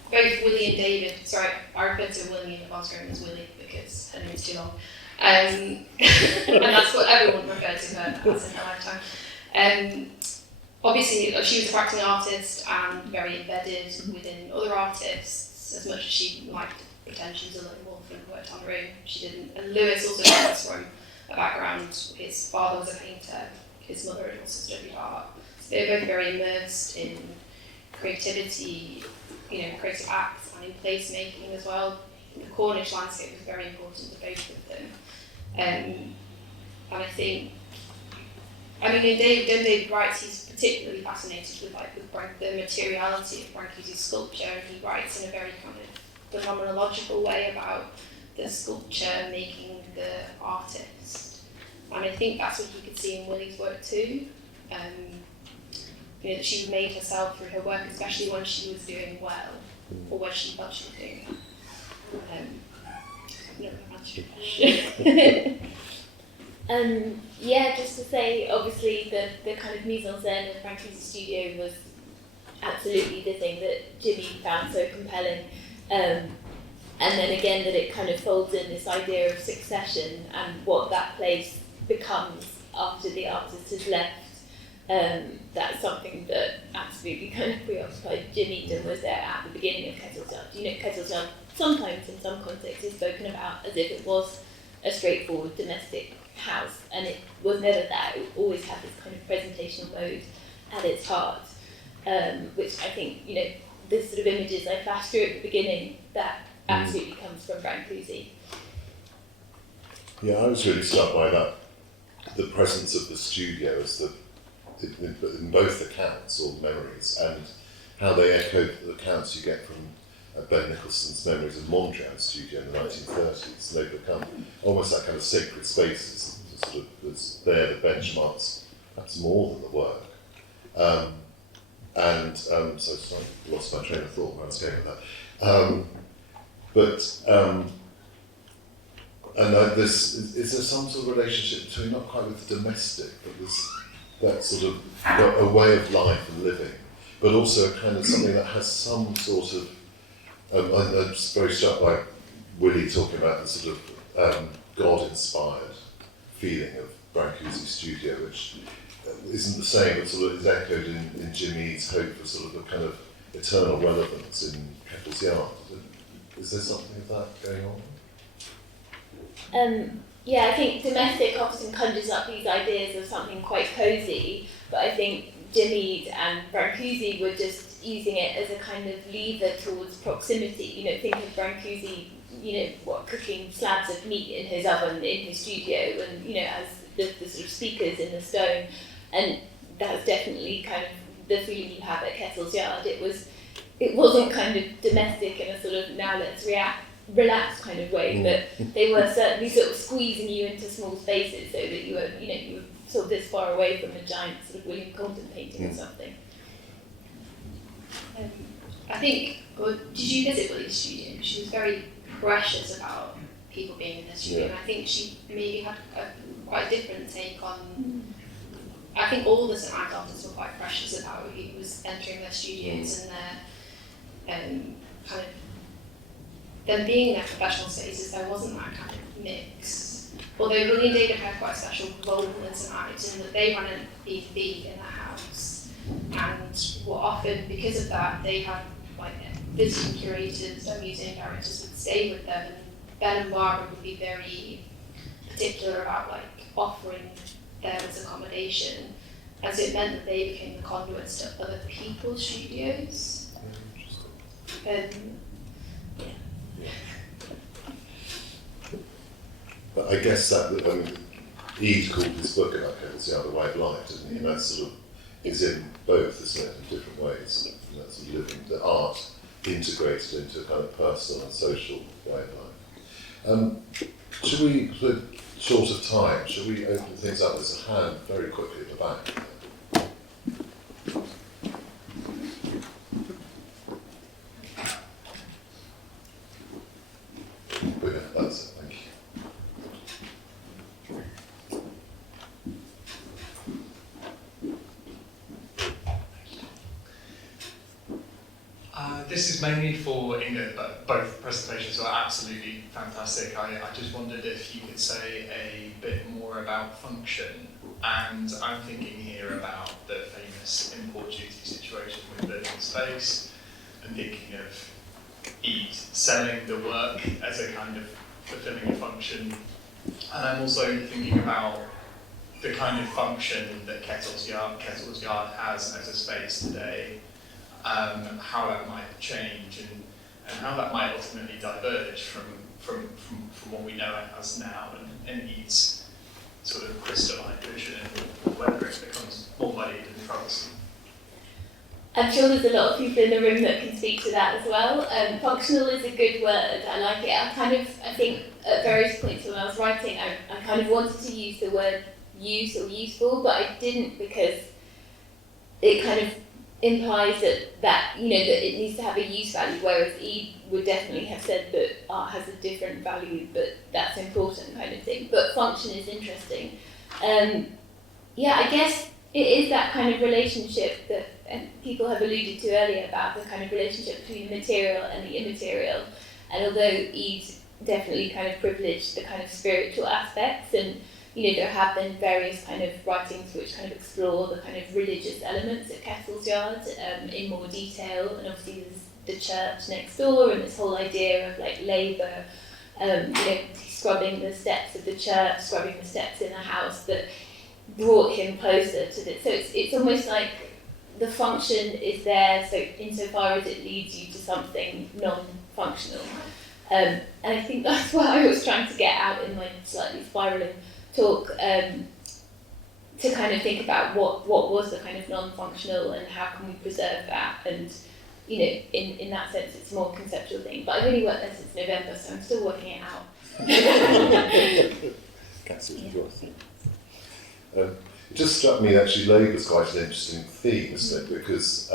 both Willie and David, sorry, I refer to Willie in the Barnes Graham as Willie because her name's too long. And that's what everyone referred to her as in her lifetime. Obviously, she was a practicing artist and very embedded within other artists. As much as she liked to pretend she was a lone wolf and worked on her own, she didn't. And Lewis also comes from a background, his father was a painter, his mother had also studied art. So they were both very immersed in creativity, creative acts and in placemaking as well. The Cornish landscape was very important to both of them. And I think, David writes, he's particularly fascinated with the materiality of Brâncuși's sculpture, and he writes in a very kind of phenomenological way about the sculpture making the artist. And I think that's what you could see in Willie's work too. That she made herself through her work, especially when she was doing well, or when she felt she was doing well. I've never answered your question. Yeah, just to say, obviously the kind of mise en scène of Brâncuși's studio was absolutely the thing that Jimmy found so compelling. And then again that it kind of folds in this idea of succession and what that place becomes after the artist has left. That's something that absolutely kind of preoccupied Jimmy and was there at the beginning of Kettle's Yard. Kettle's Yard sometimes in some contexts is spoken about as if it was a straightforward domestic house, and it was never that. It always had this kind of presentational mode at its heart, which I think, the sort of images I flashed through at the beginning, that absolutely comes from Brâncuși. Yeah, I was really struck by that, the presence of the studio as in both accounts or memories, and how they echoed the accounts you get from Ben Nicholson's memories of Mondrian's studio in the 1930s. They become almost that kind of sacred spaces, sort of that's there, the benchmarks, perhaps more than the work. So I lost my train of thought where I was going with that. Is there some sort of relationship between, not quite with the domestic, but that sort of a way of life and living, but also a kind of something that has some sort of, I'm very struck by Willie talking about the sort of God-inspired feeling of Brâncuși's studio, which isn't the same, but sort of is echoed in Jimmy's hope for sort of a kind of eternal relevance in Kettle's Yard. Is there something of that going on? Yeah, I think domestic often conjures up these ideas of something quite cosy, but I think Jimmy and Brâncuşi were just using it as a kind of lever towards proximity. You know, think of Brâncuşi, cooking slabs of meat in his oven in his studio, and as the sort of speakers in the stone, and that's definitely kind of the feeling you have at Kettle's Yard. It wasn't kind of domestic in a sort of now let's relaxed kind of way, but they were certainly sort of squeezing you into small spaces so that you were sort of this far away from a giant sort of William Compton painting or something. I think, did you visit Willie's studio? She was very precious about people being in the studio, and I think she maybe had quite a different take on. I think all the St. Ives artists were quite precious about who was entering their studios and their kind of them being in their professional spaces. There wasn't that kind of mix. Although Willie and David had quite a special role in St. Ives in that they ran a B&B in their house, and were often, because of that, they had like visiting curators and museum directors would stay with them, and Ben and Barbara would be very particular about like offering them as accommodation, and so it meant that they became the conduits to other people's studios. But I guess that Ede called his book about Kettle's Yard a white light, didn't he? And that sort of is in both, isn't it, in different ways. And that's living the art integrated into a kind of personal and social way of life. Should we, short of time, should we open things up? There's a hand very quickly at the back. That's it, thank you. This is mainly for Inga, but both presentations were absolutely fantastic. I just wondered if you could say a bit more about function, and I'm thinking here about the famous import duty situation with living space, and thinking of Ede selling the work as a kind of fulfilling a function, and I'm also thinking about the kind of function that Kettle's Yard has as a space today. How that might change and how that might ultimately diverge from what we know it as now, and Ede's sort of crystalline vision, whether it becomes more muddied and troublesome. I'm sure there's a lot of people in the room that can speak to that as well. Functional is a good word. I like it. I think at various points when I was writing, I kind of wanted to use the word use or useful, but I didn't, because it kind of implies that it needs to have a use value, whereas Ede would definitely have said that art has a different value, but that's important kind of thing. But function is interesting. I guess it is that kind of relationship that people have alluded to earlier about the kind of relationship between the material and the immaterial. And although Ede definitely kind of privileged the kind of spiritual aspects, and there have been various kind of writings which kind of explore the kind of religious elements at Kettle's Yard in more detail, and obviously there's the church next door and this whole idea of like labour, scrubbing the steps of the church, scrubbing the steps in the house, that brought him closer to this. So it's almost like the function is there, so insofar as it leads you to something non-functional. And I think that's what I was trying to get out in my slightly spiralling talk, to kind of think about what was the kind of non-functional and how can we preserve that, and in that sense it's a more conceptual thing, but I've only worked there since November, so I'm still working it out. It just struck me actually labour's quite an interesting theme, isn't it? Because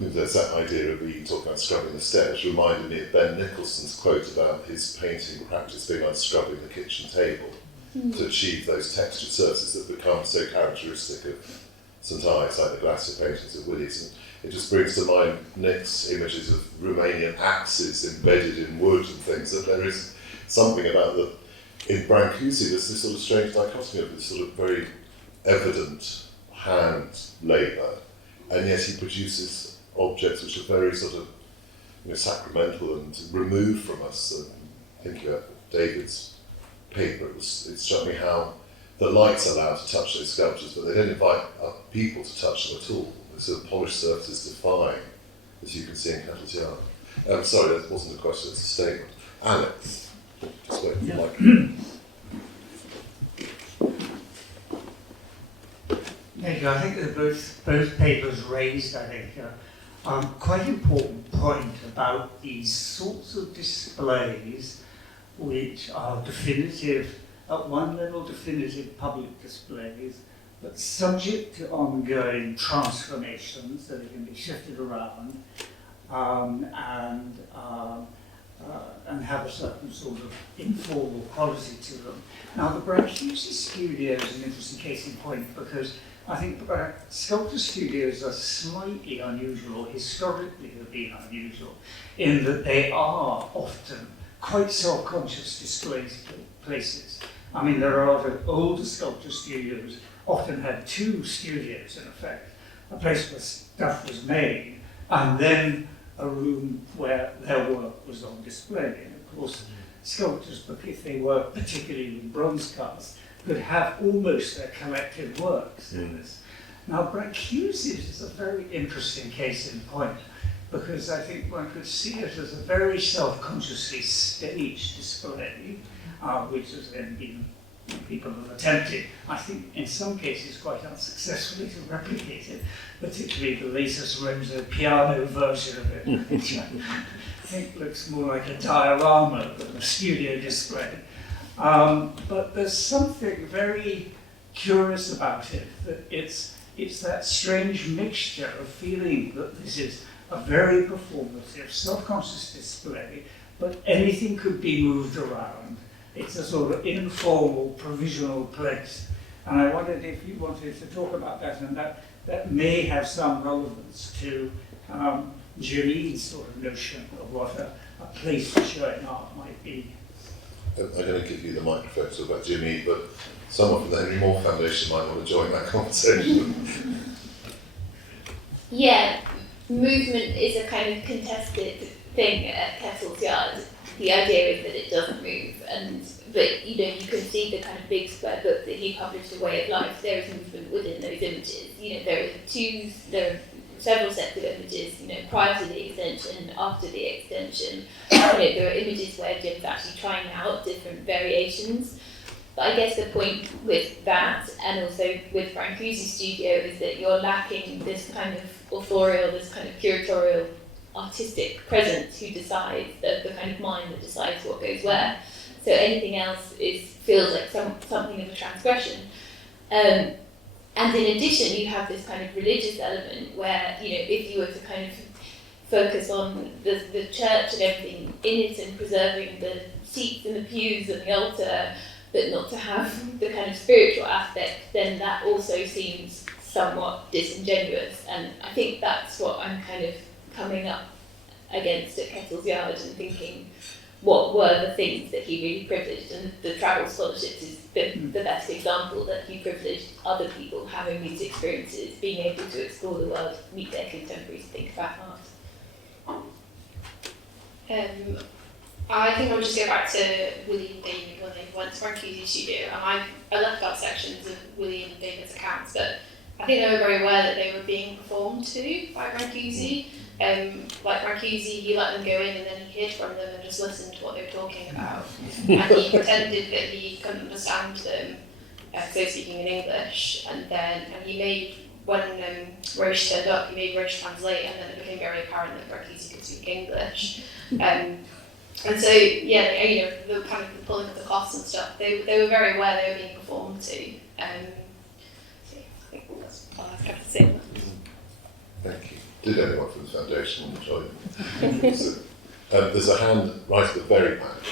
there's that idea of Ede talking about scrubbing the steps, reminded me of Ben Nicholson's quote about his painting practice being like scrubbing the kitchen table to achieve those textured surfaces that become so characteristic of St. Ives, like the glacier paintings of Willie's. And it just brings to mind Nick's images of Romanian axes embedded in wood and things, that there is something about in Brâncuşi, there's this sort of strange dichotomy of this sort of very evident hand labour, and yet he produces objects which are very sort of sacramental and removed from us. And thinking about David's paper, it struck me how the light's allowed to touch those sculptures, but they don't invite people to touch them at all. The sort of polished surfaces define, as you can see in Kettle's yard. Sorry, that wasn't a question, it's a statement. Alex, just wait for the mic. Thank you. I think that both papers raised, I think, quite important point about these sorts of displays which are definitive, at one level definitive public displays, but subject to ongoing transformations that can be shifted around and have a certain sort of informal quality to them. Now the Brâncuşi studio is an interesting case in point because I think sculpture studios are slightly unusual, historically have been unusual, in that they are often quite self-conscious displays places. I mean, there are older sculpture studios often had two studios in effect, a place where stuff was made, and then a room where their work was on display. And of course, sculptors, if they work particularly with bronze cuts, could have almost their collective works in this. Now, Brâncuşi is a very interesting case in point, because I think one could see it as a very self-consciously staged display, which has then been, people have attempted, I think in some cases quite unsuccessfully, to replicate it, particularly the latest Renzo piano version of it, which I think looks more like a diorama than a studio display. But there's something very curious about it, that it's that strange mixture of feeling that this is a very performative, self-conscious display, but anything could be moved around. It's a sort of informal, provisional place. And I wondered if you wanted to talk about that, and that may have some relevance to Giroud's sort of notion of what a place for showing art might be. I'm going to give you the microphone to talk about Jimmy, but someone from the Henry Moore Foundation might want to join that conversation. Yeah, movement is a kind of contested thing at Kettle's yard. The idea is that it doesn't move, but you know, you can see the kind of big square book that he published, A Way of Life. There is movement within those images. You know, there are several sets of images, you know, prior to the extension and after the extension. You know, there are images where Jim's actually trying out different variations. But I guess the point with that, and also with Brâncuşi's studio, is that you're lacking this kind of authorial, this kind of curatorial, artistic presence who decides, the kind of mind that decides what goes where. So anything else feels like something of a transgression. And in addition, you have this kind of religious element where, you know, if you were to kind of focus on the church and everything in it and preserving the seats and the pews and the altar, but not to have the kind of spiritual aspect, then that also seems somewhat disingenuous. And I think that's what I'm kind of coming up against at Kettle's yard and thinking, what were the things that he really privileged? And the travel scholarships is the best example, that he privileged other people having these experiences, being able to explore the world, meet their contemporaries, think about art. I think I'll just go back to William and David when they went to Brâncuşi's studio, and I left out sections of William and David's accounts, but I think they were very aware that they were being performed to by Brâncuşi. Like Brâncuşi, he let them go in and then he hid from them and just listened to what they were talking about. And he pretended that he couldn't understand them, so speaking in English. And he made, when Roche turned up, he made Roche translate, and then it became very apparent that Brâncuşi could speak English. And so, yeah, you know, the kind of the pulling of the cloths and stuff, they were very aware they were being performed to. So yeah, I think that's all I've got to say. Thank you. Did anyone from the foundation join? There's a hand right at the very back.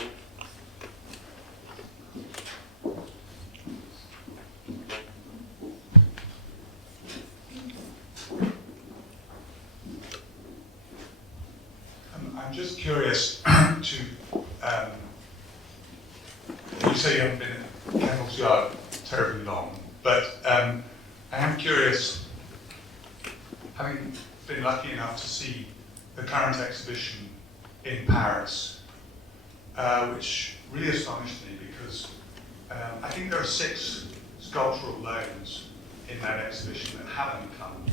I'm just curious to, you say you haven't been at Kettle's yard terribly long, but I am curious, having been lucky enough to see the current exhibition in Paris, which really astonished me because I think there are 6 sculptural loans in that exhibition that haven't come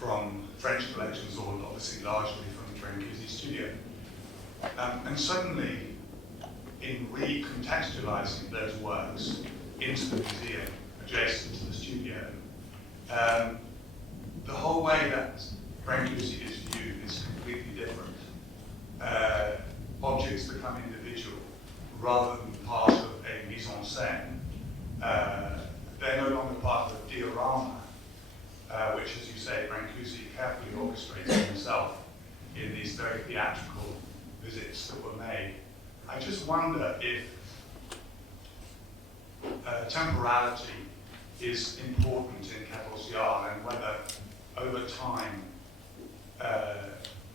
from French collections, or obviously largely from the Brâncuşi studio. And suddenly, in recontextualizing those works into the museum adjacent to the studio, the whole way that Brâncuşi is viewed is completely different. Objects become individual rather than part of a mise en scène. They're no longer part of a diorama, which, as you say, Brâncuşi carefully orchestrated himself in these very theatrical visits that were made. I just wonder if temporality is important in Kettle's yard, and whether over time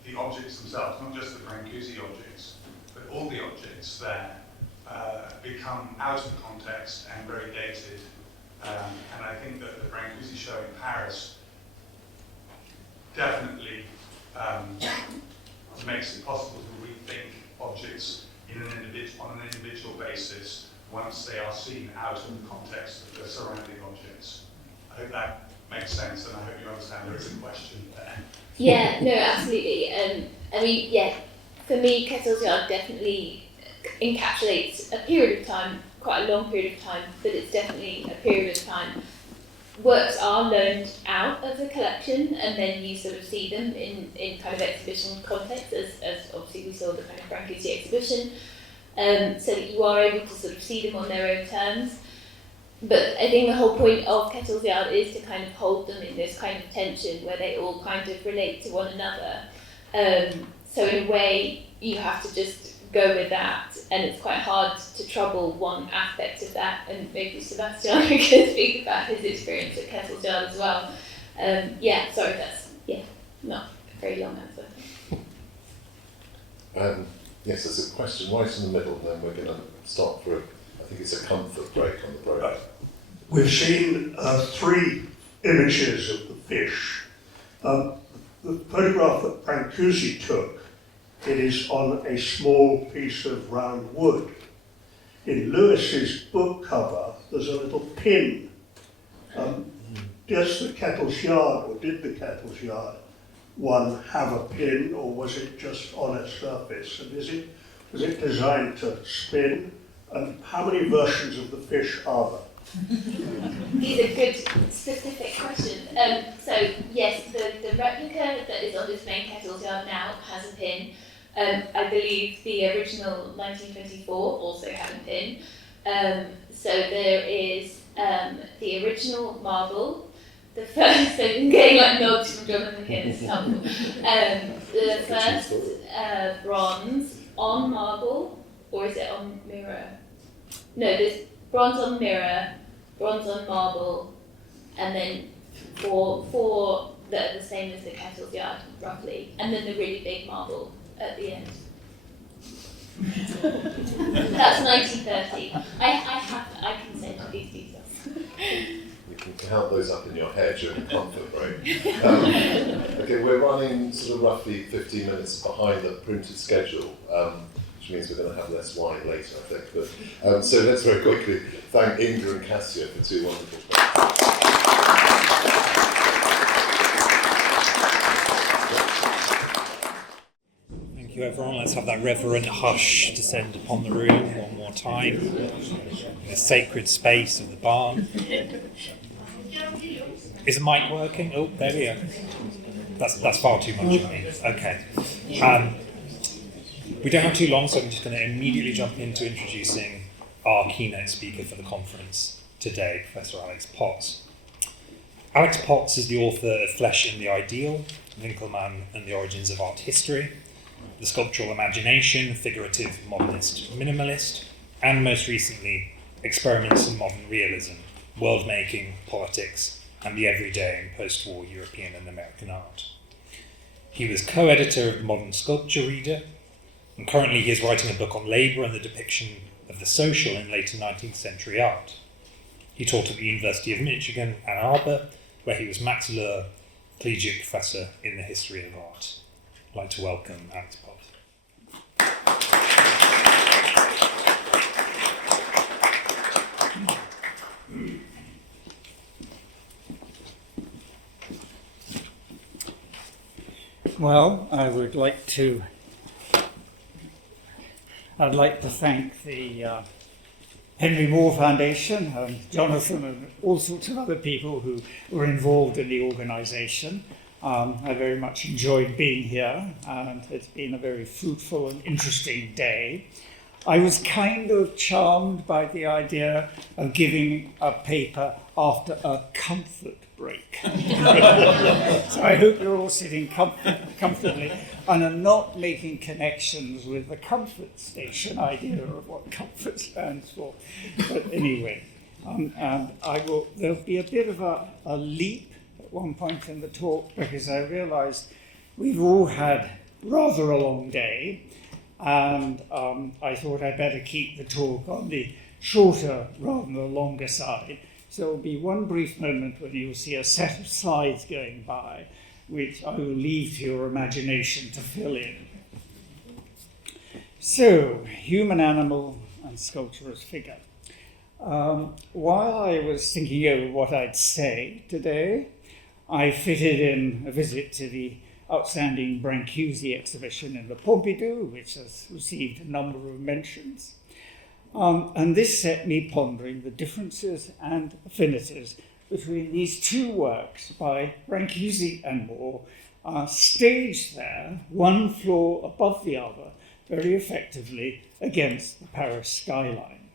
the objects themselves, not just the Brâncuşi objects, but all the objects there, become out of context and very dated. And I think that the Brâncuşi show in Paris definitely makes it possible to rethink objects on an individual basis once they are seen out of the context of the surrounding objects. I hope that makes sense, and I hope you understand there is a question there. Yeah, no, absolutely. I mean, yeah, for me, Kettle's Yard definitely encapsulates a period of time, quite a long period of time, but it's definitely a period of time. Works are loaned out of the collection, and then you sort of see them in kind of exhibition context, as obviously we saw the kind of Brâncuşi exhibition, so that you are able to sort of see them on their own terms. But I think the whole point of Kettle's Yard is to kind of hold them in this kind of tension where they all kind of relate to one another. So in a way, you have to just go with that, and it's quite hard to trouble one aspect of that, and maybe Sebastian can speak about his experience at Kettle's Yard as well. Yeah, sorry, that's not a very long answer. Yes, there's a question right in the middle, and then we're going to start for I think it's a comfort break on the program. We've seen 3 images of the fish. The photograph that Brâncuşi took, it is on a small piece of round wood. In Lewis's book cover, there's a little pin. Does the Kettle's Yard, or did the Kettle's Yard one have a pin, or was it just on a surface? And was it designed to spin? And how many versions of the fish are there? These are good, specific questions. So yes, the replica that is on display in Kettle's Yard now has a pin. I believe the original 1924 also had a pin. So there is the original marble, the first, so I'm getting like nods from Jonathan here, this is helpful. The first bronze on marble, or is it on mirror? No, there's bronze on mirror, bronze on marble, and then four that are the same as the Kettle's Yard, roughly, and then the really big marble at the end. That's 1930. I can send you these details. You can count those up in your head during the comfort break. Okay, we're running sort of roughly 15 minutes behind the printed schedule, which means we're going to have less wine later, I think. But, so let's very quickly thank Inga and Cassia for 2 wonderful questions. Thank you, everyone. Let's have that reverent hush descend upon the room one more time. In the sacred space of the barn. Is the mic working? Oh, there we are. That's far too much of me. Okay. We don't have too long, so I'm just going to immediately jump into introducing our keynote speaker for the conference today, Professor Alex Potts. Alex Potts is the author of Flesh and the Ideal, Winkelmann and the Origins of Art History, The Sculptural Imagination, Figurative Modernist Minimalist, and most recently, Experiments in Modern Realism, World-Making, Politics, and the Everyday in Post-War European and American Art. He was co-editor of the Modern Sculpture Reader, and currently he is writing a book on labour and the depiction of the social in later 19th century art. He taught at the University of Michigan, Ann Arbor, where he was Max Lohr Collegiate Professor in the History of Art. I'd like to welcome Alex Potts. Well, I'd like to thank the Henry Moore Foundation and Jonathan and all sorts of other people who were involved in the organisation. I very much enjoyed being here, and it's been a very fruitful and interesting day. I was kind of charmed by the idea of giving a paper after a comfort break. So I hope you're all sitting comfortably and are not making connections with the comfort station idea of what comfort stands for. But anyway, and there'll be a bit of a leap at one point in the talk, because I realised we've all had rather a long day, and I thought I'd better keep the talk on the shorter rather than the longer side. So there will be one brief moment when you'll see a set of slides going by, which I will leave to your imagination to fill in. So, human, animal, and sculpture as figure. While I was thinking over what I'd say today, I fitted in a visit to the outstanding Brâncuşi exhibition in the Pompidou, which has received a number of mentions. And this set me pondering the differences and affinities between these two works by Brâncuşi and Moore, staged there, one floor above the other, very effectively against the Paris skyline.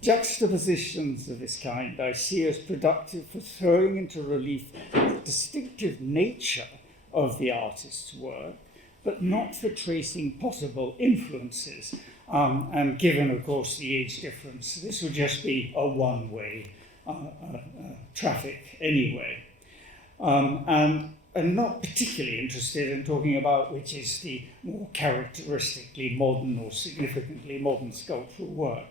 Juxtapositions of this kind I see as productive for throwing into relief the distinctive nature of the artist's work, but not for tracing possible influences. And given, of course, the age difference, this would just be a one-way traffic anyway. And I'm not particularly interested in talking about which is the more characteristically modern or significantly modern sculptural work.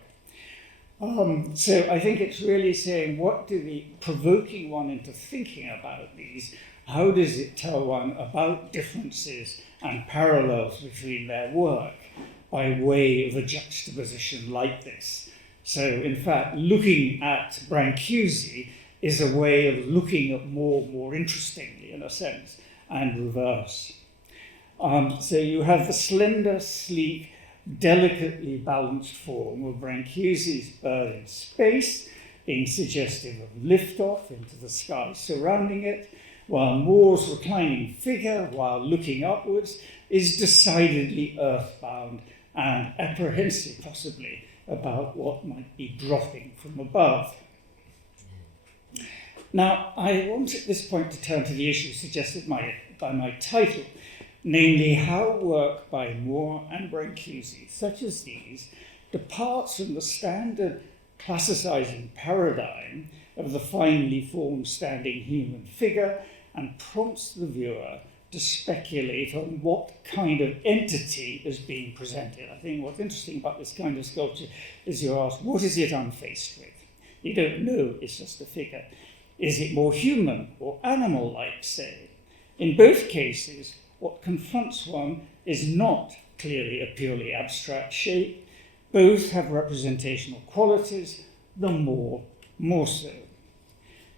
So I think it's really saying, provoking one into thinking about these. How does it tell one about differences and parallels between their work by way of a juxtaposition like this? So, in fact, looking at Brâncuşi is a way of looking at more interestingly, in a sense, and reverse. So you have the slender, sleek, delicately balanced form of Brâncuşi's bird in space, being suggestive of liftoff into the sky surrounding it, while Moore's reclining figure, while looking upwards, is decidedly earthbound and apprehensive, possibly, about what might be dropping from above. Now, I want at this point to turn to the issue suggested by my title, namely how work by Moore and Brâncuşi, such as these, departs from the standard classicizing paradigm of the finely formed standing human figure and prompts the viewer to speculate on what kind of entity is being presented. I think what's interesting about this kind of sculpture is you're asked, what is it I'm faced with? You don't know, it's just a figure. Is it more human or animal-like, say? In both cases, what confronts one is not clearly a purely abstract shape. Both have representational qualities, the more so.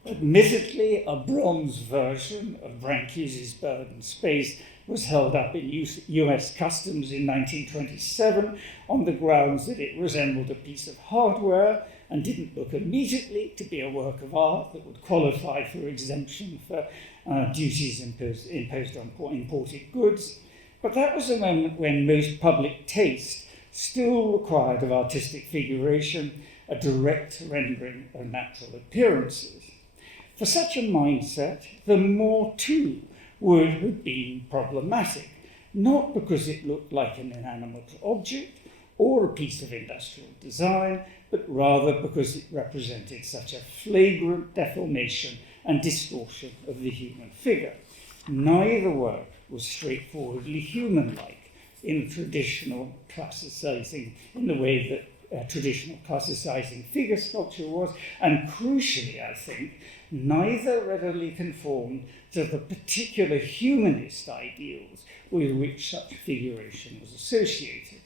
Admittedly, a bronze version of Brâncuşi's bird in space was held up in US Customs in 1927 on the grounds that it resembled a piece of hardware and didn't look immediately to be a work of art that would qualify for exemption for duties imposed on imported goods. But that was a moment when most public taste still required of artistic figuration a direct rendering of natural appearances. For such a mindset, the more too would have been problematic, not because it looked like an inanimate object or a piece of industrial design, but rather because it represented such a flagrant deformation and distortion of the human figure. Neither work was straightforwardly human-like in traditional classicizing, in the way that traditional classicizing figure sculpture was, and crucially, I think, neither readily conformed to the particular humanist ideals with which such figuration was associated.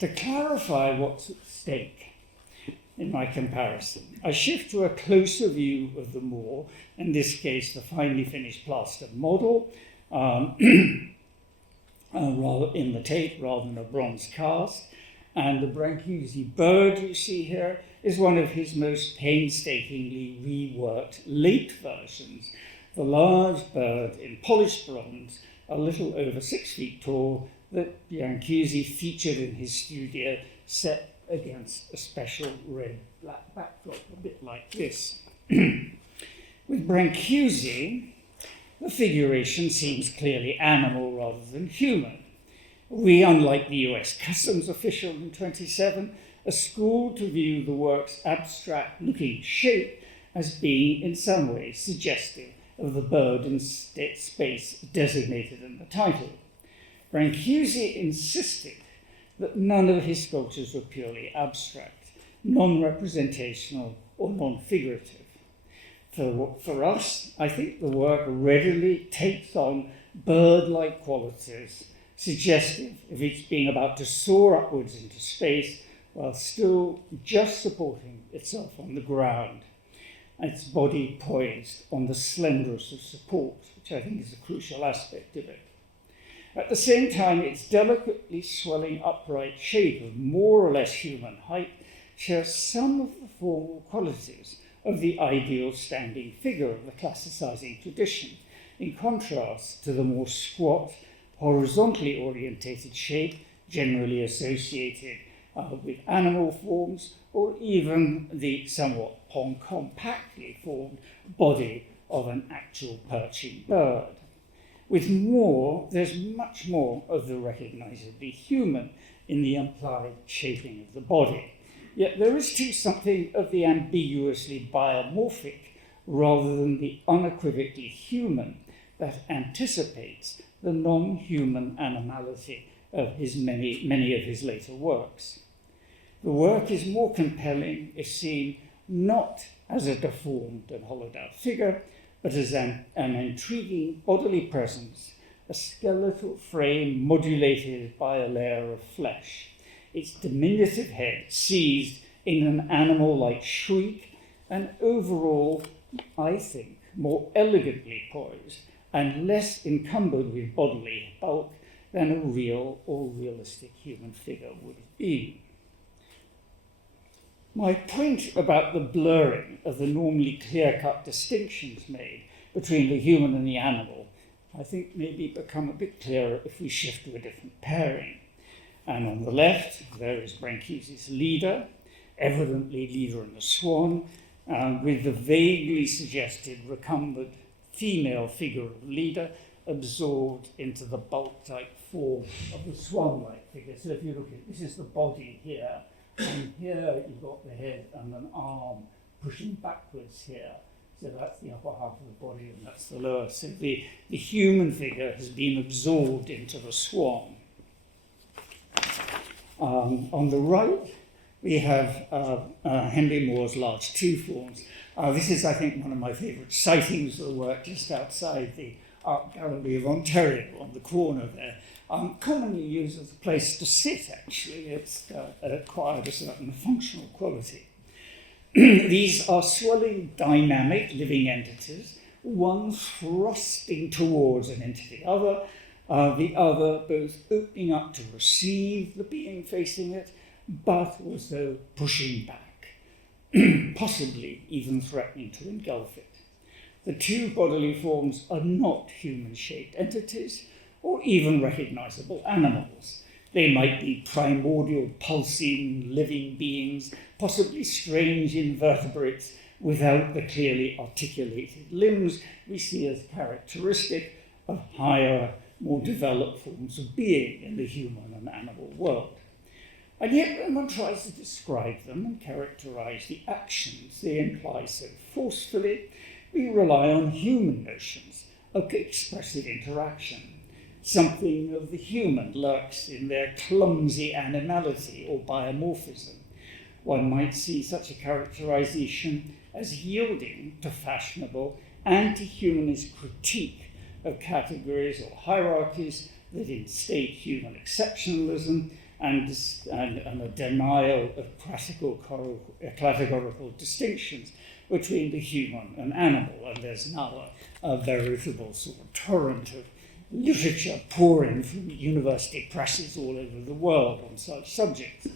To clarify what's at stake, in my comparison. I shift to a closer view of the Moor, in this case the finely finished plaster model, rather imitate rather than a bronze cast. And the Brâncuşi bird you see here is one of his most painstakingly reworked late versions. The large bird in polished bronze, a little over 6 feet tall, that Brâncuşi featured in his studio, set against a special red-black backdrop, a bit like this. With Brâncuşi, the figuration seems clearly animal rather than human. We, unlike the US Customs official in 27, are schooled to view the work's abstract-looking shape as being in some ways suggestive of the bird and space designated in the title. Brâncuşi insisted that none of his sculptures were purely abstract, non-representational or non-figurative. For us, I think the work readily takes on bird-like qualities, suggestive of its being about to soar upwards into space while still just supporting itself on the ground, its body poised on the slenderest of support, which I think is a crucial aspect of it. At the same time, its delicately swelling upright shape of more or less human height shares some of the formal qualities of the ideal standing figure of the classicizing tradition, in contrast to the more squat, horizontally orientated shape generally associated with animal forms, or even the somewhat compactly formed body of an actual perching bird. With Moore, there's much more of the recognizably human in the implied shaping of the body. Yet there is too something of the ambiguously biomorphic rather than the unequivocally human that anticipates the non-human animality of many of his later works. The work is more compelling if seen not as a deformed and hollowed-out figure, but as an intriguing bodily presence, a skeletal frame modulated by a layer of flesh, its diminutive head seized in an animal-like shriek, and overall, I think, more elegantly poised and less encumbered with bodily bulk than a real or realistic human figure would have been. My point about the blurring of the normally clear-cut distinctions made between the human and the animal, I think maybe become a bit clearer if we shift to a different pairing. And on the left, there is Brâncuşi's leader, evidently leader in the swan, with the vaguely suggested recumbent female figure of leader absorbed into the bulk-type form of the swan-like figure. So if you look at this is the body here, and here you've got the head and an arm pushing backwards here. So that's the upper half of the body and that's the lower. So the human figure has been absorbed into the swan. On the right, we have Henry Moore's large two forms. This is, I think, one of my favourite sightings of the work just outside the Art Gallery of Ontario on the corner there. Commonly used as a place to sit, actually. It's acquired a certain functional quality. These are swelling, dynamic, living entities, one thrusting towards and into the other both opening up to receive the being facing it, but also pushing back, possibly even threatening to engulf it. The two bodily forms are not human-shaped entities or even recognizable animals. They might be primordial, pulsing, living beings, possibly strange invertebrates without the clearly articulated limbs we see as characteristic of higher, more developed forms of being in the human and animal world. And yet when one tries to describe them and characterize the actions they imply so forcefully, we rely on human notions of expressive interaction. Something of the human lurks in their clumsy animality or biomorphism. One might see such a characterization as yielding to fashionable anti-humanist critique of categories or hierarchies that instate human exceptionalism and a denial of categorical distinctions between the human and animal. And there's now a veritable sort of torrent of literature pouring from university presses all over the world on such subjects.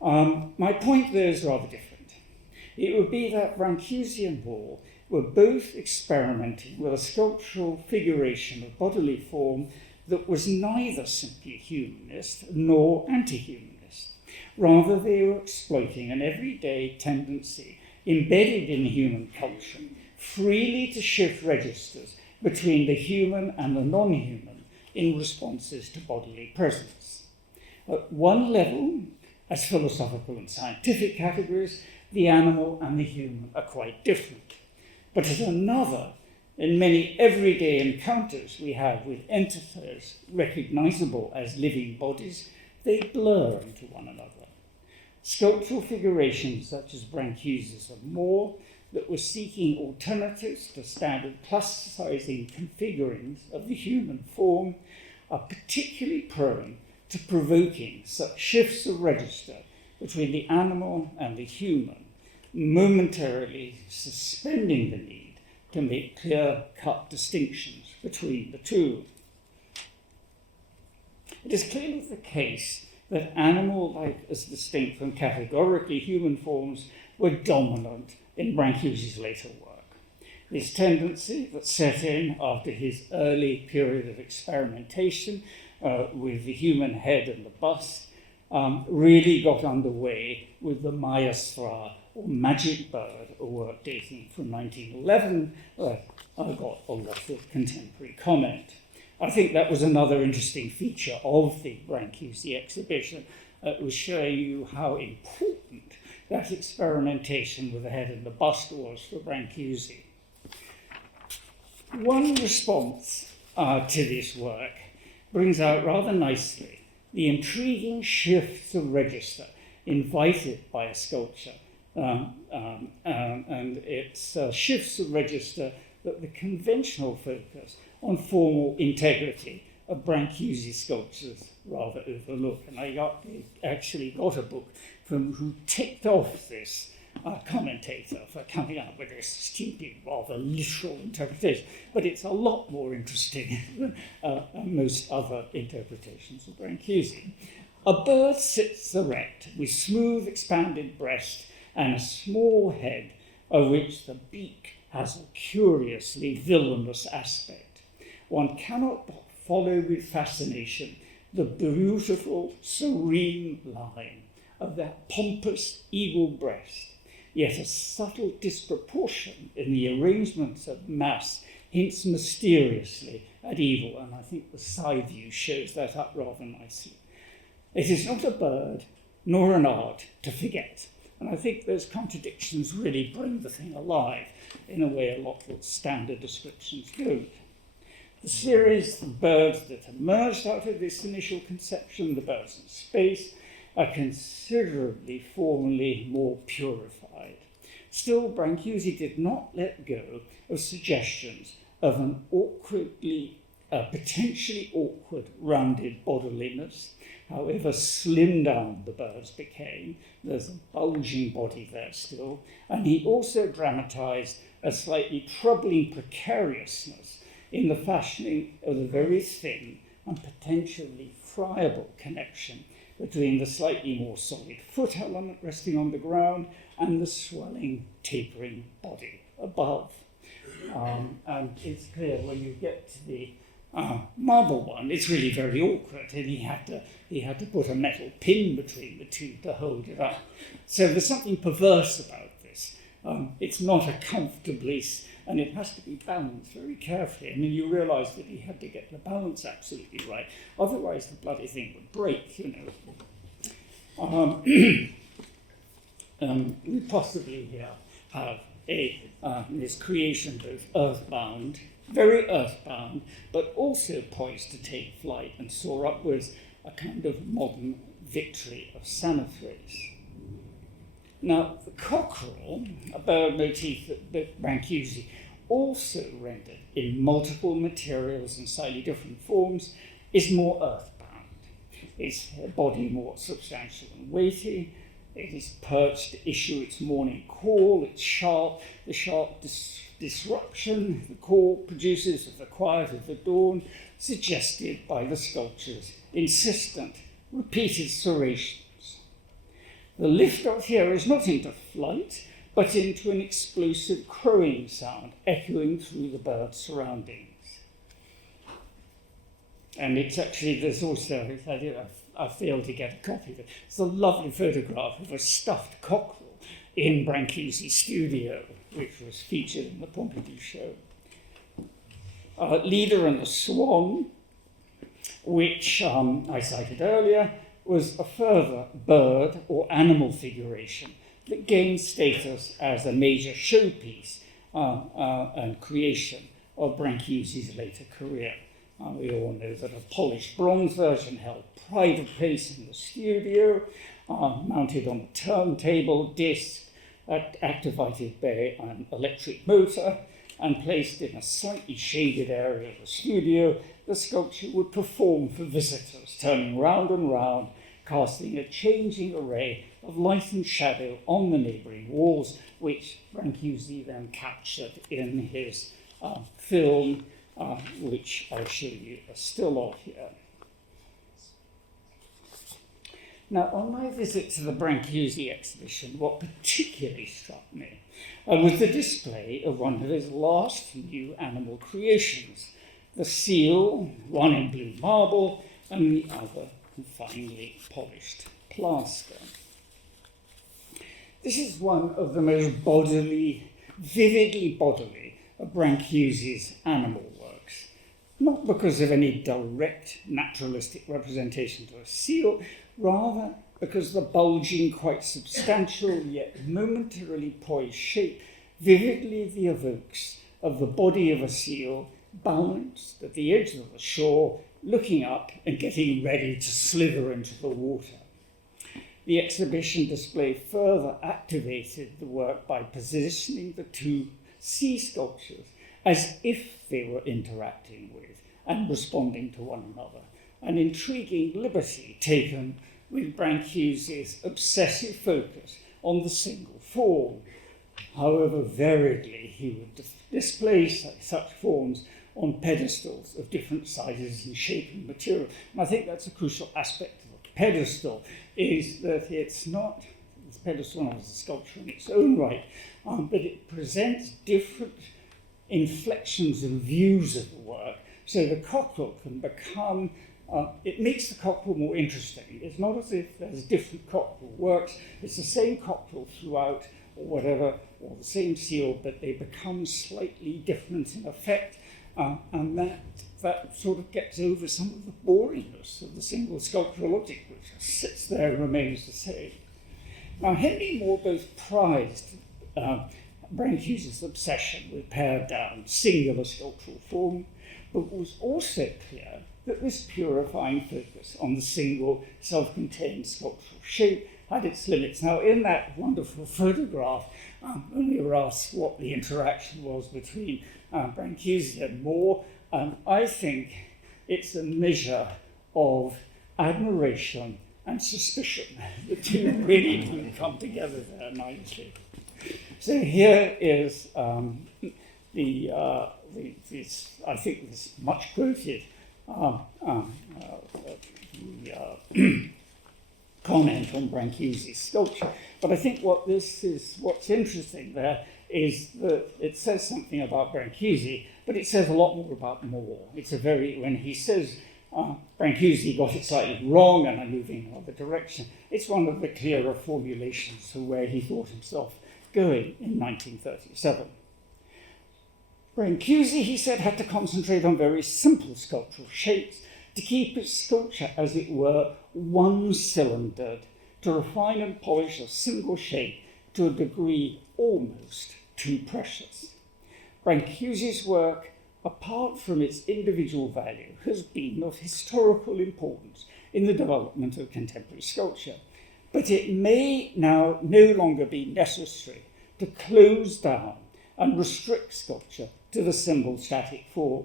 My point there is rather different. It would be that Brâncuşi and Moore were both experimenting with a sculptural figuration of bodily form that was neither simply humanist nor anti-humanist. Rather, they were exploiting an everyday tendency embedded in human culture, freely to shift registers between the human and the non-human in responses to bodily presence. At one level, as philosophical and scientific categories, the animal and the human are quite different. But at another, in many everyday encounters we have with entities recognizable as living bodies, they blur into one another. Sculptural figurations such as Brâncuşi's and Moore that were seeking alternatives to standard plasticizing configurings of the human form are particularly prone to provoking such shifts of register between the animal and the human, momentarily suspending the need to make clear-cut distinctions between the two. It is clearly the case that animal-like as distinct from categorically human forms were dominant in Brâncuşi's later work. This tendency that set in after his early period of experimentation with the human head and the bust really got underway with the Mayasthra, or magic bird, a work dating from 1911 that got a lot of contemporary comment. I think that was another interesting feature of the Brâncuşi exhibition. It was showing you how important that experimentation with the head and the bust was for Brâncuşi. One response to this work brings out rather nicely the intriguing shifts of register invited by a sculpture, and its shifts of register that the conventional focus on formal integrity of Brâncuşi sculptures rather overlook. And I actually got a book from who ticked off this commentator for coming up with this stupid, rather literal interpretation. But it's a lot more interesting than most other interpretations of Brâncuşi. A bird sits erect with smooth expanded breast and a small head of which the beak has a curiously villainous aspect. One cannot but follow with fascination the beautiful, serene line of that pompous eagle breast, yet a subtle disproportion in the arrangements of mass hints mysteriously at evil, and I think the side view shows that up rather nicely. It is not a bird nor an art to forget, and I think those contradictions really bring the thing alive in a way a lot of standard descriptions don't. The series of birds that emerged out of this initial conception, the birds in space, are considerably formally more purified. Still, Brâncuşi did not let go of suggestions of an potentially awkward, rounded bodiliness. However slimmed down the birds became, there's a bulging body there still, and he also dramatized a slightly troubling precariousness in the fashioning of the very thin and potentially friable connection between the slightly more solid foot element resting on the ground and the swelling, tapering body above. And it's clear when you get to the marble one, it's really very awkward, and he had to put a metal pin between the two to hold it up. So there's something perverse about this. It's not a comfortably, and it has to be balanced very carefully. And then you realise that he had to get the balance absolutely right, otherwise the bloody thing would break, you know. We possibly here have this creation both earthbound, very earthbound, but also poised to take flight and soar upwards, a kind of modern victory of Samothrace. Now, the cockerel, a bird motif that Brâncuşi also rendered in multiple materials and slightly different forms, is more earthbound. its body more substantial and weighty. It is perched to issue its morning call. It's sharp. The sharp disruption the call produces of the quiet of the dawn, suggested by the sculpture's insistent, repeated serrations. The lift-off here is not into flight, but into an explosive crowing sound echoing through the bird's surroundings. And it's actually, there's also, I failed to get a copy of it. It's a lovely photograph of a stuffed cockerel in Brâncuși's studio, which was featured in the Pompidou show. Leader and the Swan, which I cited earlier, was a further bird or animal figuration that gained status as a major showpiece and creation of Brâncuși's later career. We all know that a polished bronze version held pride of place in the studio, mounted on a turntable disc activated by an electric motor, and placed in a slightly shaded area of the studio. The sculpture would perform for visitors, turning round and round, casting a changing array of light and shadow on the neighbouring walls, which Brâncuși then captured in his film, which I'll show you a still of here. Now, on my visit to the Brâncuși exhibition, what particularly struck me was the display of one of his last new animal creations, the seal, one in blue marble and the other in finely polished plaster. This is one of the most vividly bodily of Brâncuși's animal works, not because of any direct naturalistic representation to a seal, rather because the bulging, quite substantial, yet momentarily poised shape vividly evokes of the body of a seal balanced at the edge of the shore, looking up and getting ready to slither into the water. The exhibition display further activated the work by positioning the two sea sculptures as if they were interacting with and responding to one another, an intriguing liberty taken with Brâncuși's obsessive focus on the single form. However variedly he would display such forms on pedestals of different sizes and shape and material. And I think that's a crucial aspect of a pedestal, is that it's not, this pedestal not as a sculpture in its own right, but it presents different inflections and views of the work, so the cockerel can become, it makes the cockerel more interesting. It's not as if there's different cockerel works, it's the same cockerel throughout, or whatever, or the same seal, but they become slightly different in effect, and that sort of gets over some of the boringness of the single sculptural object, which sits there and remains the same. Now, Henry Moore both prized Brâncuși's obsession with pared down, singular sculptural form, but was also clear that this purifying focus on the single, self-contained sculptural shape had its limits. Now, in that wonderful photograph, when we were asked what the interaction was between Brâncuși and Moore, I think it's a measure of admiration and suspicion. The two really do come together there nicely. So here is this, I think this much quoted comment on Brâncuși's sculpture. But I think what's interesting there is that it says something about Brâncuși, but it says a lot more about Moore. It's when he says Brâncuși got it slightly wrong and I'm moving in another direction, it's one of the clearer formulations of where he thought himself going in 1937. Brâncuși, he said, had to concentrate on very simple sculptural shapes to keep his sculpture, as it were, one-cylindered, to refine and polish a single shape to a degree almost too precious. Brâncuși's work, apart from its individual value, has been of historical importance in the development of contemporary sculpture. But it may now no longer be necessary to close down and restrict sculpture to the symbol static form.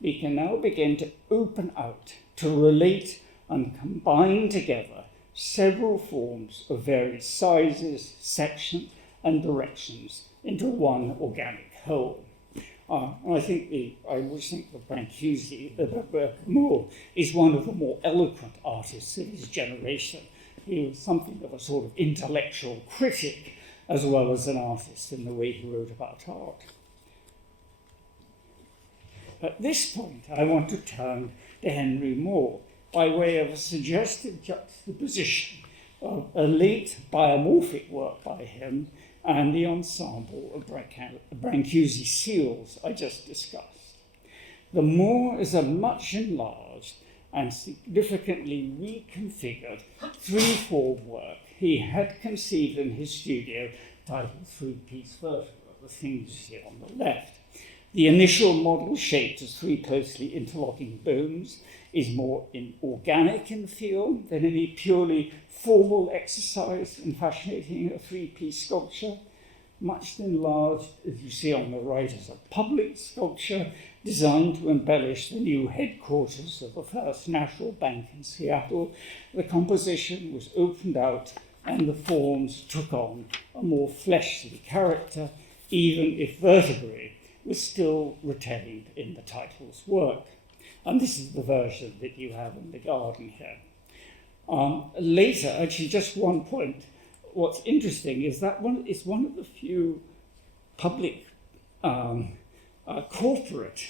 We can now begin to open out, to relate and combine together several forms of various sizes, sections, and directions into one organic whole. I always think that Brâncuși, Moore, is one of the more eloquent artists of his generation. He was something of a sort of intellectual critic as well as an artist in the way he wrote about art. At this point, I want to turn to Henry Moore by way of a suggested juxtaposition of a late biomorphic work by him and the ensemble of Brâncuși seals I just discussed. The Moore is a much enlarged and significantly reconfigured three-form work he had conceived in his studio, titled Three-Piece Vertical, the thing you see on the left. The initial model, shaped as three closely interlocking bones, is more organic in feel than any purely formal exercise in fashioning a three-piece sculpture. Much enlarged, as you see on the right, as a public sculpture designed to embellish the new headquarters of the First National Bank in Seattle, the composition was opened out and the forms took on a more fleshly character, even if vertebrae was still retained in the title's work. And this is the version that you have in the garden here. Later, actually, just one point. What's interesting is that it's one of the few public corporate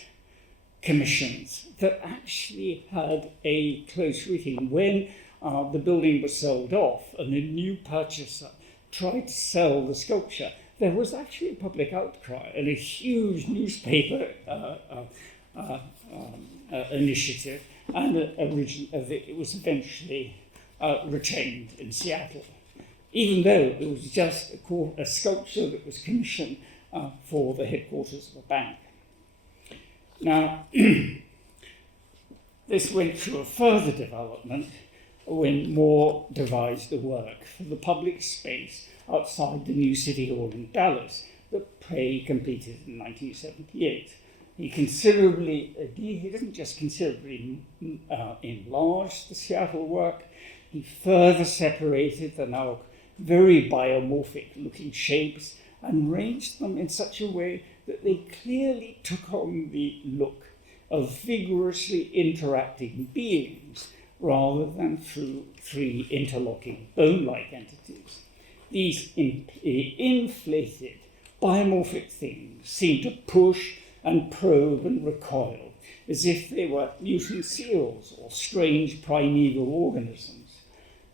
commissions that actually had a close reading. When the building was sold off and a new purchaser tried to sell the sculpture, there was actually a public outcry and a huge newspaper initiative, and it was eventually retained in Seattle, even though it was just a sculpture that was commissioned for the headquarters of a bank. Now, this went through a further development when Moore devised a work for the public space outside the new City Hall in Dallas that Prey completed in 1978. He didn't just considerably enlarge the Seattle work, he further separated the now very biomorphic looking shapes and ranged them in such a way that they clearly took on the look of vigorously interacting beings rather than through three interlocking bone-like entities. These inflated biomorphic things seem to push and probe and recoil as if they were mutant seals or strange primeval organisms.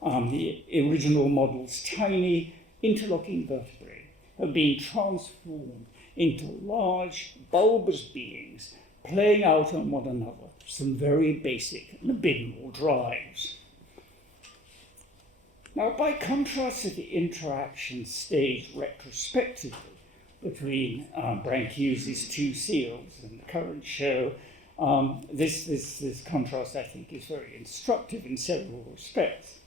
The original model's tiny interlocking vertebrae have been transformed into large bulbous beings playing out on one another some very basic libidinal drives. Now, by contrast to the interaction staged retrospectively between Brâncuși's two seals in the current show, this contrast, I think, is very instructive in several respects.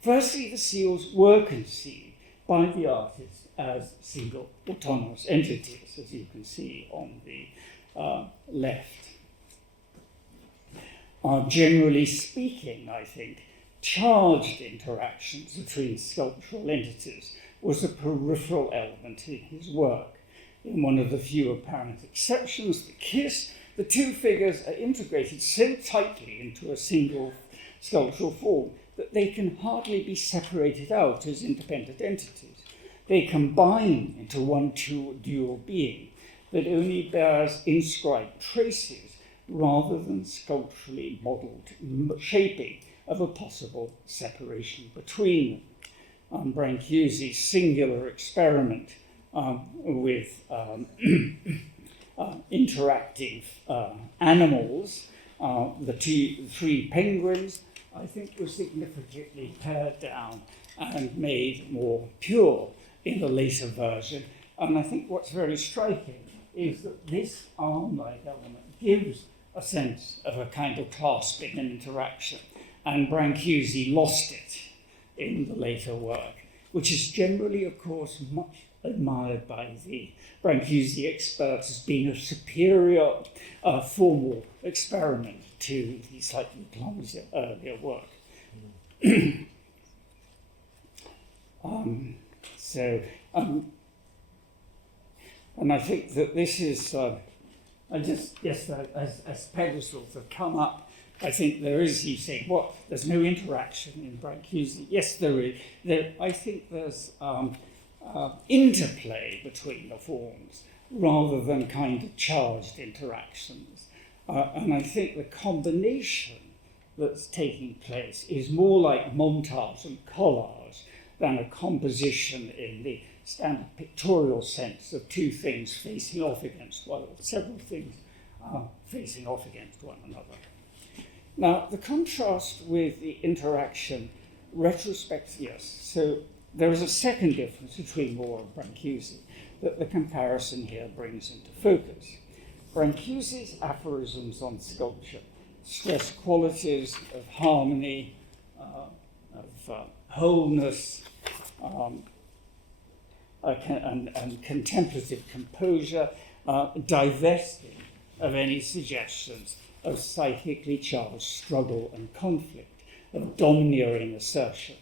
Firstly, the seals were conceived by the artist as single autonomous entities, as you can see on the left. Generally speaking, I think, charged interactions between sculptural entities was a peripheral element in his work. In one of the few apparent exceptions, the kiss, the two figures are integrated so tightly into a single sculptural form that they can hardly be separated out as independent entities. They combine into one dual being that only bears inscribed traces rather than sculpturally modelled shaping of a possible separation between them. Brâncuși's singular experiment with interactive animals, the three penguins, I think was significantly pared down and made more pure in the later version. And I think what's very striking is that this arm-like element gives a sense of a kind of clasping and interaction. And Brâncuși lost it in the later work, which is generally, of course, much admired by the Brâncuși experts as being a superior formal experiment to the slightly clumsier earlier work. And I think that this is, as pedestals have come up, I think there is, you say, what, there's no interaction in Brâncuși. Yes, there is. I think there's interplay between the forms rather than kind of charged interactions. And I think the combination that's taking place is more like montage and collage than a composition in the standard pictorial sense of two things facing off against one, or several things facing off against one another. Now, the contrast with the interaction retrospect, yes. So there is a second difference between Moore and Brâncuși that the comparison here brings into focus. Brâncuși's aphorisms on sculpture stress qualities of harmony, of wholeness, and contemplative composure, divesting of any suggestions of psychically charged struggle and conflict, of domineering assertion.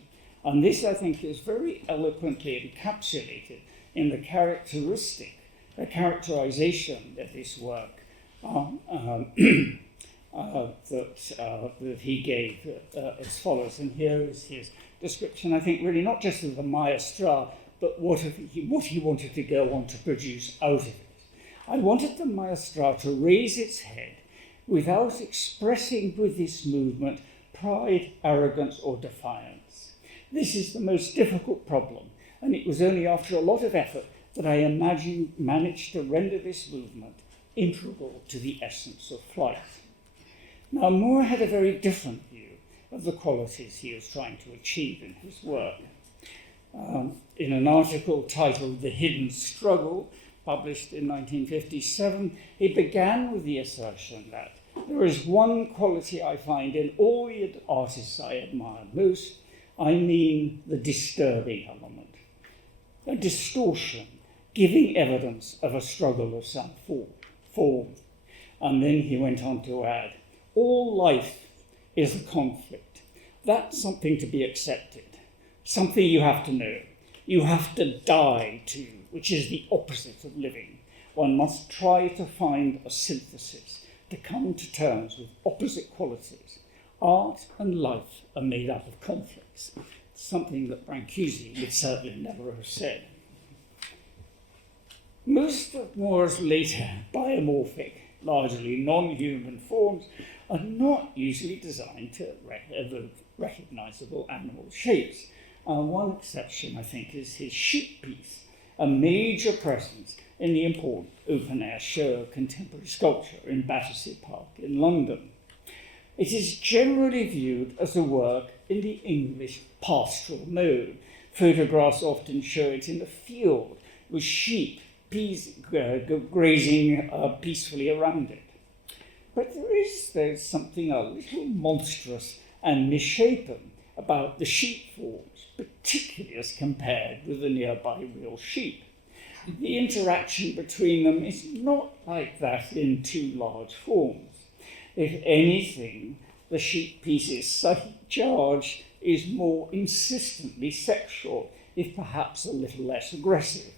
And this, I think, is very eloquently encapsulated in the characterization of this work that he gave as follows. And here is his description, I think, really not just of the maestra, but what he wanted to go on to produce out of it. I wanted the maestra to raise its head without expressing with this movement pride, arrogance, or defiance. This is the most difficult problem, and it was only after a lot of effort that I managed to render this movement integral to the essence of flight. Now, Moore had a very different view of the qualities he was trying to achieve in his work. In an article titled The Hidden Struggle, published in 1957, he began with the assertion that there is one quality I find in all the artists I admire most. I mean the disturbing element, a distortion, giving evidence of a struggle of some form. And then he went on to add, all life is a conflict. That's something to be accepted, something you have to know. You have to die to, which is the opposite of living. One must try to find a synthesis, to come to terms with opposite qualities. Art and life are made up of conflicts, something that Brâncuși would certainly never have said. Most of Moore's later biomorphic, largely non-human forms are not usually designed to evoke recognizable animal shapes. One exception, I think, is his sheep piece, a major presence in the important open-air show of contemporary sculpture in Battersea Park in London. It is generally viewed as a work in the English pastoral mode. Photographs often show it in a field with sheep grazing peacefully around it. But there's something a little monstrous and misshapen about the sheep forms, particularly as compared with the nearby real sheep. The interaction between them is not like that in two large forms. If anything, the sheep piece's psychic charge is more insistently sexual, if perhaps a little less aggressive.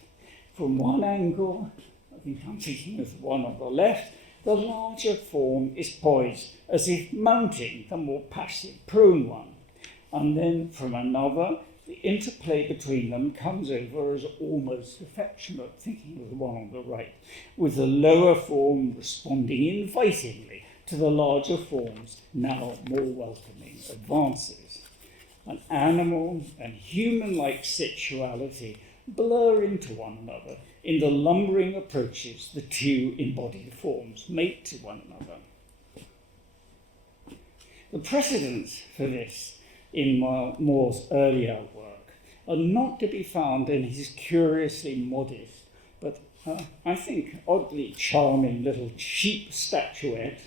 From one angle, I think I'm thinking of the one on the left, the larger form is poised as if mounting the more passive prone one. And then from another, the interplay between them comes over as almost affectionate, thinking of the one on the right, with the lower form responding invitingly to the larger form's now more welcoming advances. An animal and human-like sexuality blur into one another in the lumbering approaches the two embodied forms make to one another. The precedents for this in Moore's earlier work are not to be found in his curiously modest, but I think oddly charming little sheep statuette.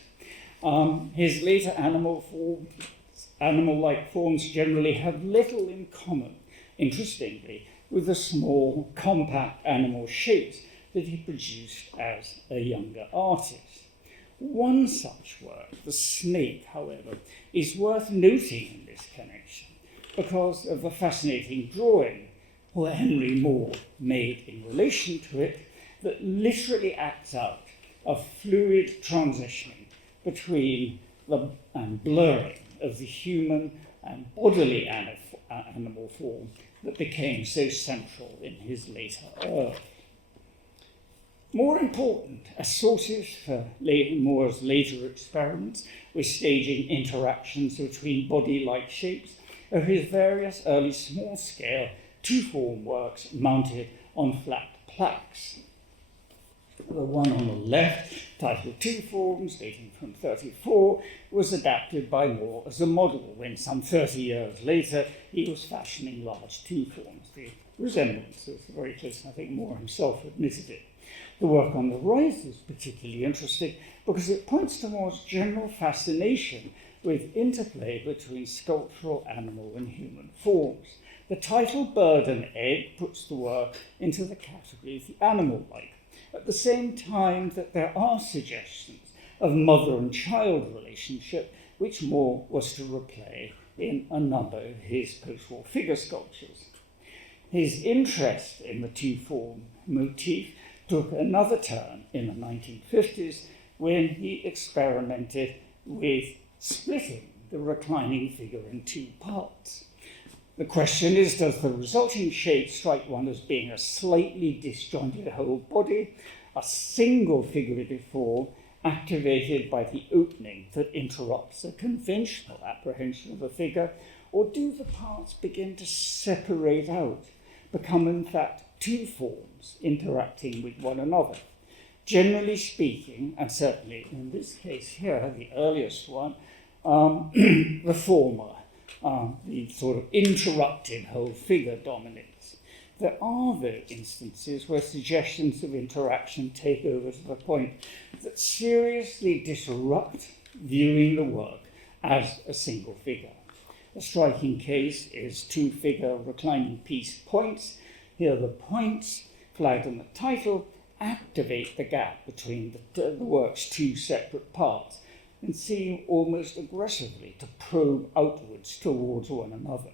His later animal-like forms generally have little in common, interestingly, with the small, compact animal shapes that he produced as a younger artist. One such work, the snake, however, is worth noting in this connection, because of the fascinating drawing Henry Moore made in relation to it that literally acts out a fluid transitioning between the blurring of the human and bodily animal form that became so central in his later work. More important, as sources for Moore's later experiments with staging interactions between body-like shapes are his various early small-scale two-form works mounted on flat plaques. The one on the left, titled Two Forms, dating from 1934, was adapted by Moore as a model when some 30 years later he was fashioning large two forms. The resemblance is very close, and I think Moore himself admitted it. The work on the right is particularly interesting because it points to Moore's general fascination with interplay between sculptural, animal, and human forms. The title Bird and Egg puts the work into the category of the animal-like, at the same time that there are suggestions of mother and child relationship, which Moore was to replay in a number of his post-war figure sculptures. His interest in the two-form motif took another turn in the 1950s when he experimented with splitting the reclining figure in two parts. The question is, does the resulting shape strike one as being a slightly disjointed whole body, a single figurative form activated by the opening that interrupts a conventional apprehension of a figure, or do the parts begin to separate out, become in fact two forms interacting with one another? Generally speaking, and certainly in this case here, the earliest one, the former, the sort of interrupted whole figure dominates. There are, though, instances where suggestions of interaction take over to the point that seriously disrupt viewing the work as a single figure. A striking case is two-figure reclining piece points. Here the points, flagged in the title, activate the gap between the work's two separate parts and seem almost aggressively to probe outwards towards one another.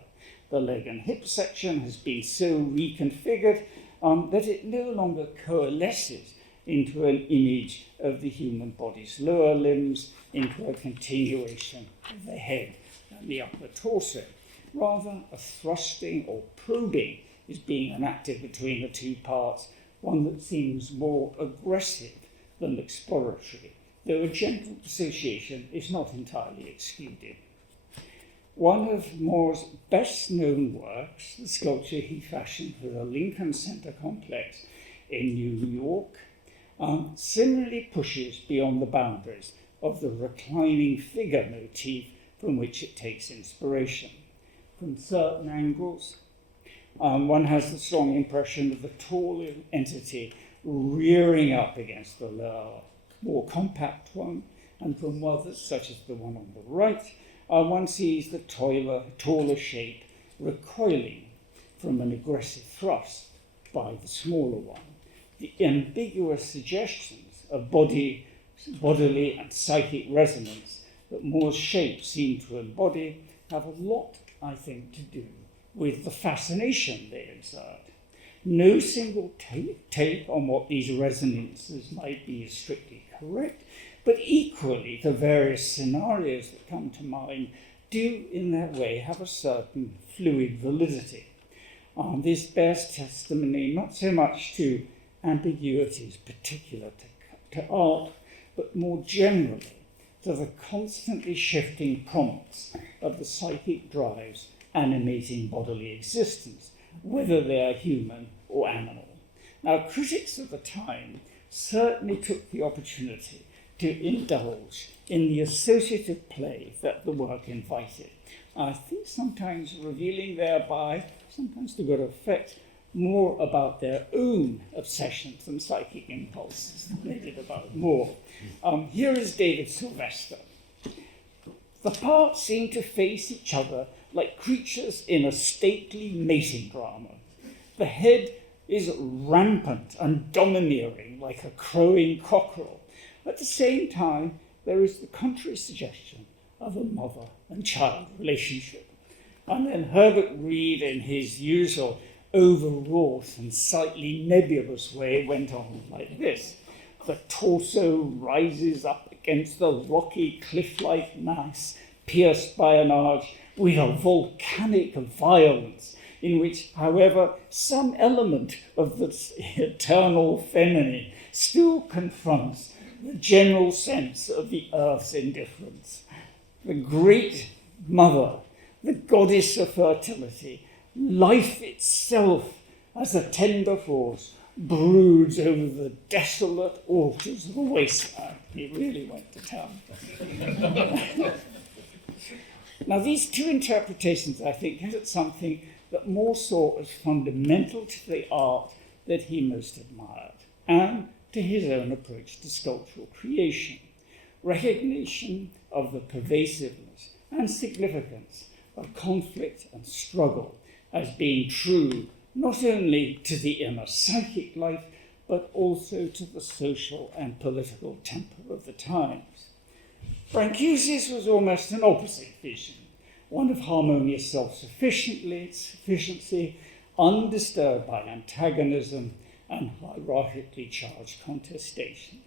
The leg and hip section has been so reconfigured that it no longer coalesces into an image of the human body's lower limbs, into a continuation of the head and the upper torso. Rather, a thrusting or probing is being enacted between the two parts, one that seems more aggressive than exploratory, though a gentle association is not entirely excluded. One of Moore's best-known works, the sculpture he fashioned for the Lincoln Center complex in New York, similarly pushes beyond the boundaries of the reclining figure motif from which it takes inspiration. From certain angles, one has the strong impression of the tall entity rearing up against the lower, more compact one, and from others, such as the one on the right, one sees the taller shape recoiling from an aggressive thrust by the smaller one. The ambiguous suggestions of bodily and psychic resonance that Moore's shapes seem to embody have a lot, I think, to do with the fascination they exert. No single take on what these resonances might be is strictly correct, but equally the various scenarios that come to mind do in their way have a certain fluid validity. This bears testimony not so much to ambiguities particular to art, but more generally to the constantly shifting prompts of the psychic drives animating bodily existence, whether they are human or animal. Now, critics of the time certainly took the opportunity to indulge in the associative play that the work invited. I think sometimes revealing thereby, sometimes to good effect, more about their own obsessions and psychic impulses than they did about Moore. Here is David Sylvester. The parts seem to face each other like creatures in a stately mating drama. The head is rampant and domineering like a crowing cockerel. At the same time, there is the contrary suggestion of a mother and child relationship. And then Herbert Reed, in his usual overwrought and slightly nebulous way, went on like this. The torso rises up against the rocky cliff-like mass, pierced by an arch with a volcanic violence, in which, however, some element of the eternal feminine still confronts the general sense of the earth's indifference. The great mother, the goddess of fertility, life itself as a tender force, broods over the desolate altars of the wasteland. He really went to town. Now, these two interpretations, I think, hit at something that Moore saw as fundamental to the art that he most admired, and to his own approach to sculptural creation: recognition of the pervasiveness and significance of conflict and struggle as being true not only to the inner psychic life, but also to the social and political temper of the times. Brâncuși's was almost an opposite vision, one of harmonious self-sufficiency, undisturbed by antagonism and hierarchically charged contestation.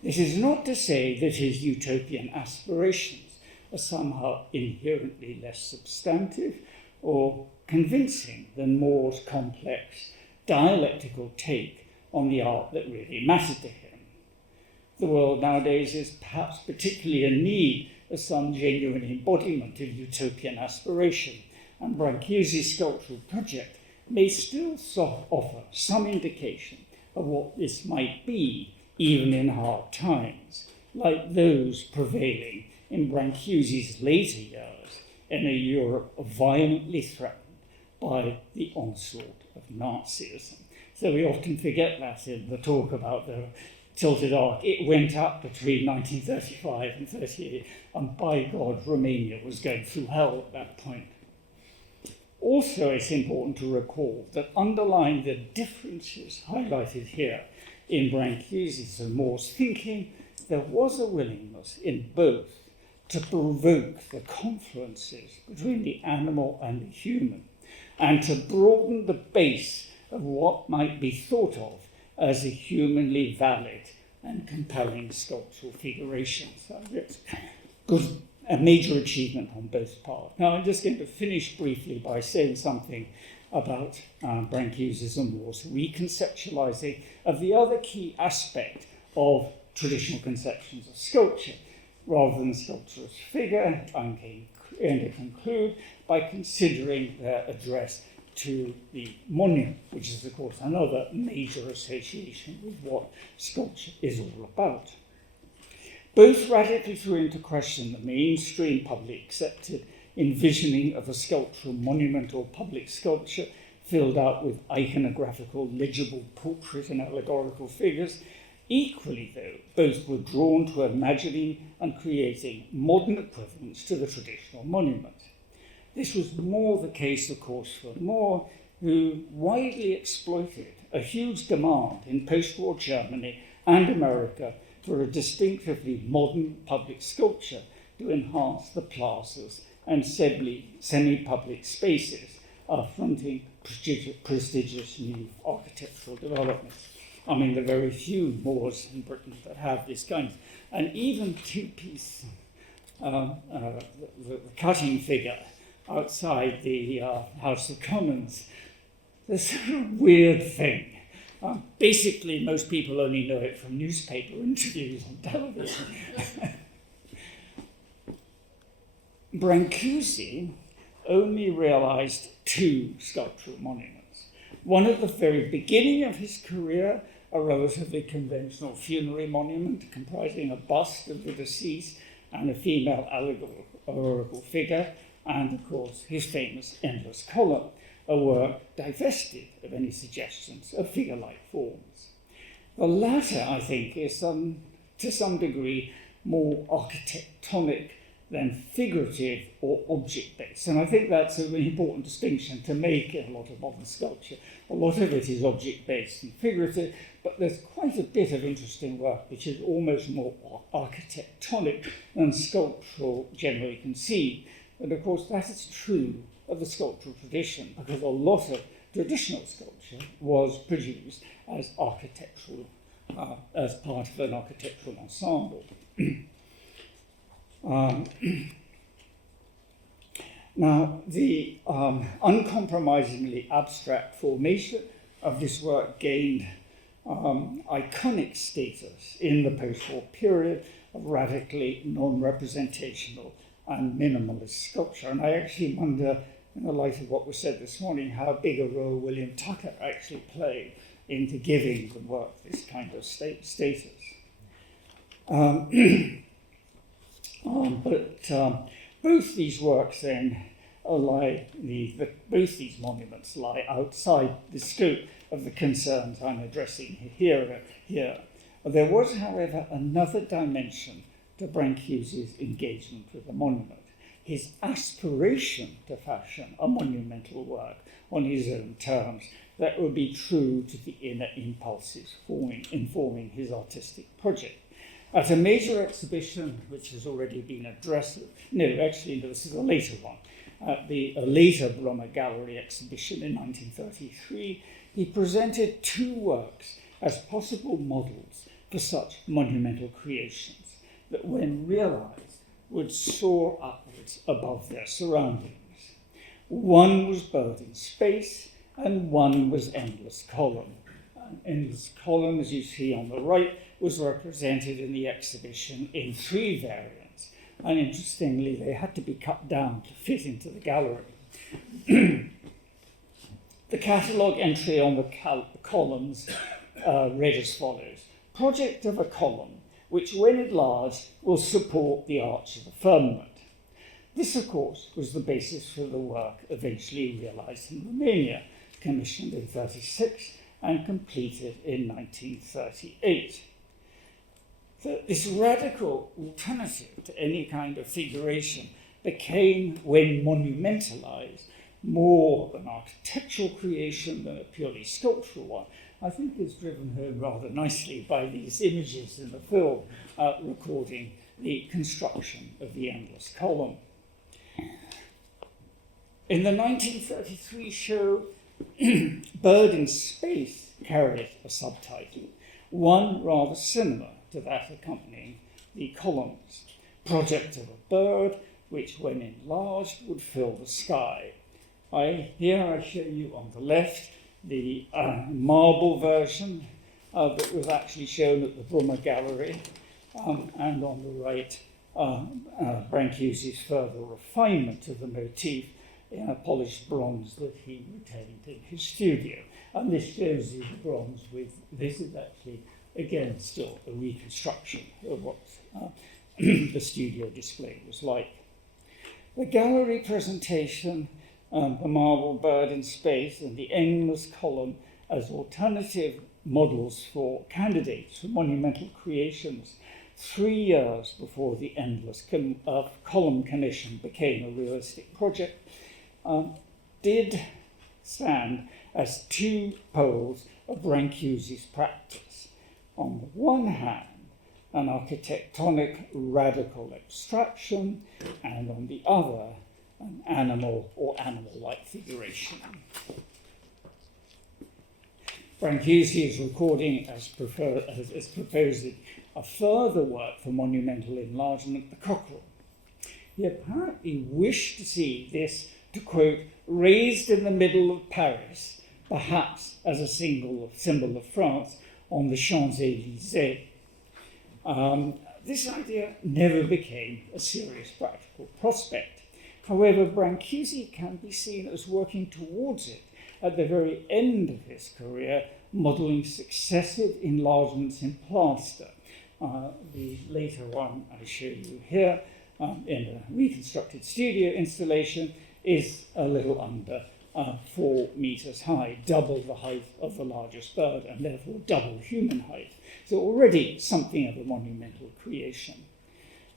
This is not to say that his utopian aspirations are somehow inherently less substantive or convincing than Moore's complex dialectical take on the art that really mattered to him. The world nowadays is perhaps particularly in need of some genuine embodiment of utopian aspiration, and Brâncuși's sculptural project may still offer some indication of what this might be, even in hard times, like those prevailing in Brâncuși's later years in a Europe violently threatened by the onslaught of Nazism. So we often forget that in the talk about the tilted arc. It went up between 1935 and 38, and by God, Romania was going through hell at that point. Also, it's important to recall that underlying the differences highlighted here in Brâncuși's and Moore's thinking, there was a willingness in both to provoke the confluences between the animal and the human, and to broaden the base of what might be thought of as a humanly valid and compelling sculptural figuration. So it's a major achievement on both parts. Now, I'm just going to finish briefly by saying something about Brâncuși's and Moore's reconceptualizing of the other key aspect of traditional conceptions of sculpture. Rather than sculpture as figure, I'm going to conclude by considering their address to the monument, which is, of course, another major association with what sculpture is all about. Both radically threw into question the mainstream publicly accepted envisioning of a sculptural monument or public sculpture filled out with iconographical, legible portrait and allegorical figures. Equally, though, both were drawn to imagining and creating modern equivalents to the traditional monument. This was more the case, of course, for Moore, who widely exploited a huge demand in post-war Germany and America for a distinctively modern public sculpture to enhance the plazas and semi-public spaces fronting prestigious new architectural developments. I mean, there are very few Moors in Britain that have this kind of, and even two-piece, the cutting figure outside the House of Commons, this weird thing. Basically, most people only know it from newspaper interviews on television. Brâncuși only realized two sculptural monuments. One at the very beginning of his career, a relatively conventional funerary monument comprising a bust of the deceased and a female allegorical figure, and of course his famous endless column, a work divested of any suggestions of figure-like forms. The latter, I think, is to some degree more architectonic than figurative or object-based. And I think that's a really important distinction to make in a lot of modern sculpture. A lot of it is object-based and figurative, but there's quite a bit of interesting work which is almost more architectonic than sculptural generally conceived. And of course, that is true of the sculptural tradition, because a lot of traditional sculpture was produced as architectural, as part of an architectural ensemble. Now, the uncompromisingly abstract formation of this work gained iconic status in the post-war period of radically non-representational and minimalist sculpture. And I actually wonder, in the light of what was said this morning, how big a role William Tucker actually played into giving the work this kind of status. Both these works then both these monuments lie outside the scope of the concerns I'm addressing here. There was, however, another dimension to Brâncuși's engagement with the monument, his aspiration to fashion a monumental work on his own terms that would be true to the inner impulses informing his artistic project. At a major exhibition, which has already been addressed, this is a later one, at a later Brummer Gallery exhibition in 1933, he presented two works as possible models for such monumental creations that, when realized, would soar upwards above their surroundings. One was Bird in Space, and one was Endless Column. Endless Column, as you see on the right, was represented in the exhibition in three variants. And interestingly, they had to be cut down to fit into the gallery. The catalogue entry on the columns read as follows: project of a column, which when enlarged will support the arch of the firmament. This, of course, was the basis for the work eventually realized in Romania, commissioned in 1936 and completed in 1938. So this radical alternative to any kind of figuration became, when monumentalized, more an architectural creation than a purely sculptural one. I think is driven home rather nicely by these images in the film recording the construction of the Endless Column. In the 1933 show, Bird in Space carried a subtitle, one rather similar to that accompanying the columns: project of a bird, which when enlarged would fill the sky. Here I show you on the left the marble version that was actually shown at the Brummer Gallery, and on the right, Brâncuși's further refinement of the motif in a polished bronze that he retained in his studio. And this shows you the bronze with, this is actually, again, still a reconstruction of what the studio display was like. The gallery presentation, the marble bird in space and the endless column as alternative models for candidates for monumental creations 3 years before the endless column commission became a realistic project, did stand as two poles of Brâncuși's practice. On the one hand, an architectonic radical abstraction, and on the other, an animal or animal-like figuration. Brâncuși is recording as proposing a further work for monumental enlargement, the cockerel. He apparently wished to see this, to quote, raised in the middle of Paris, perhaps as a symbol of France, on the Champs-Élysées. This idea never became a serious practical prospect. However, Brâncuși can be seen as working towards it at the very end of his career, modelling successive enlargements in plaster. The later one I show you here in a reconstructed studio installation is a little under 4 meters high, double the height of the largest bird and therefore double human height. So already something of a monumental creation.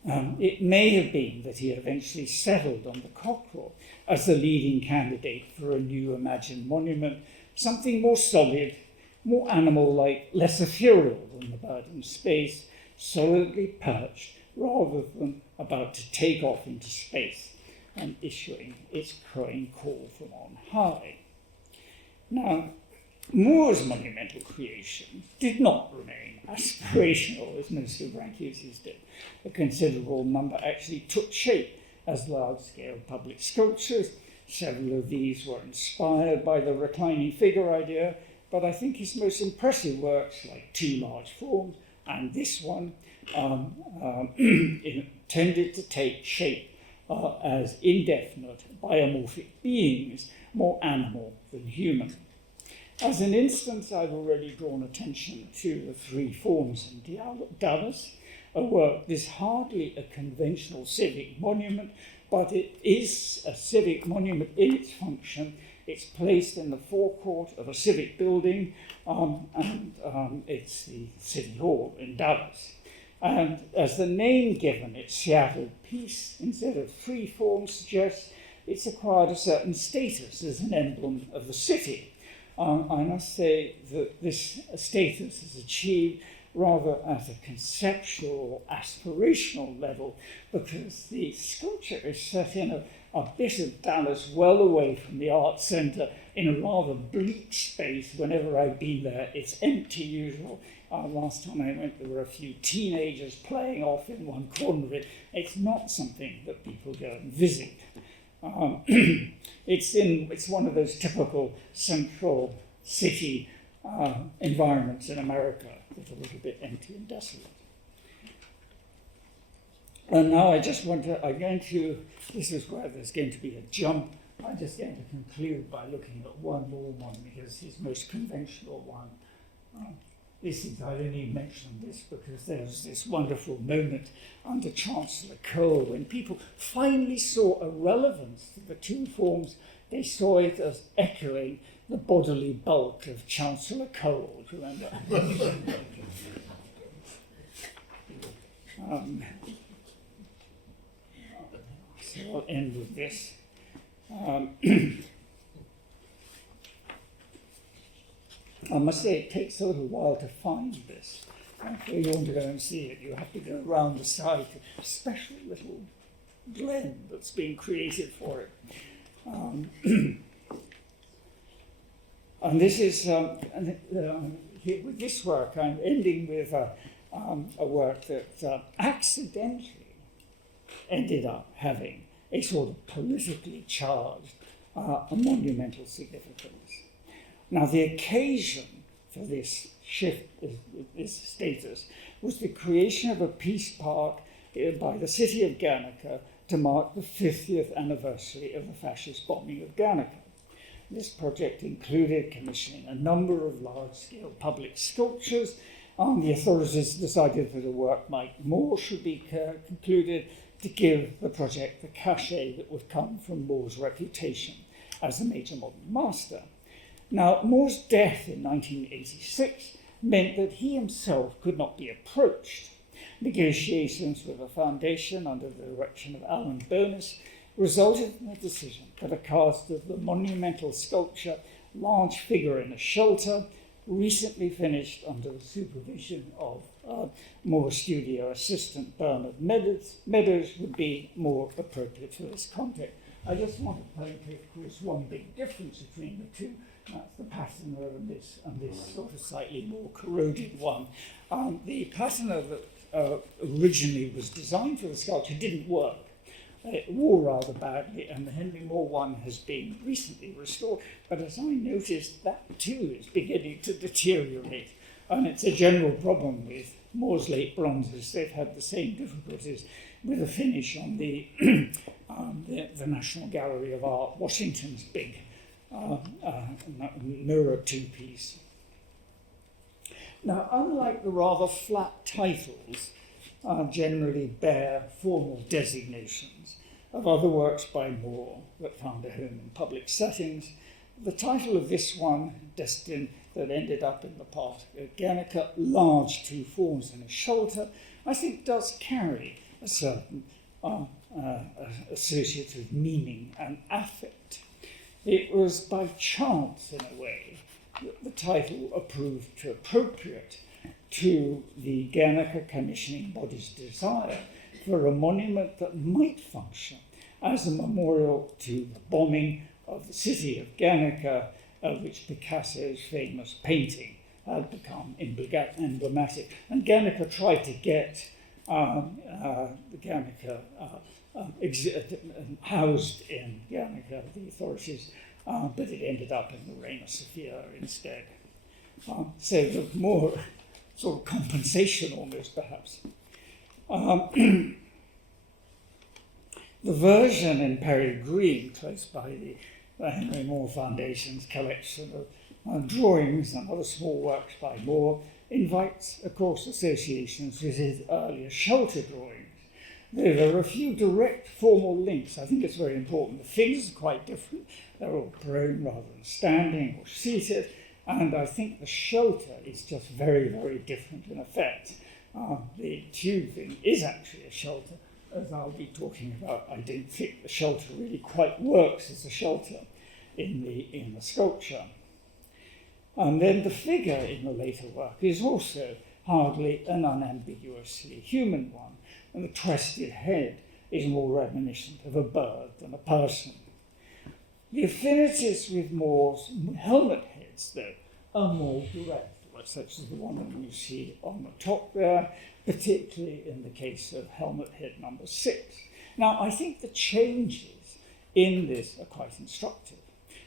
It may have been that he eventually settled on the cockerel as the leading candidate for a new imagined monument, something more solid, more animal-like, less ethereal than the bird in space, solidly perched rather than about to take off into space. and issuing its crowing call from on high. Now, Moore's monumental creation did not remain aspirational as most of Brancusi's did. A considerable number actually took shape as large-scale public sculptures. Several of these were inspired by the reclining figure idea, but I think his most impressive works, like Two Large Forms and this one, tended to take shape as indefinite biomorphic beings, more animal than human. As an instance, I've already drawn attention to the three forms in Dallas, a work that is hardly a conventional civic monument, but it is a civic monument in its function. It's placed in the forecourt of a civic building, and it's the City Hall in Dallas. And as the name given, its Seattle piece, instead of free form, suggests it's acquired a certain status as an emblem of the city. I must say that this status is achieved rather at a conceptual, aspirational level, because the sculpture is set in a bit of Dallas well away from the arts centre in a rather bleak space. Whenever I've been there, it's empty usual. Last time I went, there were a few teenagers playing off in one corner of it. It's not something that people go and visit. It's one of those typical central city environments in America that are a little bit empty and desolate. And now this is where there's going to be a jump. I'm just going to conclude by looking at one more one, because his most conventional one. I only mention this because there's this wonderful moment under Chancellor Cole when people finally saw a relevance to the two forms. They saw it as echoing the bodily bulk of Chancellor Cole. Do you remember? So I'll end with this. I must say it takes a little while to find this. If you want to go and see it, you have to go around the site, a special little glen that's been created for it. And this is, with this work, I'm ending with a work that accidentally ended up having a sort of politically charged, a monumental significance. Now, the occasion for this shift, this status, was the creation of a peace park by the city of Guernica to mark the 50th anniversary of the fascist bombing of Guernica. This project included commissioning a number of large-scale public sculptures. The authorities decided that a work like Moore should be concluded to give the project the cachet that would come from Moore's reputation as a major modern master. Now, Moore's death in 1986 meant that he himself could not be approached. Negotiations with the foundation under the direction of Alan Bonus resulted in the decision that a cast of the monumental sculpture Large Figure in a Shelter, recently finished under the supervision of Moore's studio assistant Bernard Meadows, would be more appropriate for this context. I just want to point out, of course, one big difference between the two. That's the patina and this sort of slightly more corroded one. The patina that originally was designed for the sculpture didn't work. It wore rather badly, and the Henry Moore one has been recently restored. But as I noticed, that too is beginning to deteriorate. And it's a general problem with Moore's late bronzes. They've had the same difficulties with the finish on the National Gallery of Art, Washington's big mirror two-piece. Now, unlike the rather flat titles, generally bear formal designations of other works by Moore that found a home in public settings, the title of this one, destined that ended up in the part of Guernica, Large Two Forms in a Shelter, I think does carry a certain associative meaning and affect. It was by chance, in a way, that the title proved too appropriate to the Guernica commissioning body's desire for a monument that might function as a memorial to the bombing of the city of Guernica, of which Picasso's famous painting had become emblematic. And Guernica tried to get the Guernica housed in Guernica, the authorities, but it ended up in the Reina Sofia instead. So the more sort of compensation almost, perhaps. The version in Perry Green, close by the Henry Moore Foundation's collection of drawings and other small works by Moore, invites, of course, associations with his earlier shelter drawings. There are a few direct formal links. I think it's very important. The figures are quite different. They're all prone rather than standing or seated. And I think the shelter is just very, very different in effect. The tubing is actually a shelter, as I'll be talking about. I don't think the shelter really quite works as a shelter in the sculpture. And then the figure in the later work is also hardly an unambiguously human one, and the crested head is more reminiscent of a bird than a person. The affinities with Moore's helmet heads, though, are more direct, such as the one that you see on the top there, particularly in the case of helmet head number 6. Now, I think the changes in this are quite instructive.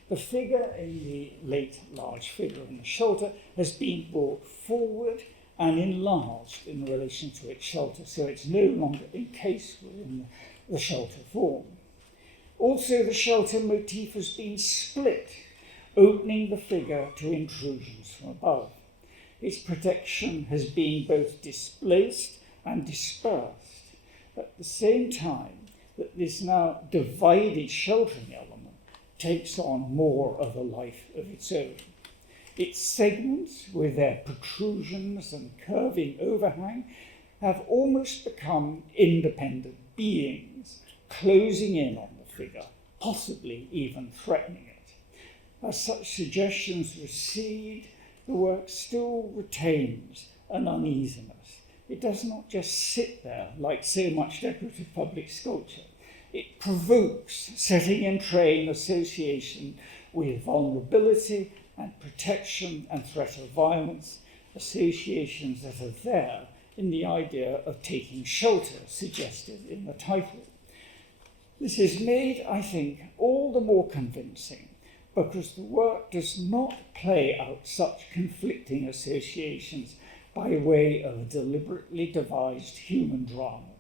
The figure in the late large figure in the shelter has been brought forward and enlarged in relation to its shelter, so it's no longer encased within the shelter form. Also, the shelter motif has been split, opening the figure to intrusions from above. Its protection has been both displaced and dispersed, at the same time that this now divided sheltering element takes on more of a life of its own. Its segments, with their protrusions and curving overhang, have almost become independent beings, closing in on the figure, possibly even threatening it. As such suggestions recede, the work still retains an uneasiness. It does not just sit there like so much decorative public sculpture. It provokes, setting in train association with vulnerability and protection and threat of violence, associations that are there in the idea of taking shelter suggested in the title. This is made, I think, all the more convincing because the work does not play out such conflicting associations by way of a deliberately devised human drama.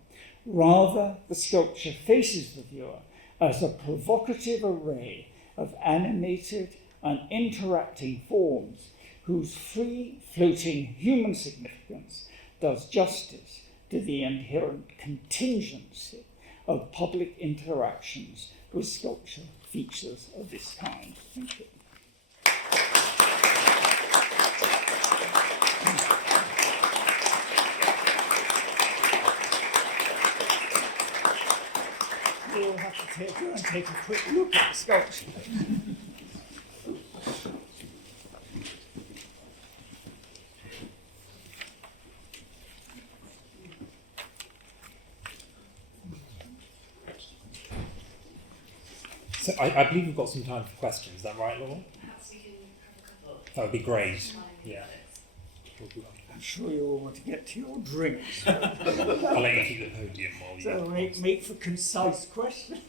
Rather, the sculpture faces the viewer as a provocative array of animated and interacting forms whose free-floating human significance does justice to the inherent contingency of public interactions with sculpture features of this kind. Thank you. We'll have to take a quick look at the sculpture. So I believe we've got some time for questions. Is that right, Laura? Perhaps we can have a couple. That would be great. Yeah. I'm sure you all want to get to your drinks. I'll let you keep the podium while you... So make for concise questions.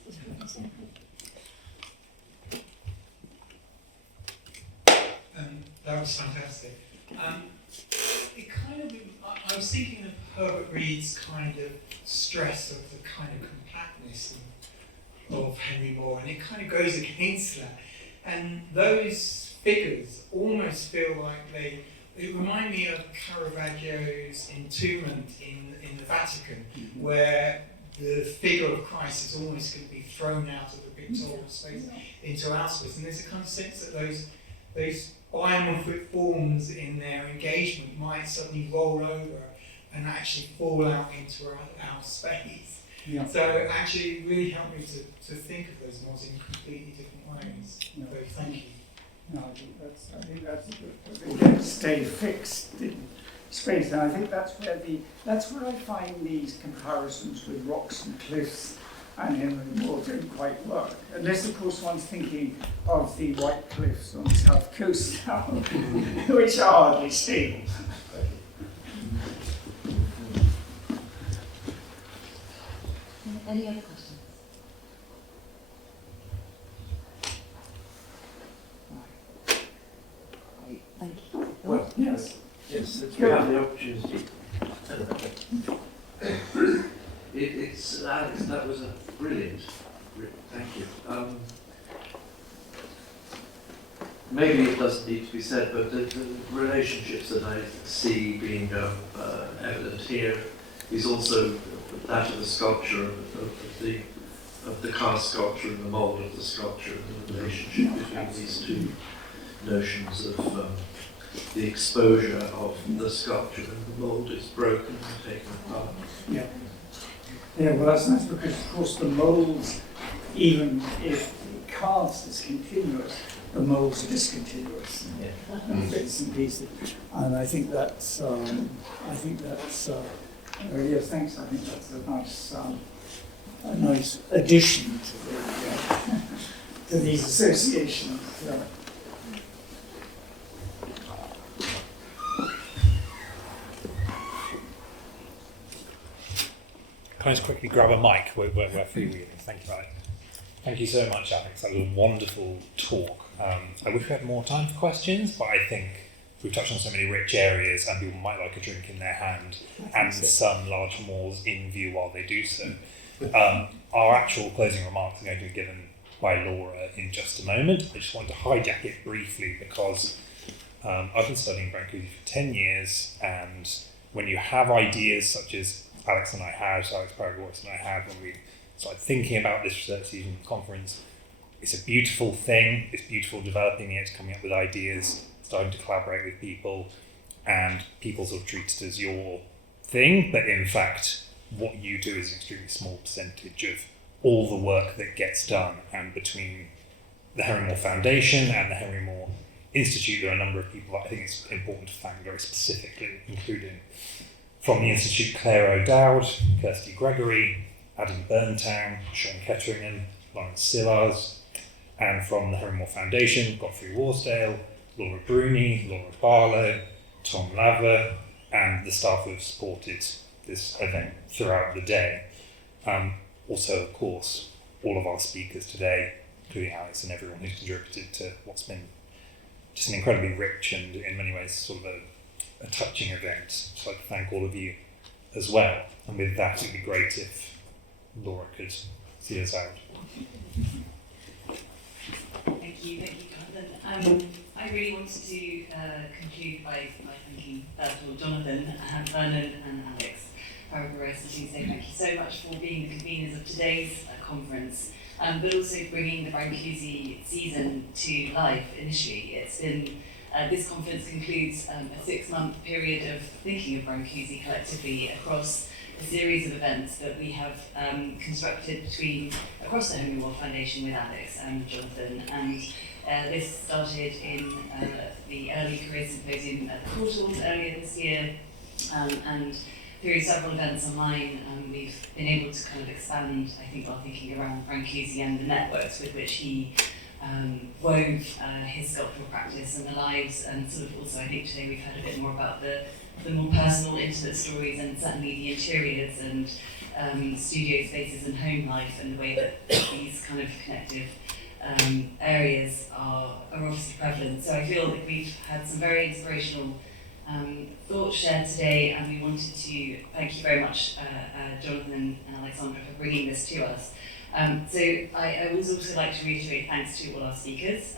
That was fantastic. It kind of, I was thinking of Herbert Reed's kind of stress of the kind of compactness of Henry Moore, and it kind of goes against that. And those figures almost feel like it remind me of Caravaggio's Entombment in the Vatican, where the figure of Christ is almost going to be thrown out of the pictorial space into outer space. And there's a kind of sense that those biomorphic forms in their engagement might suddenly roll over and actually fall out into our space. Yeah. So actually it really helped me to think of those models in completely different ways. Yeah. So thank you. No, I think that's a good point. Stay fixed in space, and I think that's where I find these comparisons with rocks and cliffs and Henry Moore don't quite work. Unless, of course, one's thinking of the White Cliffs on the south coast now, which are hardly stable. Any other questions? Right. Thank you. Well, yes. Yes, since we have the opportunity. It's Alex, that was a brilliant. Thank you. Maybe it doesn't need to be said, but the relationships that I see being evident here is also that of the sculpture of the cast sculpture and the mould of the sculpture, and the relationship between these two notions of the exposure of the sculpture and the mould is broken and taken apart. Yeah. Yeah, well, that's nice because, of course, the moulds, even if the cast is continuous, the moulds are discontinuous. Yeah. Bits and pieces. And I think that's, yeah, thanks. I think that's a nice addition to these associations. Can I just quickly grab a mic? We're freewheeling. Thank you, Alex. Thank you so much, Alex. That was a wonderful talk. I wish we had more time for questions, but I think we've touched on so many rich areas and people might like a drink in their hand and some large malls in view while they do so. Our actual closing remarks are going to be given by Laura in just a moment. I just want to hijack it briefly because I've been studying Brâncuși for 10 years, and when you have ideas such as Alex Paragoris and I had when we started thinking about this research season conference, it's a beautiful thing. It's beautiful developing it, coming up with ideas, starting to collaborate with people, and people sort of treat it as your thing, but in fact, what you do is an extremely small percentage of all the work that gets done. And between the Henry Moore Foundation and the Henry Moore Institute, there are a number of people that I think it's important to thank very specifically, including from the Institute, Claire O'Dowd, Kirsty Gregory, Adam Burntown, Sean Ketteringham, Lawrence Sillars, and from the Henry Moore Foundation, Godfrey Warsdale, Laura Bruni, Laura Barlow, Tom Laver, and the staff who have supported this event throughout the day. Also, of course, all of our speakers today, including Alex and everyone who's contributed to what's been just an incredibly rich and in many ways sort of a touching event. So I'd like to thank all of you as well. And with that, it'd be great if Laura could see us out. Thank you, Jonathan. I really wanted to conclude by thanking first of all Jonathan, Vernon and Alex Paragoris, and to say thank you so much for being the conveners of today's conference, but also bringing the Brâncuși season to life initially. It's been this conference concludes a 6-month period of thinking of Brâncuși collectively across a series of events that we have constructed across the Henry Moore Foundation with Alex and Jonathan. And this started in the early career symposium at the Courtals earlier this year, and through several events online, we've been able to kind of expand, I think, our thinking around Brâncuși and the networks with which he wove his sculptural practice and the lives, and sort of also I think today we've heard a bit more about the more personal, intimate stories, and certainly the interiors and studio spaces and home life, and the way that these kind of connective areas are obviously prevalent. So I feel like we've had some very inspirational thoughts shared today, and we wanted to thank you very much, Jonathan and Alexandra, for bringing this to us. So I would also like to reiterate thanks to all our speakers.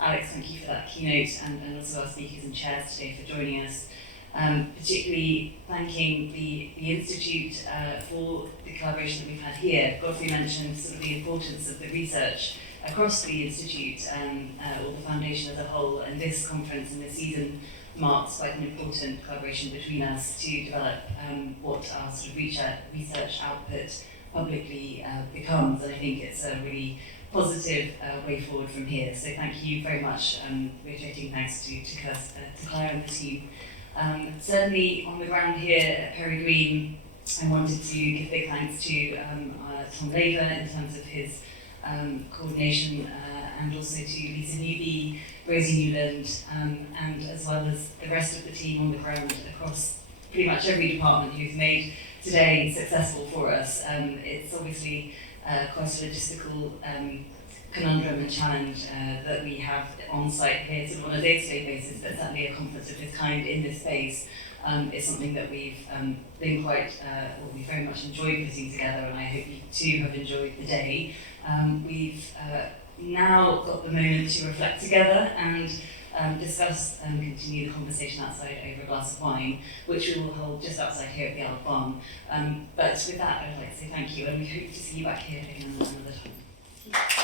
Alex, thank you for that keynote, and also our speakers and chairs today for joining us. Particularly thanking the Institute for the collaboration that we've had here. Godfrey mentioned sort of the importance of the research across the Institute or the Foundation as a whole, and this conference and this season marks quite an important collaboration between us to develop what our sort of research output publicly becomes, and I think it's a really positive way forward from here. So thank you very much. Reiterating thanks to Claire and the team. Certainly on the ground here at Perry Green, I wanted to give big thanks to Tom Laver in terms of his coordination, and also to Lisa Newby, Rosie Newland, and as well as the rest of the team on the ground across pretty much every department who've made today successful for us. It's obviously quite a logistical conundrum and challenge that we have on site here sort of on a day-to-day basis, but certainly a conference of this kind in this space is something that we've been quite, well, we very much enjoyed putting together, and I hope you too have enjoyed the day. We've now got the moment to reflect together and discuss and continue the conversation outside over a glass of wine, which we will hold just outside here at the Old Barn. But with that, I'd like to say thank you, and we hope to see you back here again another time.